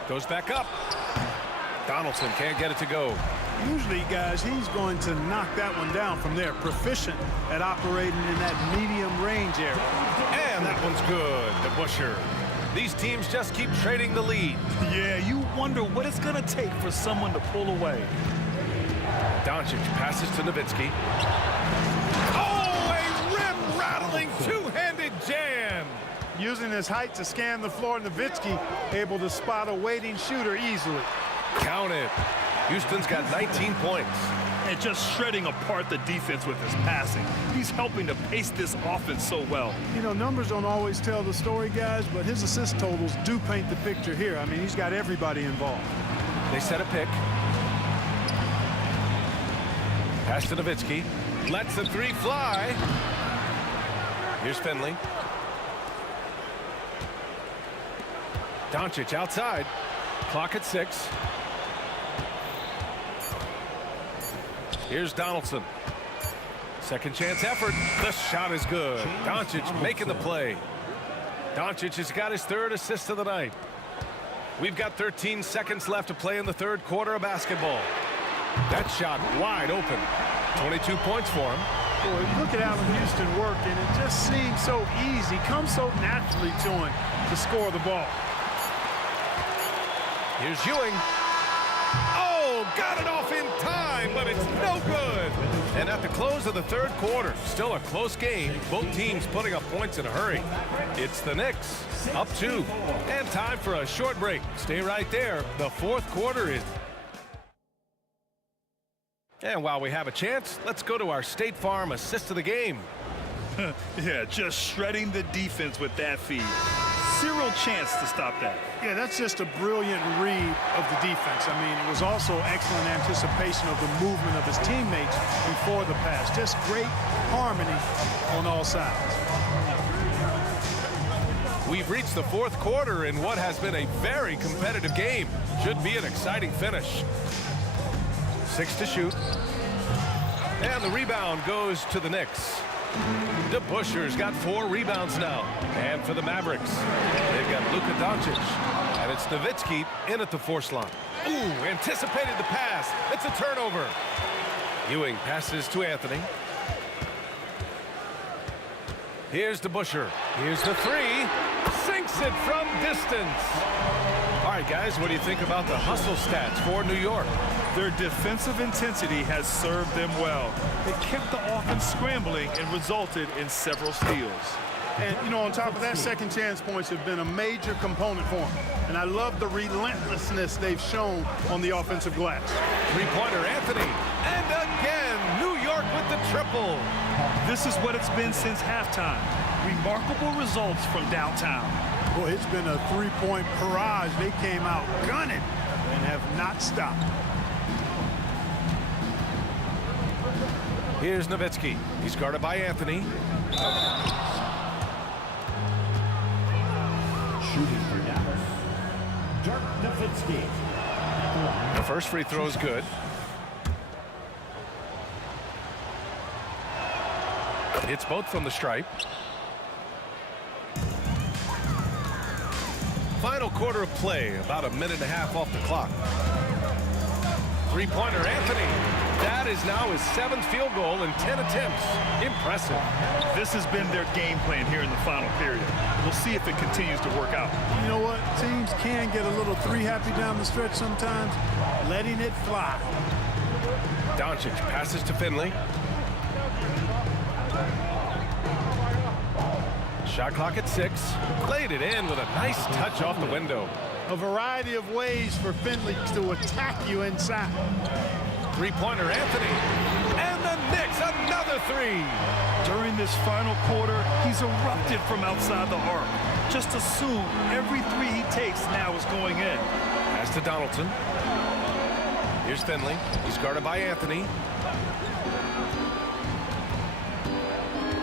Goes back up. Donaldson can't get it to go. Usually, guys, he's going to knock that one down from there. Proficient at operating in that medium range area. And that one's good. DeBusschere. These teams just keep trading the lead. Yeah, you wonder what it's going to take for someone to pull away. Doncic passes to Nowitzki. Oh, a rim-rattling two-handed jam. Using his height to scan the floor, Nowitzki able to spot a waiting shooter easily. Count it. Houston's got 19 points. and just shredding apart the defense with his passing. He's helping to pace this offense so well. You know, numbers don't always tell the story, guys, but his assist totals do paint the picture here. I mean, he's got everybody involved. They set a pick. Pass to Nowitzki. Lets the three fly. Here's Finley. Doncic outside. Clock at 6. Here's Donaldson. Second chance effort. The shot is good. Doncic making the play. Doncic has got his 3rd assist of the night. We've got 13 seconds left to play in the 3rd quarter of basketball. That shot wide open. 22 points for him. Boy, you look at Allen Houston work, and it just seems so easy, comes so naturally to him to score the ball. Here's Ewing. Oh, got it off in time, but it's no good. And at the close of the 3rd quarter, still a close game. Both teams putting up points in a hurry. It's the Knicks, up 2. And time for a short break. Stay right there. The 4th quarter is... And while we have a chance, let's go to our State Farm assist of the game. Yeah, just shredding the defense with that feed. Zero chance to stop that. Yeah, that's just a brilliant read of the defense. I mean, it was also excellent anticipation of the movement of his teammates before the pass. Just great harmony on all sides. We've reached the 4th quarter in what has been a very competitive game. Should be an exciting finish. 6 to shoot. And the rebound goes to the Knicks. DeBuscher's got 4 rebounds now. And for the Mavericks, they've got Luka Doncic. And it's Nowitzki in at the force line. Ooh, anticipated the pass. It's a turnover. Ewing passes to Anthony. Here's DeBuscher. Here's the 3. Sinks it from distance. All right, guys, what do you think about the hustle stats for New York? Their defensive intensity has served them well. It kept the offense scrambling and resulted in several steals. And, you know, on top of that, second chance points have been a major component for them. And I love the relentlessness they've shown on the offensive glass. Three-pointer Anthony. And again, New York with the triple. This is what it's been since halftime. Remarkable results from downtown. Boy, it's been a three-point barrage. They came out gunning and have not stopped. Here's Nowitzki. He's guarded by Anthony. Shooting for Dallas, Dirk Nowitzki. The first free throw is good. It's both from the stripe. Final quarter of play, about 1.5 minutes off the clock. Three-pointer Anthony. That is now his 7th field goal in 10 attempts. Impressive. This has been their game plan here in the final period. We'll see if it continues to work out. You know what? Teams can get a little three-happy down the stretch sometimes, letting it fly. Doncic passes to Finley. Shot clock at 6. Played it in with a nice touch off the window. A variety of ways for Finley to attack you inside. Three-pointer Anthony. And the Knicks, another 3. During this final quarter, he's erupted from outside the arc. Just assume every 3 he takes now is going in. Pass to Donaldson. Here's Finley. He's guarded by Anthony.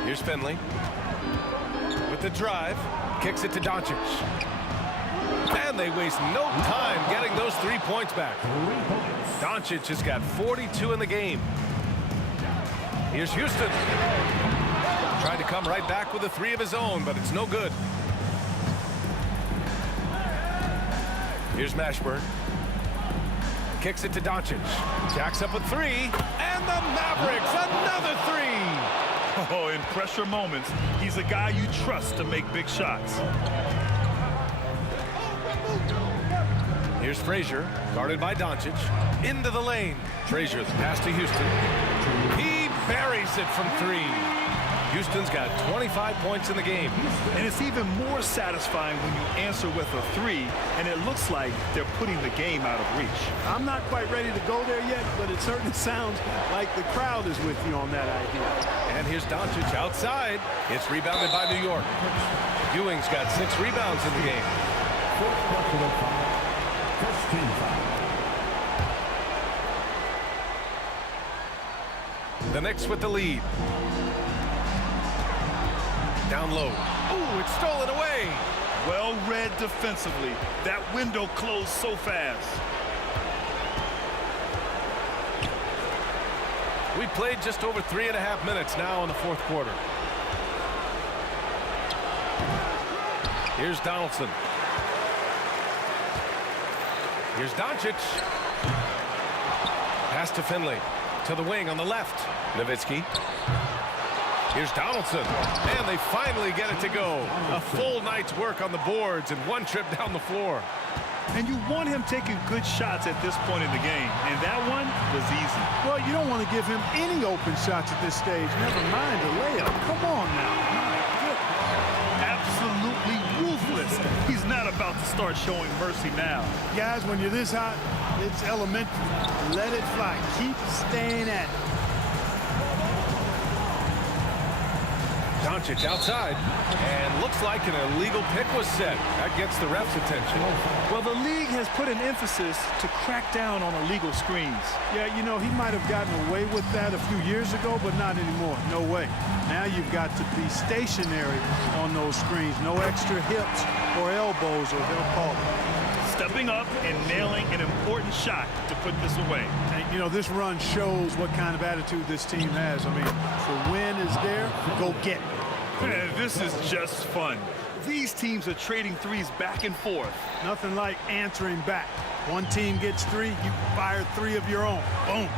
Here's Finley. With the drive. Kicks it to Doncic. And they waste no time getting those 3 points back. Doncic has got 42 in the game. Here's Houston. Tried to come right back with a 3 of his own, but it's no good. Here's Mashburn. Kicks it to Doncic. Jacks up a 3. And the Mavericks, another 3. Oh, in pressure moments, he's a guy you trust to make big shots. Here's Frazier, guarded by Doncic. Into the lane. Frazier, the pass to Houston. He buries it from 3. Houston's got 25 points in the game. And it's even more satisfying when you answer with a 3, and it looks like they're putting the game out of reach. I'm not quite ready to go there yet, but it certainly sounds like the crowd is with you on that idea. And here's Doncic outside. It's rebounded by New York. Ewing's got 6 rebounds in the game. The Knicks with the lead. Down low. Ooh, it's stolen away. Well read defensively. That window closed so fast. We played just over 3.5 minutes now in the fourth quarter. Here's Donaldson. Here's Doncic. Pass to Finley. To the wing on the left. Nowitzki. Here's Donaldson. And they finally get it to go. A full night's work on the boards and one trip down the floor. And you want him taking good shots at this point in the game. And that one was easy. Well, you don't want to give him any open shots at this stage. Never mind a layup. Come on now. Absolutely ruthless. He's not about to start showing mercy now. Guys, when you're this hot, it's elementary. Let it fly. Keep staying at it. Doncic outside, and looks like an illegal pick was set. That gets the ref's attention. Well, the league has put an emphasis to crack down on illegal screens. Yeah, you know, he might have gotten away with that a few years ago, but not anymore. No way. Now you've got to be stationary on those screens. No extra hips or elbows, or they'll call it. Stepping up and nailing an important shot to put this away. And, you know, this run shows what kind of attitude this team has. I mean, the win is there, go get it. Man, this is just fun. These teams are trading threes back and forth. Nothing like answering back. One team gets 3, you fire 3 of your own. Boom.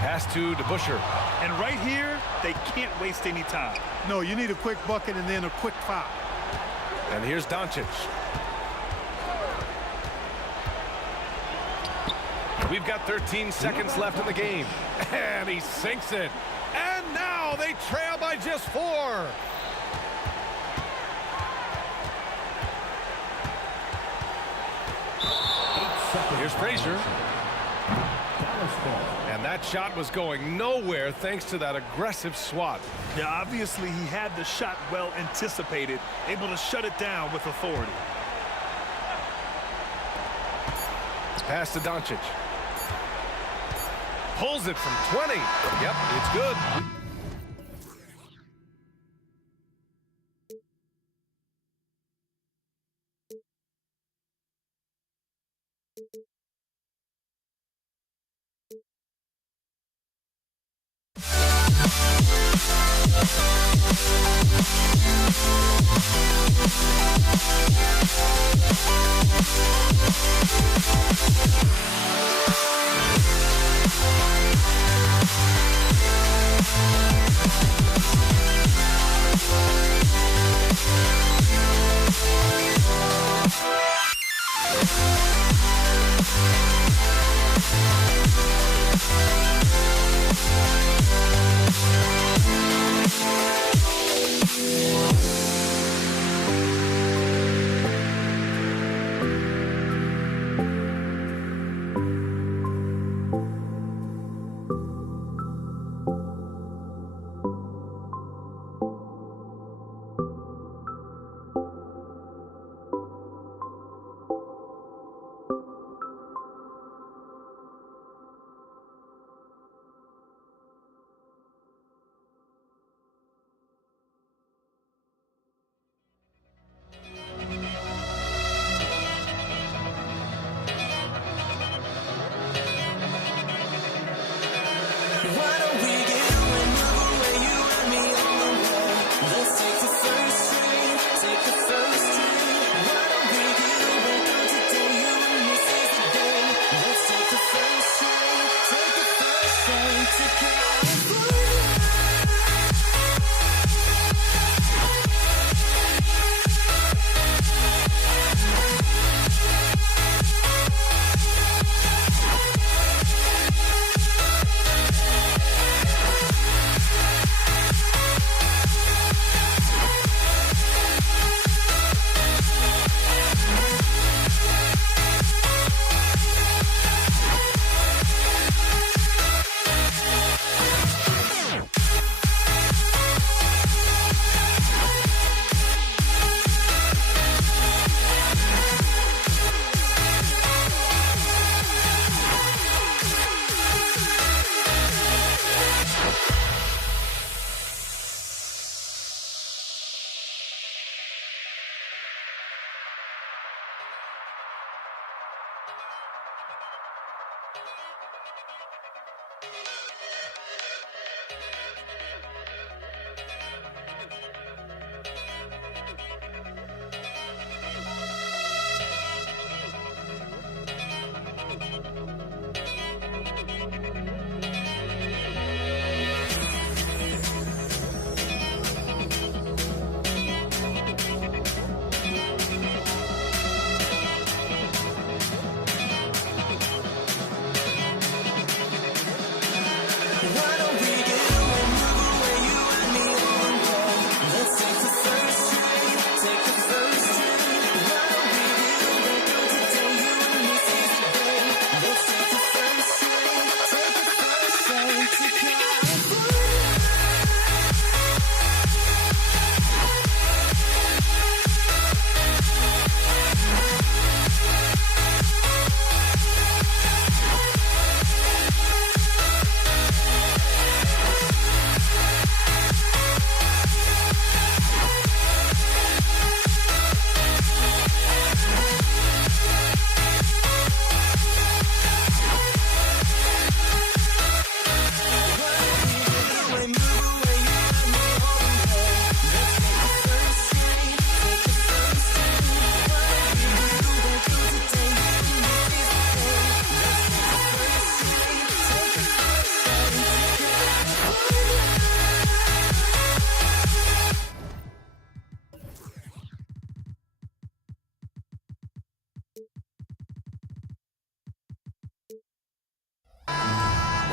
Pass to DeBusschere. And right here, they can't waste any time. No, you need a quick bucket and then a quick foul. And here's Doncic. We've got 13 seconds left in the game. And he sinks it. And now they trail by just 4. Here's Frazier. And that shot was going nowhere thanks to that aggressive swat. Yeah, obviously he had the shot well anticipated, able to shut it down with authority. Pass to Doncic. Pulls it from 20. Yep, it's good.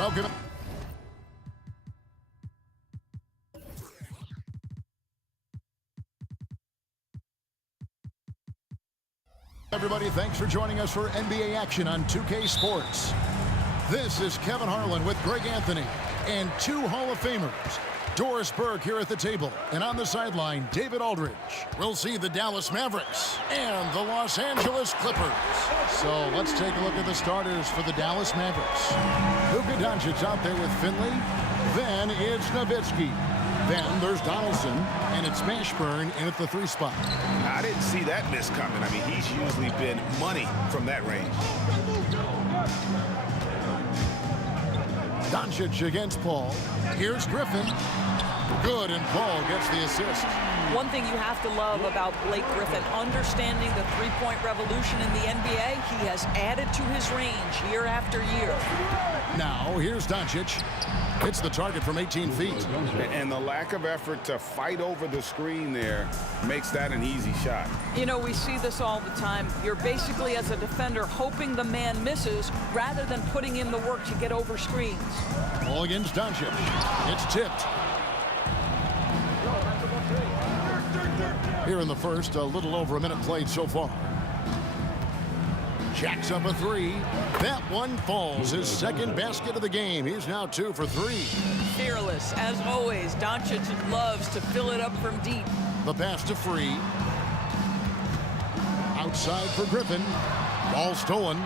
Welcome. Everybody, thanks for joining us for NBA action on 2K Sports. This is Kevin Harlan with Greg Anthony and two Hall of Famers. Doris Burke here at the table, and on the sideline, David Aldridge. We'll see the Dallas Mavericks and the Los Angeles Clippers. So let's take a look at the starters for the Dallas Mavericks. Luka Doncic out there with Finley. Then it's Nowitzki. Then there's Donaldson, and it's Mashburn in at the 3 spot. I didn't see that miss coming. I mean, he's usually been money from that range. Doncic against Paul. Here's Griffin. Good, and Paul gets the assist. One thing you have to love about Blake Griffin, understanding the three-point revolution in the NBA, he has added to his range year after year. Now, here's Doncic. Hits the target from 18 feet. And the lack of effort to fight over the screen there makes that an easy shot. You know, we see this all the time. You're basically, as a defender, hoping the man misses rather than putting in the work to get over screens. Ball against Doncic. It's tipped. Here in the first, a little over a minute played so far. Jacks up a 3. That one falls. His second basket of the game. He's now 2 for 3. Fearless, as always. Doncic loves to fill it up from deep. The pass to Free. Outside for Griffin. Ball stolen.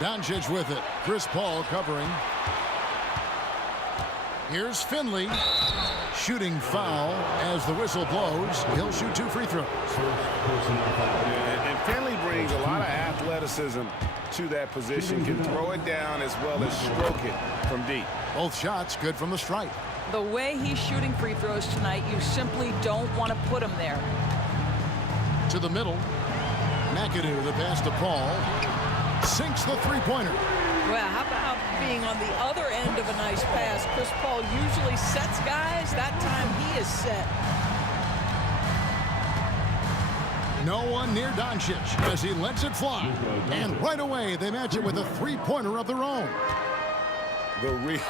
Doncic with it. Chris Paul covering. Here's Finley. Shooting foul as the whistle blows. He'll shoot 2 free throws. And Finley brings a lot of athleticism to that position. Can throw it down as well as stroke it from deep. Both shots good from the stripe. The way he's shooting free throws tonight, you simply don't want to put him there. To the middle. McAdoo, the pass to Paul. Sinks the three-pointer. Well, how about being on the other end of a nice pass? Chris Paul usually sets guys. That time he is set. No one near Doncic as he lets it fly. And right away, they match it with a three-pointer of their own. The real.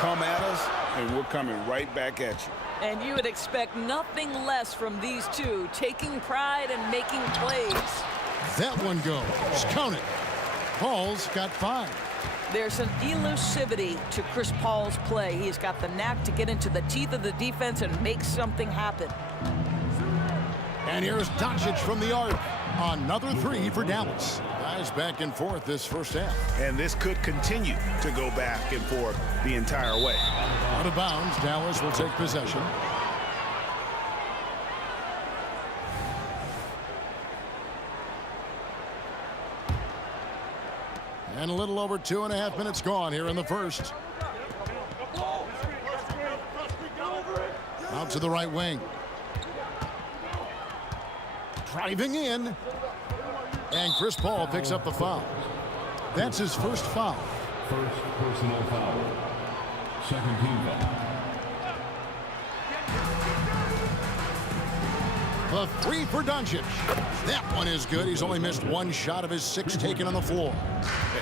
Come at us, and we're coming right back at you. And you would expect nothing less from these two, taking pride and making plays. That one goes. Count it. Paul's got 5. There's an elusivity to Chris Paul's play. He's got the knack to get into the teeth of the defense and make something happen. And here's Doncic from the arc. Another 3 for Dallas. Guys back and forth this first half. And this could continue to go back and forth the entire way. Out of bounds, Dallas will take possession. And a little over 2.5 minutes gone here in the first. Out to the right wing. Driving in. And Chris Paul picks up the foul. That's his first foul. First personal foul. Second team foul. The three for Doncic. That one is good. He's only missed one shot of his 6 taken on the floor.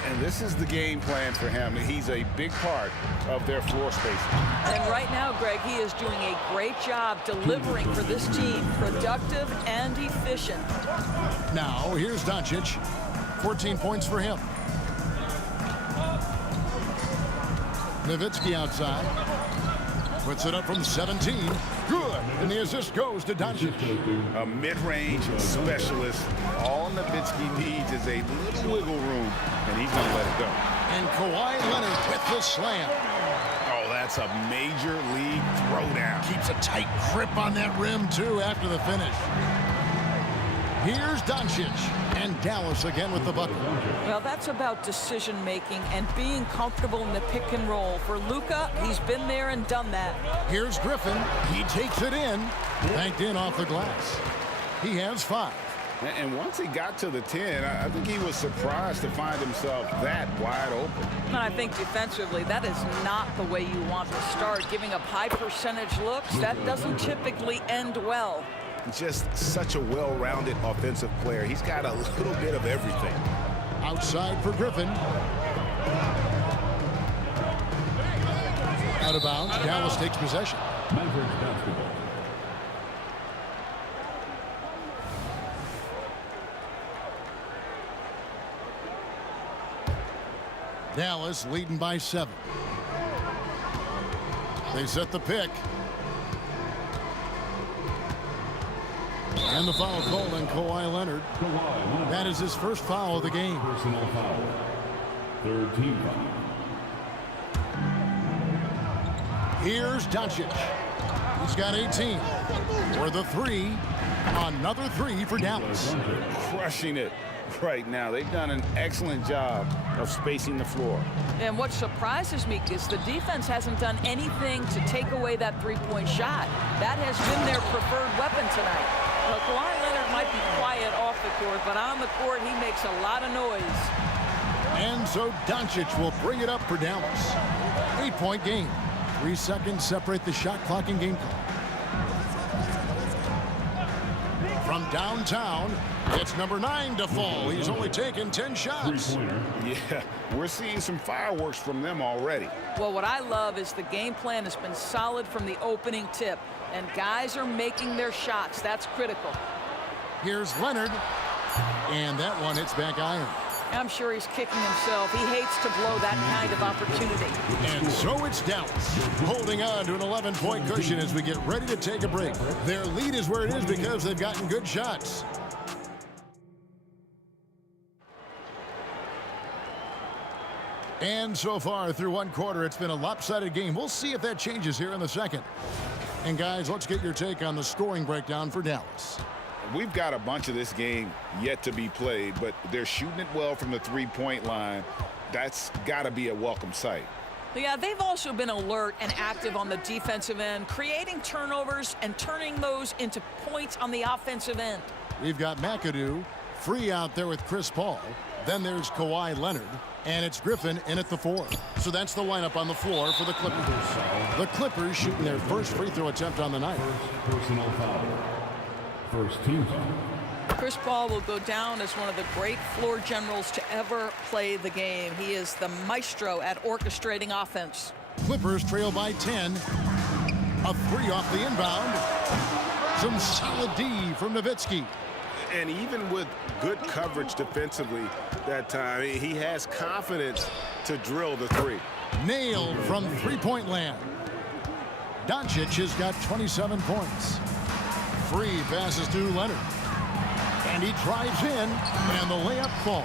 And this is the game plan for him. He's a big part of their floor spacing. And right now, Greg, he is doing a great job delivering for this team. Productive and efficient. Now, here's Doncic. 14 points for him. Nowitzki outside. Puts it up from 17. Good. And the assist goes to Doncic. A mid-range specialist. All Nowitzki needs is a little wiggle room, and he's going to let it go. And Kawhi Leonard with the slam. Oh, that's a major league throwdown. Keeps a tight grip on that rim, too, after the finish. Here's Doncic. And Dallas again with the bucket. Well, that's about decision-making and being comfortable in the pick and roll. For Luka, he's been there and done that. Here's Griffin. He takes it in. Banked in off the glass. He has 5. And once he got to the 10, I think he was surprised to find himself that wide open. And I think defensively, that is not the way you want to start. Giving up high percentage looks, that doesn't typically end well. Just such a well-rounded offensive player. He's got a little bit of everything. Outside for Griffin. Out of bounds. Dallas takes possession. Mavericks basketball. Dallas leading by 7. They set the pick. And the foul called on Kawhi Leonard. That is his first foul of the game. Personal foul. Third team foul. Here's Doncic. He's got 18. For the 3. Another 3 for Dallas. Crushing it right now. They've done an excellent job of spacing the floor. And what surprises me is the defense hasn't done anything to take away that three-point shot. That has been their preferred weapon tonight. Well, Kawhi Leonard might be quiet off the court, but on the court, he makes a lot of noise. And so Doncic will bring it up for Dallas. 8-point game. 3 seconds separate the shot clock and game clock. From downtown, it's number 9 to fall. He's only taken 10 shots. Yeah, we're seeing some fireworks from them already. Well, what I love is the game plan has been solid from the opening tip. And guys are making their shots. That's critical. Here's Leonard. And that one hits back iron. I'm sure he's kicking himself. He hates to blow that kind of opportunity. And so it's Dallas holding on to an 11-point cushion as we get ready to take a break. Their lead is where it is because they've gotten good shots. And so far through one quarter, it's been a lopsided game. We'll see if that changes here in the second. And guys, let's get your take on the scoring breakdown for Dallas. We've got a bunch of this game yet to be played, but they're shooting it well from the three-point line. That's got to be a welcome sight. Yeah, they've also been alert and active on the defensive end, creating turnovers and turning those into points on the offensive end. We've got McAdoo free out there with Chris Paul. Then there's Kawhi Leonard. And it's Griffin in at the 4. So that's the lineup on the floor for the Clippers. The Clippers shooting their first free throw attempt on the night. First personal foul. First team foul. Chris Paul will go down as one of the great floor generals to ever play the game. He is the maestro at orchestrating offense. Clippers trail by 10. A 3 off the inbound. Some solid D from Nowitzki. And even with good coverage defensively that time, he has confidence to drill the 3. Nailed from three-point land. Doncic has got 27 points. Free passes to Leonard. And he drives in, and the layup falls.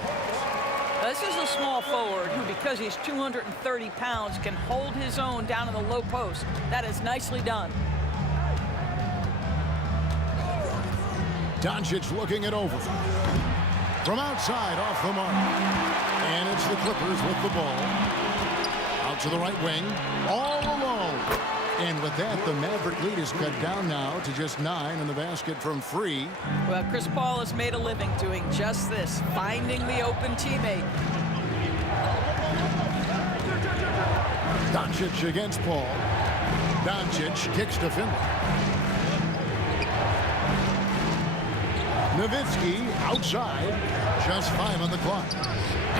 This is a small forward who, because he's 230 pounds, can hold his own down in the low post. That is nicely done. Doncic looking it over. From outside, off the mark. And it's the Clippers with the ball. Out to the right wing. All alone. And with that, the Maverick lead is cut down now to just 9 in the basket from free. Well, Chris Paul has made a living doing just this, finding the open teammate. Doncic against Paul. Doncic kicks to Finley. Nowitzki outside. Just 5 on the clock.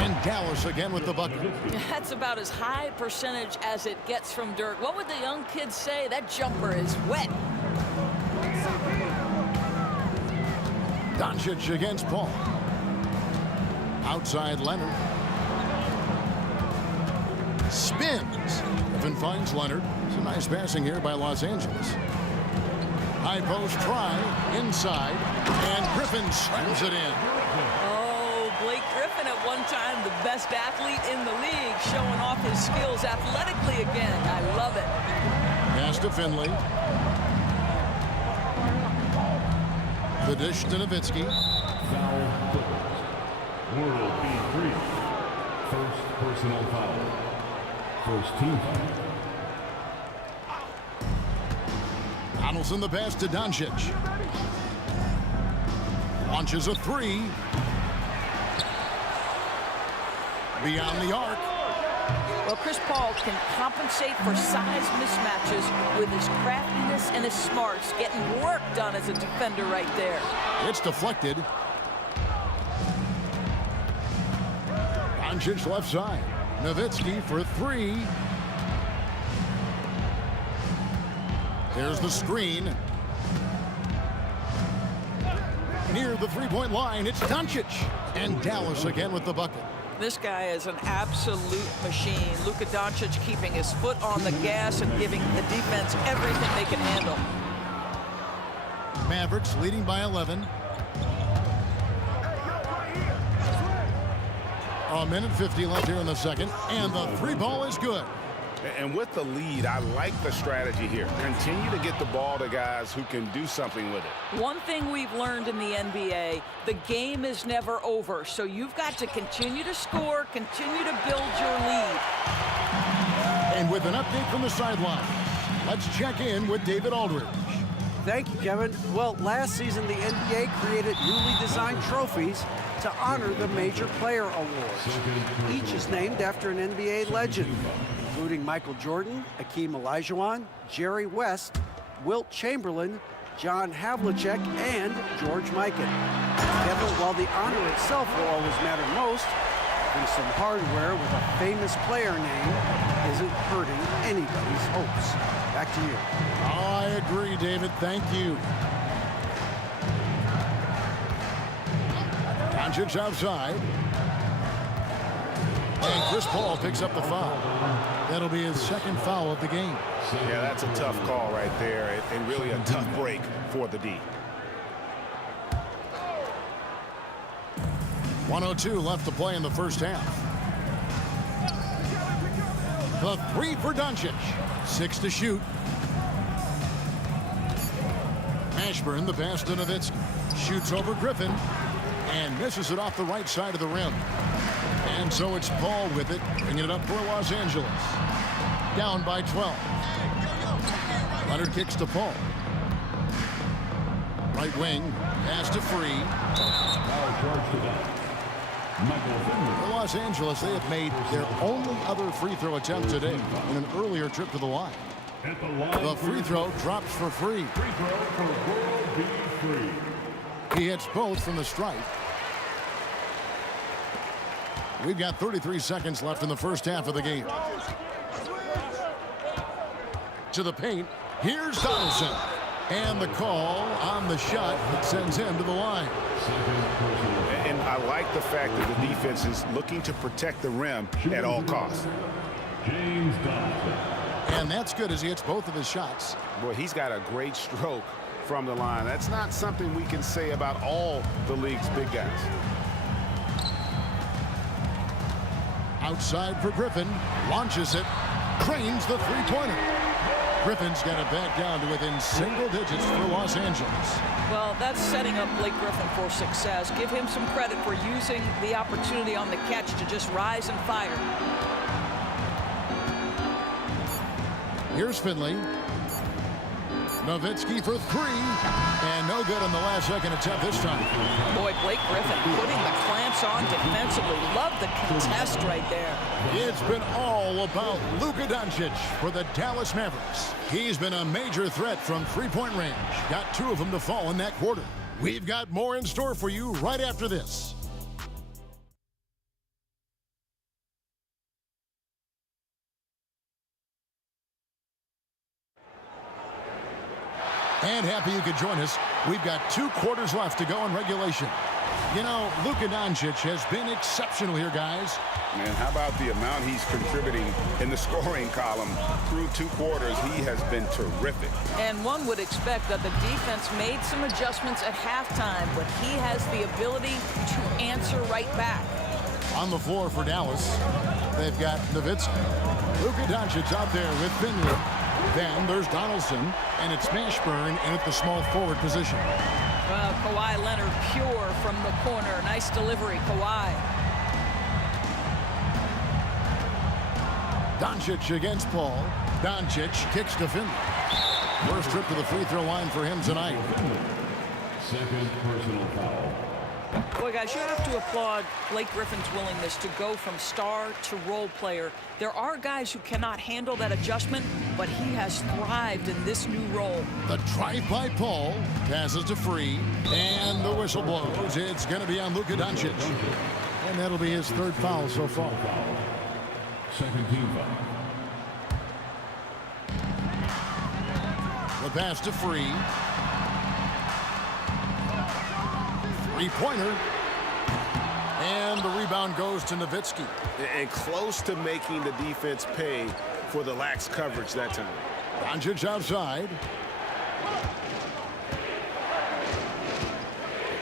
And Dallas again with the bucket. That's about as high percentage as it gets from Dirk. What would the young kids say? That jumper is wet. Doncic against Paul. Outside Leonard. Spins. Griffin finds Leonard. It's a nice passing here by Los Angeles. High post try. Inside. And Griffin slams it in. Oh, Blake Griffin at one time the best athlete in the league, showing off his skills athletically again. I love it. Pass to Finley. The dish to Nowitzki. Foul Clippers. World B3. First personal foul. First team foul. Donaldson the pass to Doncic. Launches a 3. Beyond the arc. Well, Chris Paul can compensate for size mismatches with his craftiness and his smarts, getting work done as a defender right there. It's deflected. Doncic left side. Nowitzki for 3. There's the screen. Near the three-point line, it's Doncic. And Dallas again with the bucket. This guy is an absolute machine. Luka Doncic keeping his foot on the gas and giving the defense everything they can handle. Mavericks leading by 11. A minute 50 left here in the second. And the 3-ball is good. And with the lead, I like the strategy here. Continue to get the ball to guys who can do something with it. One thing we've learned in the NBA, the game is never over. So you've got to continue to score, continue to build your lead. And with an update from the sideline, let's check in with David Aldridge. Thank you, Kevin. Well, last season, the NBA created newly designed trophies to honor the Major Player Awards. Each is named after an NBA legend, including Michael Jordan, Hakeem Olajuwon, Jerry West, Wilt Chamberlain, John Havlicek, and George Mikan. Kevin, while the honor itself will always matter most, having some hardware with a famous player name isn't hurting anybody's hopes. Back to you. I agree, David. Thank you. Doncic outside. And Chris Paul picks up the foul. That'll be his second foul of the game. Yeah, that's a tough call right there, and really a tough break for the D. 1:02 left to play in the first half. The 3 for Doncic. 6 to shoot. Ashburn the pass to Nowitzki. Shoots over Griffin and misses it off the right side of the rim. And so it's Paul with it, bringing it up for Los Angeles. Down by 12. Leonard kicks to Paul. Right wing, pass to Free. For Los Angeles, they have made their only other free throw attempt today in an earlier trip to the line. The free throw drops for Free. He hits both from the stripe. We've got 33 seconds left in the first half of the game. To the paint, here's Donaldson. And the call on the shot that sends him to the line. And I like the fact that the defense is looking to protect the rim at all costs. James Donaldson. And that's good as he hits both of his shots. Boy, he's got a great stroke from the line. That's not something we can say about all the league's big guys. Outside for Griffin. Launches it. Cranes the three-pointer. Griffin's got it back down to within single digits for Los Angeles. Well, that's setting up Blake Griffin for success. Give him some credit for using the opportunity on the catch to just rise and fire. Here's Finley. Nowitzki for three. And no good on the last second attempt this time. Boy, Blake Griffin putting the clamps on defensively. Love the contest right there. It's been all about Luka Doncic for the Dallas Mavericks. He's been a major threat from three-point range. Got two of them to fall in that quarter. We've got more in store for you right after this. And happy you could join us. We've got 2 quarters left to go in regulation. You know, Luka Doncic has been exceptional here, guys. Man, how about the amount he's contributing in the scoring column through 2 quarters? He has been terrific. And one would expect that the defense made some adjustments at halftime, but he has the ability to answer right back. On the floor for Dallas, they've got Nowitzki. Luka Doncic out there with Finley. Then there's Donaldson, and it's Mashburn in at the small forward position. Well, Kawhi Leonard pure from the corner. Nice delivery, Kawhi. Doncic against Paul. Doncic kicks to Finley. First trip to the free throw line for him tonight. Second personal foul. Boy, guys, you have to applaud Blake Griffin's willingness to go from star to role player. There are guys who cannot handle that adjustment, but he has thrived in this new role. The drive by Paul, passes to Free, and the whistle blows. It's going to be on Luka Doncic. And that'll be his 3rd foul so far. Second team foul. The pass to Free. Three-pointer. And the rebound goes to Nowitzki. And close to making the defense pay for the lax coverage that time. Doncic outside.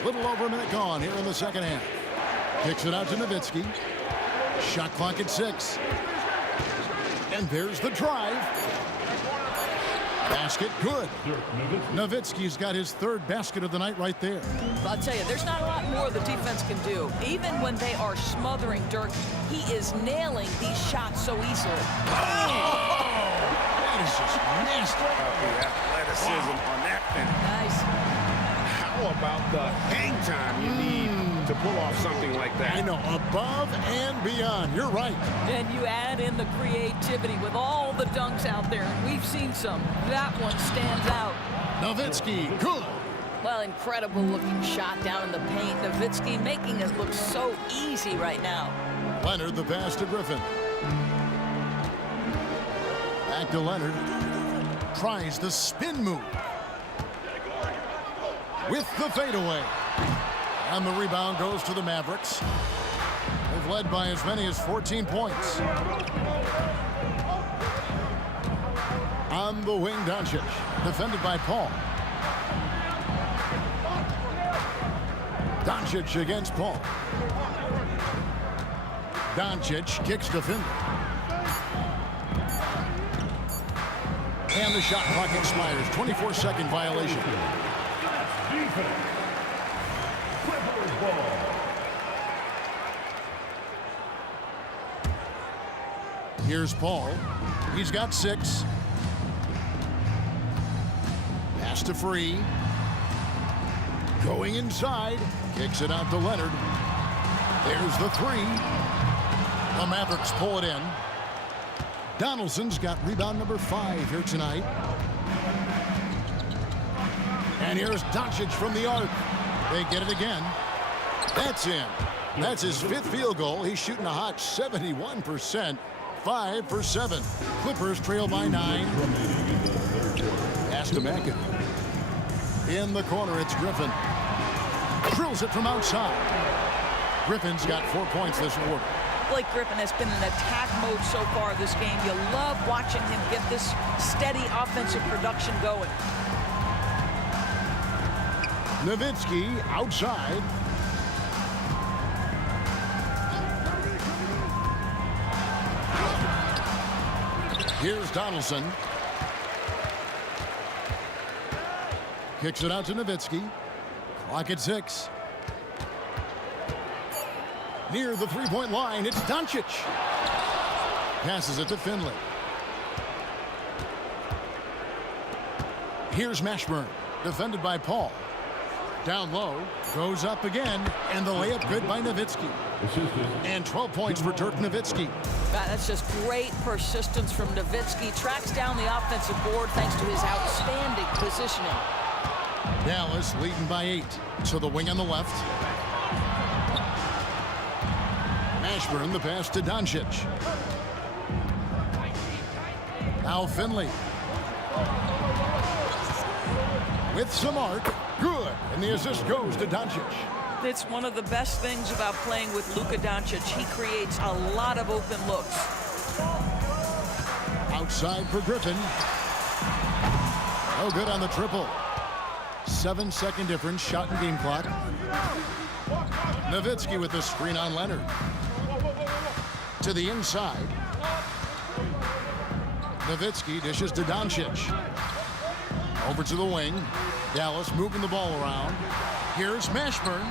A little over a minute gone here in the second half. Kicks it out to Nowitzki. Shot clock at 6. And there's the drive. Basket good. Nowitzki's got his 3rd basket of the night right there. I'll tell you, there's not a lot more the defense can do. Even when they are smothering Dirk, he is nailing these shots so easily. That is just nasty. The athleticism on that finish. Nice. How about the hang time you need to pull off something like that? I know, above and beyond. You're right. And you add in the creativity with all the dunks out there. We've seen some. That one stands out. Nowitzki, good. Well, incredible looking shot down in the paint. Nowitzki making it look so easy right now. Leonard, the pass to Griffin. Back to Leonard. Tries the spin move. With the fadeaway. And the rebound goes to the Mavericks. They've led by as many as 14 points. On the wing, Doncic. Defended by Paul. Doncic against Paul. Doncic kicks to Finley. And the shot clock expires. 24-second violation. Here's Paul. He's got 6. Pass to Free. Going inside. Kicks it out to Leonard. There's the 3. The Mavericks pull it in. Donaldson's got rebound number 5 here tonight. And here's Doncic from the arc. They get it again. That's in. That's his 5th field goal. He's shooting a hot 71%. 5 for 7. Clippers trail by 9. Pass to McAdoo. In the corner, it's Griffin. Drills it from outside. Griffin's got 4 points this quarter. Blake Griffin has been in attack mode so far this game. You love watching him get this steady offensive production going. Nowitzki outside. Here's Donaldson. Kicks it out to Nowitzki. Clock at 6. Near the three-point line, it's Doncic. Passes it to Finley. Here's Mashburn, defended by Paul. Down low, goes up again, and the layup good by Nowitzki. And 12 points for Dirk Nowitzki. God, that's just great persistence from Nowitzki. Tracks down the offensive board thanks to his outstanding positioning. Dallas leading by 8. To the wing on the left. Mashburn, the pass to Doncic. Now Finley. With some arc. Good. And the assist goes to Doncic. It's one of the best things about playing with Luka Doncic. He creates a lot of open looks. Outside for Griffin. Oh, good on the triple. 7-second difference, shot and game clock. Nowitzki with the screen on Leonard. To the inside. Nowitzki dishes to Doncic. Over to the wing. Dallas moving the ball around. Here's Mashburn.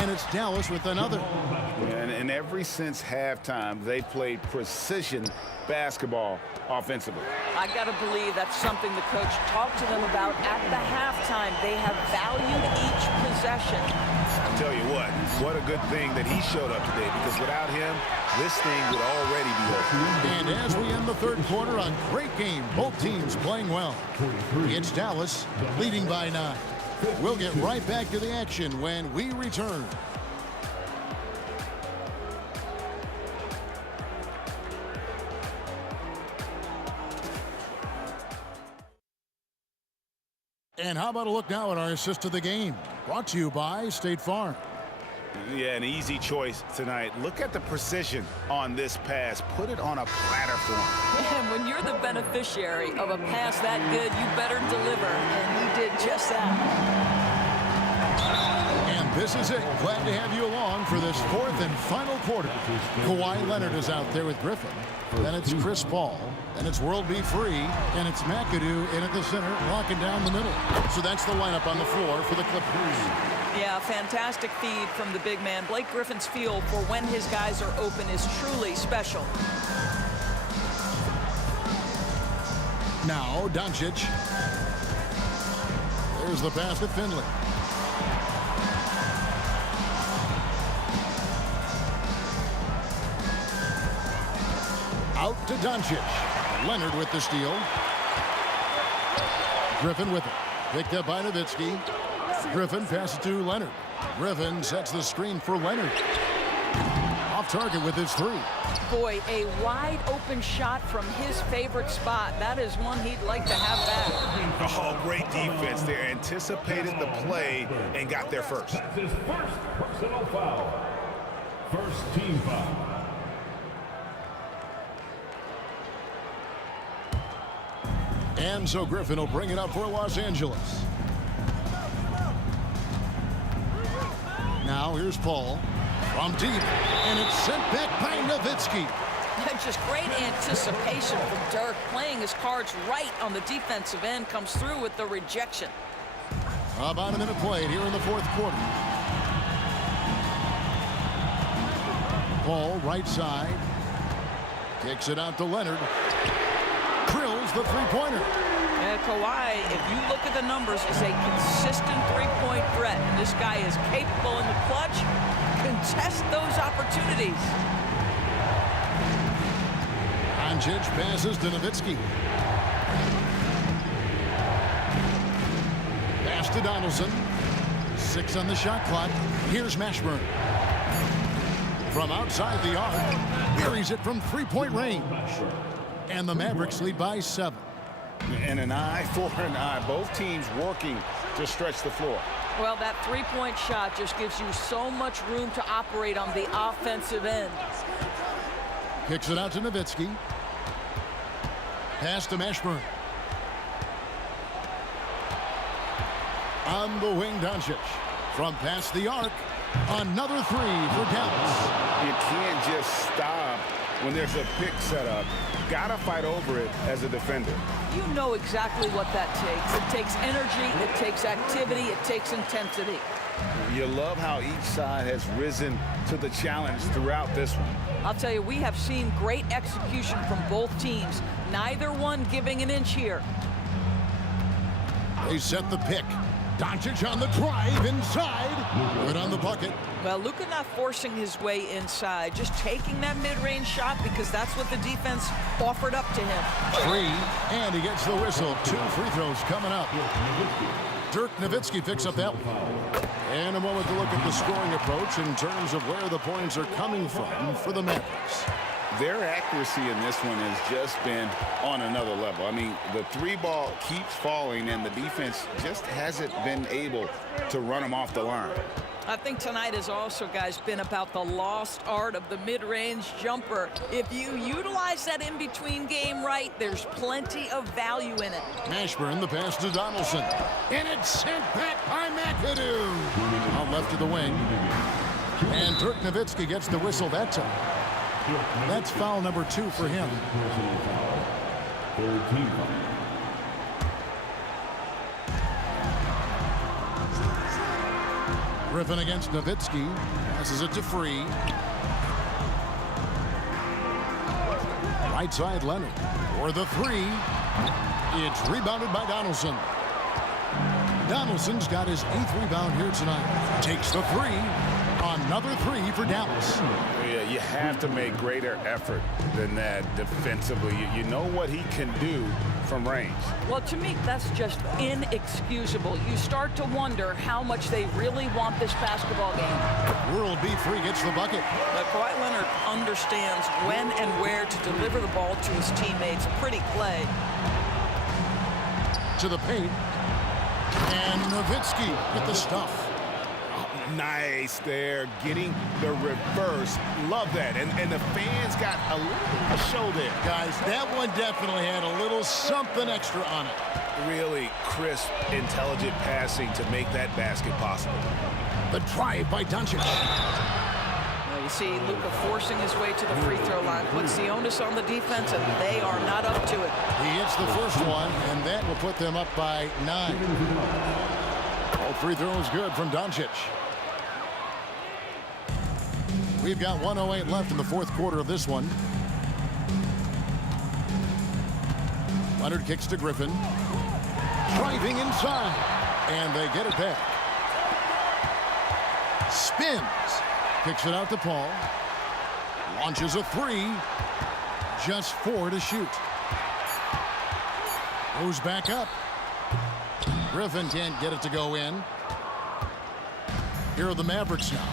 And it's Dallas with another. And ever since halftime, they played precision basketball offensively. I got to believe that's something the coach talked to them about at the halftime. They have valued each possession. I'll tell you what a good thing that he showed up today, because without him, this thing would already be over. And as we end the third quarter, a great game. Both teams playing well. It's Dallas leading by 9. We'll get right back to the action when we return. And how about a look now at our assist of the game? Brought to you by State Farm. Yeah, an easy choice tonight. Look at the precision on this pass. Put it on a platter for him. And when you're the beneficiary of a pass that good, you better deliver. And he did just that. And this is it. Glad to have you along for this fourth and final quarter. Kawhi Leonard is out there with Griffin. Then it's Chris Paul. Then it's World Be Free. And it's McAdoo in at the center, locking down the middle. So that's the lineup on the floor for the Clippers. Yeah, fantastic feed from the big man. Blake Griffin's feel for when his guys are open is truly special. Now Doncic. There's the pass to Finley. Out to Doncic. Leonard with the steal. Griffin with it. Picked up by Nowitzki. Griffin passes to Leonard. Griffin sets the screen for Leonard. Off target with his 3. Boy, a wide open shot from his favorite spot. That is one he'd like to have back. Oh, great defense there. Anticipated the play and got there first. That's his first personal foul. First team foul. And so Griffin will bring it up for Los Angeles. Now here's Paul from deep, and it's sent back by Nowitzki. Just great anticipation from Dirk, playing his cards right on the defensive end, comes through with the rejection. About a minute played here in the fourth quarter. Paul right side, kicks it out to Leonard. Drills the three-pointer. And Kawhi, if you look at the numbers, is a consistent three-point threat. And this guy is capable in the clutch. Contest those opportunities. Doncic passes to Nowitzki. Pass to Donaldson. 6 on the shot clock. Here's Mashburn. From outside the arc, buries it from three-point range. And the Mavericks lead by 7. And an eye for an eye. Both teams working to stretch the floor. Well, that three-point shot just gives you so much room to operate on the offensive end. Kicks it out to Nowitzki. Pass to Mashburn. On the wing, Doncic. From past the arc, another 3 for Dallas. You can't just stop when there's a pick set up, gotta fight over it as a defender. You know exactly what that takes. It takes energy, it takes activity, it takes intensity. You love how each side has risen to the challenge throughout this one. I'll tell you, we have seen great execution from both teams. Neither one giving an inch here. They set the pick. Doncic on the drive inside. Good on the bucket. Well, Luka not forcing his way inside, just taking that mid-range shot because that's what the defense offered up to him. Free, and he gets the whistle. 2 free throws coming up. Dirk Nowitzki picks up that one. And a moment to look at the scoring approach in terms of where the points are coming from for the Mavericks. Their accuracy in this one has just been on another level. I mean, the 3-ball keeps falling, and the defense just hasn't been able to run them off the line. I think tonight has also, guys, been about the lost art of the mid-range jumper. If you utilize that in-between game right, there's plenty of value in it. Mashburn, the pass to Donaldson. And it's sent back by McAdoo. Out left to the wing. And Dirk Nowitzki gets the whistle that time. That's foul number 2 for him. Griffin against Nowitzki. Passes it to Free. Right side Leonard. For the 3. It's rebounded by Donaldson. Donaldson's got his 8th rebound here tonight. Takes the 3. Another 3 for Dallas. Yeah, you have to make greater effort than that defensively. You know what he can do from range. Well, to me, that's just inexcusable. You start to wonder how much they really want this basketball game. World B. Free gets the bucket. But Kawhi Leonard understands when and where to deliver the ball to his teammates. Pretty play. To the paint. And Nowitzki with the stuff. Nice there, getting the reverse. Love that. And the fans got a little show there. Guys, that one definitely had a little something extra on it. Really crisp, intelligent passing to make that basket possible. The drive by Doncic. You see Luka forcing his way to the free throw line, puts the onus on the defense, and they are not up to it. He hits the first one, and that will put them up by 9. All free throws good from Doncic. We've got 1:08 left in the 4th quarter of this one. Leonard kicks to Griffin. Driving inside. And they get it back. Spins. Kicks it out to Paul. Launches a 3. Just 4 to shoot. Goes back up. Griffin can't get it to go in. Here are the Mavericks now.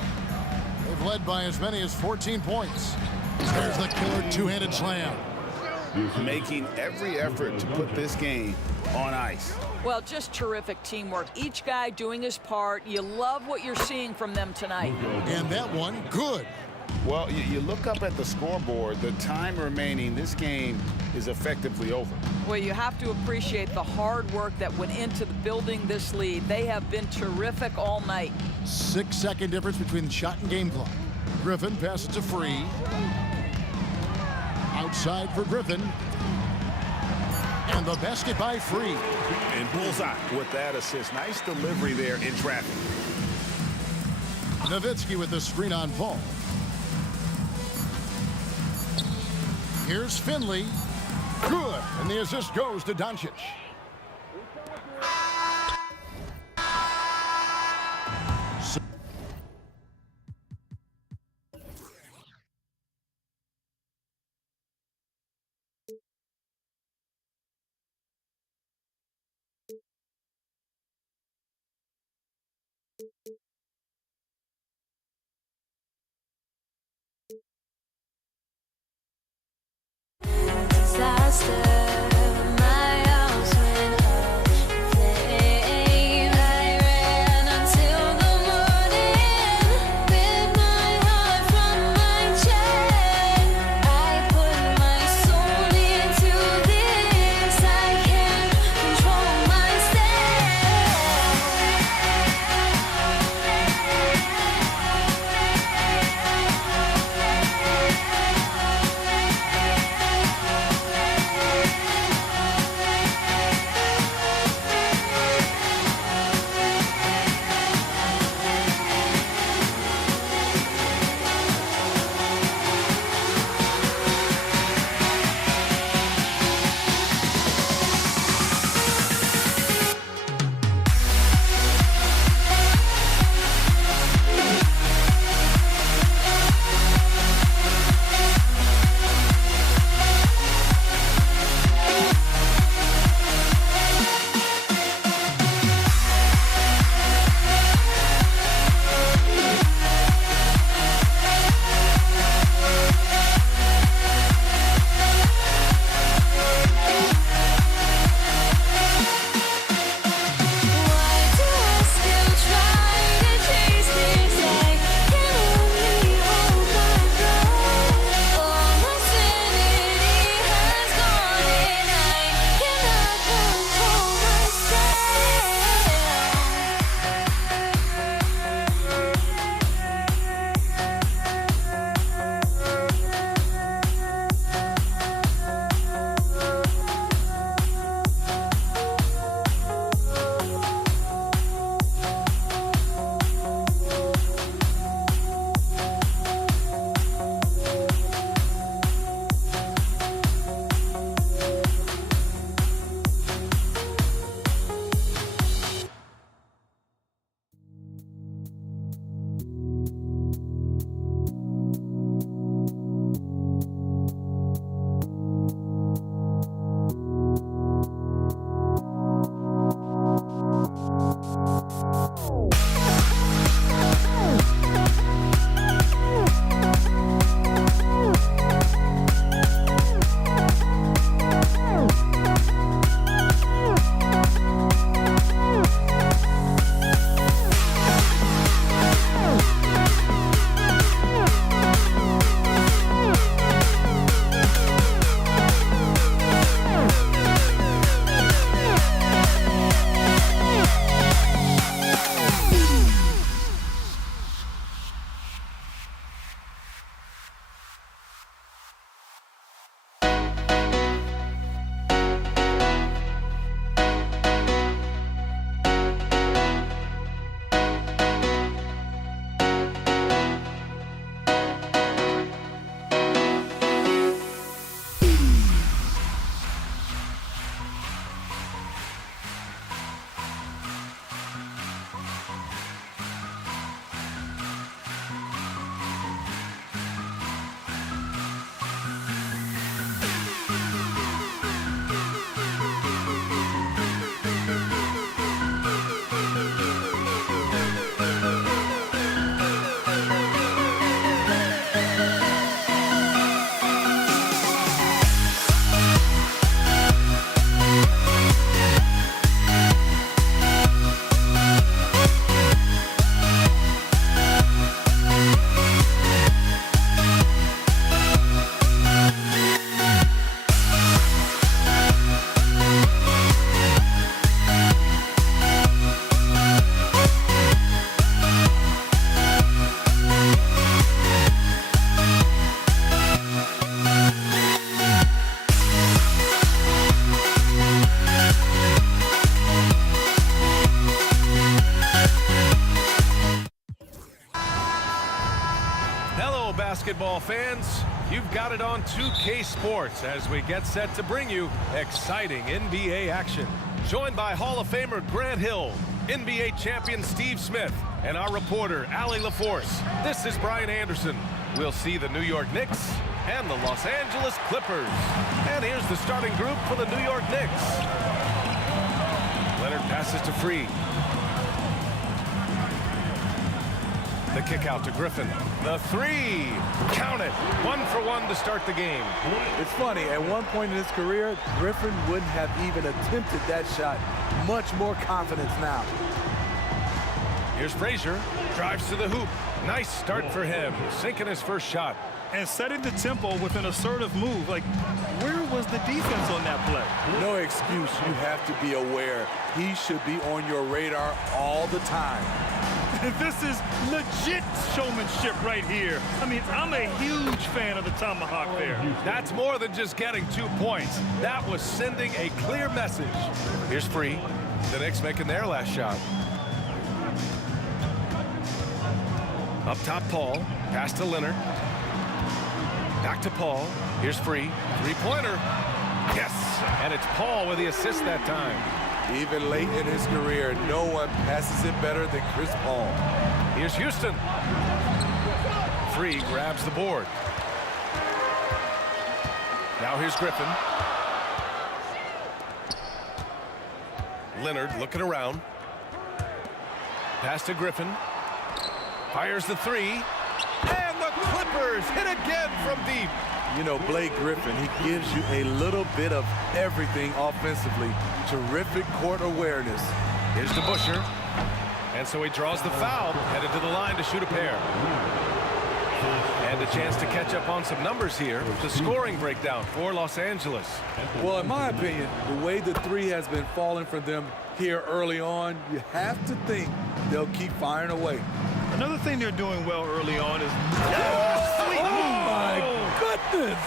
They've led by as many as 14 points. There's the killer 2-handed slam. Making every effort to put this game on ice. Well, just terrific teamwork. Each guy doing his part. You love what you're seeing from them tonight. And that one, good. Well, you look up at the scoreboard. The time remaining, this game is effectively over. Well, you have to appreciate the hard work that went into building this lead. They have been terrific all night. 6-second difference between the shot and game clock. Griffin passes to Free. Outside for Griffin. And the basket by Free. And bullseye with that assist. Nice delivery there in traffic. Nowitzki with the screen on Paul. Here's Finley. Good. And the assist goes to Doncic. basketball fans, you've got it on 2K Sports as we get set to bring you exciting NBA action. Joined by Hall of Famer Grant Hill, NBA champion Steve Smith, and our reporter, Allie LaForce. This is Brian Anderson. We'll see the New York Knicks and the Los Angeles Clippers. And here's the starting group for the New York Knicks. Leonard passes to Free. The kick out to Griffin. The three. Count it. 1 for 1 to start the game. It's funny, at one point in his career, Griffin wouldn't have even attempted that shot. Much more confidence now. Here's Frazier. Drives to the hoop. Nice start for him. Sinking his first shot. And setting the tempo with an assertive move. Like, where was the defense on that play? No excuse. You have to be aware. He should be on your radar all the time. This is legit showmanship right here. I mean, I'm a huge fan of the tomahawk there. That's more than just getting 2 points. That was sending a clear message. Here's Free. The Knicks making their last shot. Up top, Paul. Pass to Leonard. Back to Paul. Here's Free. Three-pointer. Yes! And it's Paul with the assist that time. Even late in his career, no one passes it better than Chris Paul. Here's Houston. Free grabs the board. Now here's Griffin. Leonard looking around. Pass to Griffin. Fires the three. And the Clippers hit again from deep. You know, Blake Griffin, he gives you a little bit of everything offensively. Terrific court awareness. Here's DeBusschere. And so he draws the foul, headed to the line to shoot a pair. And a chance to catch up on some numbers here. The scoring breakdown for Los Angeles. Well, in my opinion, the way the three has been falling for them here early on, you have to think they'll keep firing away. Another thing they're doing well early on is... Oh, my goodness!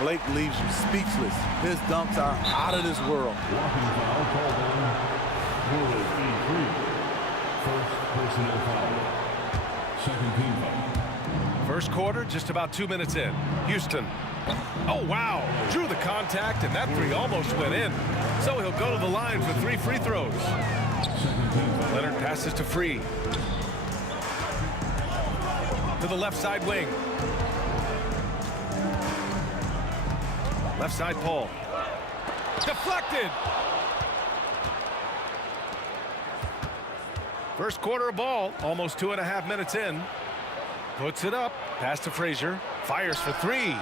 Blake leaves you speechless. His dunks are out of this world. Walking foul called on First personal foul. Second team foul. First quarter, just about 2 minutes in. Houston. Oh, wow. Drew the contact, and that three almost went in. So he'll go to the line for 3 free throws. Leonard passes to Free. To the left side wing. Left side, Paul. Deflected. First quarter of ball, almost 2.5 minutes in. Puts it up. Pass to Frazier. Fires for 3.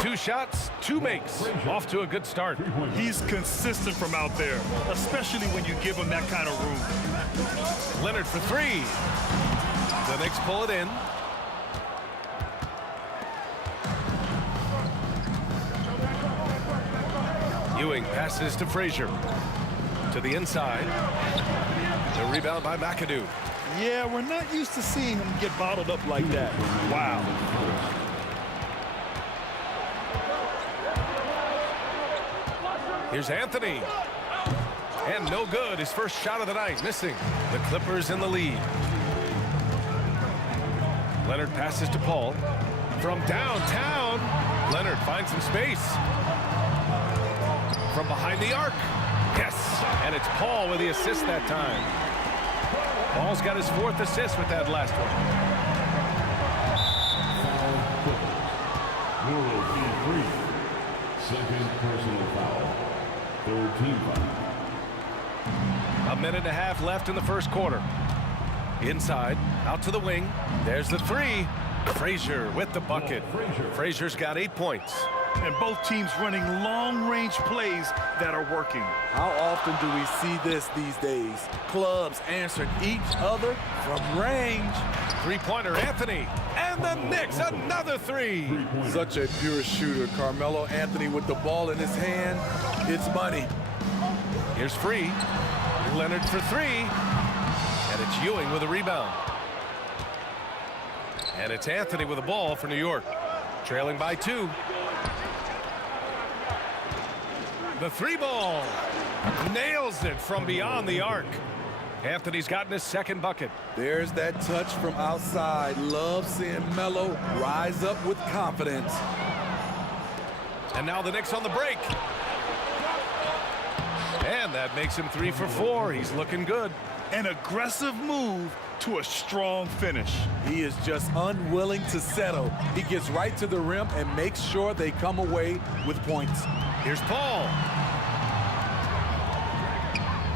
2 shots, 2 makes. Off to a good start. He's consistent from out there, especially when you give him that kind of room. Leonard for 3. The Knicks pull it in. Ewing passes to Frazier. To the inside. The rebound by McAdoo. Yeah, we're not used to seeing him get bottled up like that. Wow. Here's Anthony. And no good. His first shot of the night, missing. The Clippers in the lead. Leonard passes to Paul. From downtown, Leonard finds some space. From behind the arc. Yes, and it's Paul with the assist that time. Paul's got his 4th assist with that last one. Second personal foul. Third team foul. 1.5 minutes left in the first quarter. Inside, out to the wing. There's the 3. Frazier with the bucket. Frazier's got 8 points. And both teams running long-range plays that are working. How often do we see this these days? Clubs answering each other from range. Three-pointer, Anthony. And the Knicks, another 3. Such a pure shooter. Carmelo Anthony with the ball in his hand. It's money. Here's Free. Leonard for 3. And it's Ewing with a rebound. And it's Anthony with the ball for New York. Trailing by 2. The 3 ball. Nails it from beyond the arc. Anthony's gotten his second bucket. There's that touch from outside. Love seeing Melo rise up with confidence. And now the Knicks on the break. And that makes him 3 for 4. He's looking good. An aggressive move to a strong finish. He is just unwilling to settle. He gets right to the rim and makes sure they come away with points. Here's Paul.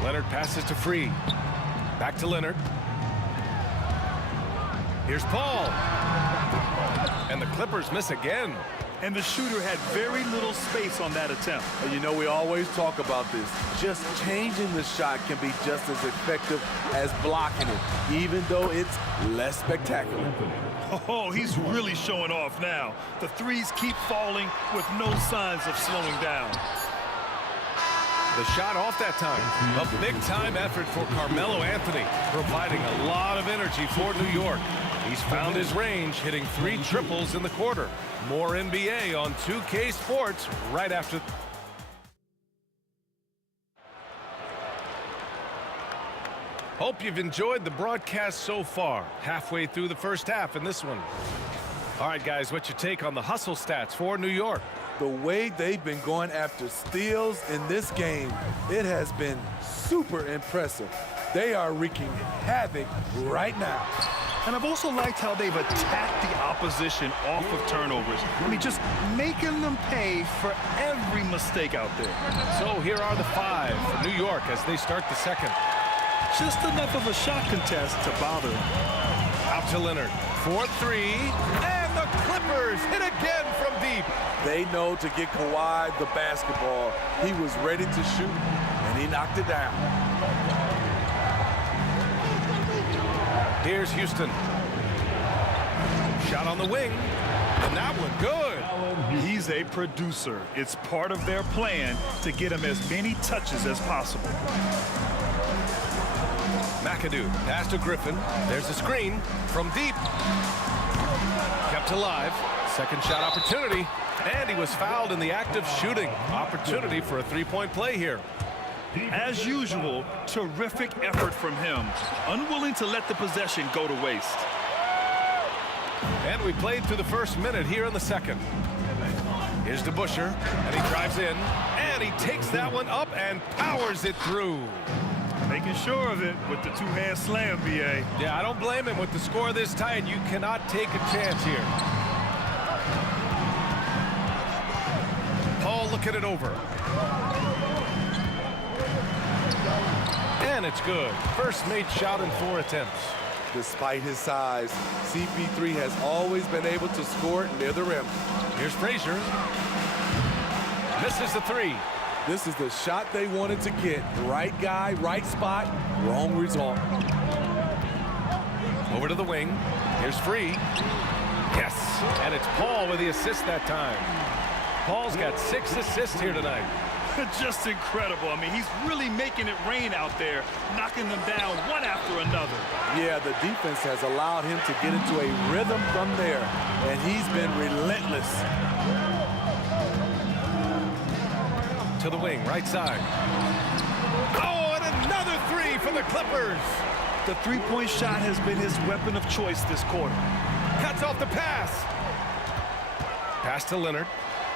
Leonard passes to Free. Back to Leonard. Here's Paul. And the Clippers miss again. And the shooter had very little space on that attempt. And you know, we always talk about this. Just changing the shot can be just as effective as blocking it, even though it's less spectacular. Oh, he's really showing off now. The threes keep falling with no signs of slowing down. The shot off that time. A big-time effort for Carmelo Anthony, providing a lot of energy for New York. He's found his range, hitting 3 triples in the quarter. More NBA on 2K Sports right after. Hope you've enjoyed the broadcast so far. Halfway through the first half in this one. All right, guys, what's your take on the hustle stats for New York? The way they've been going after steals in this game, it has been super impressive. They are wreaking havoc right now. And I've also liked how they've attacked the opposition off of turnovers. I mean, just making them pay for every mistake out there. So here are the 5 for New York as they start the second. Just enough of a shot contest to bother them. Out to Leonard for 3, and the Clippers hit again from deep. They know to get Kawhi the basketball. He was ready to shoot, and he knocked it down. Here's Houston. Shot on the wing, and that one good. He's a producer. It's part of their plan to get him as many touches as possible. McAdoo, pass to Griffin. There's a screen from deep. Kept alive. Second shot opportunity. And he was fouled in the act of shooting. Opportunity for a 3-point play here. As usual, terrific effort from him. Unwilling to let the possession go to waste. And we played through the first minute here in the second. Here's DeBusschere, and he drives in. And he takes that one up and powers it through. Making sure of it with the 2-hand slam, B.A. Yeah, I don't blame him with the score this tight. You cannot take a chance here. Paul looking it over. And it's good. First made shot in 4 attempts. Despite his size, CP3 has always been able to score near the rim. Here's Frazier. Misses the 3. This is the shot they wanted to get. Right guy, right spot, wrong result. Over to the wing. Here's Free. Yes. And it's Paul with the assist that time. Paul's got 6 assists here tonight. Just incredible. I mean, he's really making it rain out there, knocking them down one after another. Yeah, the defense has allowed him to get into a rhythm from there, and he's been relentless. To the wing, right side. Oh, and another 3 for the Clippers. The 3-point shot has been his weapon of choice this quarter. Cuts off the pass. Pass to Leonard.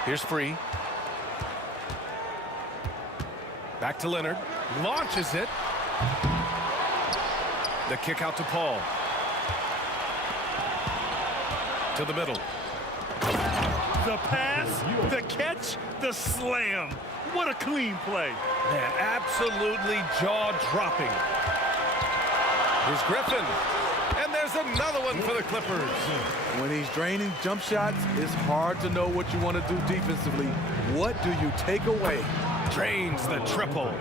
Here's Free. Back to Leonard. Launches it. The kick out to Paul. To the middle. The pass, the catch, the slam. What a clean play. Man, absolutely jaw-dropping. Here's Griffin. And there's another one for the Clippers. When he's draining jump shots, it's hard to know what you want to do defensively. What do you take away? Drains the triple.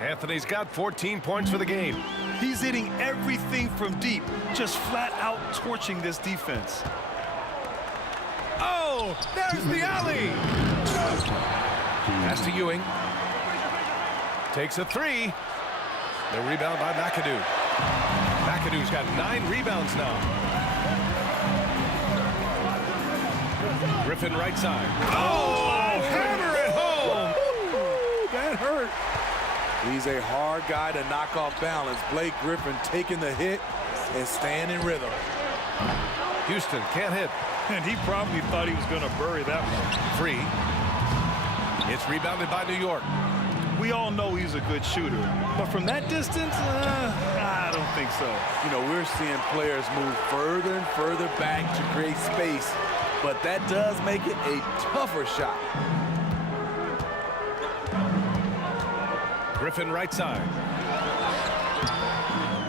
Anthony's got 14 points for the game. He's hitting everything from deep, just flat out torching this defense. Oh, there's the alley. Pass to Ewing. Takes a 3. The rebound by McAdoo. McAdoo's got 9 rebounds now. Griffin right side. Oh, hammer it home. That hurt. He's a hard guy to knock off balance. Blake Griffin taking the hit and staying in rhythm. Houston can't hit. And he probably thought he was going to bury that one. Free. It's rebounded by New York. We all know he's a good shooter, but from that distance, I don't think so. You know, we're seeing players move further and further back to create space, but that does make it a tougher shot. Griffin right side.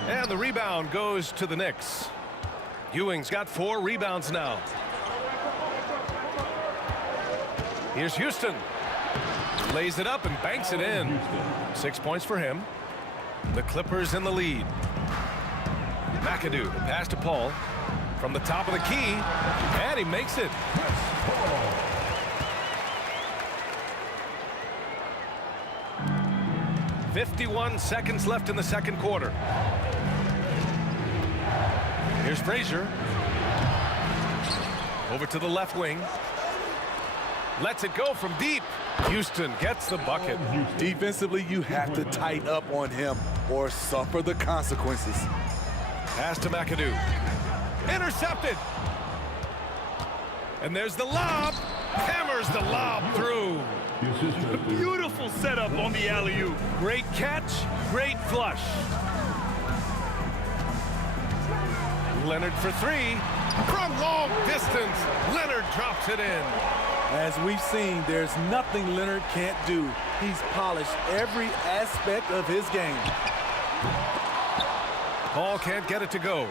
And the rebound goes to the Knicks. Ewing's got 4 rebounds now. Here's Houston. Lays it up and banks it in. 6 points for him. The Clippers in the lead. McAdoo, the pass to Paul. From the top of the key. And he makes it. .51 seconds left in the second quarter. Here's Frazier. Over to the left wing. Lets it go from deep. Houston gets the bucket. Defensively, you have to tighten up on him or suffer the consequences. Pass to McAdoo. Intercepted. And there's the lob. Hammers the lob through. A beautiful setup on the alley-oop. Great catch, great flush. Leonard for 3. From long distance, Leonard drops it in. As we've seen, there's nothing Leonard can't do. He's polished every aspect of his game. Paul can't get it to go.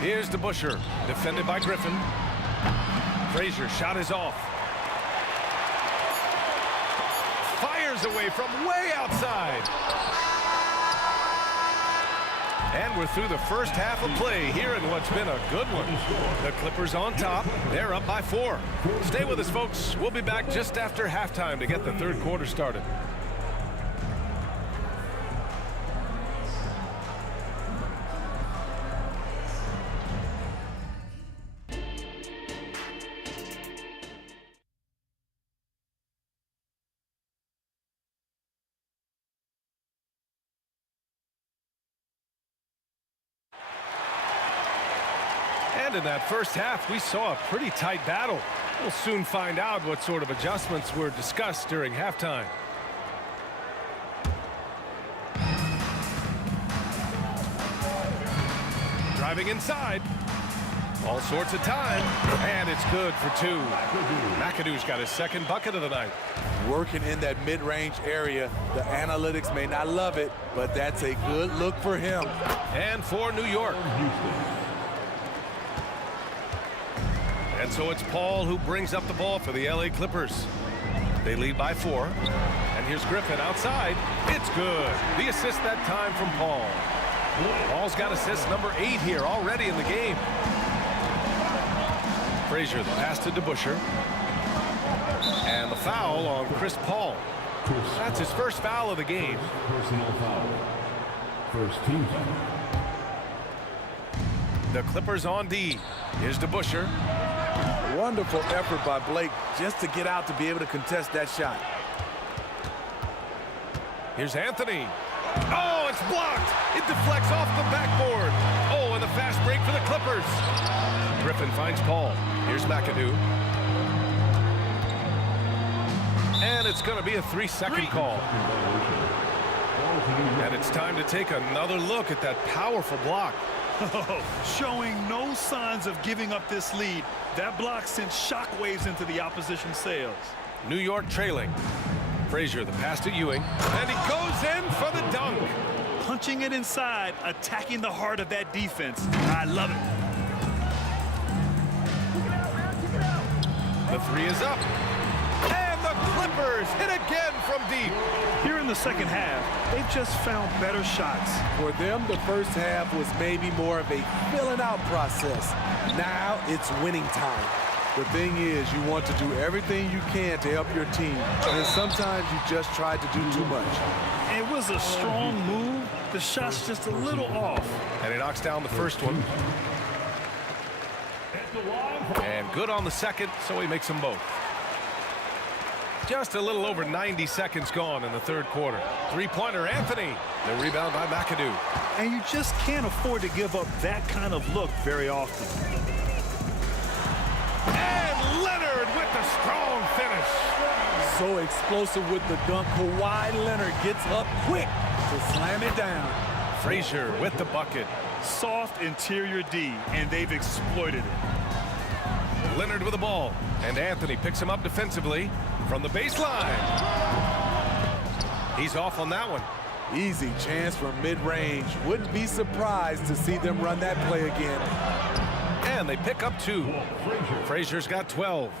Here's DeBusschere, defended by Griffin. Frazier shot is off. Fires away from way outside. And we're through the first half of play here in what's been a good one. The Clippers on top. They're up by 4. Stay with us, folks. We'll be back just after halftime to get the third quarter started. And in that first half, we saw a pretty tight battle. We'll soon find out what sort of adjustments were discussed during halftime. Driving inside. All sorts of time. And it's good for 2. McAdoo's got his second bucket of the night. Working in that mid-range area. The analytics may not love it, but that's a good look for him. And for New York. And so it's Paul who brings up the ball for the LA Clippers. They lead by 4. And here's Griffin outside. It's good. The assist that time from Paul. Paul's got assist number 8 here already in the game. Frazier, the pass to DeBusschere. And the foul on Chris Paul. That's his first foul of the game. Personal foul. First team foul. The Clippers on D. Here's DeBusschere. Wonderful effort by Blake just to get out to be able to contest that shot. Here's Anthony. Oh, it's blocked. It deflects off the backboard. Oh, and the fast break for the Clippers. Griffin finds Paul. Here's McAdoo. And it's going to be a 3-second call. And it's time to take another look at that powerful block. Showing no signs of giving up this lead. That block sent shockwaves into the opposition sails. New York trailing. Frazier, the pass to Ewing. And he goes in for the dunk. Punching it inside, attacking the heart of that defense. I love it. The 3 is up. And the Clippers hit again from deep. Here in the second half, they've just found better shots. For them, the first half was maybe more of a filling out process. Now it's winning time. The thing is, you want to do everything you can to help your team. And sometimes you just try to do too much. It was a strong move. The shot's just a little off. And he knocks down the first one. And good on the second, so he makes them both. Just a little over 90 seconds gone in the third quarter. Three-pointer, Anthony. The rebound by McAdoo. And you just can't afford to give up that kind of look very often. And Leonard with the strong finish. So explosive with the dunk. Kawhi Leonard gets up quick to slam it down. Frazier with the bucket. Soft interior D, and they've exploited it. Leonard with the ball, and Anthony picks him up defensively from the baseline. He's off on that one. Easy chance from mid-range. Wouldn't be surprised to see them run that play again. And they pick up 2. Frazier's got 12.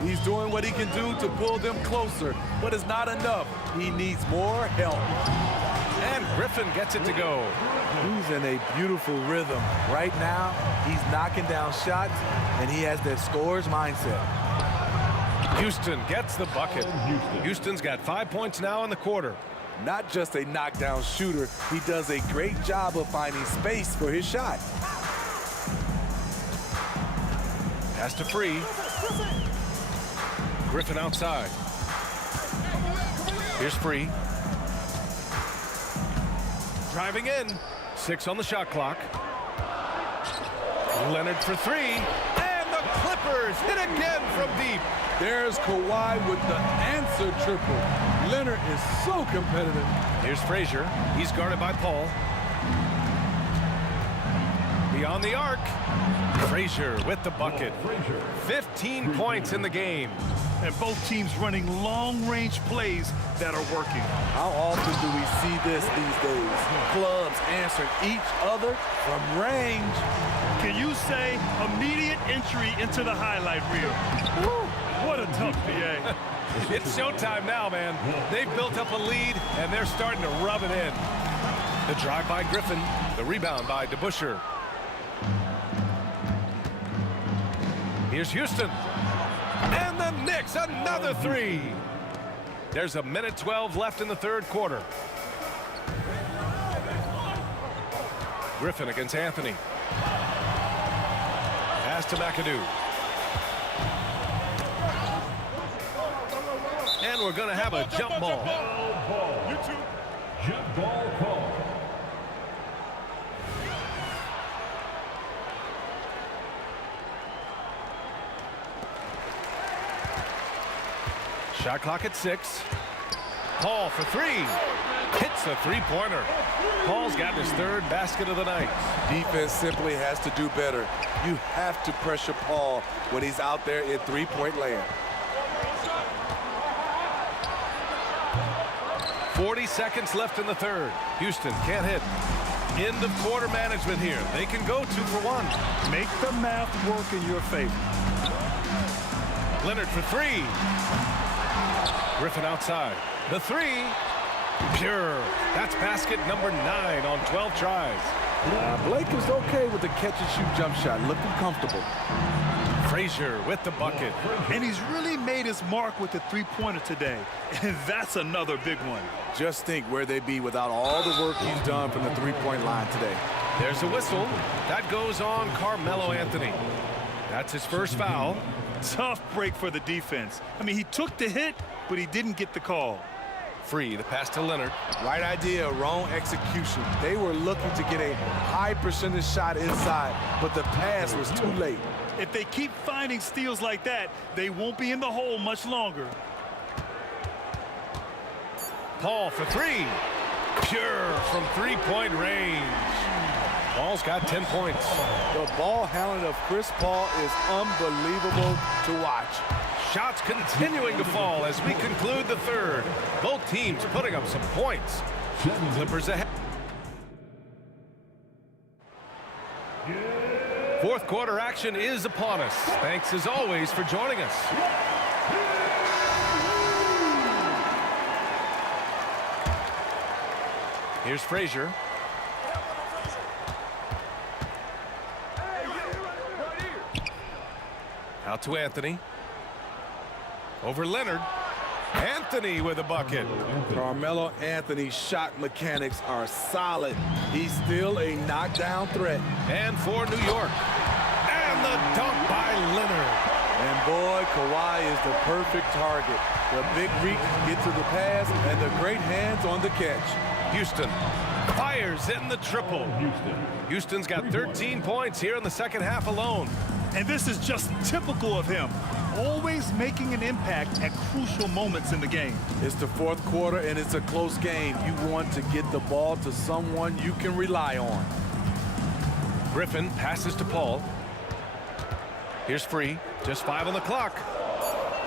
He's doing what he can do to pull them closer, but it's not enough. He needs more help. And Griffin gets it to go. He's in a beautiful rhythm. Right now, he's knocking down shots, and he has that scorer's mindset. Houston gets the bucket. Houston's got 5 points now in the quarter. Not just a knockdown shooter, he does a great job of finding space for his shot. Pass to Free. Griffin outside. Here's Free. Driving in. 6 on the shot clock. Leonard for 3. And the Clippers hit again from deep. There's Kawhi with the answer triple. Leonard is so competitive. Here's Frazier. He's guarded by Paul. Beyond the arc. Frazier with the bucket. 15 points in the game. And both teams running long-range plays that are working. How often do we see this these days? Clubs answering each other from range. Can you say immediate entry into the highlight reel? Woo, what a tough PA. It's showtime now, man. They've built up a lead, and they're starting to rub it in. The drive by Griffin. The rebound by DeBusschere. Here's Houston. And the Knicks, another 3. There's a minute 12 left in the third quarter. Griffin against Anthony. Pass to McAdoo. And we're going to have a jump ball. Jump ball call. Shot clock at 6. Paul for 3. Hits a three-pointer. Paul's got his 3rd basket of the night. Defense simply has to do better. You have to pressure Paul when he's out there in three-point land. 40 seconds left in the third. Houston can't hit. End of quarter management here. They can go 2 for 1. Make the math work in your favor. Leonard for 3. Griffin outside. The 3. Pure. That's basket number 9 on 12 tries. Blake is okay with the catch-and-shoot jump shot. Looking comfortable. Frazier with the bucket. And he's really made his mark with the three-pointer today. And that's another big one. Just think where they'd be without all the work he's done from the three-point line today. There's a whistle. That goes on Carmelo Anthony. That's his first foul. Tough break for the defense. I mean, he took the hit, but he didn't get the call. Free, the pass to Leonard. Right idea, wrong execution. They were looking to get a high percentage shot inside, but the pass was too late. If they keep finding steals like that, they won't be in the hole much longer. Paul for 3. Pure from three-point range. Paul's got 10 points. The ball handling of Chris Paul is unbelievable to watch. Shots continuing to fall as we conclude the third. Both teams putting up some points. Clippers ahead. Fourth quarter action is upon us. Thanks as always for joining us. Here's Frazier. Out to Anthony. Over Leonard. Anthony with a bucket. Carmelo Anthony's shot mechanics are solid. He's still a knockdown threat. And for New York. And the dunk by Leonard. And boy, Kawhi is the perfect target. The big reach, get to the pass, and the great hands on the catch. Houston fires in the triple. Houston's got 13 points here in the second half alone. And this is just typical of him. Always making an impact at crucial moments in the game. It's the fourth quarter, and it's a close game. You want to get the ball to someone you can rely on. Griffin passes to Paul. Here's Free. Just 5 on the clock.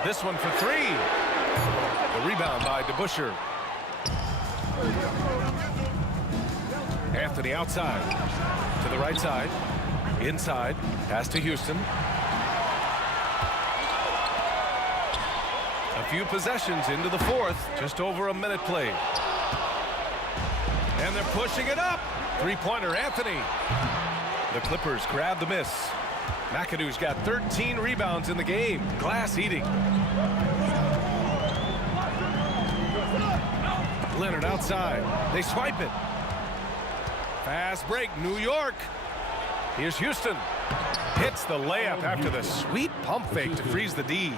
This one for 3. The rebound by DeBusschere. Anthony outside. To the right side. Inside. Pass to Houston. A few possessions into the fourth. Just over a minute played. And they're pushing it up. Three-pointer, Anthony. The Clippers grab the miss. McAdoo's got 13 rebounds in the game. Glass eating. Leonard outside. They swipe it. Fast break, New York. Here's Houston. Hits the layup after the sweet pump fake to freeze the D.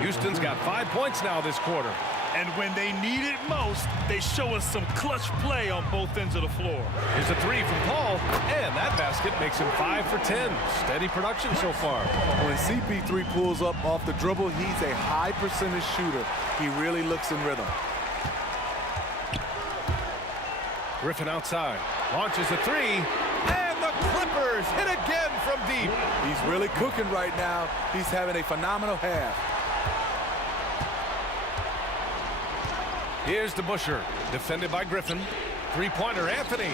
Houston's got 5 points now this quarter. And when they need it most, they show us some clutch play on both ends of the floor. Here's a 3 from Paul, and that basket makes him 5 for 10. Steady production so far. When CP3 pulls up off the dribble, he's a high percentage shooter. He really looks in rhythm. Griffin outside, launches a 3, and the Clippers hit again from deep. He's really cooking right now. He's having a phenomenal half. Here's DeBusschere, defended by Griffin. Three-pointer, Anthony.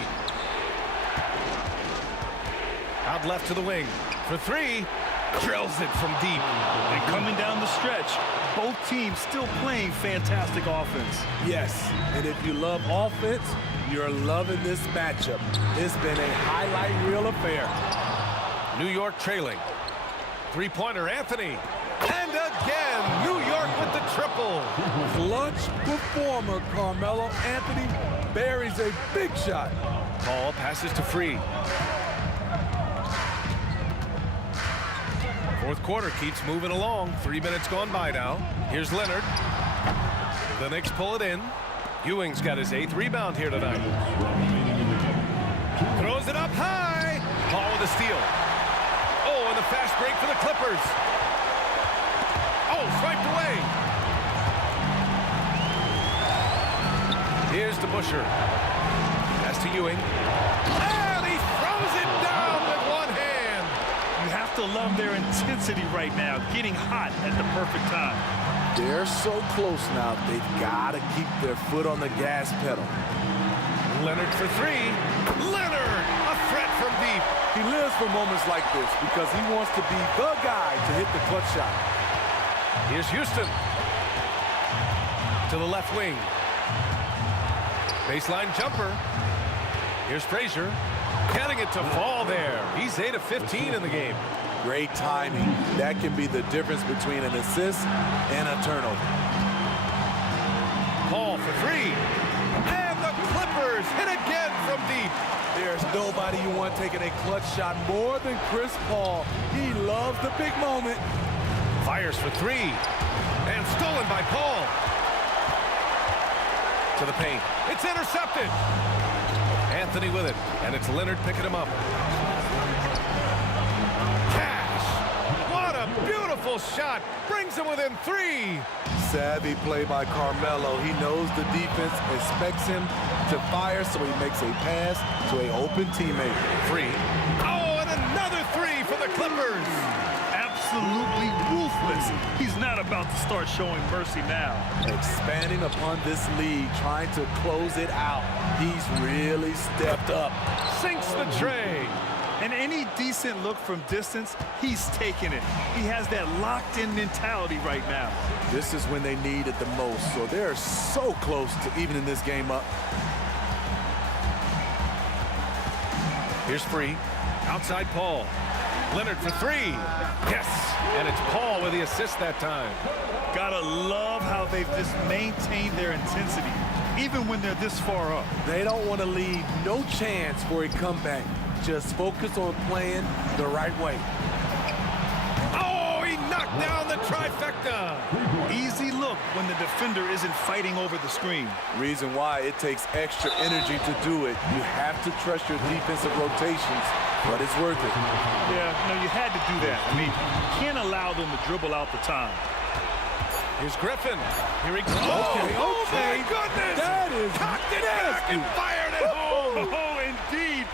Out left to the wing. For 3, drills it from deep. And coming down the stretch, both teams still playing fantastic offense. Yes, and if you love offense, you're loving this matchup. It's been a highlight reel affair. New York trailing. Three-pointer, Anthony. And again, New York with the triple. Clutch performer, Carmelo Anthony buries a big shot. Paul passes to Free. Fourth quarter keeps moving along. 3 minutes gone by now. Here's Leonard. The Knicks pull it in. Ewing's got his 8th rebound here tonight. Throws it up high. Paul with a steal. Oh, and the fast break for the Clippers. Oh, swiped away. Here's DeBusschere. Pass to Ewing. And he throws it down with one hand. You have to love their intensity right now, getting hot at the perfect time. They're so close now, they've got to keep their foot on the gas pedal. Leonard for 3. Leonard, a threat from deep. He lives for moments like this because he wants to be the guy to hit the clutch shot. Here's Houston. To the left wing. Baseline jumper. Here's Frazier. Getting it to fall there. He's 8 of 15 in the game. Great timing. That can be the difference between an assist and a turnover. Paul for 3. And the Clippers hit again from deep. There's nobody you want taking a clutch shot more than Chris Paul. He loves the big moment. Fires for 3. And stolen by Paul. To the paint. It's intercepted. Anthony with it. And it's Leonard picking him up. Cash. What a beautiful shot. Brings him within 3. Savvy play by Carmelo. He knows the defense expects him to fire, so he makes a pass to an open teammate. 3. Oh, and another 3 for the Clippers. Absolutely ruthless. He's not about to start showing mercy now. Expanding upon this lead, trying to close it out. He's really stepped up. Sinks the tray. And any decent look from distance, he's taking it. He has that locked-in mentality right now. This is when they need it the most, so they're so close to evening this game up. Here's Free. Outside Paul. Leonard for 3. Yes, and it's Paul with the assist that time. Gotta love how they've just maintained their intensity, even when they're this far up. They don't want to leave no chance for a comeback. Just focus on playing the right way. Oh, he knocked down the trifecta. Easy look when the defender isn't fighting over the screen. Reason why it takes extra energy to do it. You have to trust your defensive rotations, but it's worth it. Yeah, no, you had to do that. I mean, you can't allow them to dribble out the time. Here's Griffin. Here he goes. Okay, Oh, okay. my goodness. That is cocked it back and fired it home. Oh, indeed.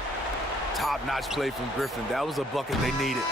Top-notch play from Griffin. That was a bucket they needed.